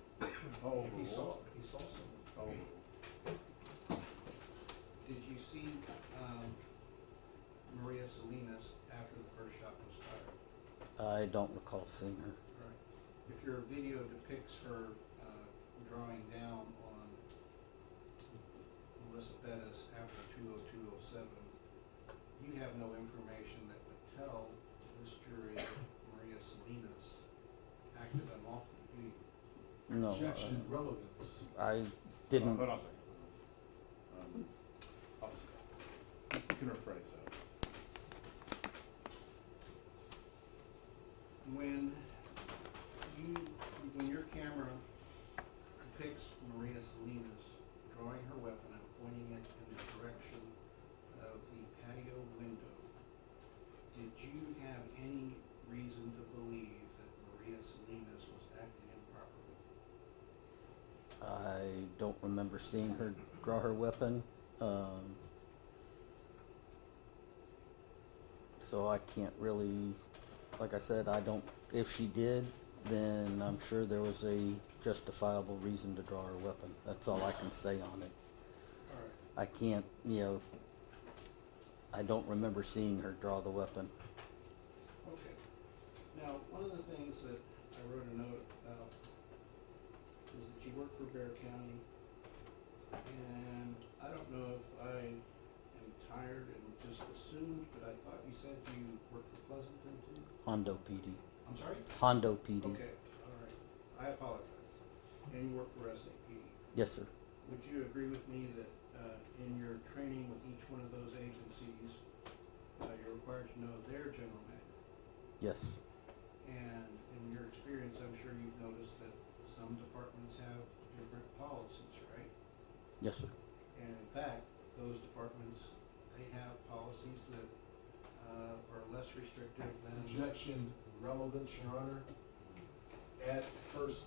Oh, If he saw someone. Oh. Did you see Maria Salinas after the first shot was fired? I don't recall seeing her. Right. If your video depicts her drawing down on Melissa Perez after 2:02:07, you have no information that would tell this jury that Maria Salinas acted unlawfully, do you? No. Objection, relevance. I didn't. Hold on a second. You can rephrase that. When your camera depicts Maria Salinas drawing her weapon and pointing it in the direction of the patio window, did you have any reason to believe that Maria Salinas was acting improperly? I don't remember seeing her draw her weapon. So I can't really, like I said, I don't, if she did, then I'm sure there was a justifiable reason to draw her weapon. That's all I can say on it. All right. I can't, I don't remember seeing her draw the weapon. Okay. Now, one of the things that I wrote a note about was that you work for Bear County, and I don't know if I am tired and just assumed, but I thought you said you work for Pleasanton too? Hondo PD. I'm sorry? Hondo PD. Okay, all right. I apologize. And you work for SAPD. Yes, sir. Would you agree with me that in your training with each one of those agencies, you're required to know their general manual? Yes. And in your experience, I'm sure you've noticed that some departments have different policies, right? Yes, sir. And in fact, those departments, they have policies that are less restrictive than. Objection, relevance, Your Honor. At first,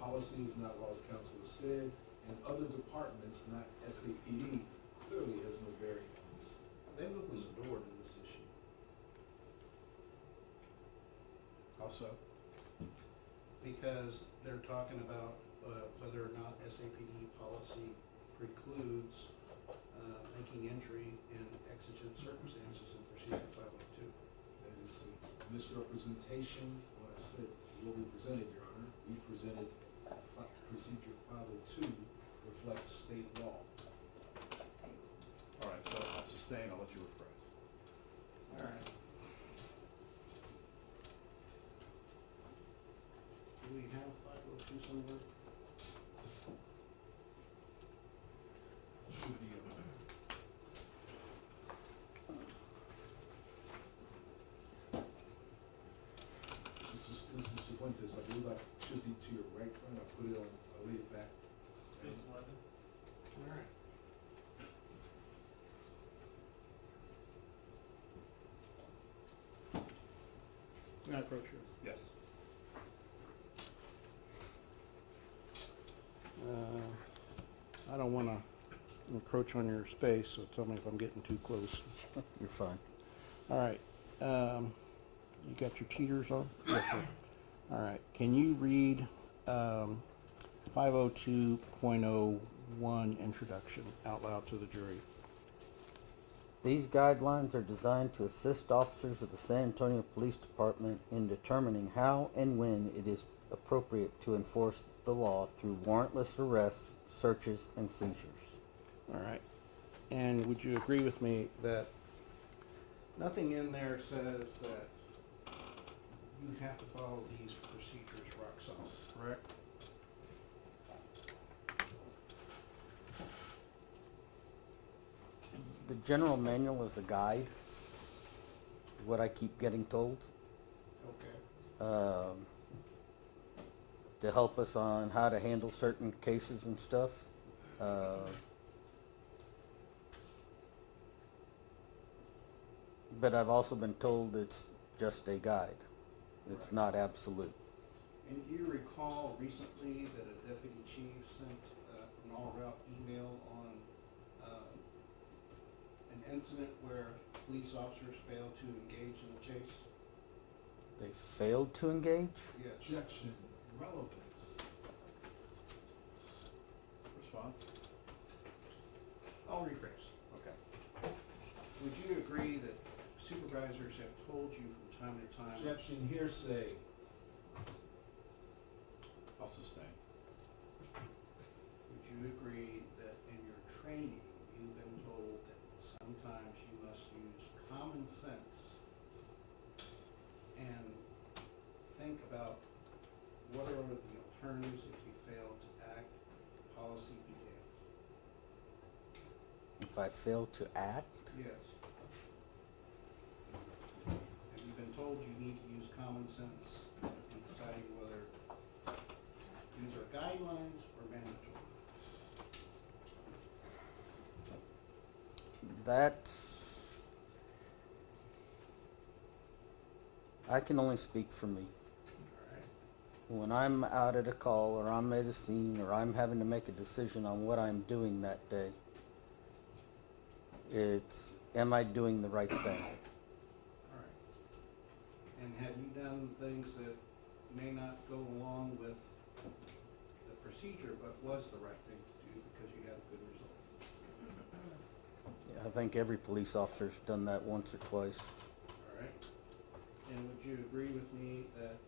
policy is not law, as counsel has said, and other departments, not SAPD, clearly has no bearing on this. They've opened the door to this issue. How so? Because they're talking about whether or not SAPD policy precludes making entry in exigent circumstances in Procedure 502. That is a misrepresentation. When I said what we presented, Your Honor, we presented Procedure 502 reflects state law. All right, so I'll sustain, I'll let you rephrase. All right. Do we have 502 somewhere? Should be on there. This is Fuentes. I believe I should be to your right, friend. I put it on, I laid it back. Space 11. All right. May I approach you? Yes. I don't want to encroach on your space, so tell me if I'm getting too close. You're fine. All right. You got your cheaters on? Yes, sir. All right. Can you read 502.01 introduction out loud to the jury? These guidelines are designed to assist officers of the San Antonio Police Department in determining how and when it is appropriate to enforce the law through warrantless arrests, searches, and seizures. All right. And would you agree with me that nothing in there says that you have to follow these procedures rock solid, correct? The general manual is a guide, what I keep getting told, Okay. to help us on how to handle certain cases and stuff. But I've also been told it's just a guide. It's not absolute. And do you recall recently that a deputy chief sent an all-route email on an incident where police officers failed to engage in the chase? They failed to engage? Yes. Objection, relevance. Response? I'll rephrase. Okay. Would you agree that supervisors have told you from time to time? Objection, hearsay. I'll sustain. Would you agree that in your training, you've been told that sometimes you must use common sense and think about what are the alternatives if you fail to act, policy details? If I fail to act? Yes. Have you been told you need to use common sense in deciding whether these are guidelines or mandatory? That's, I can only speak for me. When I'm out at a call or I'm at a scene or I'm having to make a decision on what I'm doing that day, it's, am I doing the right thing? All right. And have you done things that may not go along with the procedure, but was the right thing to do because you had a good result. Yeah, I think every police officer's done that once or twice. All right? And would you agree with me that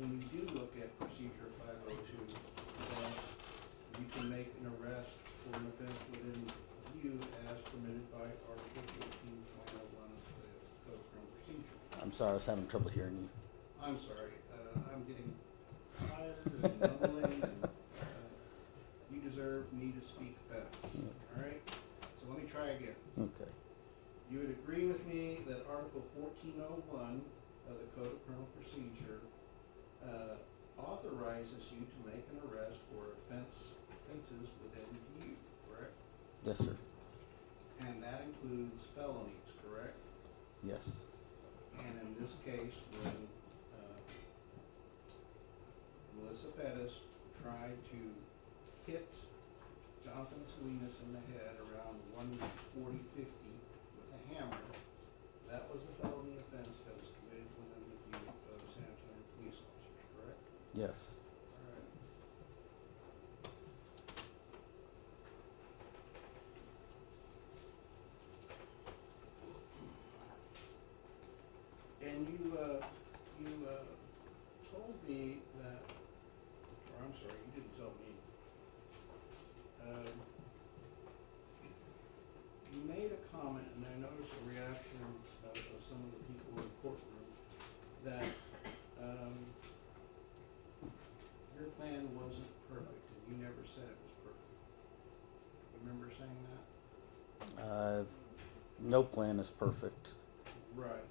when you do look at procedure 502, that you can make an arrest for an offense within view as permitted by Article 14.01 of the Code of Criminal Procedure? I'm sorry, I was having trouble hearing you. I'm sorry, I'm getting tired and mumbling, and you deserve me to speak better. All right? So let me try again. Okay. You would agree with me that Article 1401 of the Code of Criminal Procedure authorizes you to make an arrest for offenses within view, correct? Yes, sir. And that includes felonies, correct? Yes. And in this case, when Melissa Perez tried to hit Jonathan Salinas in the head around 140-50 with a hammer, that was a felony offense that was committed within the view of San Antonio police officers, correct? Yes. All right. And you told me that, or I'm sorry, you didn't tell me. You made a comment, and I noticed a reaction of some of the people in the courtroom, that your plan wasn't perfect, and you never said it was perfect. Remember saying that? No plan is perfect. Right.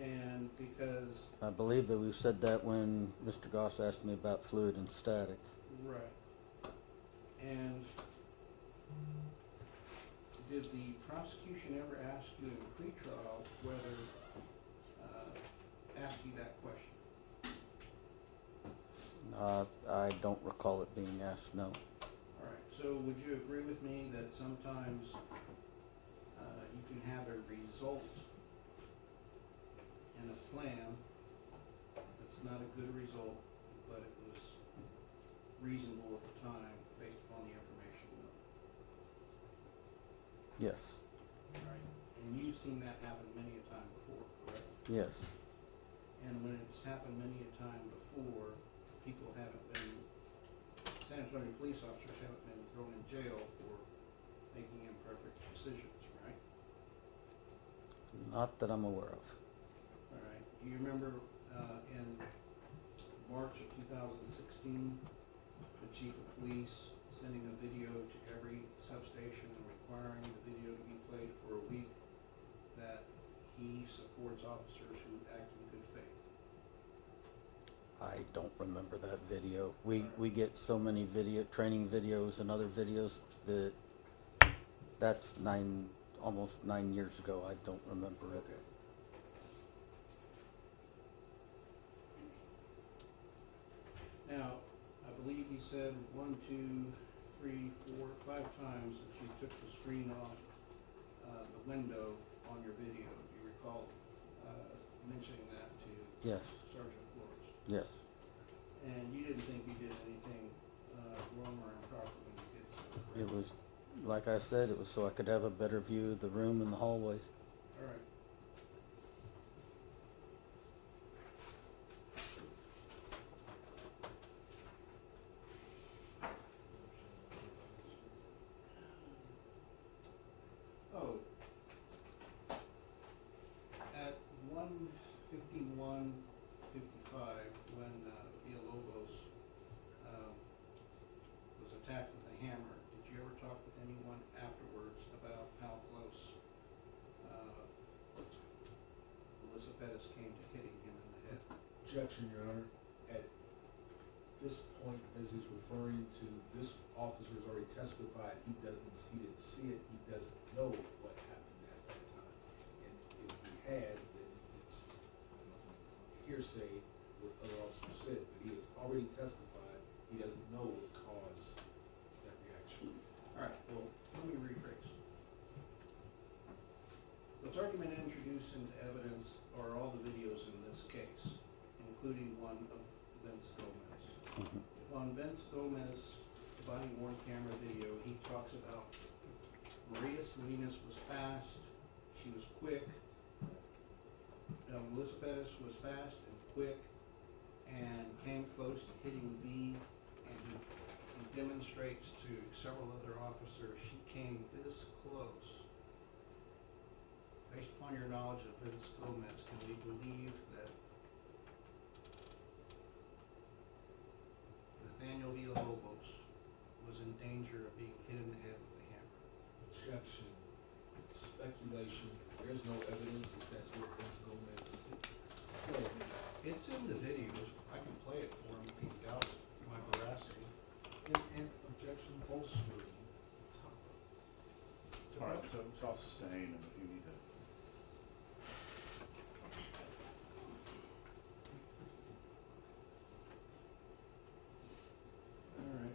And because, I believe that we said that when Mr. Goss asked me about fluid and static. right. And did the prosecution ever ask you in pretrial whether, ask you that question? I don't recall it being asked, no. All right, so would you agree with me that sometimes you can have a result in a plan that's not a good result, but it was reasonable at the time based upon the information known? Yes. All right, and you've seen that happen many a time before, correct? Yes. And when it's happened many a time before, people haven't been, San Antonio police officers haven't been thrown in jail for making imperfect decisions, right? Not that I'm aware of. All right. Do you remember in March of 2016, the chief of police sending a video to every substation and requiring the video to be played for a week that he supports officers who act in good faith? I don't remember that video. We get so many training videos and other videos that that's almost 9 years ago. I don't remember it. Okay. Now, I believe you said 1, 2, 3, 4, 5 times that you took the screen off the window on your video. Do you recall mentioning that to Yes. Sergeant Flores? Yes. And you didn't think you did anything wrong or improper when you did so, correct? It was, like I said, it was so I could have a better view of the room and the hallway. All right. Oh. At 1:51:55, when Villalobos was attacked with a hammer, did you ever talk with anyone afterwards about how close Melissa Perez came to hitting him in the head? Objection, Your Honor. At this point, as he's referring to, this officer's already testified, he didn't see it, he doesn't know what happened at that time. And if he had, then it's hearsay what other officers said, but he has already testified, he doesn't know what caused that reaction. All right, well, let me rephrase. What's already been introduced into evidence are all the videos in this case, including one on Vince Gomez body worn camera video, he talks about Maria Salinas was fast, she was quick. Melissa Pettis was fast and quick and came close to hitting V, and he demonstrates to several other officers she came this close. Based upon your knowledge of Vince Gomez, can we believe that Nathaniel Villalobos was in danger of being hit in the head with a hammer? Objection. Speculation. There's no evidence that that's what Vince Gomez said. It's in the videos. I can play it for him if he doubts my veracity. And objection bolstering. All right, so I'll sustain, and if you need to. All right.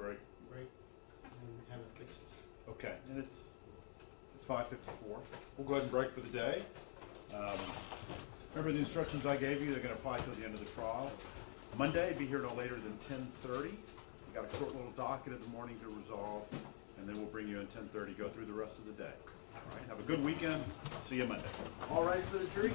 break? Break and have it fixed. Okay, and it's 5:54. We'll go ahead and break for the day. Remember the instructions I gave you, they're gonna apply till the end of the trial. Monday, be here no later than 10:30. We got a short little docket in the morning to resolve, and then we'll bring you in 10:30, go through the rest of the day. All right, have a good weekend. See you Monday. All rise for the jury.